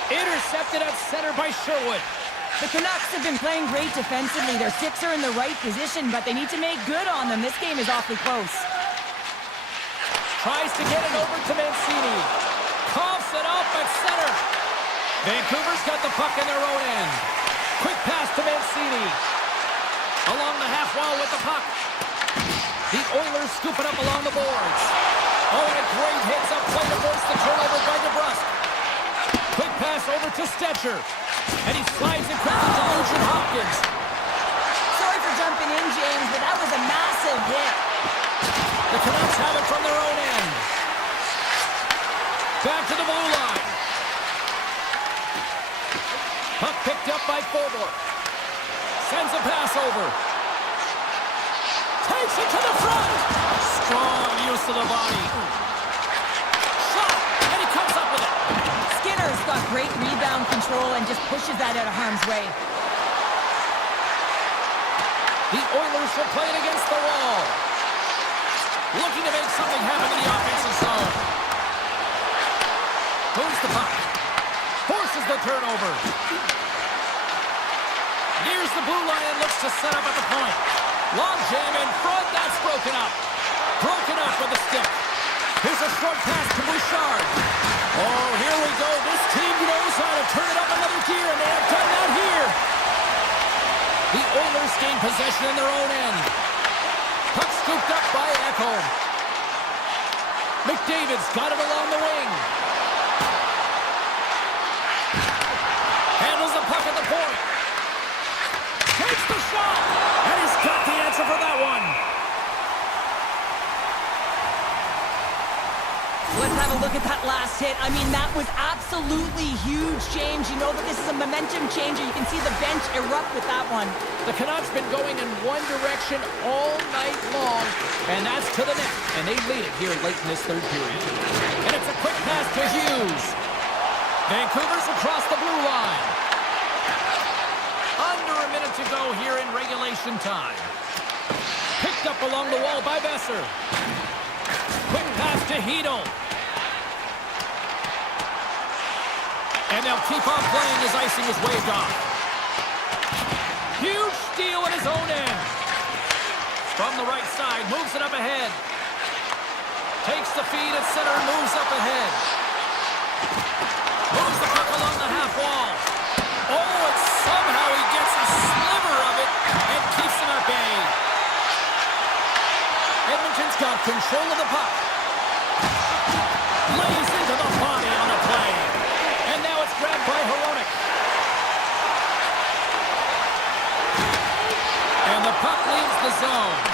Intercepted at center by Sherwood. The Canucks have been playing great defensively. Their sticks are in the right position, but they need to make good on them. This game is awfully close. Tries to get it over to Mancini. Coughs it up at center. Vancouver's got the puck in their own end. Quick pass to Mancini. Along the half wall with the puck. The Oilers scoop it up along the boards. Oh, and a great hits up play to force the turnover by DeBrusque. Quick pass over to Stetcher. And he slides it quickly to Nugent Hopkins. Sorry for jumping in, James, but that was a massive hit. The Canucks have it from their own end. Back to the blue line. Puck picked up by Forborg. Sends a pass over. Takes it to the front. Strong use of the body. Shot, and he comes up with it. Skinner's got great rebound control and just pushes that out of harm's way. The Oilers are playing against the wall. Looking to make something happen in the offensive zone. Moves the puck. Forces the turnover. Nears the blue line and looks to set up at the point. Long jam in front, that's broken up. Broken up with a stick. Here's a short pass to Bouchard. Oh, here we go. This team knows how to turn it up another gear, and they have done that here. The Oilers gain possession in their own end. Puck scooped up by Ekholm. McDavid's got it along the wing. Handles the puck at the point. Takes the shot. And he's got the answer for that one. Let's have a look at that last hit. I mean, that was absolutely huge, James. You know that this is a momentum changer. You can see the bench erupt with that one. The Canucks been going in one direction all night long, and that's to the net. And they lead it here late in this third period. And it's a quick pass to Hughes. Vancouver's across the blue line. Under a minute to go here in regulation time. Picked up along the wall by Besser. Quick pass to Hedl. And they'll keep on playing as icing is waved off. Huge steal in his own end. From the right side, moves it up ahead. Takes the feed at center and moves up ahead. Moves the puck along the half wall. Oh, and somehow he gets a sliver of it and keeps them at bay. Edmonton's got control of the puck. Lays into the body on the play. And now it's grabbed by Hronek. And the puck leaves the zone.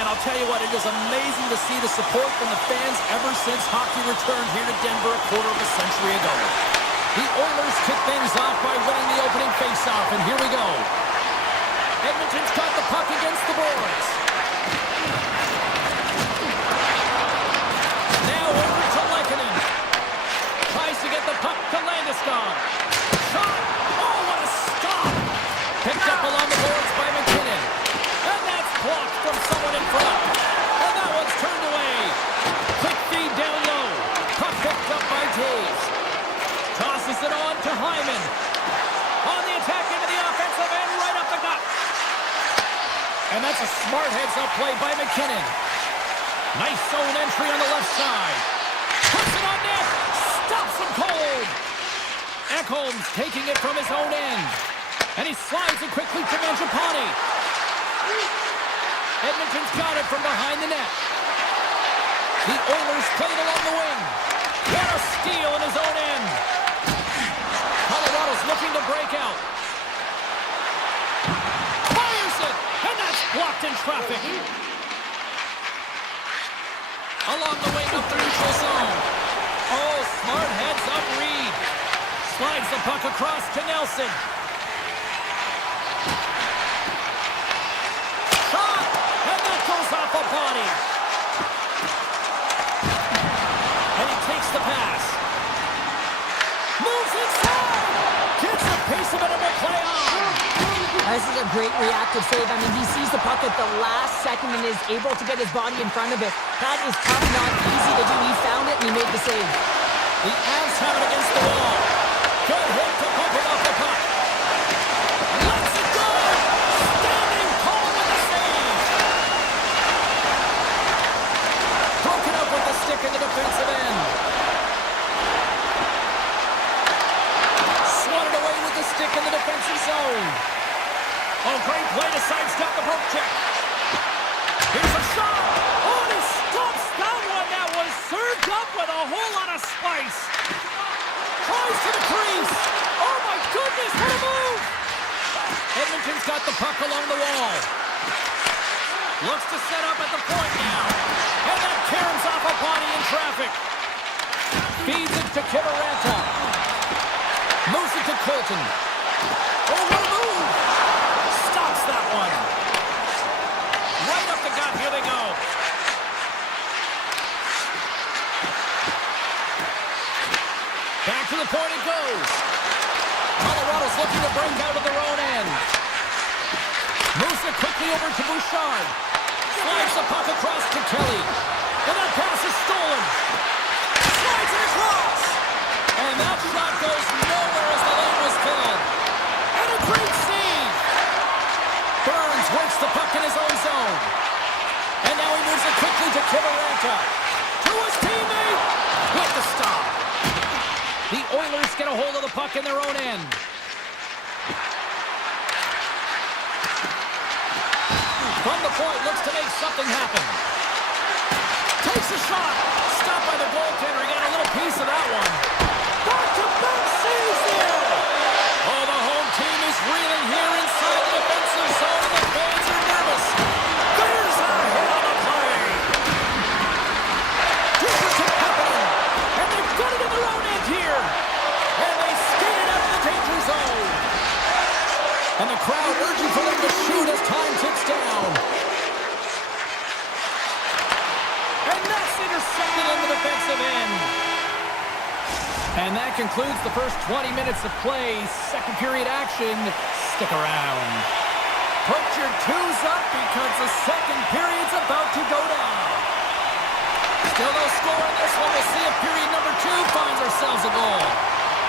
and I'll tell you what, it is amazing to see the support from the fans ever since hockey returned here to Denver a quarter of a century ago. The Oilers kick things off by winning the opening faceoff, and here we go. Edmonton's got the puck against the boards. Now over to Lehkonen. Tries to get the puck to Landeskog. Shot! Oh, what a stop! Picked up along the boards by McKinnon. And that's blocked from someone in front. And that one's turned away. Quick feed down low. Puck picked up by Taves. Tosses it on to Hyman. On the attack into the offensive end, right up the gut. And that's a smart heads-up play by McKinnon. Nice zone entry on the left side. Puts it on net. Stops him cold. Ekholm's taking it from his own end. And he slides it quickly to Mangiapane. Edmonton's got it from behind the net. The Oilers played along the wing. What a steal in his own end. Colorado's looking to break out. Fires it, and that's blocked in traffic. Along the wing up the neutral zone. Oh, smart heads up Reed. Slides the puck across to Nelson. Shot, and that goes off a body. And he takes the pass. Moves inside. Gets a piece of it and will play on. This is a great reactive save. I mean, he sees the puck at the last second and is able to get his body in front of it. That is tough, not easy to do. He found it and he made the save. The Avs have it against the wall. Good hit to pump it off the puck. Lets it go. Standing tall with the save. Broken up with the stick in the defensive end. Swatted away with the stick in the defensive zone. Oh, great play to sidestep the poke check. Here's a shot. Oh, and he stops that one. That was served up with a whole lot of spice. Tries to the crease. Oh, my goodness, what a move. Edmonton's got the puck along the wall. Looks to set up at the point now. And that caroms off a body in traffic. Feeds it to Kiberanta. Moves it to Colton. Oh, what a move. Stops that one. Right up the gut. Here they go. Back to the point it goes. Colorado's looking to break out of their own end. Moves it quickly over to Bouchard. Slides the puck across to Kelly. And that pass is stolen. Slides it across. And that shot goes nowhere as the lane was filled. And a great save. Burns works the puck in his own zone. And now he moves it quickly to Kiberanta. To his teammate. With the stop. The Oilers get a hold of the puck in their own end. From the point, looks to make something happen. Takes a shot. Stopped by the goaltender. He got a little piece of that one. Back-to-back saves there. Oh, the home team is reeling here inside the defensive zone. The fans are nervous. There's a hit on the play. This is happening. And they've got it in their own end here. And they skate it out of the danger zone. And the crowd urging for them to shoot as time ticks down. And that's intercepted in the defensive end. And that concludes the first 20 minutes of play. Second period action. Stick around. Put your twos up because the second period's about to go down. Still no score in this one. We'll see if period number 2 finds ourselves a goal.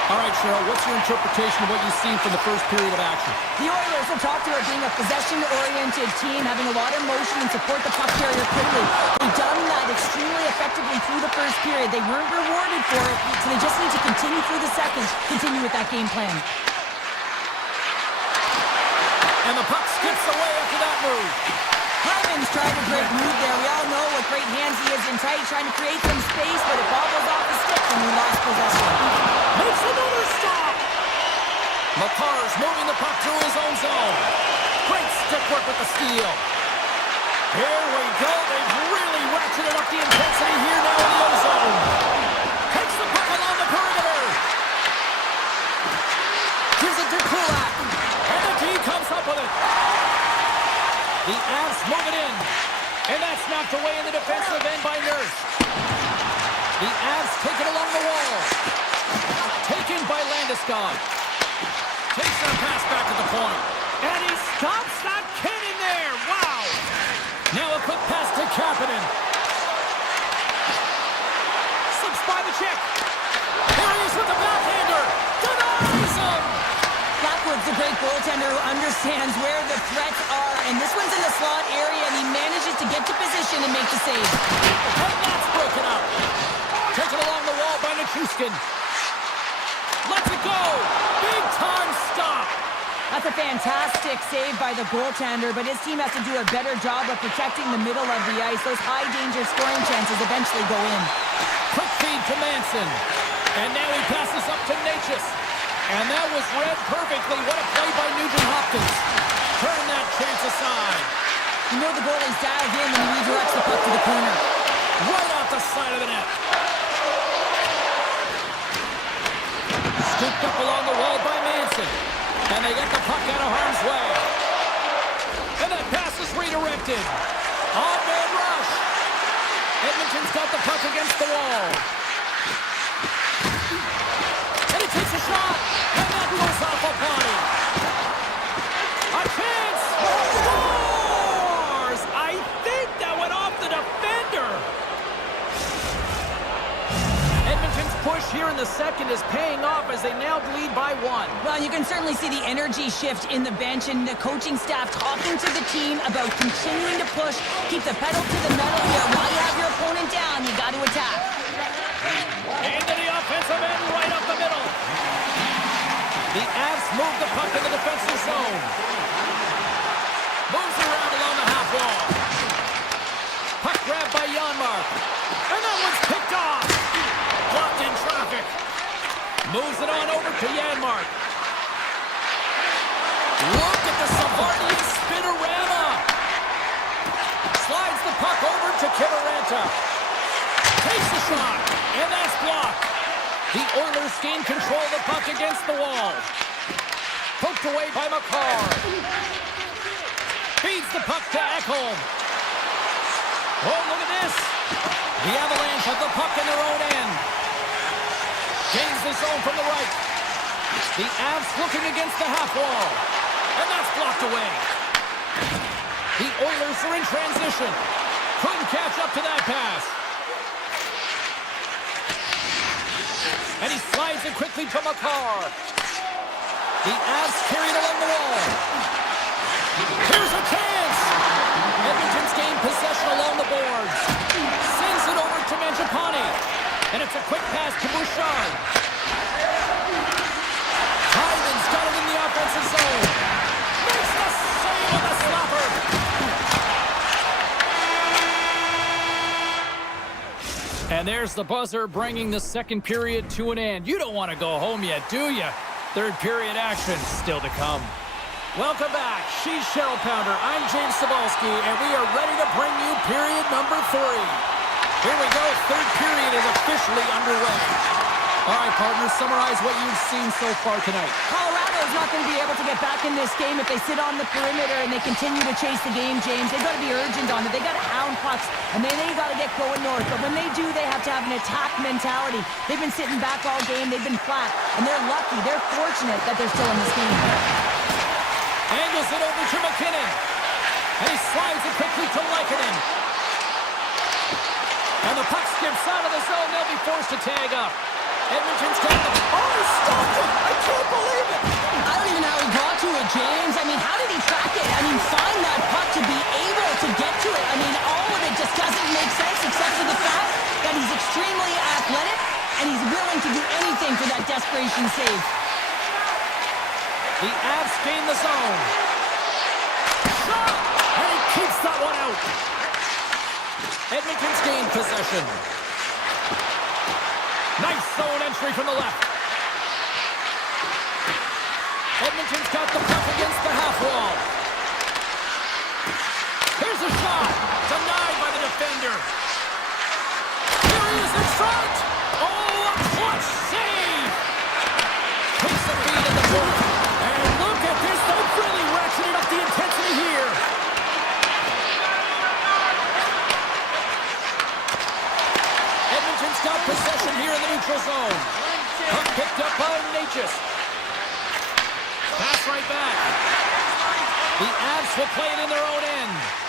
All right, Cheryl, what's your interpretation of what you've seen from the first period of action? The Oilers have talked about being a possession-oriented team, having a lot of motion and support the puck carrier quickly. They've done that extremely effectively through the first period. They weren't rewarded for it, so they just need to continue through the second, continue with that game plan. And the puck skips away after that move. Hyman's tried a great move there. We all know what great hands he is in tight, trying to create some space, but it bobbles off the stick when we lost possession. Makes another stop. Makar's moving the puck through his own zone. Great stick work with the steal. Here we go. They've really ratcheted up the intensity here now in the ozone. Takes the puck along the perimeter. Gives it to Kulak. And the D comes up with it. The Avs move it in. And that's knocked away in the defensive end by Nurse. The Avs take it along the wall. Taken by Landeskog. Takes that pass back to the point. And he stops that kid in there. Wow. Now a quick pass to Kapanen. Slips by the check. Here he is with the backhander. Denies him. Blackwood's a great goaltender who understands where the threats are. And this one's in the slot area, and he manages to get to position and make the save. And that's broken up. Taken along the wall by Nichushkin. Lets it go. Big time stop. That's a fantastic save by the goaltender, but his team has to do a better job of protecting the middle of the ice. Those high-danger scoring chances eventually go in. Quick feed to Manson. And now he passes up to Natchez. And that was read perfectly. What a play by Nugent-Hopkins. Turn that chance aside. You know the goalie's dialed in when he redirects the puck to the corner. Right off the side of the net. Scooped up along the wall by Manson. And they get the puck out of harm's way. And that pass is redirected. On-man rush. Edmonton's got the puck against the wall. And he takes a shot. And that goes off a body. A chance. Scores! I think that went off the defender. Edmonton's push here in the second is paying off as they now lead by 1. Well, you can certainly see the energy shift in the bench and the coaching staff talking to the team about continuing to push, keep the pedal to the metal here. While you have your opponent down, you got to attack. Into the offensive end, right up the middle. The Avs move the puck in the defensive zone. Moves around along the half wall. Puck grabbed by Janmark. And that one's picked off. Blocked in traffic. Moves it on over to Janmark. Look at the Savardian spinorama. Slides the puck over to Kiviranta. Takes the shot. And that's blocked. The Oilers gain control of the puck against the wall. Poked away by McCarr. Feeds the puck to Ekholm. Oh, look at this. The Avalanche have the puck in their own end. Gains the zone from the right. The Avs looking against the half wall. And that's blocked away. The Oilers are in transition. Couldn't catch up to that pass. And he slides it quickly to McCarr. The Avs carry it along the wall. Here's a chance! Edmonton's gained possession along the boards. Sends it over to Mangiapane. And it's a quick pass to Bouchard. Hyman's got it in the offensive zone. Makes the save on the slapper. And there's the buzzer, bringing the second period to an end. You don't want to go home yet, do you? Third period action still to come. Welcome back. She's Shell Pounder. I'm James Cybulski, and we are ready to bring you period number 3. Here we go. Third period is officially underway. All right, partners, summarize what you've seen so far tonight. Colorado's not going to be able to get back in this game if they sit on the perimeter and they continue to chase the game, James. They've got to be urgent on it. They've got to hound pucks, and then they've got to get going north. But when they do, they have to have an attack mentality. They've been sitting back all game. They've been flat, and they're lucky. They're fortunate that they're still in this game. Angles it over to McKinnon. And he slides it quickly to Lehkonen. And the puck skips out of the zone. They'll be forced to tag up. Edmonton's got the... Oh, he stopped it! I can't believe it! I don't even know how he got to it, James. I mean, how did he track it? I mean, find that puck to be able to get to it. I mean, all of it just doesn't make sense except for the fact that he's extremely athletic and he's willing to do anything for that desperation save. The Avs gain the zone. Shot! And he keeps that one out. Edmonton's gained possession. Nice zone entry from the left. Edmonton's got the puck against the half wall. Here's Here's a shot. Denied by the defender. Here he is in front. Oh, a clutch save. Takes the feed in the boot. And look at this. They've really ratcheted up the intensity here. Edmonton's got possession here in the neutral zone. Puck picked up by Natchez. Pass right back. The Avs will play it in their own end.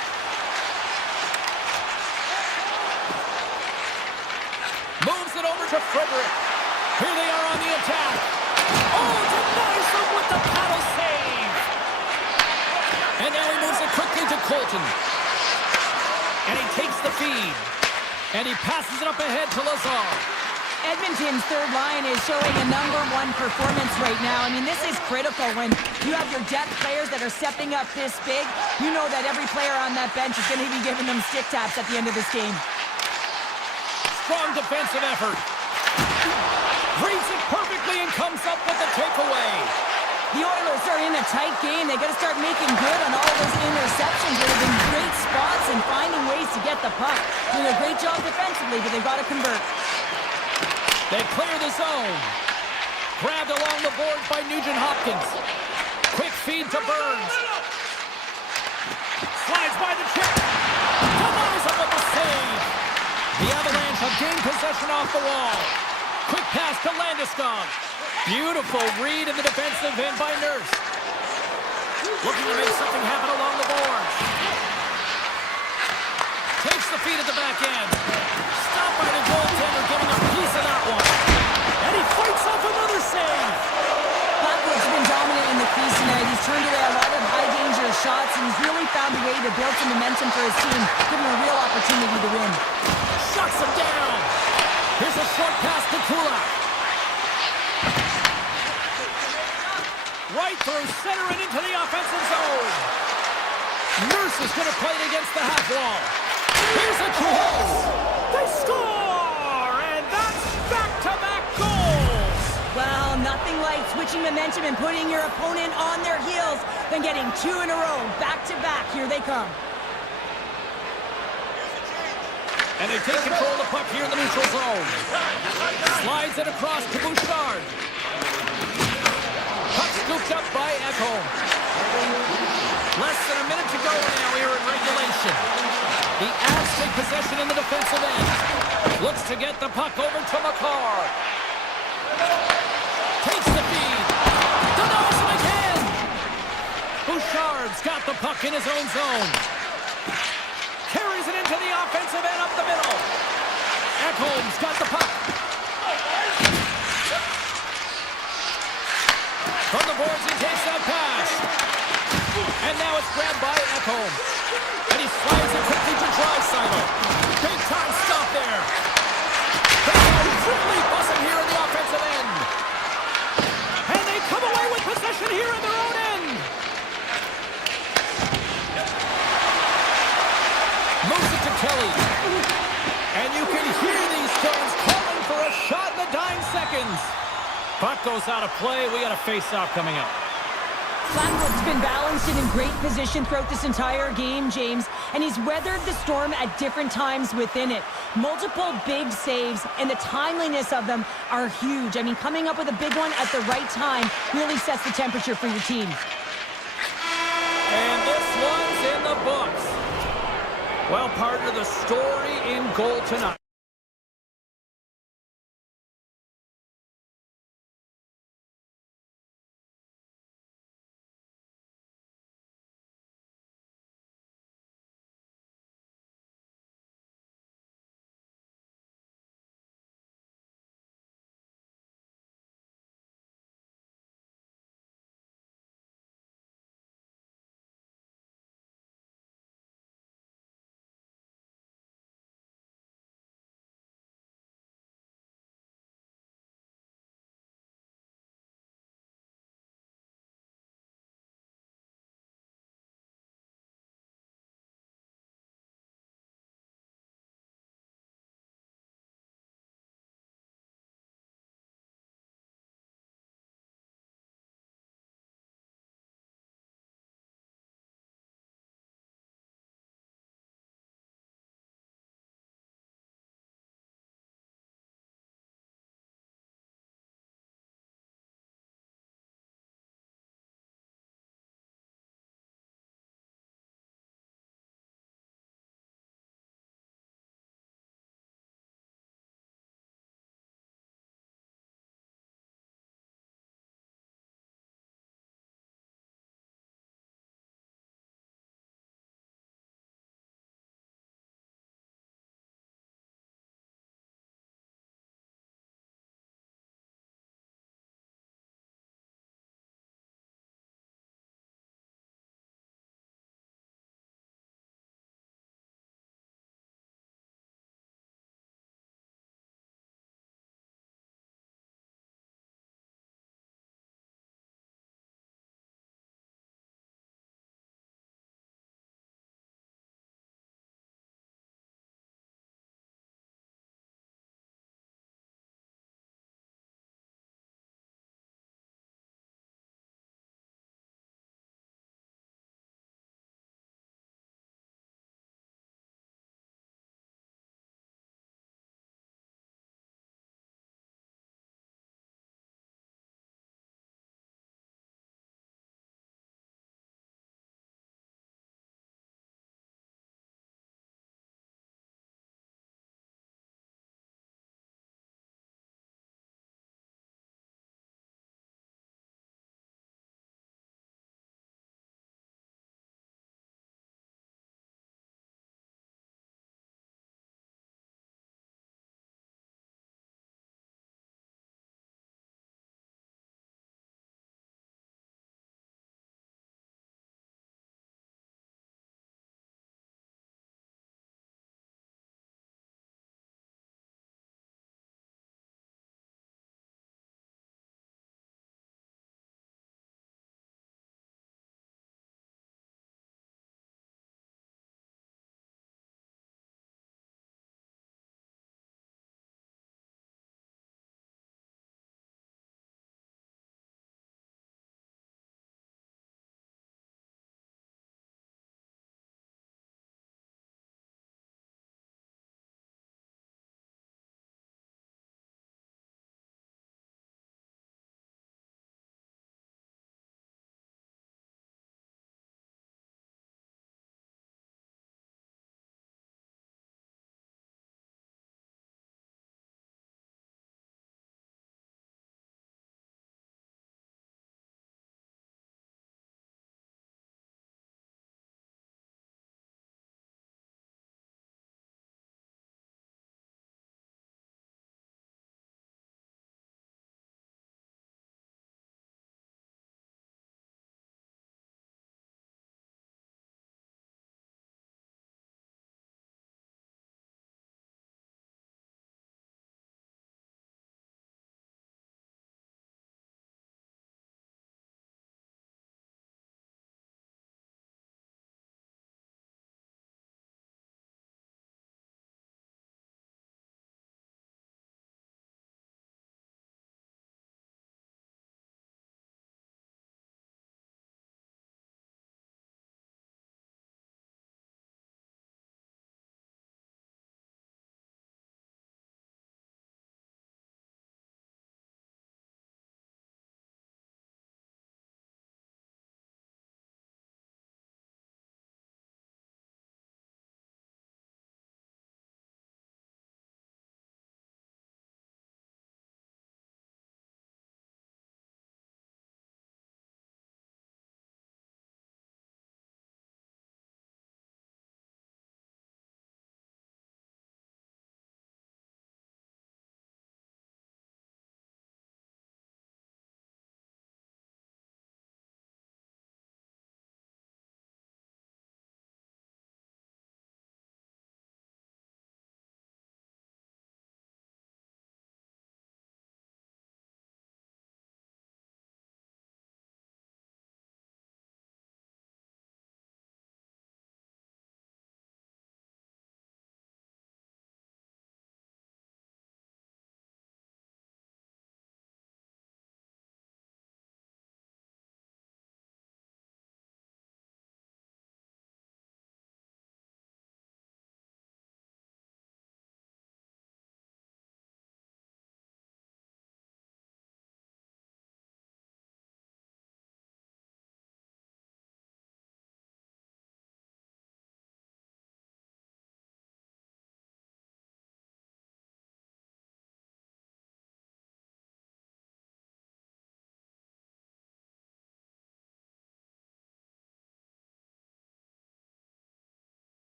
Moves it over to Frederick. Here they are on the attack. Oh, denies them with the paddle save. And now he moves it quickly to Colton. And he takes the feed. And he passes it up ahead to Lazar. Edmonton's third line is showing a #1 performance right now. I mean, this is critical when you have your depth players that are stepping up this big. You know that every player on that bench is going to be giving them stick taps at the end of this game. Strong defensive effort. Reads it perfectly and comes up with the takeaway. The Oilers are in a tight game. They got to start making good on all those interceptions. They're in great spots and finding ways to get the puck. Doing a great job defensively, but they've got to convert. They clear the zone. Grabbed along the boards by Nugent-Hopkins. Quick feed to Burns. Slides by the chip. Denies him with the save. The Avalanche have gained possession off the wall. Quick pass to Landeskog. Beautiful read in the defensive end by Nurse. Looking to make something happen along the boards. Takes the feed at the back end. Stopped by the goaltender, giving a piece of that one. And he fights off another save. Blackwood's been dominant in the crease tonight. He's turned away a lot of high-danger shots, and he's really found a way to build some momentum for his team, give him a real opportunity to win. Shuts him down. Here's a short pass to Kulak. Right through center and into the offensive zone. Nurse is going to play it against the half wall. Here's a chance. They score! And that's back-to-back goals. Well, nothing like switching momentum and putting your opponent on their heels than getting two in a row, back-to-back. Here they come. And they take control of the puck here in the neutral zone. Slides it across to Bouchard. Puck scooped up by Ekholm. Less than a minute to go now here in regulation. The Avs take possession in the defensive end. Looks to get the puck over to Makar. Takes the feed. Denies him again. Bouchard's got the puck in his own zone. Carries it into the offensive end up the middle. Ekholm's got the puck. From the boards, he takes that pass. And now it's grabbed by Ekholm. And he slides it quickly to Draisaitl. Big time stop there. They are really buzzing here in the offensive end. And they come away with possession here in their own end. Moves it to Kelly. And you can hear these fans calling for a shot in the dying seconds. Puck goes out of play. We got a face-off coming up. Blackwood's been balanced and in great position throughout this entire game, James, and he's weathered the storm at different times within it. Multiple big saves, and the timeliness of them are huge. I mean, coming up with a big one at the right time really sets the temperature for your team. And this one's in the books. Well, part of the story in goal tonight.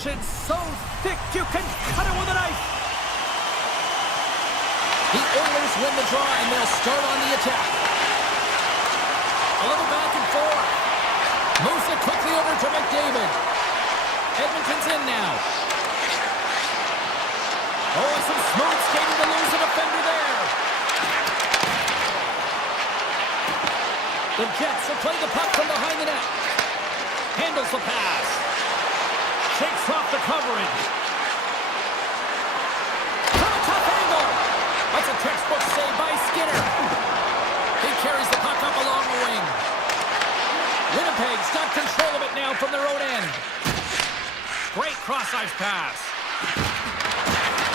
Aggression so thick you can cut it with a knife. The Oilers win the draw and they'll start on the attack. A little back and forth. Moves it quickly over to McDavid. Edmonton's in now. Oh, and some smooth skating to lose a defender there. The Jets will play the puck from behind the net. Handles the pass. Shakes off the coverage. From a tough angle. That's a textbook save by Skinner. He carries the puck up along the wing. Winnipeg's got control of it now from their own end. Great cross-ice pass.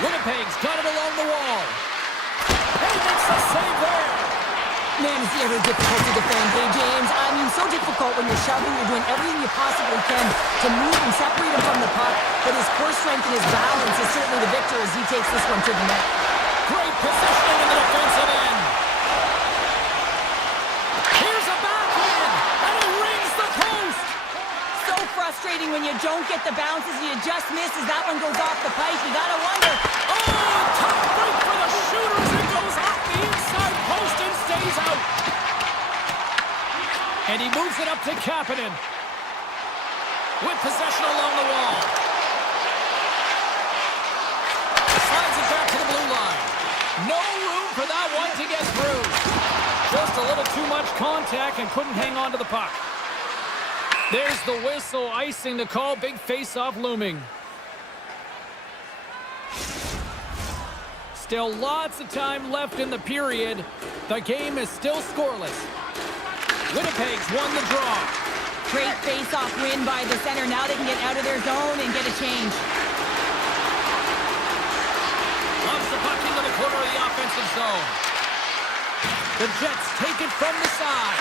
Winnipeg's got it along the wall. And he makes the save there. Man, is he ever difficult to defend, hey, James? I mean, so difficult when you're shoving, you're doing everything you possibly can to move and separate him from the puck. But his core strength and his balance is certainly the victor as he takes this one to the net. Great positioning in the defensive end. Here's a backhand, and he rings the post. So frustrating when you don't get the bounces and you just miss as that one goes off the pipe. You gotta wonder. Oh, tough break for the shooters. It goes off the inside post and stays out. And he moves it up to Kapanen. With possession along the wall. Slides it back to the blue line. No room for that one to get through. Just a little too much contact and couldn't hang on to the puck. There's the whistle, icing the call. Big face-off looming. Still lots of time left in the period. The game is still scoreless. Winnipeg's won the draw. Great face-off win by the center. Now they can get out of their zone and get a change. Loves the puck into the corner of the offensive zone. The Jets take it from the side.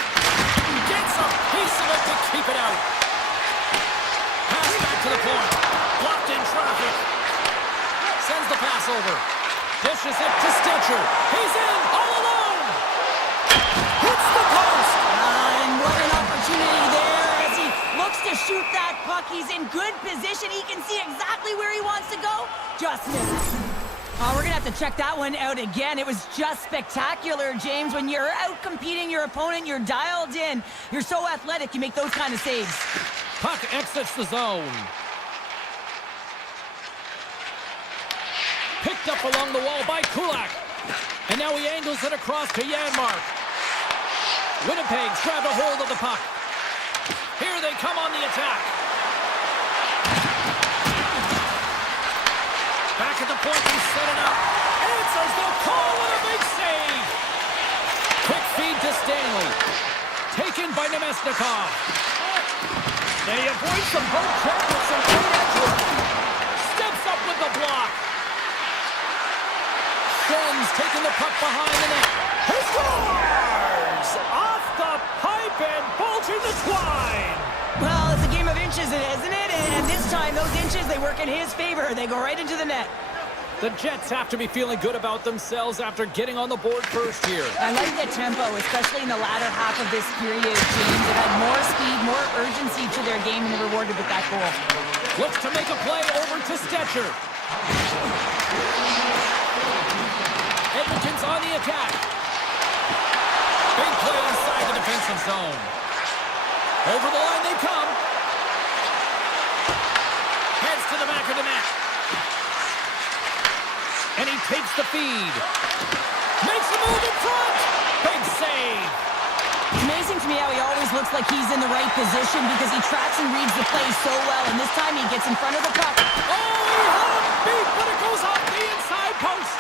Gets a piece of it to keep it out. Pass back to the point. Blocked in traffic. Sends the pass over. Dishes it to Stitcher. He's in all alone. Hits the post. And what an opportunity there as he looks to shoot that puck. He's in good position. He can see exactly where he wants to go. Just misses. Oh, we're going to have to check that one out again. It was just spectacular, James. When you're out competing your opponent, you're dialed in. You're so athletic, you make those kind of saves. Puck exits the zone. Picked up along the wall by Kulak. And now he angles it across to Janmark. Winnipeg's grabbed a hold of the puck. Here they come on the attack. Back at the point, he set it up. Answers the call with a big save. Quick feed to Stanley. Taken by Nemesnikov. They avoid some boat check with some great effort. Steps up with the block. Shen's taking the puck behind the net. He scores! Off the pipe and bulging the twine. Well, it's a game of inches, isn't it? And this time, those inches, they work in his favor. They go right into the net. The Jets have to be feeling good about themselves after getting on the board first here. I like the tempo, especially in the latter half of this period, James. It had more speed, more urgency to their game, and they rewarded with that goal. Looks to make a play over to Stetcher. Edmonton's on the attack. Big play inside the defensive zone. Over the line they come. Heads to the back of the net. And he takes the feed. Makes a move in front. Big save. It's amazing to me how he always looks like he's in the right position because he tracks and reads the play so well. And this time he gets in front of the puck. Oh, he had him beat, but it goes off the inside post.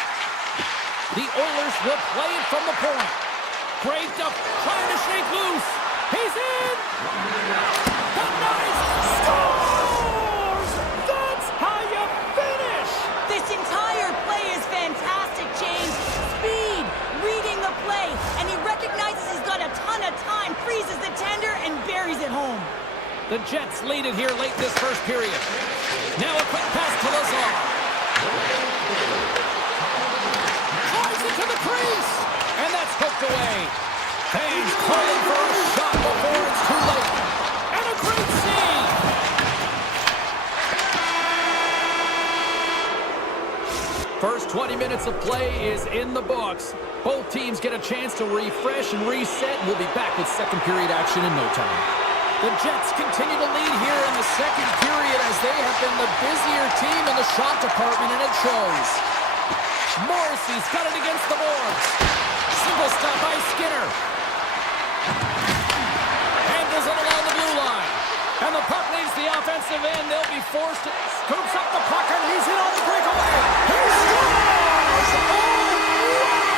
The Oilers will play it from the point. Graved up, trying to shake loose. He's in! The nice scores! That's how you finish! This entire play is fantastic, James. Speed, reading the play, and he recognizes he's got a ton of time, freezes the tender, and buries it home. The Jets lead it here late this first period. Now a quick pass to Lazar. Drives it to the crease, and that's hooked away. Fans calling for a shot before it's too late. And a great save. 20 minutes of play is in the books. Both teams get a chance to refresh and reset. We'll be back with second period action in no time. The Jets continue to lead here in the second period as they have been the busier team in the shot department, and it shows. Morrissey's got it against the boards. Single stop by Skinner. Handles it along the blue line. And the puck leaves the offensive end. They'll be forced to scoops up the puck, and he's in on the breakaway. He scores! Oh,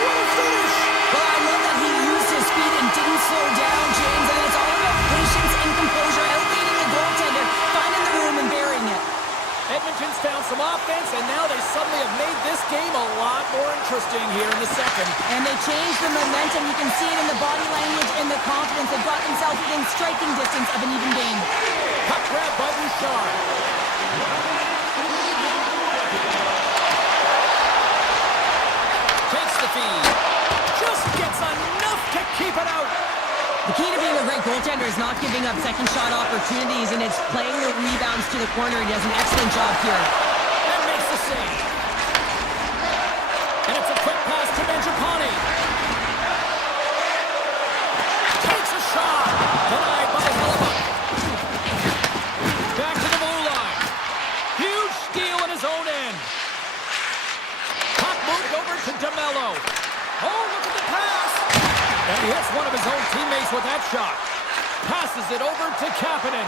what a finish! Well, I love that he used his speed and didn't slow down, James. And it's all about patience and composure, outleading the goaltender, finding the room and burying it. Edmonton's found some offense, and now they suddenly have made this game a lot more interesting here in the second. And they changed the momentum. You can see it in the body language and the confidence. They've got themselves within striking distance of an even game. Puck grab by Bouchard. Takes the feed. Just gets enough to keep it out. The key to being a great goaltender is not giving up second shot opportunities, and it's playing the rebounds to the corner. He does an excellent job here. And makes the save. And it's a quick pass to Mangiapane. Takes a shot. Denied by Hellebuck. Back to the blue line. Huge steal in his own end. Puck moved over to DeMello. Oh, look at the pass. And he hits one of his own teammates with that shot. Passes it over to Kapanen.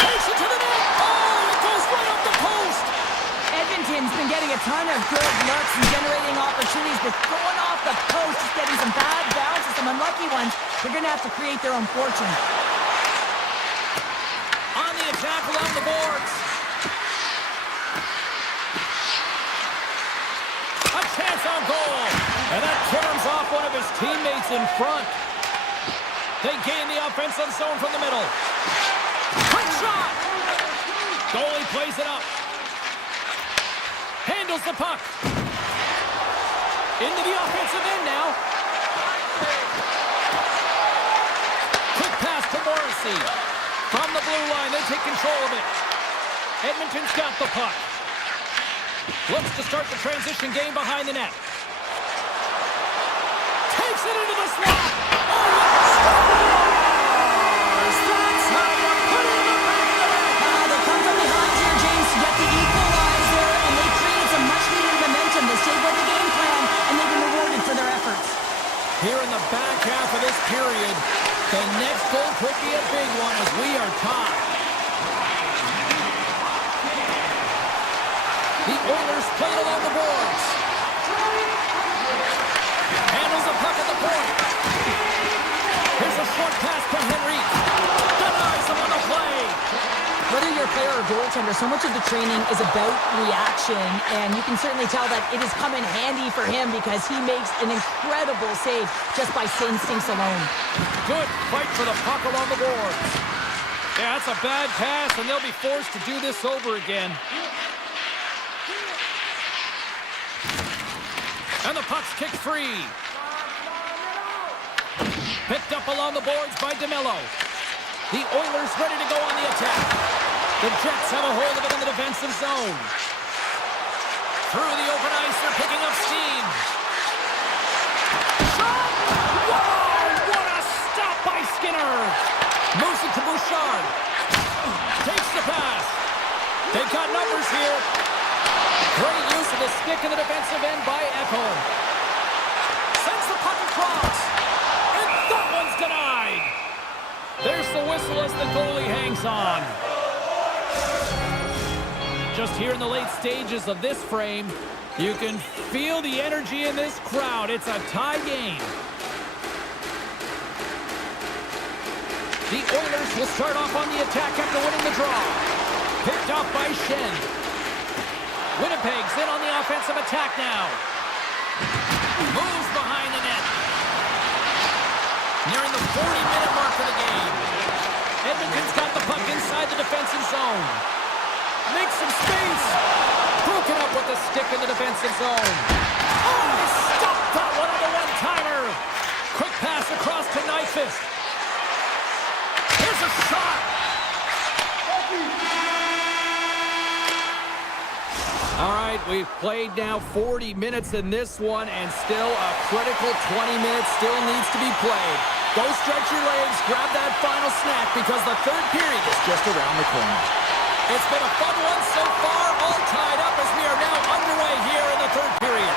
Takes it to the net. Oh, it goes right up the post. Edmonton's been getting a ton of good looks and generating opportunities, but going off the post, just getting some bad bounces, some unlucky ones. They're going to have to create their own fortune. On the attack along the boards. A chance on goal. And that turns off one of his teammates in front. They gain the offensive zone from the middle. Quick shot! Goalie plays it up. Handles the puck. Into the offensive end now. Quick pass to Morrissey. From the blue line, they take control of it. Edmonton's got the puck. Looks to start the transition game behind the net. Takes it into the slot. Oh, that's how you put it in the back of the net. They come from behind here, James, to get the equalizer, and they created some much-needed momentum. They stayed with the game plan, and they've been rewarded for their efforts. Here in the back half of this period, the next goal could be a big one as we are tied. The Oilers play it along the boards. Handles the puck at the point. Here's a short pass to Henry. Denies him on the play. Whether you're a player or goaltender, so much of the training is about reaction, and you can certainly tell that it has come in handy for him because he makes an incredible save just by instincts alone. Good fight for the puck along the boards. Yeah, that's a bad pass, and they'll be forced to do this over again. And the puck's kicked free. Picked up along the boards by DeMello. The Oilers ready to go on the attack. The Jets have a hold of it in the defensive zone. Through the open ice, they're picking up steam. Shot! Wow! What a stop by Skinner! Moves it to Bouchard. Takes the pass. They've got numbers here. Great use of the stick in the defensive end by Echo. Sends the puck across. And that one's denied. There's the whistle as the goalie hangs on. Just here in the late stages of this frame, you can feel the energy in this crowd. It's a tie game. The Oilers will start off on the attack after winning the draw. Picked off by Shen. Winnipeg's in on the offensive attack now. Moves behind the net. Nearing the 40-minute mark of the game. Edmonton's got the puck inside the defensive zone. Makes some space. Broken up with the stick in the defensive zone. Oh, he stopped that one on the one-timer. Quick pass across to Nyquist. Here's a shot. All right, we've played now 40 minutes in this one, and still a critical 20 minutes still needs to be played. Go stretch your legs, grab that final snack, because the third period is just around the corner. It's been a fun one so far, all tied up as we are now underway here in the third period.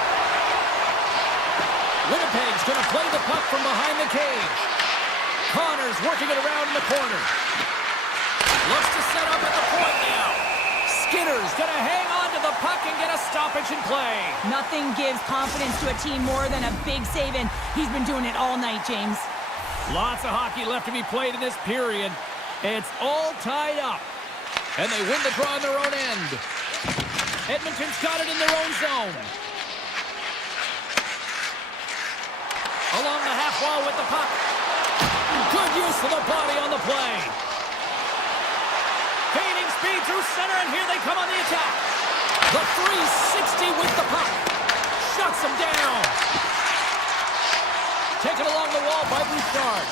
Winnipeg's going to play the puck from behind the cage. Connor's working it around in the corner. Looks to set up at the point now. Skinner's going to hang on to the puck and get a stoppage in play. Nothing gives confidence to a team more than a big save, and he's been doing it all night, James. Lots of hockey left to be played in this period. It's all tied up. And they win the draw on their own end. Edmonton's got it in their own zone. Along the half wall with the puck. Good use of the body on the play. Gaining speed through center, and here they come on the attack. The 360 with the puck. Shuts them down. Taken along the wall by Bouchard.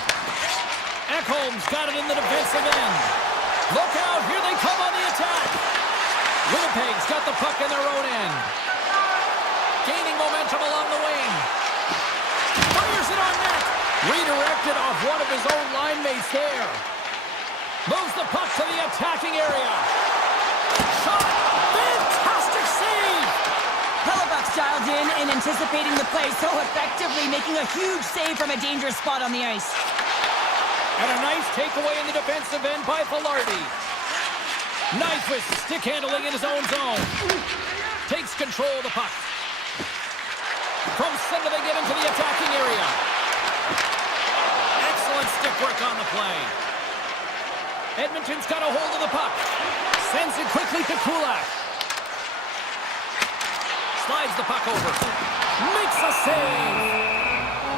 Ekholm's got it in the defensive end. Look out, here they come on the attack. Winnipeg's got the puck in their own end. Gaining momentum along the wing. Fires it on net. Redirected off one of his own line mates there. Moves the puck to the attacking area. Shot! Fantastic save! Hellebuck's dialed in and anticipating the play so effectively, making a huge save from a dangerous spot on the ice. And a nice takeaway in the defensive end by Velarde. Nyquist stick handling in his own zone. Takes control of the puck. From center they get into the attacking area. Excellent stick work on the play. Edmonton's got a hold of the puck. Sends it quickly to Kulak. Slides the puck over. Makes a save.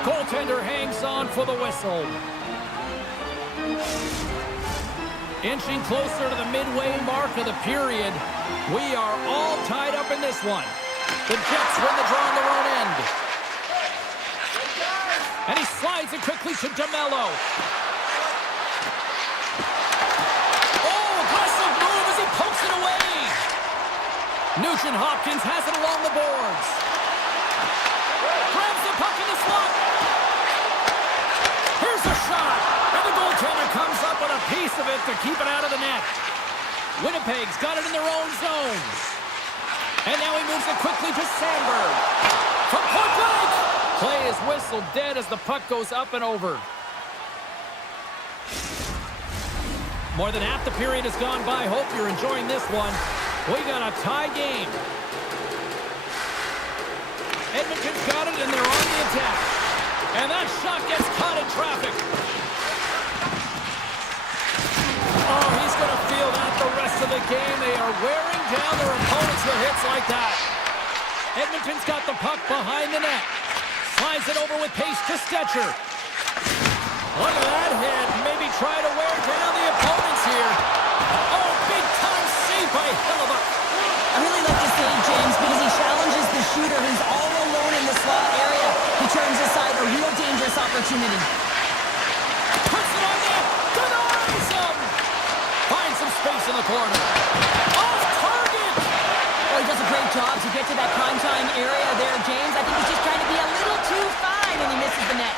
Goaltender hangs on for the whistle. Inching closer to the midway mark of the period. We are all tied up in this one. The Jets win the draw on their own end. And he slides it quickly to DeMello. Oh, aggressive move as he pokes it away. Nugent-Hopkins has it along the boards. Grabs the puck in the slot. Here's a shot. And the goaltender comes up with a piece of it to keep it out of the net. Winnipeg's got it in their own zone. And now he moves it quickly to Sandberg. From point blank. Play is whistled dead as the puck goes up and over. More than half the period has gone by. Hope you're enjoying this one. We got a tie game. Edmonton's got it and they're on the attack. And that shot gets caught in traffic. Oh, he's going to feel that the rest of the game. They are wearing down their opponents with hits like that. Edmonton's got the puck behind the net. Slides it over with pace to Stetcher. Look at that hit. Maybe try to wear down the opponents here. Oh, big time save by Hellebuck. I really like this save, James, because he challenges the shooter who's all alone in the slot area. He turns aside a real dangerous opportunity. Puts it on net. Denies him. Finds some space in the corner. Off target. Well, he does a great job to get to that prime time area there, James. I think he's just trying to be a little too fine and he misses the net.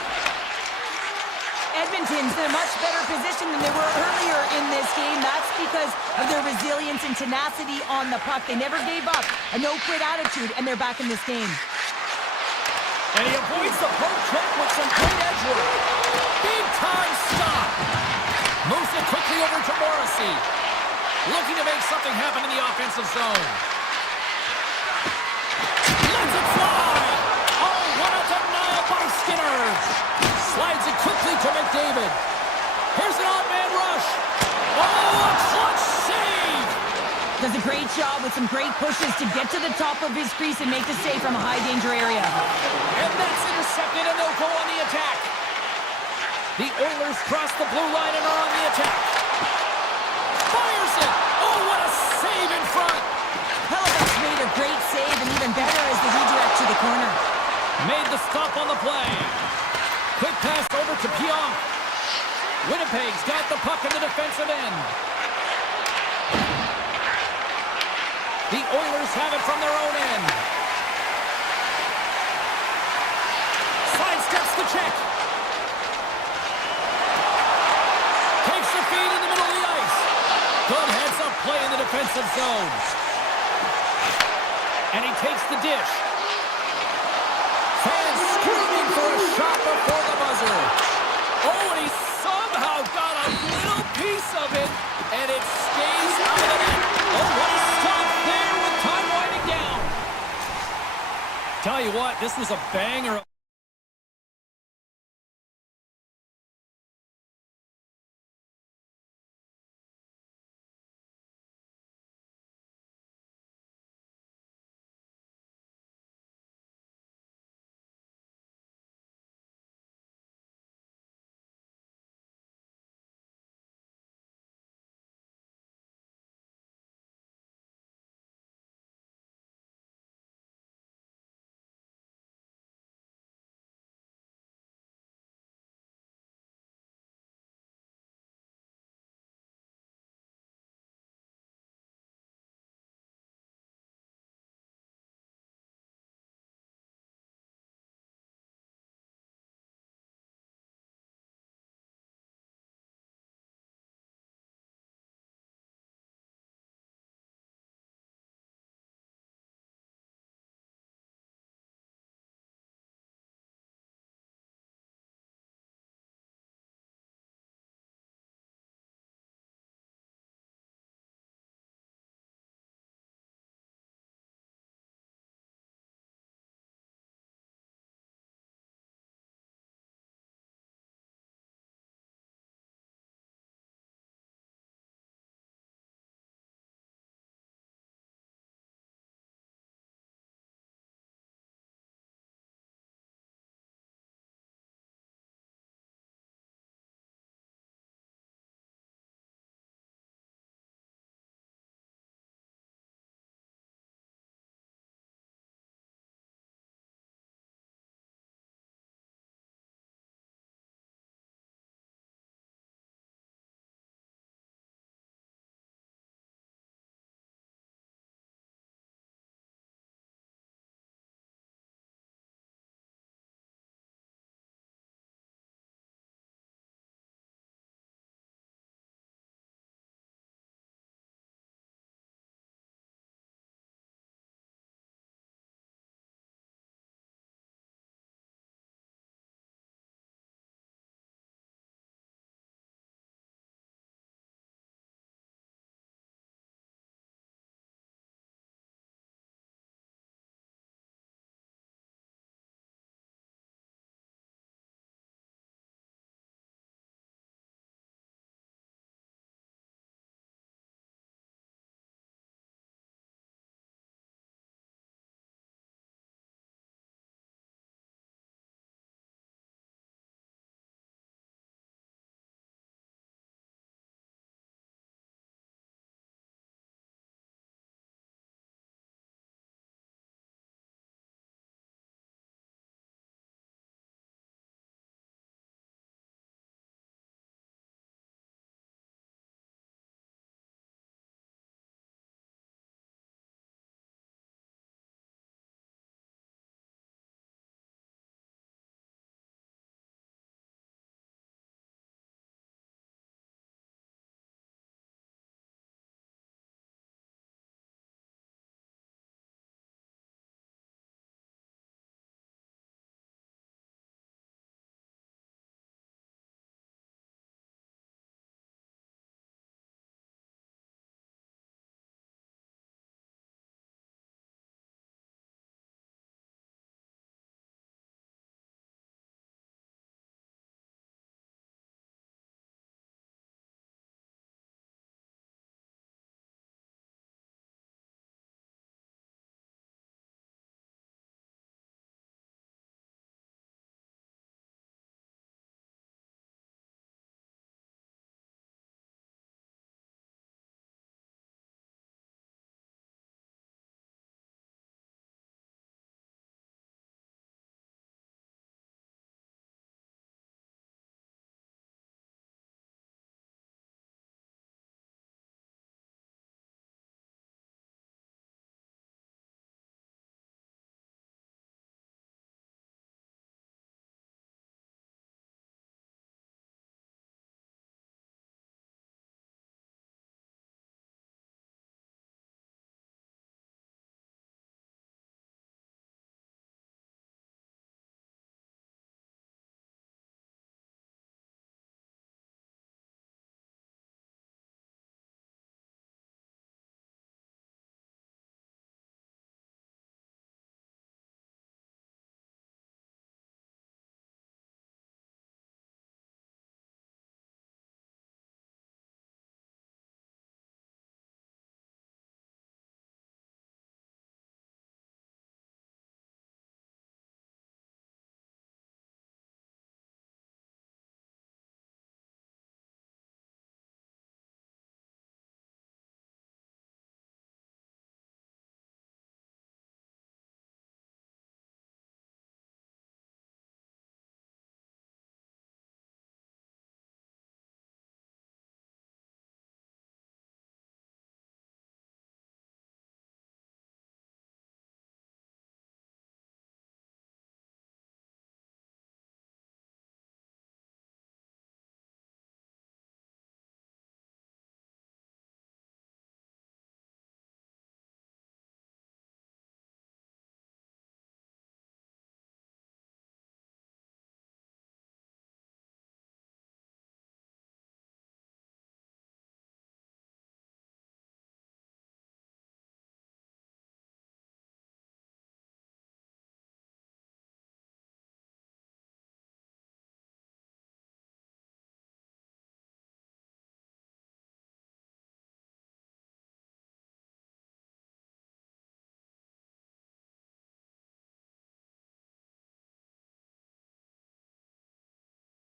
Edmonton's in a much better position than they were earlier in this game. That's because of their resilience and tenacity on the puck. They never gave up, a no-quit attitude, and they're back in this game. And he avoids the poke check with some great edge work. Big time stop. Moves it quickly over to Morrissey. Looking to make something happen in the offensive zone. Lets it fly. Oh, what a denial by Skinner. Slides it quickly to McDavid. Here's an odd-man rush. Oh, a clutch save. Does a great job with some great pushes to get to the top of his crease and make the save from a high-danger area. And that's intercepted, and they'll go on the attack. The Oilers cross the blue line and are on the attack. Fires it. Oh, what a save in front. Hellebuck's made a great save, and even better is the redirect to the corner. Made the stop on the play. Quick pass over to Pionk. Winnipeg's got the puck in the defensive end. The Oilers have it from their own end. Sidesteps the check. Takes the feed in the middle of the ice. Good heads-up play in the defensive zone. And he takes the dish. Fans screaming for a shot before the buzzer. Oh, and he somehow got a little piece of it, and it stays out of the net. Oh, what a stop there with time winding down. Tell you what, this was a banger.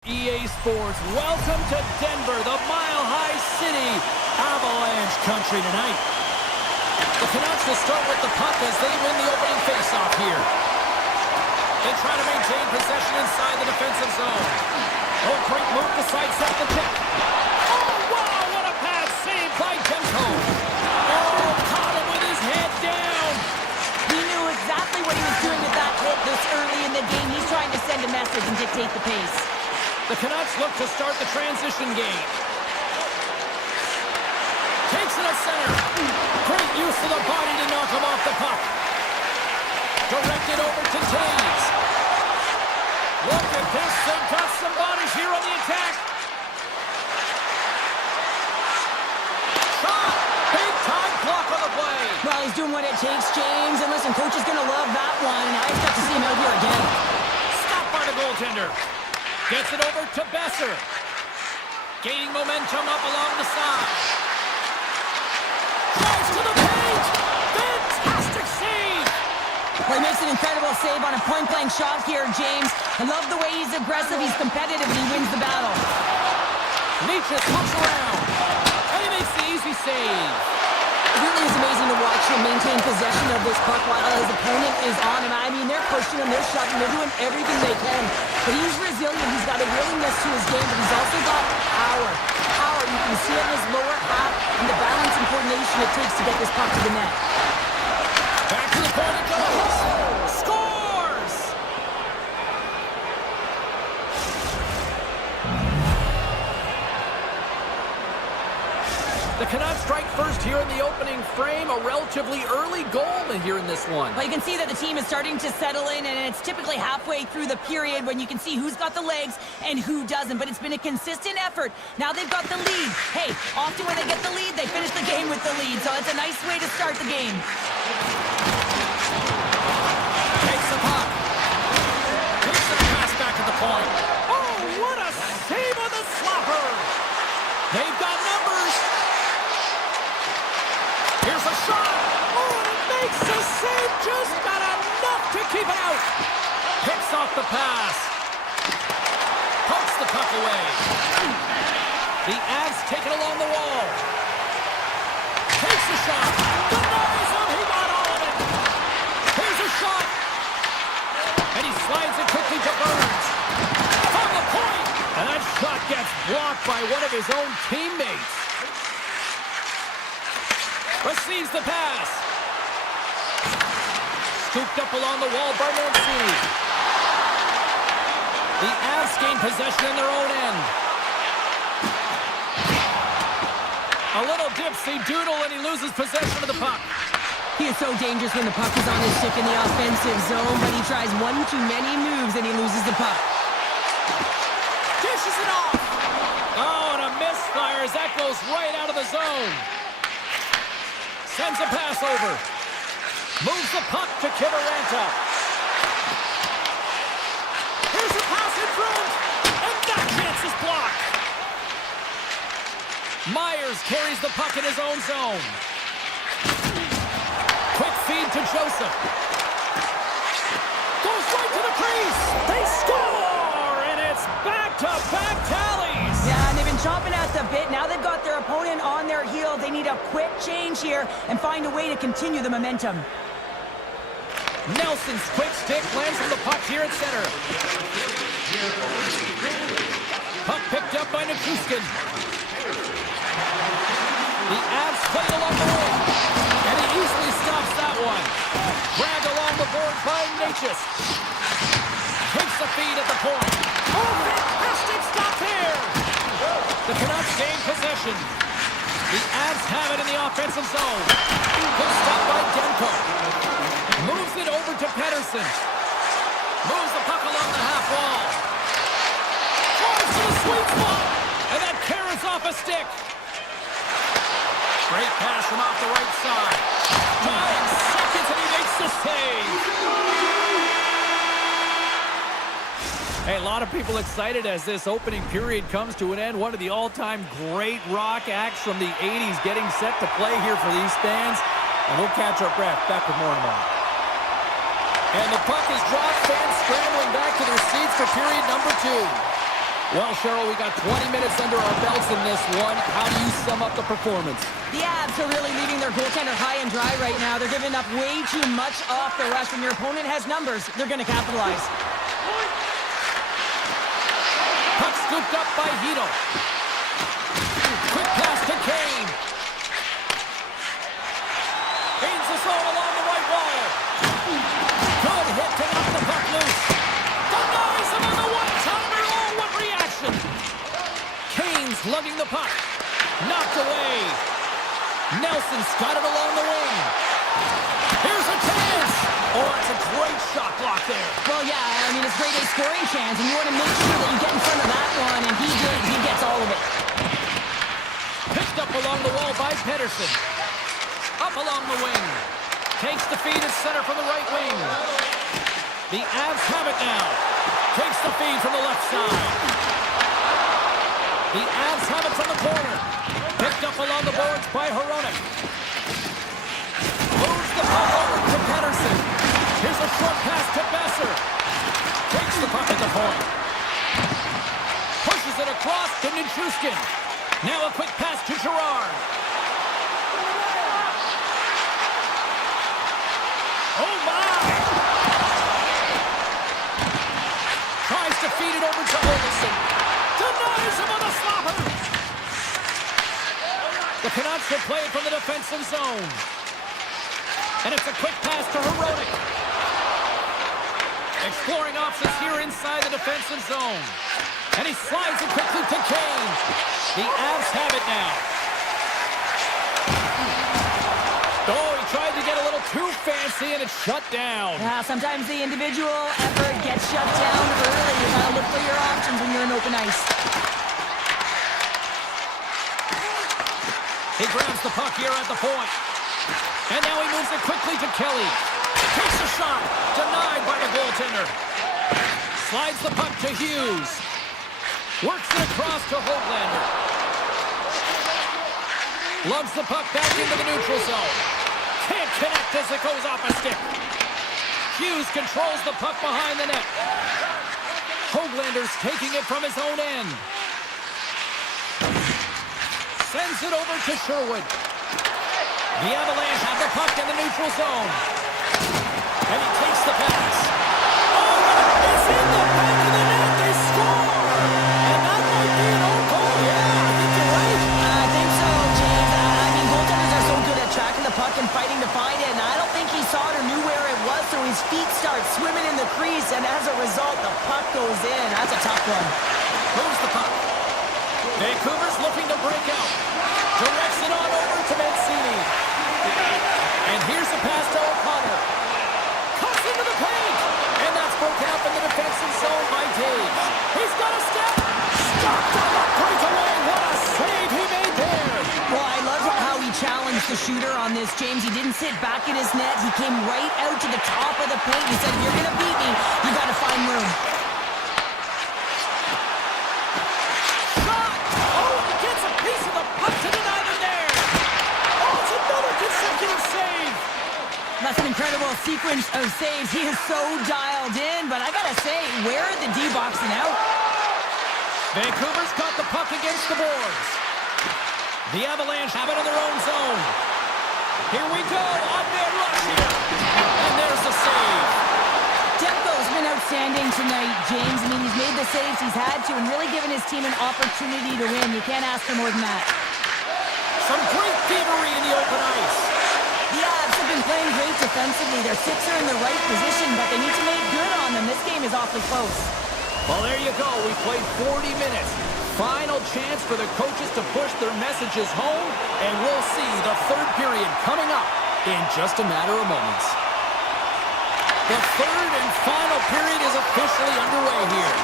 EA Sports. Welcome to Denver, the Mile High City. Avalanche country tonight. The Canucks will start with the puck as they win the opening faceoff here. They try to maintain possession inside the defensive zone. Oh, great move to sidestep the check. Oh, wow, what a pass saved by Demko. Oh, caught him with his head down. He knew exactly what he was doing with that hit this early in the game. He's trying to send a message and dictate the pace. The Canucks look to start the transition game. Takes it to center. Great use of the body to knock him off the puck. Directed over to Taves. Look at this. They've got some bodies here on the attack. Shot. Big time block on the play. Well, he's doing what it takes, James. And listen, coach is going to love that one. I expect to see him out here again. Stopped by the goaltender. Gets it over to Besser. Gaining momentum up along the side. Drives to the paint. Fantastic save. Well, he makes an incredible save on a point-blank shot here, James. I love the way he's aggressive. He's competitive, and he wins the battle. Leaches comes around. And he makes the easy save. It really is amazing to watch him maintain possession of this puck while his opponent is on him. I mean, they're pushing him, they're shoving, they're doing everything they can. But he's resilient. He's got a willingness to his game, but he's also got power. Power, you can see it in his lower half and the balance and coordination it takes to get this puck to the net. Back to the point it goes. Scores! The Canucks strike first here in the opening frame. A relatively early goal here in this one. Well, you can see that the team is starting to settle in, and it's typically halfway through the period when you can see who's got the legs and who doesn't. But it's been a consistent effort. Now they've got the lead. Hey, often when they get the lead, they finish the game with the lead. So it's a nice way to start the game. Takes the puck. Takes the pass back at the point. Oh, what a save on the slapper. They've got numbers. Here's a shot. Oh, and it makes the save. Just got enough to keep it out. Picks off the pass. Pokes the puck away. The Avs take it along the wall. Takes the shot. Denies him. He got all of it. Here's a shot. And he slides it quickly to Burns. From the point. And that shot gets blocked by one of his own teammates. Receives the pass. Scooped up along the wall by Mancini. The Avs gain possession in their own end. A little dipsy doodle and he loses possession of the puck. He is so dangerous when the puck is on his stick in the offensive zone, but he tries one too many moves and he loses the puck. Dishes it off. Oh, and a misfire as that goes right out of the zone. Sends a pass over. Moves the puck to Kivaranta. Here's a pass in front. And that chance is blocked. Myers carries the puck in his own zone. Quick feed to Joseph. Goes right to the crease. They score! And it's back-to-back tallies. Yeah, and they've been chomping at the bit. Now they've got their opponent on their heels. They need a quick change here and find a way to continue the momentum. Nelson's quick stick lands on the puck here at center. Puck picked up by Nikuskin. The Avs play along the wing. And he easily stops that one. Dragged along the board by Natchez. Takes the feed at the point. Oh, fantastic stop here. The Canucks gain possession. The Avs have it in the offensive zone. Good stop by Demko. Moves it over to Pedersen. Moves the puck along the half wall. Drives to the sweet spot. And that carries off a stick. Great pass from off the right side. 9 seconds and he makes the save. Hey, a lot of people excited as this opening period comes to an end. One of the all-time great rock acts from the 80s getting set to play here for these fans. And we'll catch our breath. Back with more in a moment. And the puck is dropped. Fans scrambling back to their seats for period number 2. Well, Cheryl, we got 20 minutes under our belts in this one. How do you sum up the performance? The Avs are really leaving their goaltender high and dry right now. They're giving up way too much off the rush. When your opponent has numbers, they're going to capitalize. Puck scooped up by Hito. Quick pass to Kane. Kane's the throw along the right wall. Good hit to knock the puck loose. Denies him on the one-timer. Oh, what reaction! Kane's lugging the puck. Knocked away. Nelson's got it along the wing. Here's a chance. Oh, that's a great shot block there. Well, yeah, I mean, it's a great A scoring chance, and you want to make sure that you get in front of that one, and he did. He gets all of it. Picked up along the wall by Pedersen. Up along the wing. Takes the feed at center from the right wing. The Avs have it now. Takes the feed from the left side. The Avs have it from the corner. Picked up along the boards by Hronek. Moves the puck over to Pedersen. Here's a short pass to Besser. Takes the puck at the point. Pushes it across to Nichushkin. Now a quick pass to Girard. Oh my! Tries to feed it over to Olsen. Denies him on the slapper. The Canucks will play it from the defensive zone. And it's a quick pass to Hronek. Exploring options here inside the defensive zone. And he slides it quickly to Kane. The Avs have it now. Oh, he tried to get a little too fancy and it's shut down. Yeah, sometimes the individual effort gets shut down early. You gotta look for your options when you're in open ice. He grabs the puck here at the point. And now he moves it quickly to Kelly. Takes a shot. Denied by the goaltender. Slides the puck to Hughes. Works it across to Hoglander. Lugs the puck back into the neutral zone. Can't connect as it goes off a stick. Hughes controls the puck behind the net. Hoglander's taking it from his own end. Sends it over to Sherwood. The Avalanche have the puck in the neutral zone. And he takes the pass. Oh, it's in the back of the net. They score! And that might be an own goal. Yeah, I think you're right. I think so, James. I mean, goaltenders are so good at tracking the puck and fighting to find it, and I don't think he saw it or knew where it was, so his feet start swimming in the crease, and as a result, the puck goes in. That's a tough one. Moves the puck. Vancouver's looking to break out. Directs it on over to Mancini. And here's a pass to O'Connor. Cuts into the paint. And that's broken up in the defensive zone by Taves. He's got a step. Stopped on the breakaway. What a save he made there. Well, I love how he challenged the shooter on this, James. He didn't sit back in his net. He came right out to the top of the paint. He said, if you're going to beat me, you got to find room. Shot. Oh, he gets a piece of the puck to deny them there. Oh, it's another consecutive save. That's an incredible sequence of saves. He is so dialed in, but I got to say, where are the D-boxing out? Vancouver's got the puck against the boards. The Avalanche have it in their own zone. Here we go, on man rush here. And there's the save. Demko's been outstanding tonight, James. I mean, he's made the saves he's had to and really given his team an opportunity to win. You can't ask for more than that. Some great thievery in the open ice. The Avs have been playing great defensively. Their sticks are in the right position, but they need to make good on them. This game is awfully close. Well, there you go. We played 40 minutes. Final chance for the coaches to push their messages home, and we'll see the third period coming up in just a matter of moments. The third and final period is officially underway here.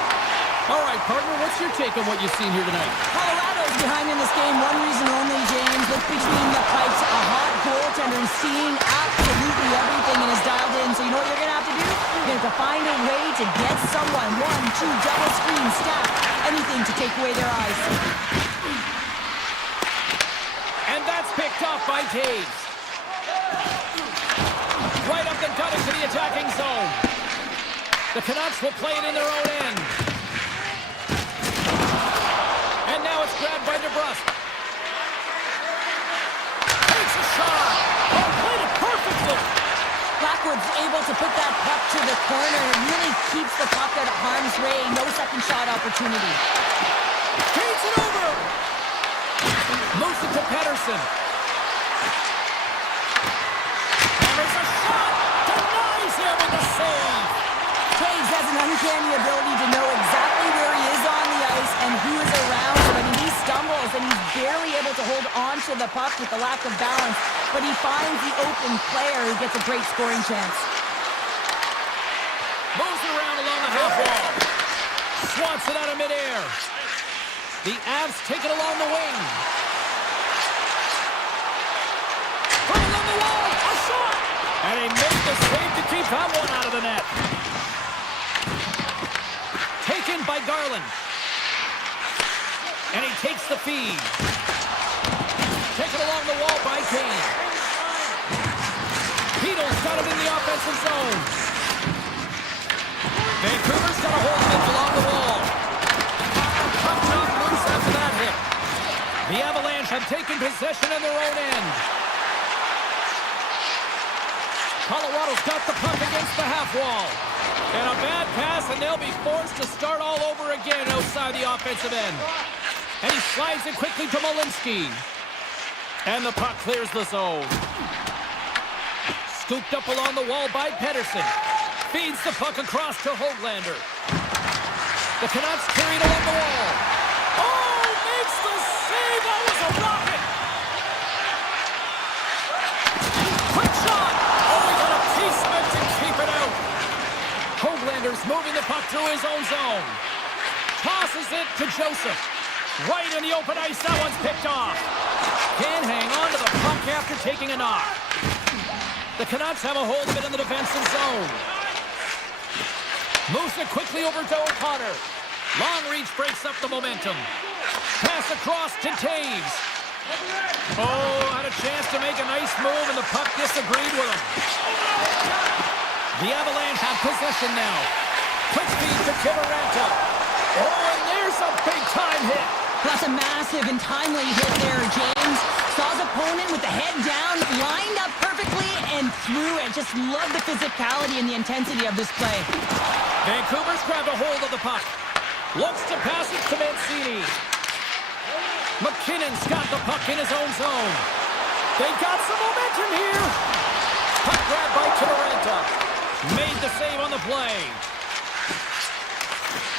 All right, partner, what's your take on what you've seen here tonight? Colorado's behind in this game. One reason only, James. Look between the pipes. A hot goaltender who's seeing absolutely everything and is dialed in. So you know what you're going to have to do? You're going to have to find a way to get someone. 1, 2, double screen, stack. Anything to take away their eyes. And that's picked up by Taves. Right up the gut into the attacking zone. The Canucks will play it in their own end. corner, and it really keeps the puck out of harm's way. No second shot opportunity. Feeds it over. Moves it to Pedersen. Hammers a shot. Denies him with a save. Taves has an uncanny ability to know exactly where he is on the ice and who is around him. I mean, he stumbles and he's barely able to hold on to the puck with the lack of balance, but he finds the open player who gets a great scoring chance. Moves it around along the half wall. Swats it out of midair. The Avs take it along the wing. Put it on the wall. A shot. And he made the save to keep that one out of the net. Taken by Garland. And he takes the feed. Taken along the wall by Kane. Beatles got him in the offensive zone. Vancouver's got a hold of it along the wall. Puck top loose after that hit. The Avalanche have taken possession in their own end. Colorado's got the puck against the half wall. And a bad pass, and they'll be forced to start all over again outside the offensive end. And he slides it quickly to Malinsky. And the puck clears the zone. Scooped up along the wall by Pedersen. Feeds the puck across to Höglander. The Canucks carry it along the wall. Oh, makes the save. That was a rocket. Quick shot. Oh, he got a piece of it to keep it out. Höglander's moving the puck through his own zone. Tosses it to Joseph. Right in the open ice. That one's picked off. Can't hang on to the puck after taking a knock. The Canucks have a hold of it in the defensive zone. Moves it quickly over to O'Connor. Long reach breaks up the momentum. Pass across to Taves. Oh, had a chance to make a nice move, and the puck disagreed with him. The Avalanche have possession now. Quick feed to Kiberanta. Oh, and there's a big-time hit. That's a massive and timely hit there, James. Saw his opponent with the head down, lined up perfectly, and threw it. Just love the physicality and the intensity of this play. Vancouver's grabbed a hold of the puck. Looks to pass it to Mancini. McKinnon's got the puck in his own zone. They got some momentum here. Puck grab by Kiberanta. Made the save on the play.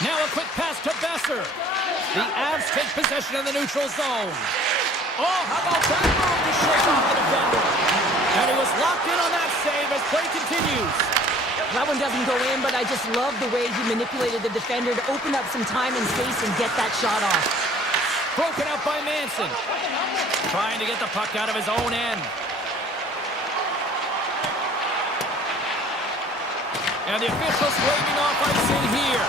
Now a quick pass to Besser. The Avs take possession in the neutral zone. Oh, how about that move to shake off the defender? And he was locked in on that save as play continues. That one doesn't go in, but I just love the way he manipulated the defender to open up some time and space and get that shot off. Broken out by Manson. Trying to get the puck out of his own end. And the officials waving off icing here.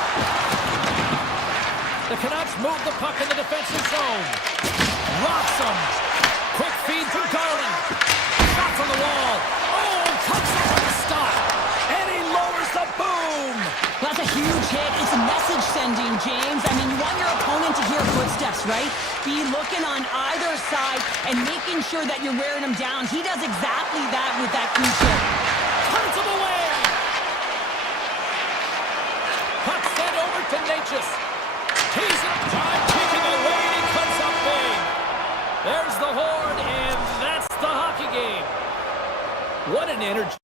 The Canucks move the puck in the defensive zone. Rocks him. Quick feed to Garland. Shot from the wall. Oh, cuts it from the stop. And he lowers the boom. That's a huge hit. It's a message sending, James. I mean, you want your opponent to hear footsteps, right? Be looking on either side and making sure that you're wearing them down. He does exactly that with that huge hit. Turns him away. Puck sent over to Natchez. He's in time, kicking it away, and he comes up big. There's the horn, and that's the hockey game. What an energy.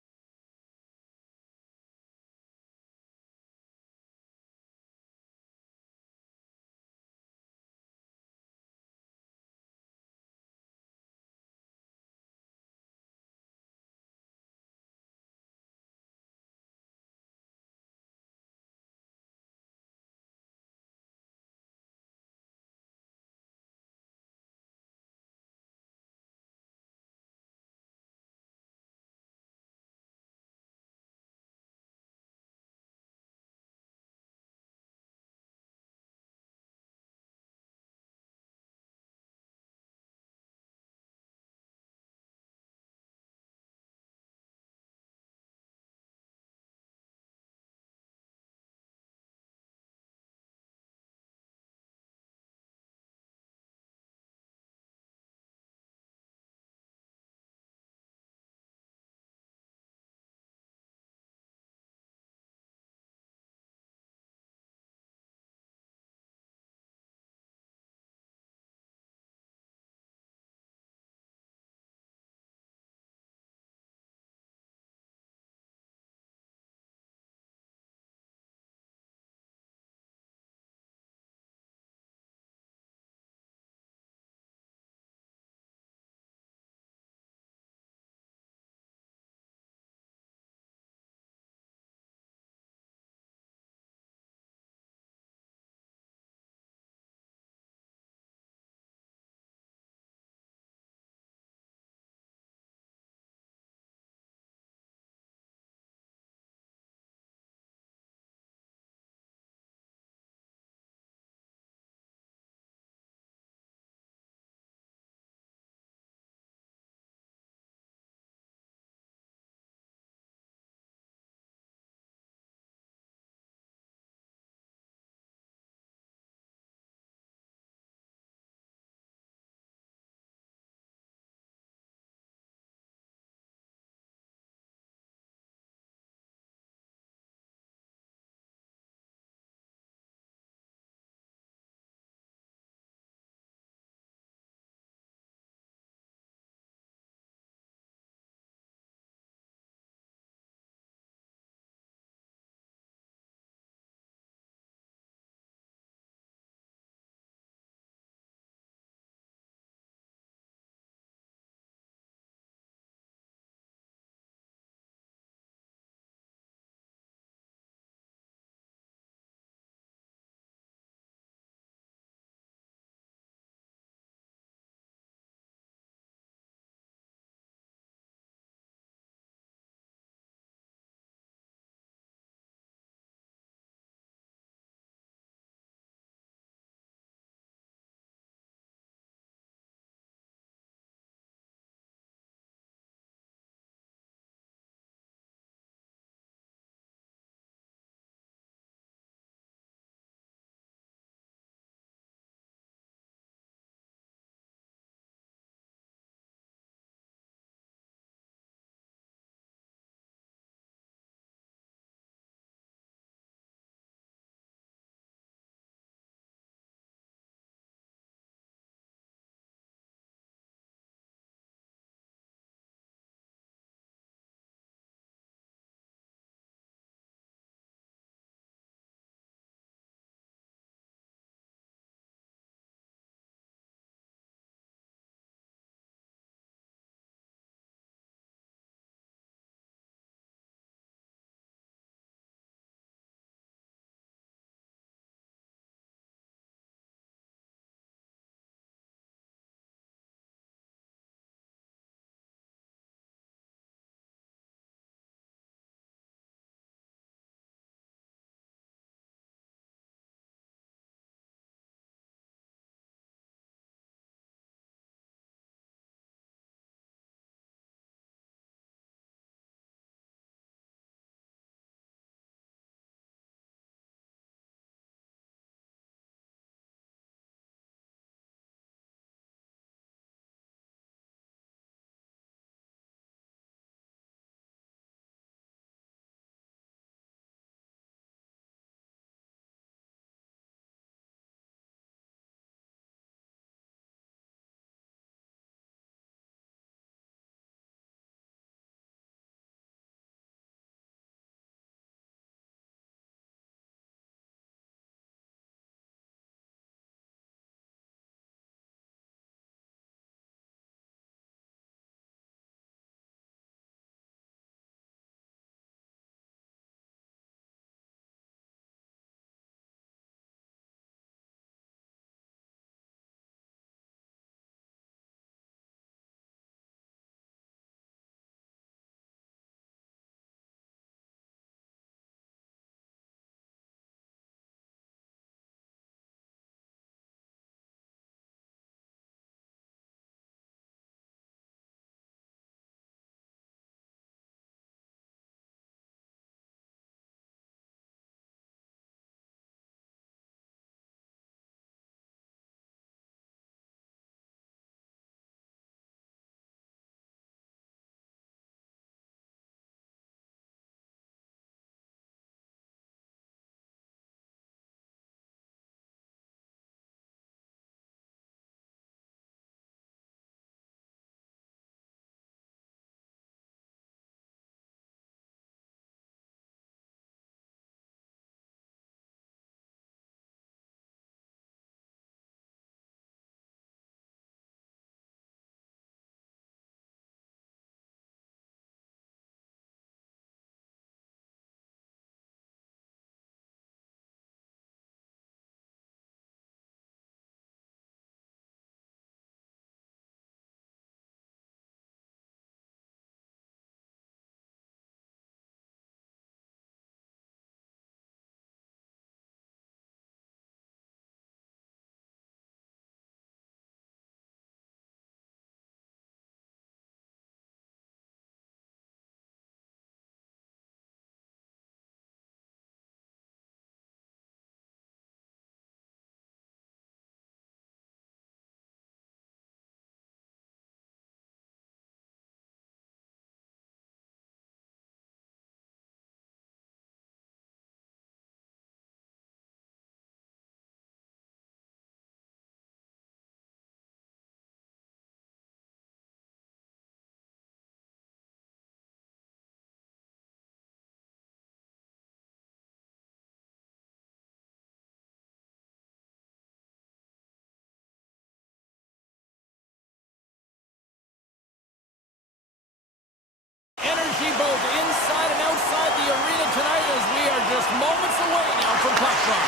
energy both inside and outside the arena tonight as we are just moments away now from puck drop.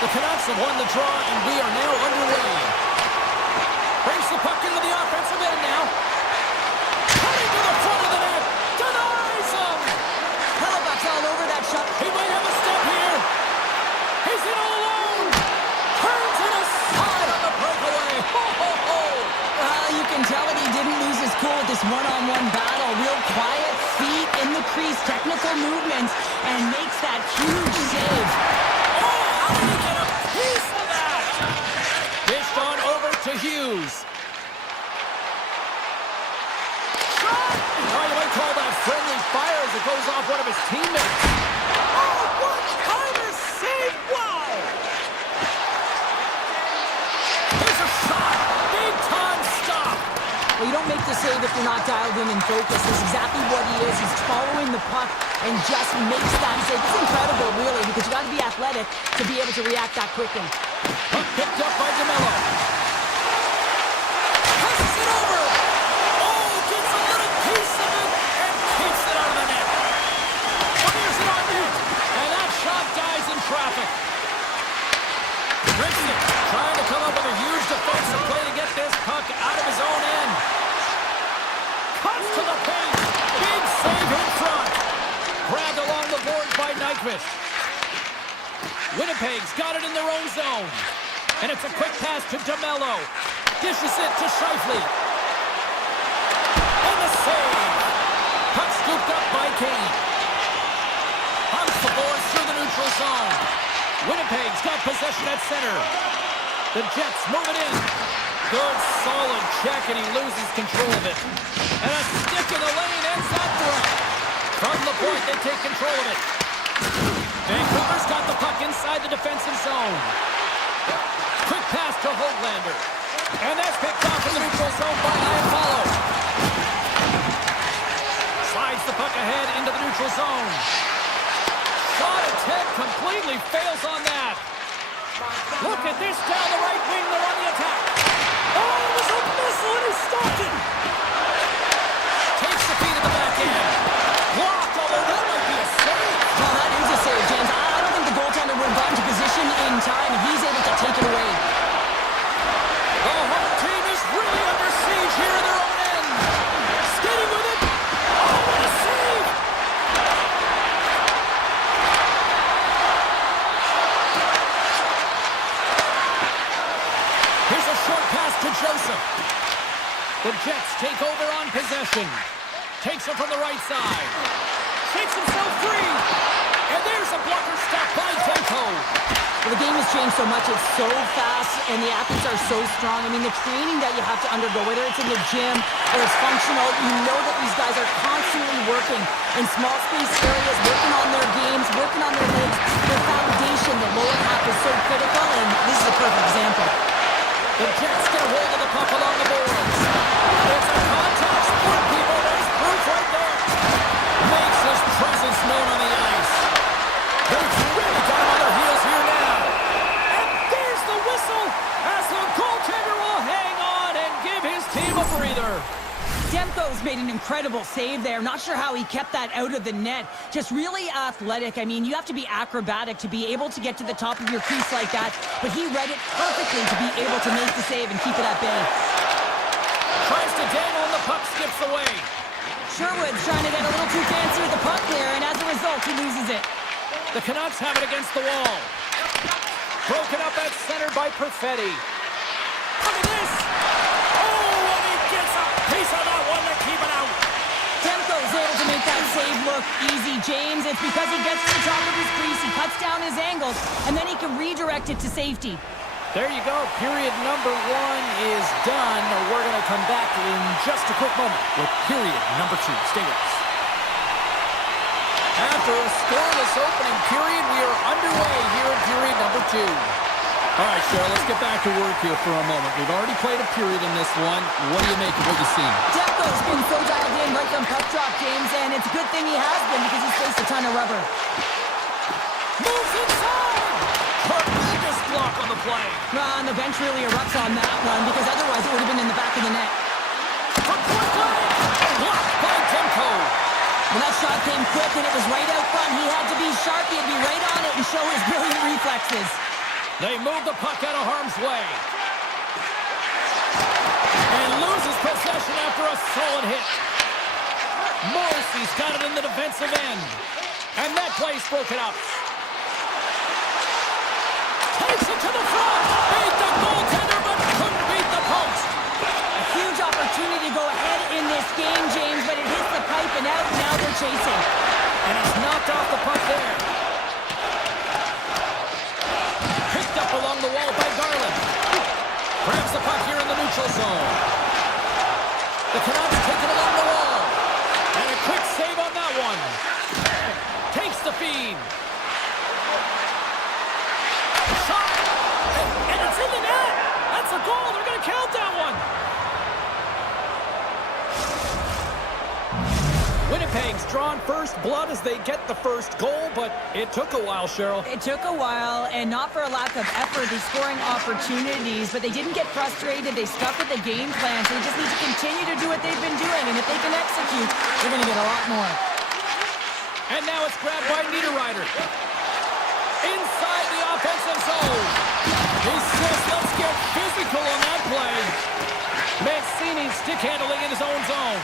The Canucks have won the draw, and we are now underway. Brings the puck into the offensive end now. Cutting to the front of the net. Denies him. Hellebuyck's all over that shot. He might have a step here. He's in all alone. Turns it aside on the breakaway. Ho, ho, ho. Well, you can tell that he didn't lose his cool with this one-on-one battle. Real quiet, feet in the crease, technical movements, and makes that huge save. How did he get a piece of that? Dished on over to Hughes. Shot! Oh, you might call that friendly fire as it goes off one of his teammates. Oh, what kind of save! Wow! There's a shot! Big time stop! Well, you don't make the save if you're not dialed in and focused. That's exactly what he is. He's following the puck and just makes that save. It's incredible, really, because you got to be athletic to be able to react that quickly. Puck picked up by DeMello. Passes it over! Oh, gets a little piece of it and keeps it out of the net. Fires it on mute, and that shot dies in traffic. Ritzek trying to come up with a huge defensive play to get this puck out of his own end. Cuts to the paint. Big save in front. Grabbed along the boards by Nyquist. Winnipeg's got it in their own zone. And it's a quick pass to DeMello. Dishes it to Scheifele. And the save. Puck scooped up by Kane. Hunts the boards through the neutral zone. Winnipeg's got possession at center. The Jets move it in. Good, solid check, and he loses control of it. And a stick in the lane ends that threat. From the point, they take control of it. Vancouver's got the puck inside the defensive zone. Quick pass to Hoglander. And that's picked off in the neutral zone by Iafallo. Slides the puck ahead into the neutral zone. Shot attempt completely fails on that. Look at this down the right wing. They're on the attack. Oh, it was a missile and he stopped it. Takes the feed at the back end. Blocked, although that might be a save. Well, that is a save, James. I don't think the goaltender would have gotten to position in time, and he's able to take it away. The home team is really under siege here in their own end. Skating with it. Oh, what a save. Here's a short pass to Joseph. The Jets take over on possession. Takes it from the right side. Shakes himself free. And there's a blocker stop by Demko. Well, the game has changed so much. It's so fast, and the athletes are so strong. I mean, the training that you have to undergo, whether it's in the gym or it's functional, you know that these guys are constantly working in small space areas, working on their games, working on their legs. Their foundation, the lower half is so critical, and this is a perfect example. The Jets get a hold of the puck along the boards. It's a contact sport, people. There's proof right there. Makes his presence known on the ice. They've really got him on their heels here now. And there's the whistle as the goaltender will hang on and give his team a breather. Demko's made an incredible save there. Not sure how he kept that out of the net. Just really athletic. I mean, you have to be acrobatic to be able to get to the top of your crease like that. But he read it perfectly to be able to make the save and keep it at bay. Tries to dangle and the puck skips away. Sherwood's trying to get a little too fancy with the puck there, and as a result, he loses it. The Canucks have it against the wall. Broken up at center by Perfetti. Look at this! Oh, and he gets a piece of that one to keep it out. Demko's able to make that save look easy, James. It's because he gets to the top of his crease, he cuts down his angles, and then he can redirect it to safety. There you go. Period number 1 is done. We're going to come back in just a quick moment with period number 2. Stay with us. After a scoreless opening period, we are underway here in period number 2. All right, Cheryl, let's get back to work here for a moment. We've already played a period in this one. What do you make of what you've seen? Demko's been so dialed in right from puck drop, James, and it's a good thing he has been because he's faced a ton of rubber. Moves inside! Tremendous block on the play. Well, and the bench really erupts on that one because otherwise it would have been in the back of the net. From point blank! Blocked by Demko. Well, that shot came quick, and it was right out front. He had to be sharp. He had to be right on it and show his brilliant reflexes. They move the puck out of harm's way. And loses possession after a solid hit. Morrissey's got it in the defensive end. And that play's broken up. Takes it to the front. Beat the goaltender, but couldn't beat the post. A huge opportunity to go ahead in this game, James, but it hits the pipe and out. Now they're chasing. And he's knocked off the puck there. Picked up along the wall by Garland. Grabs the puck here in the neutral zone. The Canucks take it along the wall. And a quick save on that one. Takes the feed. Shot. And it's in the net. That's a goal. They're going to count that one. Winnipeg's drawn first blood as they get the first goal, but it took a while, Cheryl. It took a while, and not for a lack of effort. They're scoring opportunities, but they didn't get frustrated. They stuck with the game plan, so they just need to continue to do what they've been doing, and if they can execute, they're going to get a lot more. And now it's grabbed by Niederreiter. Inside the offensive zone. He says, let's get physical on that play. Mancini stick handling in his own zone.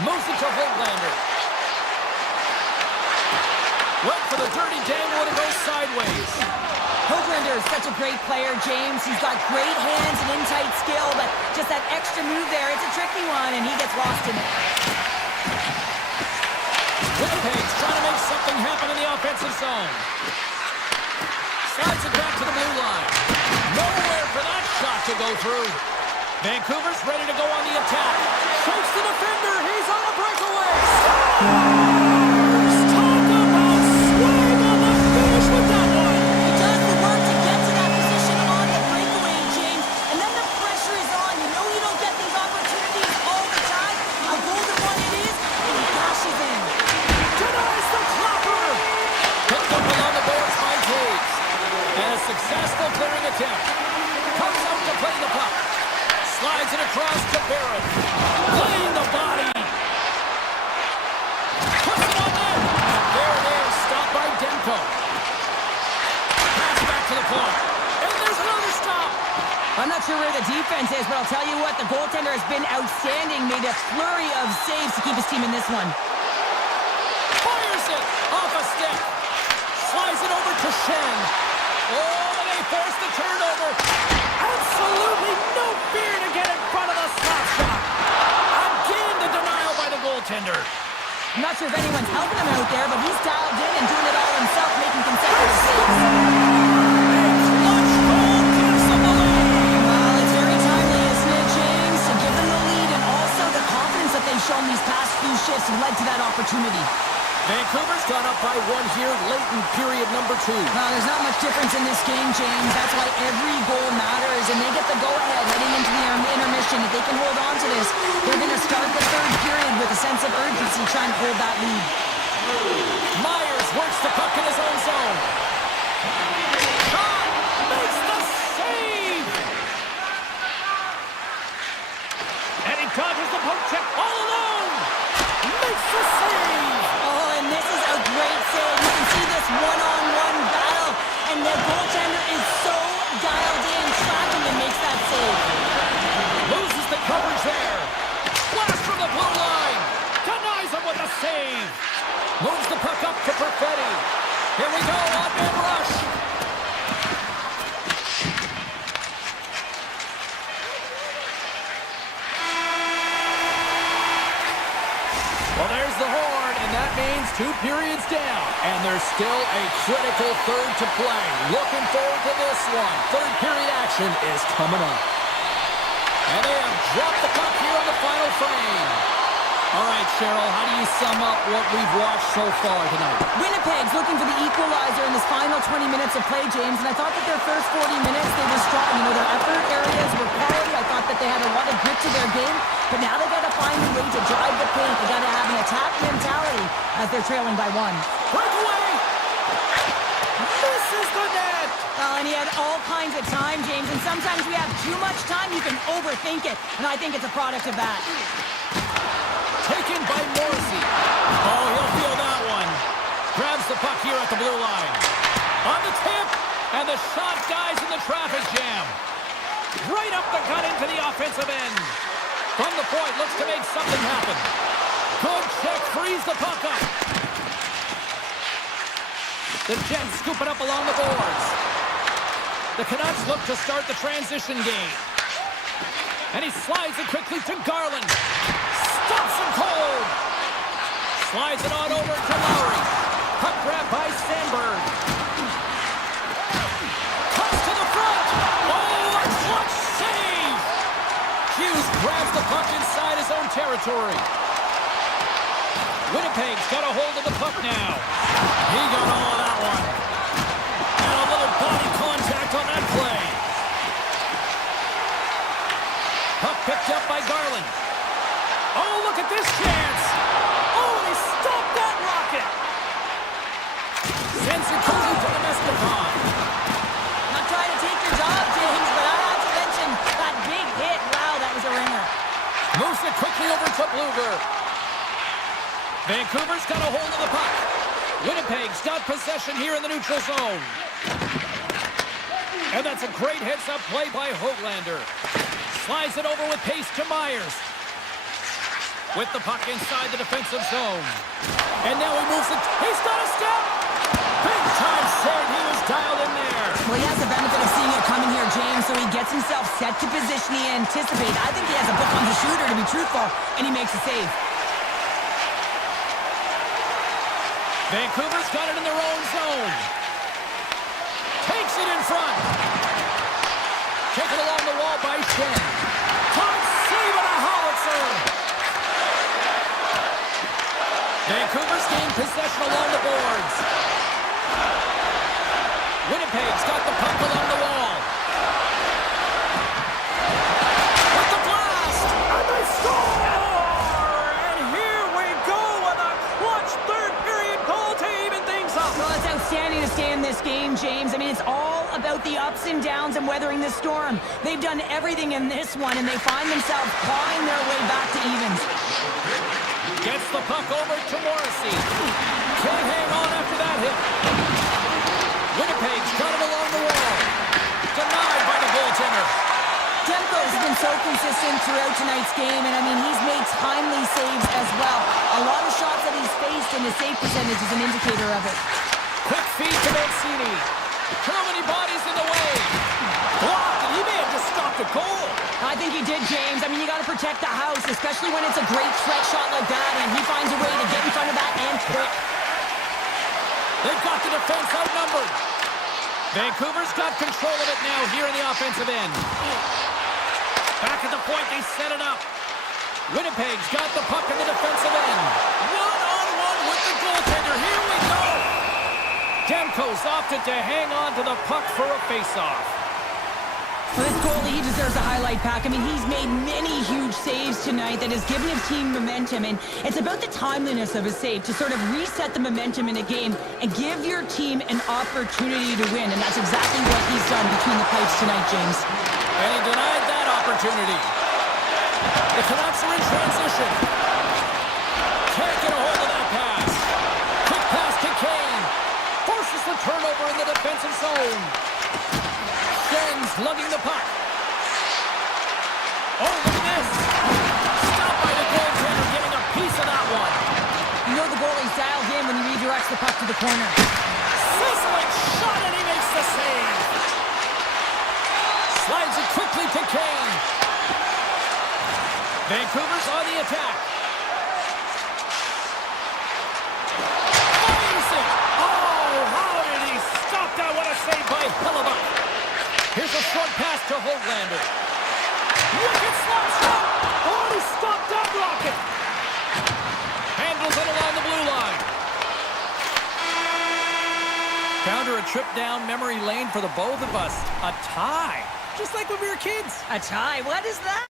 Moves it to Hoglander. Went for the dirty dangle and it goes sideways. Hoglander is such a great player, James. He's got great hands and in-tight skill, but just that extra move there, it's a tricky one, and he gets lost in it. Winnipeg's trying to make something happen in the offensive zone. Slides it back to the blue line. Nowhere for that shot to go through. Vancouver's ready to go on the attack. Shoots the defender. He's on a breakaway. Scores! Talk about swing on the finish with that one. He does the work to get to that position on the breakaway, James, and then the pressure is on. You know you don't get these opportunities all the time. A golden one it is, and he dashes in. Denies the clapper. Picked up along the boards by Taves. And a successful clearing attempt. Comes out to play the puck. Slides it across to Barrett. Playing the body. Puts it on net. There it is. Stopped by Demko. Pass back to the point. And there's another stop. I'm not sure where the defense is, but I'll tell you what, the goaltender has been outstanding. Made a flurry of saves to keep his team in this one. Fires it off a stick. Slides it over to Shen. Oh, and they force the turnover. Absolutely no fear to get in front of the slap shot. Again, the denial by the goaltender. I'm not sure if anyone's helping him out there, but he's dialed in and doing it all himself, making consecutive saves. Clutch goal gives them the lead. Well, it's very timely, isn't it, James? To give them the lead and also the confidence that they've shown these past few shifts have led to that opportunity. Vancouver's got up by one here late in period number 2. Well, there's not much difference in this game, James. That's why every goal matters, and they get the go-ahead heading into the intermission. If they can hold on to this, they're going to start the third period with a sense of urgency trying to hold that lead. Myers works the puck in his own zone. Shot! Makes the save! And he dodges the poke check all alone! Makes the save! Oh, and this is a great save. You can see this one-on-one battle, and the goaltender is so dialed in, tracking and makes that save. Loses the coverage there. Blast from the blue line. Denies him with a save. Moves the puck up to Perfetti. Here we go, odd-man rush. Well, there's the horn, and that means 2 periods down. And there's still a critical third to play. Looking forward to this one. Third period action is coming up. And they have dropped the puck here in the final frame. All right, Cheryl, how do you sum up what we've watched so far tonight? Winnipeg's looking for the equalizer in this final 20 minutes of play, James, and I thought that their first 40 minutes, they were strong. You know, their effort areas were quality. I thought that they had a lot of grit to their game, but now they got to find a way to drive the paint. They got to have an attack mentality as they're trailing by 1. Breakaway! Misses the net! And he had all kinds of time, James, and sometimes we have too much time, you can overthink it, and I think it's a product of that. Taken by Morrissey. Oh, he'll feel that one. Grabs the puck here at the blue line. On the tip, and the shot dies in the traffic jam. Right up the gut into the offensive end. From the point, looks to make something happen. Good check, frees the puck up. The Jets scoop it up along the boards. The Canucks look to start the transition game. And he slides it quickly to Garland. Stops him cold. Slides it on over to Lowry. Puck grab by Sandberg. Cuts to the front. Oh, a clutch save. Hughes grabs the puck inside his own territory. Winnipeg's got a hold of the puck now. He got all of that one. And a little body contact on that play. Puck picked up by Garland. Oh, look at this chance. Oh, he stopped that rocket. Sends it quickly to the Mesticon. Not trying to take your job, James, but I have to mention that big hit. Wow, that was a ringer. Moves it quickly over to Bluger. Vancouver's got a hold of the puck. Winnipeg's got possession here in the neutral zone. And that's a great heads-up play by Höglander. Slides it over with pace to Myers. With the puck inside the defensive zone. And now he moves it. He's got a step. Big time save. He was dialed in there. Well, he has the benefit of seeing it coming here, James, so he gets himself set to position he anticipates. I think he has a book on the shooter, to be truthful, and he makes a save. Vancouver's got it in their own zone. Takes it in front. Taken along the wall by Shen. Top save and a howitzer. Vancouver's gained possession along the boards. Winnipeg's got the puck along the wall. With the blast! And they score! And here we go with a clutch third period goal to even things up. Well, it's outstanding to stay in this game, James. I mean, it's all about the ups and downs and weathering the storm. They've done everything in this one, and they find themselves clawing their way back to evens. Gets the puck over to Morrissey. Can't hang on after that hit. Winnipeg's got it along the wall. Denied by the goaltender. Demko's been so consistent throughout tonight's game, and I mean, he's made timely saves as well. A lot of shots that he's faced, and his save percentage is an indicator of it. Quick feed to Mancini. Too many bodies in the way. Blocked, and he may have just stopped a goal. I think he did, James. I mean, you got to protect the house, especially when it's a great threat shot like that, and he finds a way to get in front of that and quick. They've got the defense outnumbered. Vancouver's got control of it now here in the offensive end. Back at the point, they set it up. Winnipeg's got the puck in the defensive end. One-on-one with the goaltender. Here we go. Demko's opted to hang on to the puck for a face-off. Well, this goalie, he deserves a highlight pack. I mean, he's made many huge saves tonight that has given his team momentum, and it's about the timeliness of his save to sort of reset the momentum in a game and give your team an opportunity to win, and that's exactly what he's done between the pipes tonight, James. And he denied that opportunity. The Canucks are in transition. Can't get a hold of that pass. Quick pass to Kane. Forces the turnover in the defensive zone. Shen's lugging the puck. Oh, look at this. Stopped by the goaltender, getting a piece of that one. You know the goalie's dialed in when he redirects the puck to the corner. Sizzling shot, and he makes the save. Slides it quickly to Kane. Vancouver's on the attack. Fires it. Oh, how did he stop that? What a save by Hellebuyck. Here's a short pass to Höglander. Wicked slap shot. Oh, he stopped that rocket. Handles it along the blue line. Counter a trip down memory lane for the both of us. A tie. Just like when we were kids. A tie? What is that?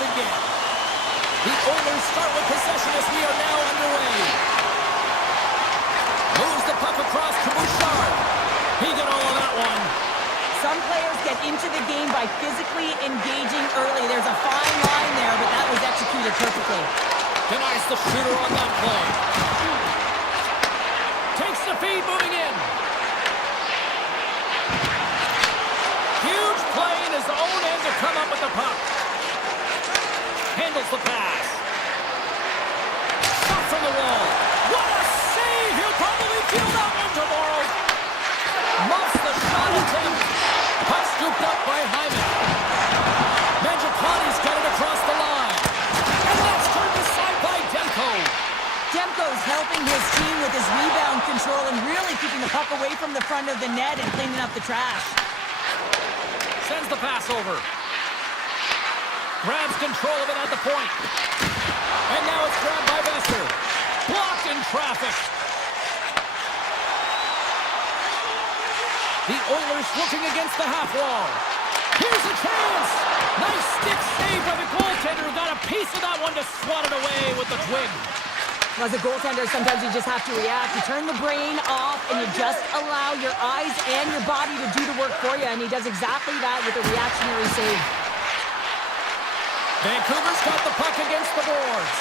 again. The Oilers start with possession as we are now underway. Moves the puck across to Bouchard. He got all of that one. Some players get into the game by physically engaging early. There's a fine line there, but that was executed perfectly. Denies the shooter on that play. Takes the feed, moving in. Huge play in his own end to come up with the puck. Handles the pass. Shot from the wall. What a save! He'll probably feel that one tomorrow. Muffs the shot attempt. Puck scooped up by Hyman. Mangiapane's got it across the line. And that's turned aside by Demko. Demko's helping his team with his rebound control and really keeping the puck away from the front of the net and cleaning up the trash. Sends the pass over. Grabs control of it at the point. And now it's grabbed by Besser. Blocked in traffic. The Oilers looking against the half wall. Here's a chance. Nice stick save by the goaltender who got a piece of that one to swat it away with the twig. As a goaltender, sometimes you just have to react. You turn the brain off and you just allow your eyes and your body to do the work for you. And he does exactly that with a reactionary save. Vancouver's got the puck against the boards.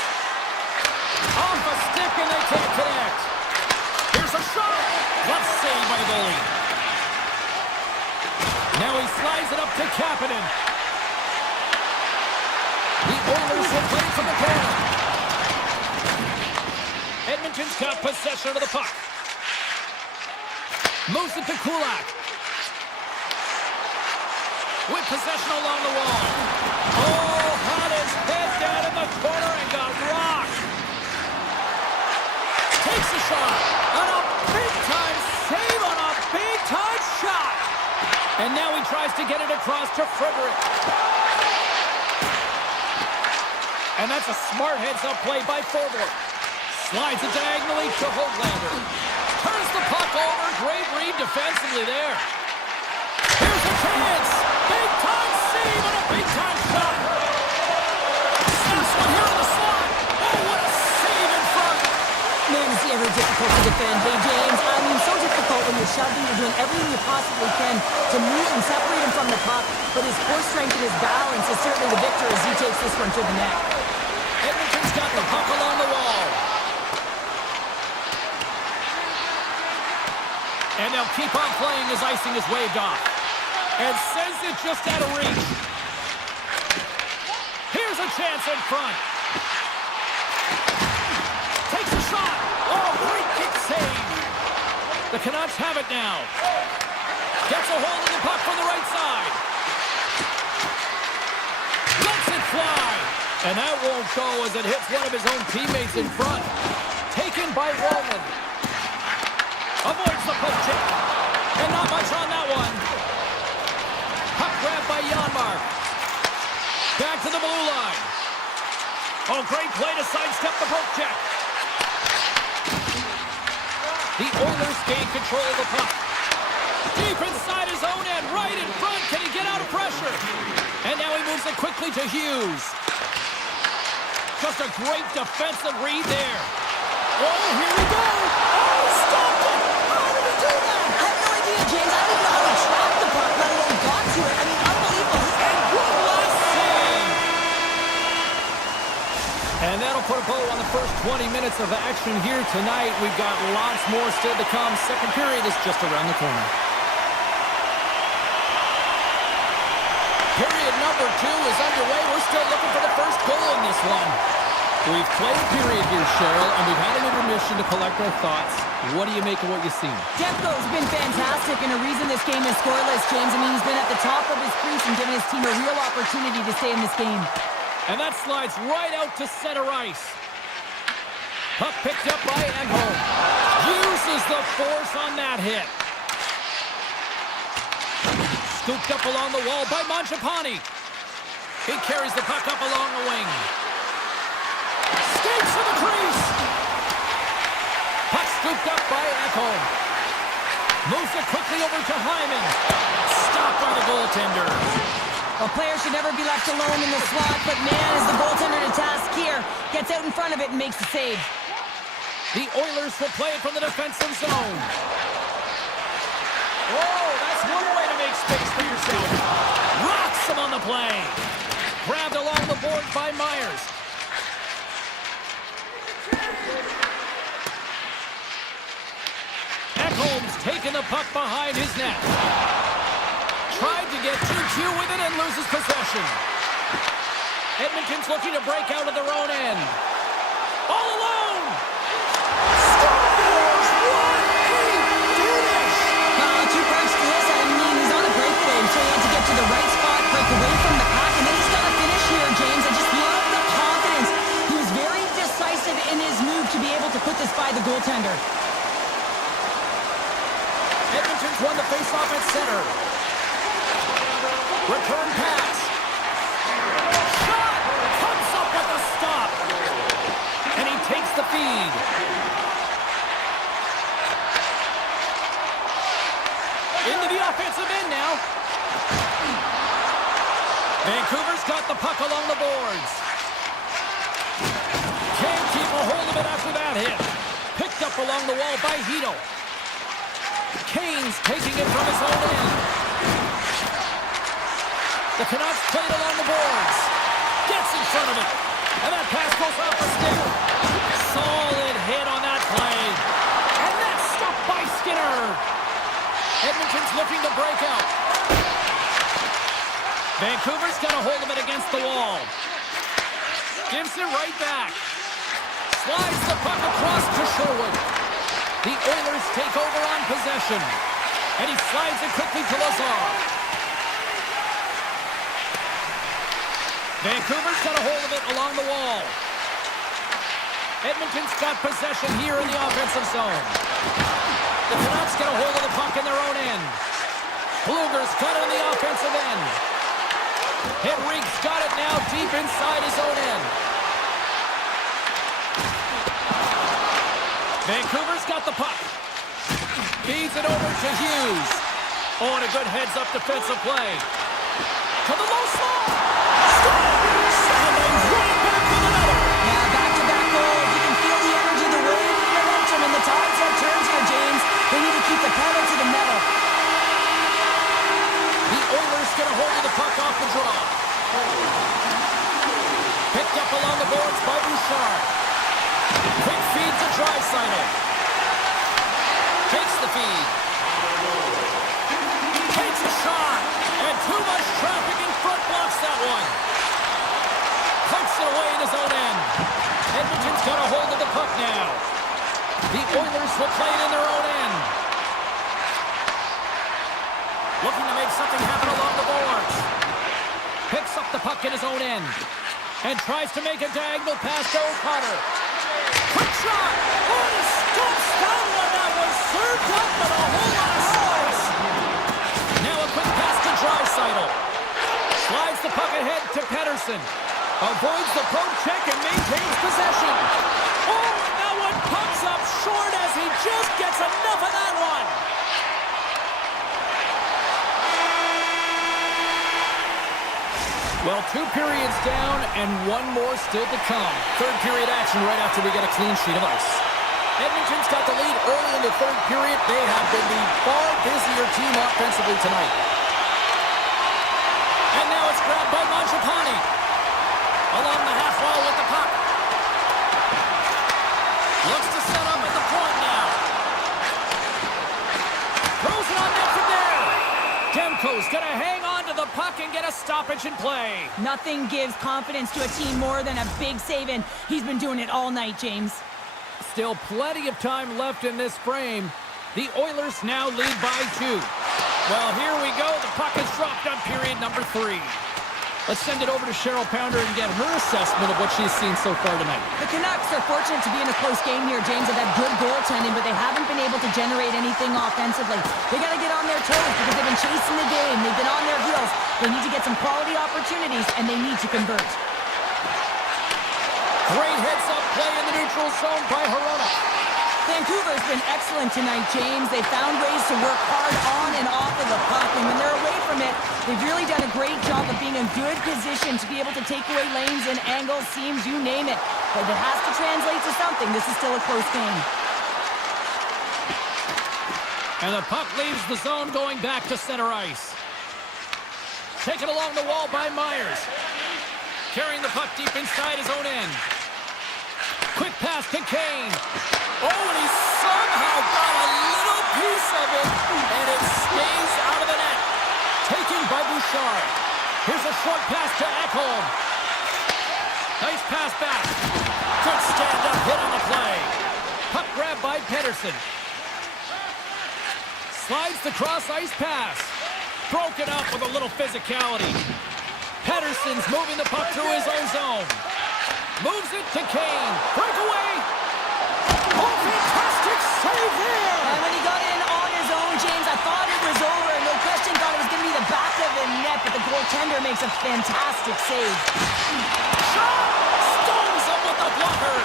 Off a stick and they can't connect. Here's a shot. Glove save by the goalie. Now he slides it up to Kapanen. The Oilers will play from the corner. Edmonton's got possession of the puck. Moves it to Kulak. With possession along the wall. Oh, had his head down in the corner and got rocked. Takes a shot. And a big-time save on a big-time shot. And now he tries to get it across to Frederick. And that's a smart heads-up play by Forbort. Slides it diagonally to Hoglander. Turns the puck over. Great read defensively there. Here's a chance. Big-time save and a big-time shot. Snaps one here in the slot. Oh, what a save in front. Man, it's ever difficult to defend. Hey, James, I mean, so difficult when you're shoving, you're doing everything you possibly can to move and separate him from the puck. But his core strength and his balance is certainly the victor as he takes this one to the net. Edmonton's got the puck along the wall. And they'll keep on playing as icing is waved off. And sends it just out of reach. Here's a chance in front. Takes a shot. Oh, great kick save. The Canucks have it now. Gets a hold of the puck from the right side. Lets it fly. And that won't go as it hits one of his own teammates in front. Taken by Roman. Avoids the poke check. And not much on that one. Puck grabbed by Janmark. Back to the blue line. Oh, great play to sidestep the poke check. The Oilers gain control of the puck. Deep inside his own end, right in front. Can he get out of pressure? And now he moves it quickly to Hughes. Just a great defensive read there. Oh, here we go. Oh, stopped it. How did he do that? I have no idea, James. I don't even know how he trapped the puck, let alone got to it. I mean, unbelievable. And good last save. And that'll put a bow on the first 20 minutes of action here tonight. We've got lots more still to come. Second period is just around the corner. Period number 2 is underway. We're still looking for the first goal in this one. We've played a period here, Cheryl, and we've had an intermission to collect our thoughts. What do you make of what you've seen? Demko's been fantastic, and a reason this game is scoreless, James. I mean, he's been at the top of his crease and given his team a real opportunity to stay in this game. And that slides right out to center ice. Puck picked up by Ekholm. Uses the force on that hit. Scooped up along the wall by Mangiapane. He carries the puck up along the wing. Skates to the crease. Puck scooped up by Ekholm. Moves it quickly over to Hyman. Stopped by the goaltender. A player should never be left alone in the slot, but man, is the goaltender to task here. Gets out in front of it and makes the save. The Oilers will play it from the defensive zone. Oh, that's one way to make space for yourself. Rocks him on the play. Grabbed along the board by Myers. Ekholm's taking the puck behind his net. Tried to get too cute with it and loses possession. Edmonton's looking to break out of their own end. All alone! Scores! What a finish! Two parts to this. I mean, he's on a breakaway, so he had to get to the right spot, break away from the puck, and then he's got to finish here, James. I just love the confidence. He was very decisive in his move to be able to put this by the goaltender. Edmonton's won the faceoff at center. Return pass. Shot! Comes up with a stop. And he takes the feed. Into the offensive end now. Vancouver's got the puck along the boards. Can't keep a hold of it after that hit. Picked up along the wall by Hito. Kane's taking it from his own end. The Canucks play it along the boards. Gets in front of it. And that pass goes off the stick. Solid hit on that play. And that's stopped by Skinner. Edmonton's looking to break out. Vancouver's got a hold of it against the wall. Gives it right back. Slides the puck across to Sherwood. The Oilers take over on possession. And he slides it quickly to Lazar. Vancouver's got a hold of it along the wall. Edmonton's got possession here in the offensive zone. The Canucks get a hold of the puck in their own end. Bluger's got it on the offensive end. Henrique's got it now deep inside his own end. Vancouver's got the puck. Feeds it over to Hughes. Oh, and a good heads-up defensive play. To the low slot. Standing right back with another. Yeah, back-to-back goals. You can feel the energy, the wave, the momentum, and the tides have turned here, James. They need to keep the pedal to the metal. The Oilers get a hold of the puck off the draw. Picked up along the boards by Bouchard. Quick feed to Draisaitl. Takes the feed. Takes a shot. And too much traffic in front blocks that one. Puts it away in his own end. Edmonton's got a hold of the puck now. The Oilers will play it in their own end. Looking to make something happen along the boards. Picks up the puck in his own end. And tries to make a diagonal pass to O'Connor. Quick shot! Oh, he scoops down one that was served up with a whole lot of size. Now a quick pass to Draisaitl. Slides the puck ahead to Pettersson. Avoids the poke check and maintains possession. Oh, and that one pops up short as he just gets enough of that one. Well, 2 periods down and 1 more still to come. Third period action right after we get a clean sheet of ice. Edmonton's got the lead early in the third period. They have been the far busier team offensively tonight. And now it's grabbed by Mangiapane. Along the half wall with the puck. Looks to set up at the point now. Throws it on net from there. Demko's going to hang on to the puck and get a stoppage in play. Nothing gives confidence to a team more than a big save, and he's been doing it all night, James. Still plenty of time left in this frame. The Oilers now lead by 2. Well, here we go. The puck is dropped on period number 3. Let's send it over to Cheryl Pounder and get her assessment of what she's seen so far tonight. The Canucks are fortunate to be in a close game here, James. They've had good goaltending, but they haven't been able to generate anything offensively. They got to get on their toes because they've been chasing the game. They've been on their heels. They need to get some quality opportunities, and they need to convert. Great heads-up play in the neutral zone by Hirona. Vancouver's been excellent tonight, James. They found ways to work hard on and off of the puck, and when they're away from it, they've really done a great job of being in good position to be able to take away lanes and angles, seams, you name it. But if it has to translate to something, this is still a close game. And the puck leaves the zone going back to center ice. Taken along the wall by Myers. Carrying the puck deep inside his own end. Quick pass to Kane. Oh, and he somehow got a little piece of it, and it stays out of the net. Taken by Bouchard. Here's a short pass to Ekholm. Nice pass back. Good stand-up hit on the play. Puck grab by Pedersen. Slides the cross-ice pass. Broken up with a little physicality. Pedersen's moving the puck through his own zone. Moves it to Kane. Breakaway. Oh, fantastic save there. And when he got in on his own, James, I thought it was over. No question, thought it was going to be the back of the net, but the goaltender makes a fantastic save. Shot! Stones him with the blocker.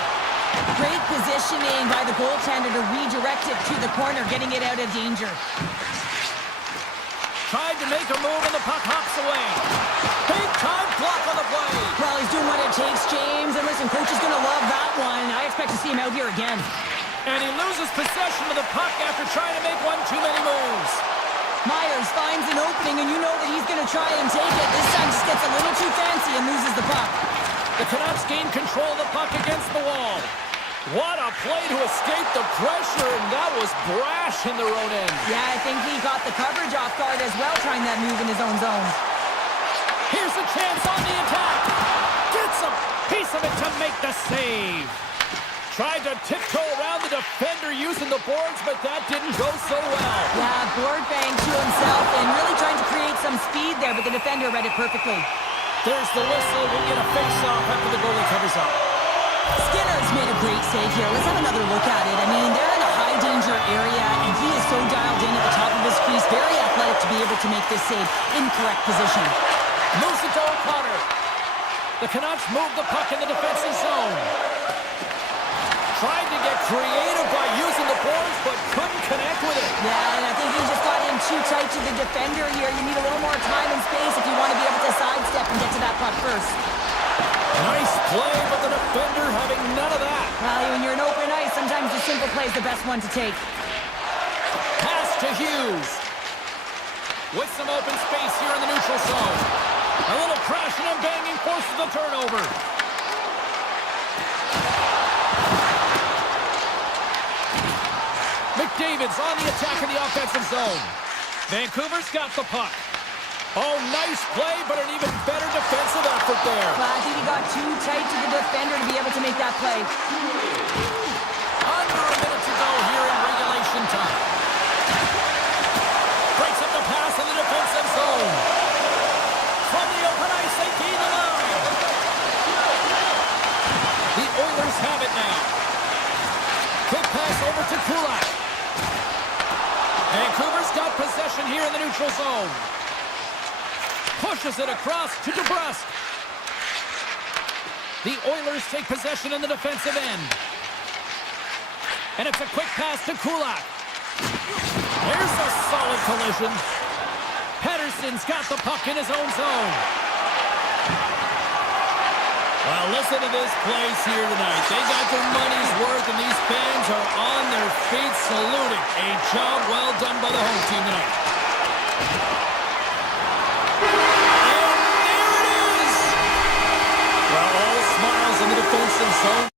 Great positioning by the goaltender to redirect it to the corner, getting it out of danger. Tried to make a move and the puck hops away. Big time block on the play. Well, he's doing what it takes, James. And listen, coach is going to love that one. I expect to see him out here again. And he loses possession of the puck after trying to make one too many moves. Myers finds an opening, and you know that he's going to try and take it. This time just gets a little too fancy and loses the puck. The Canucks gain control of the puck against the wall. What a play to escape the pressure, and that was brash in their own end. Yeah, I think he got the coverage off guard as well, trying that move in his own zone. Here's a chance on the attack. Gets a piece of it to make the save. Tried to tiptoe around the defender using the boards, but that didn't go so well. Yeah, board bang to himself and really trying to create some speed there, but the defender read it perfectly. There's the whistle. We get a face-off after the goalie covers up. Skinner's made a great save here. Let's have another look at it. I mean, they're in a high-danger area, and he is so dialed in at the top of his crease. Very athletic to be able to make this save in correct position. Moves it to O'Connor. The Canucks move the puck in the defensive zone. Tried to get creative by using the boards, but couldn't connect with it. Yeah, and I think he just got in too tight to the defender here. You need a little more time and space if you want to be able to sidestep and get to that puck first. Nice play, but the defender having none of that. Well, when you're in open ice, sometimes the simple play is the best one to take. Pass to Hughes. With some open space here in the neutral zone. A little crashing and banging forces the turnover. McDavid's on the attack in the offensive zone. Vancouver's got the puck. Oh, nice play, but an even better defensive effort there. Well, I think he got too tight to the defender to be able to make that play. Under a minute to go here in regulation time. Breaks up the pass in the defensive zone. From the open ice, they gain the line. The Oilers have it now. Quick pass over to Kulak. Vancouver's got possession here in the neutral zone. Pushes it across to DeBrusque. The Oilers take possession in the defensive end. And it's a quick pass to Kulak. There's a solid collision. Pedersen's got the puck in his own zone. Well, listen to this place here tonight. They got their money's worth, and these fans are on their feet saluting. A job well done by the home team tonight. And there it is! Well, all smiles in the defensive zone.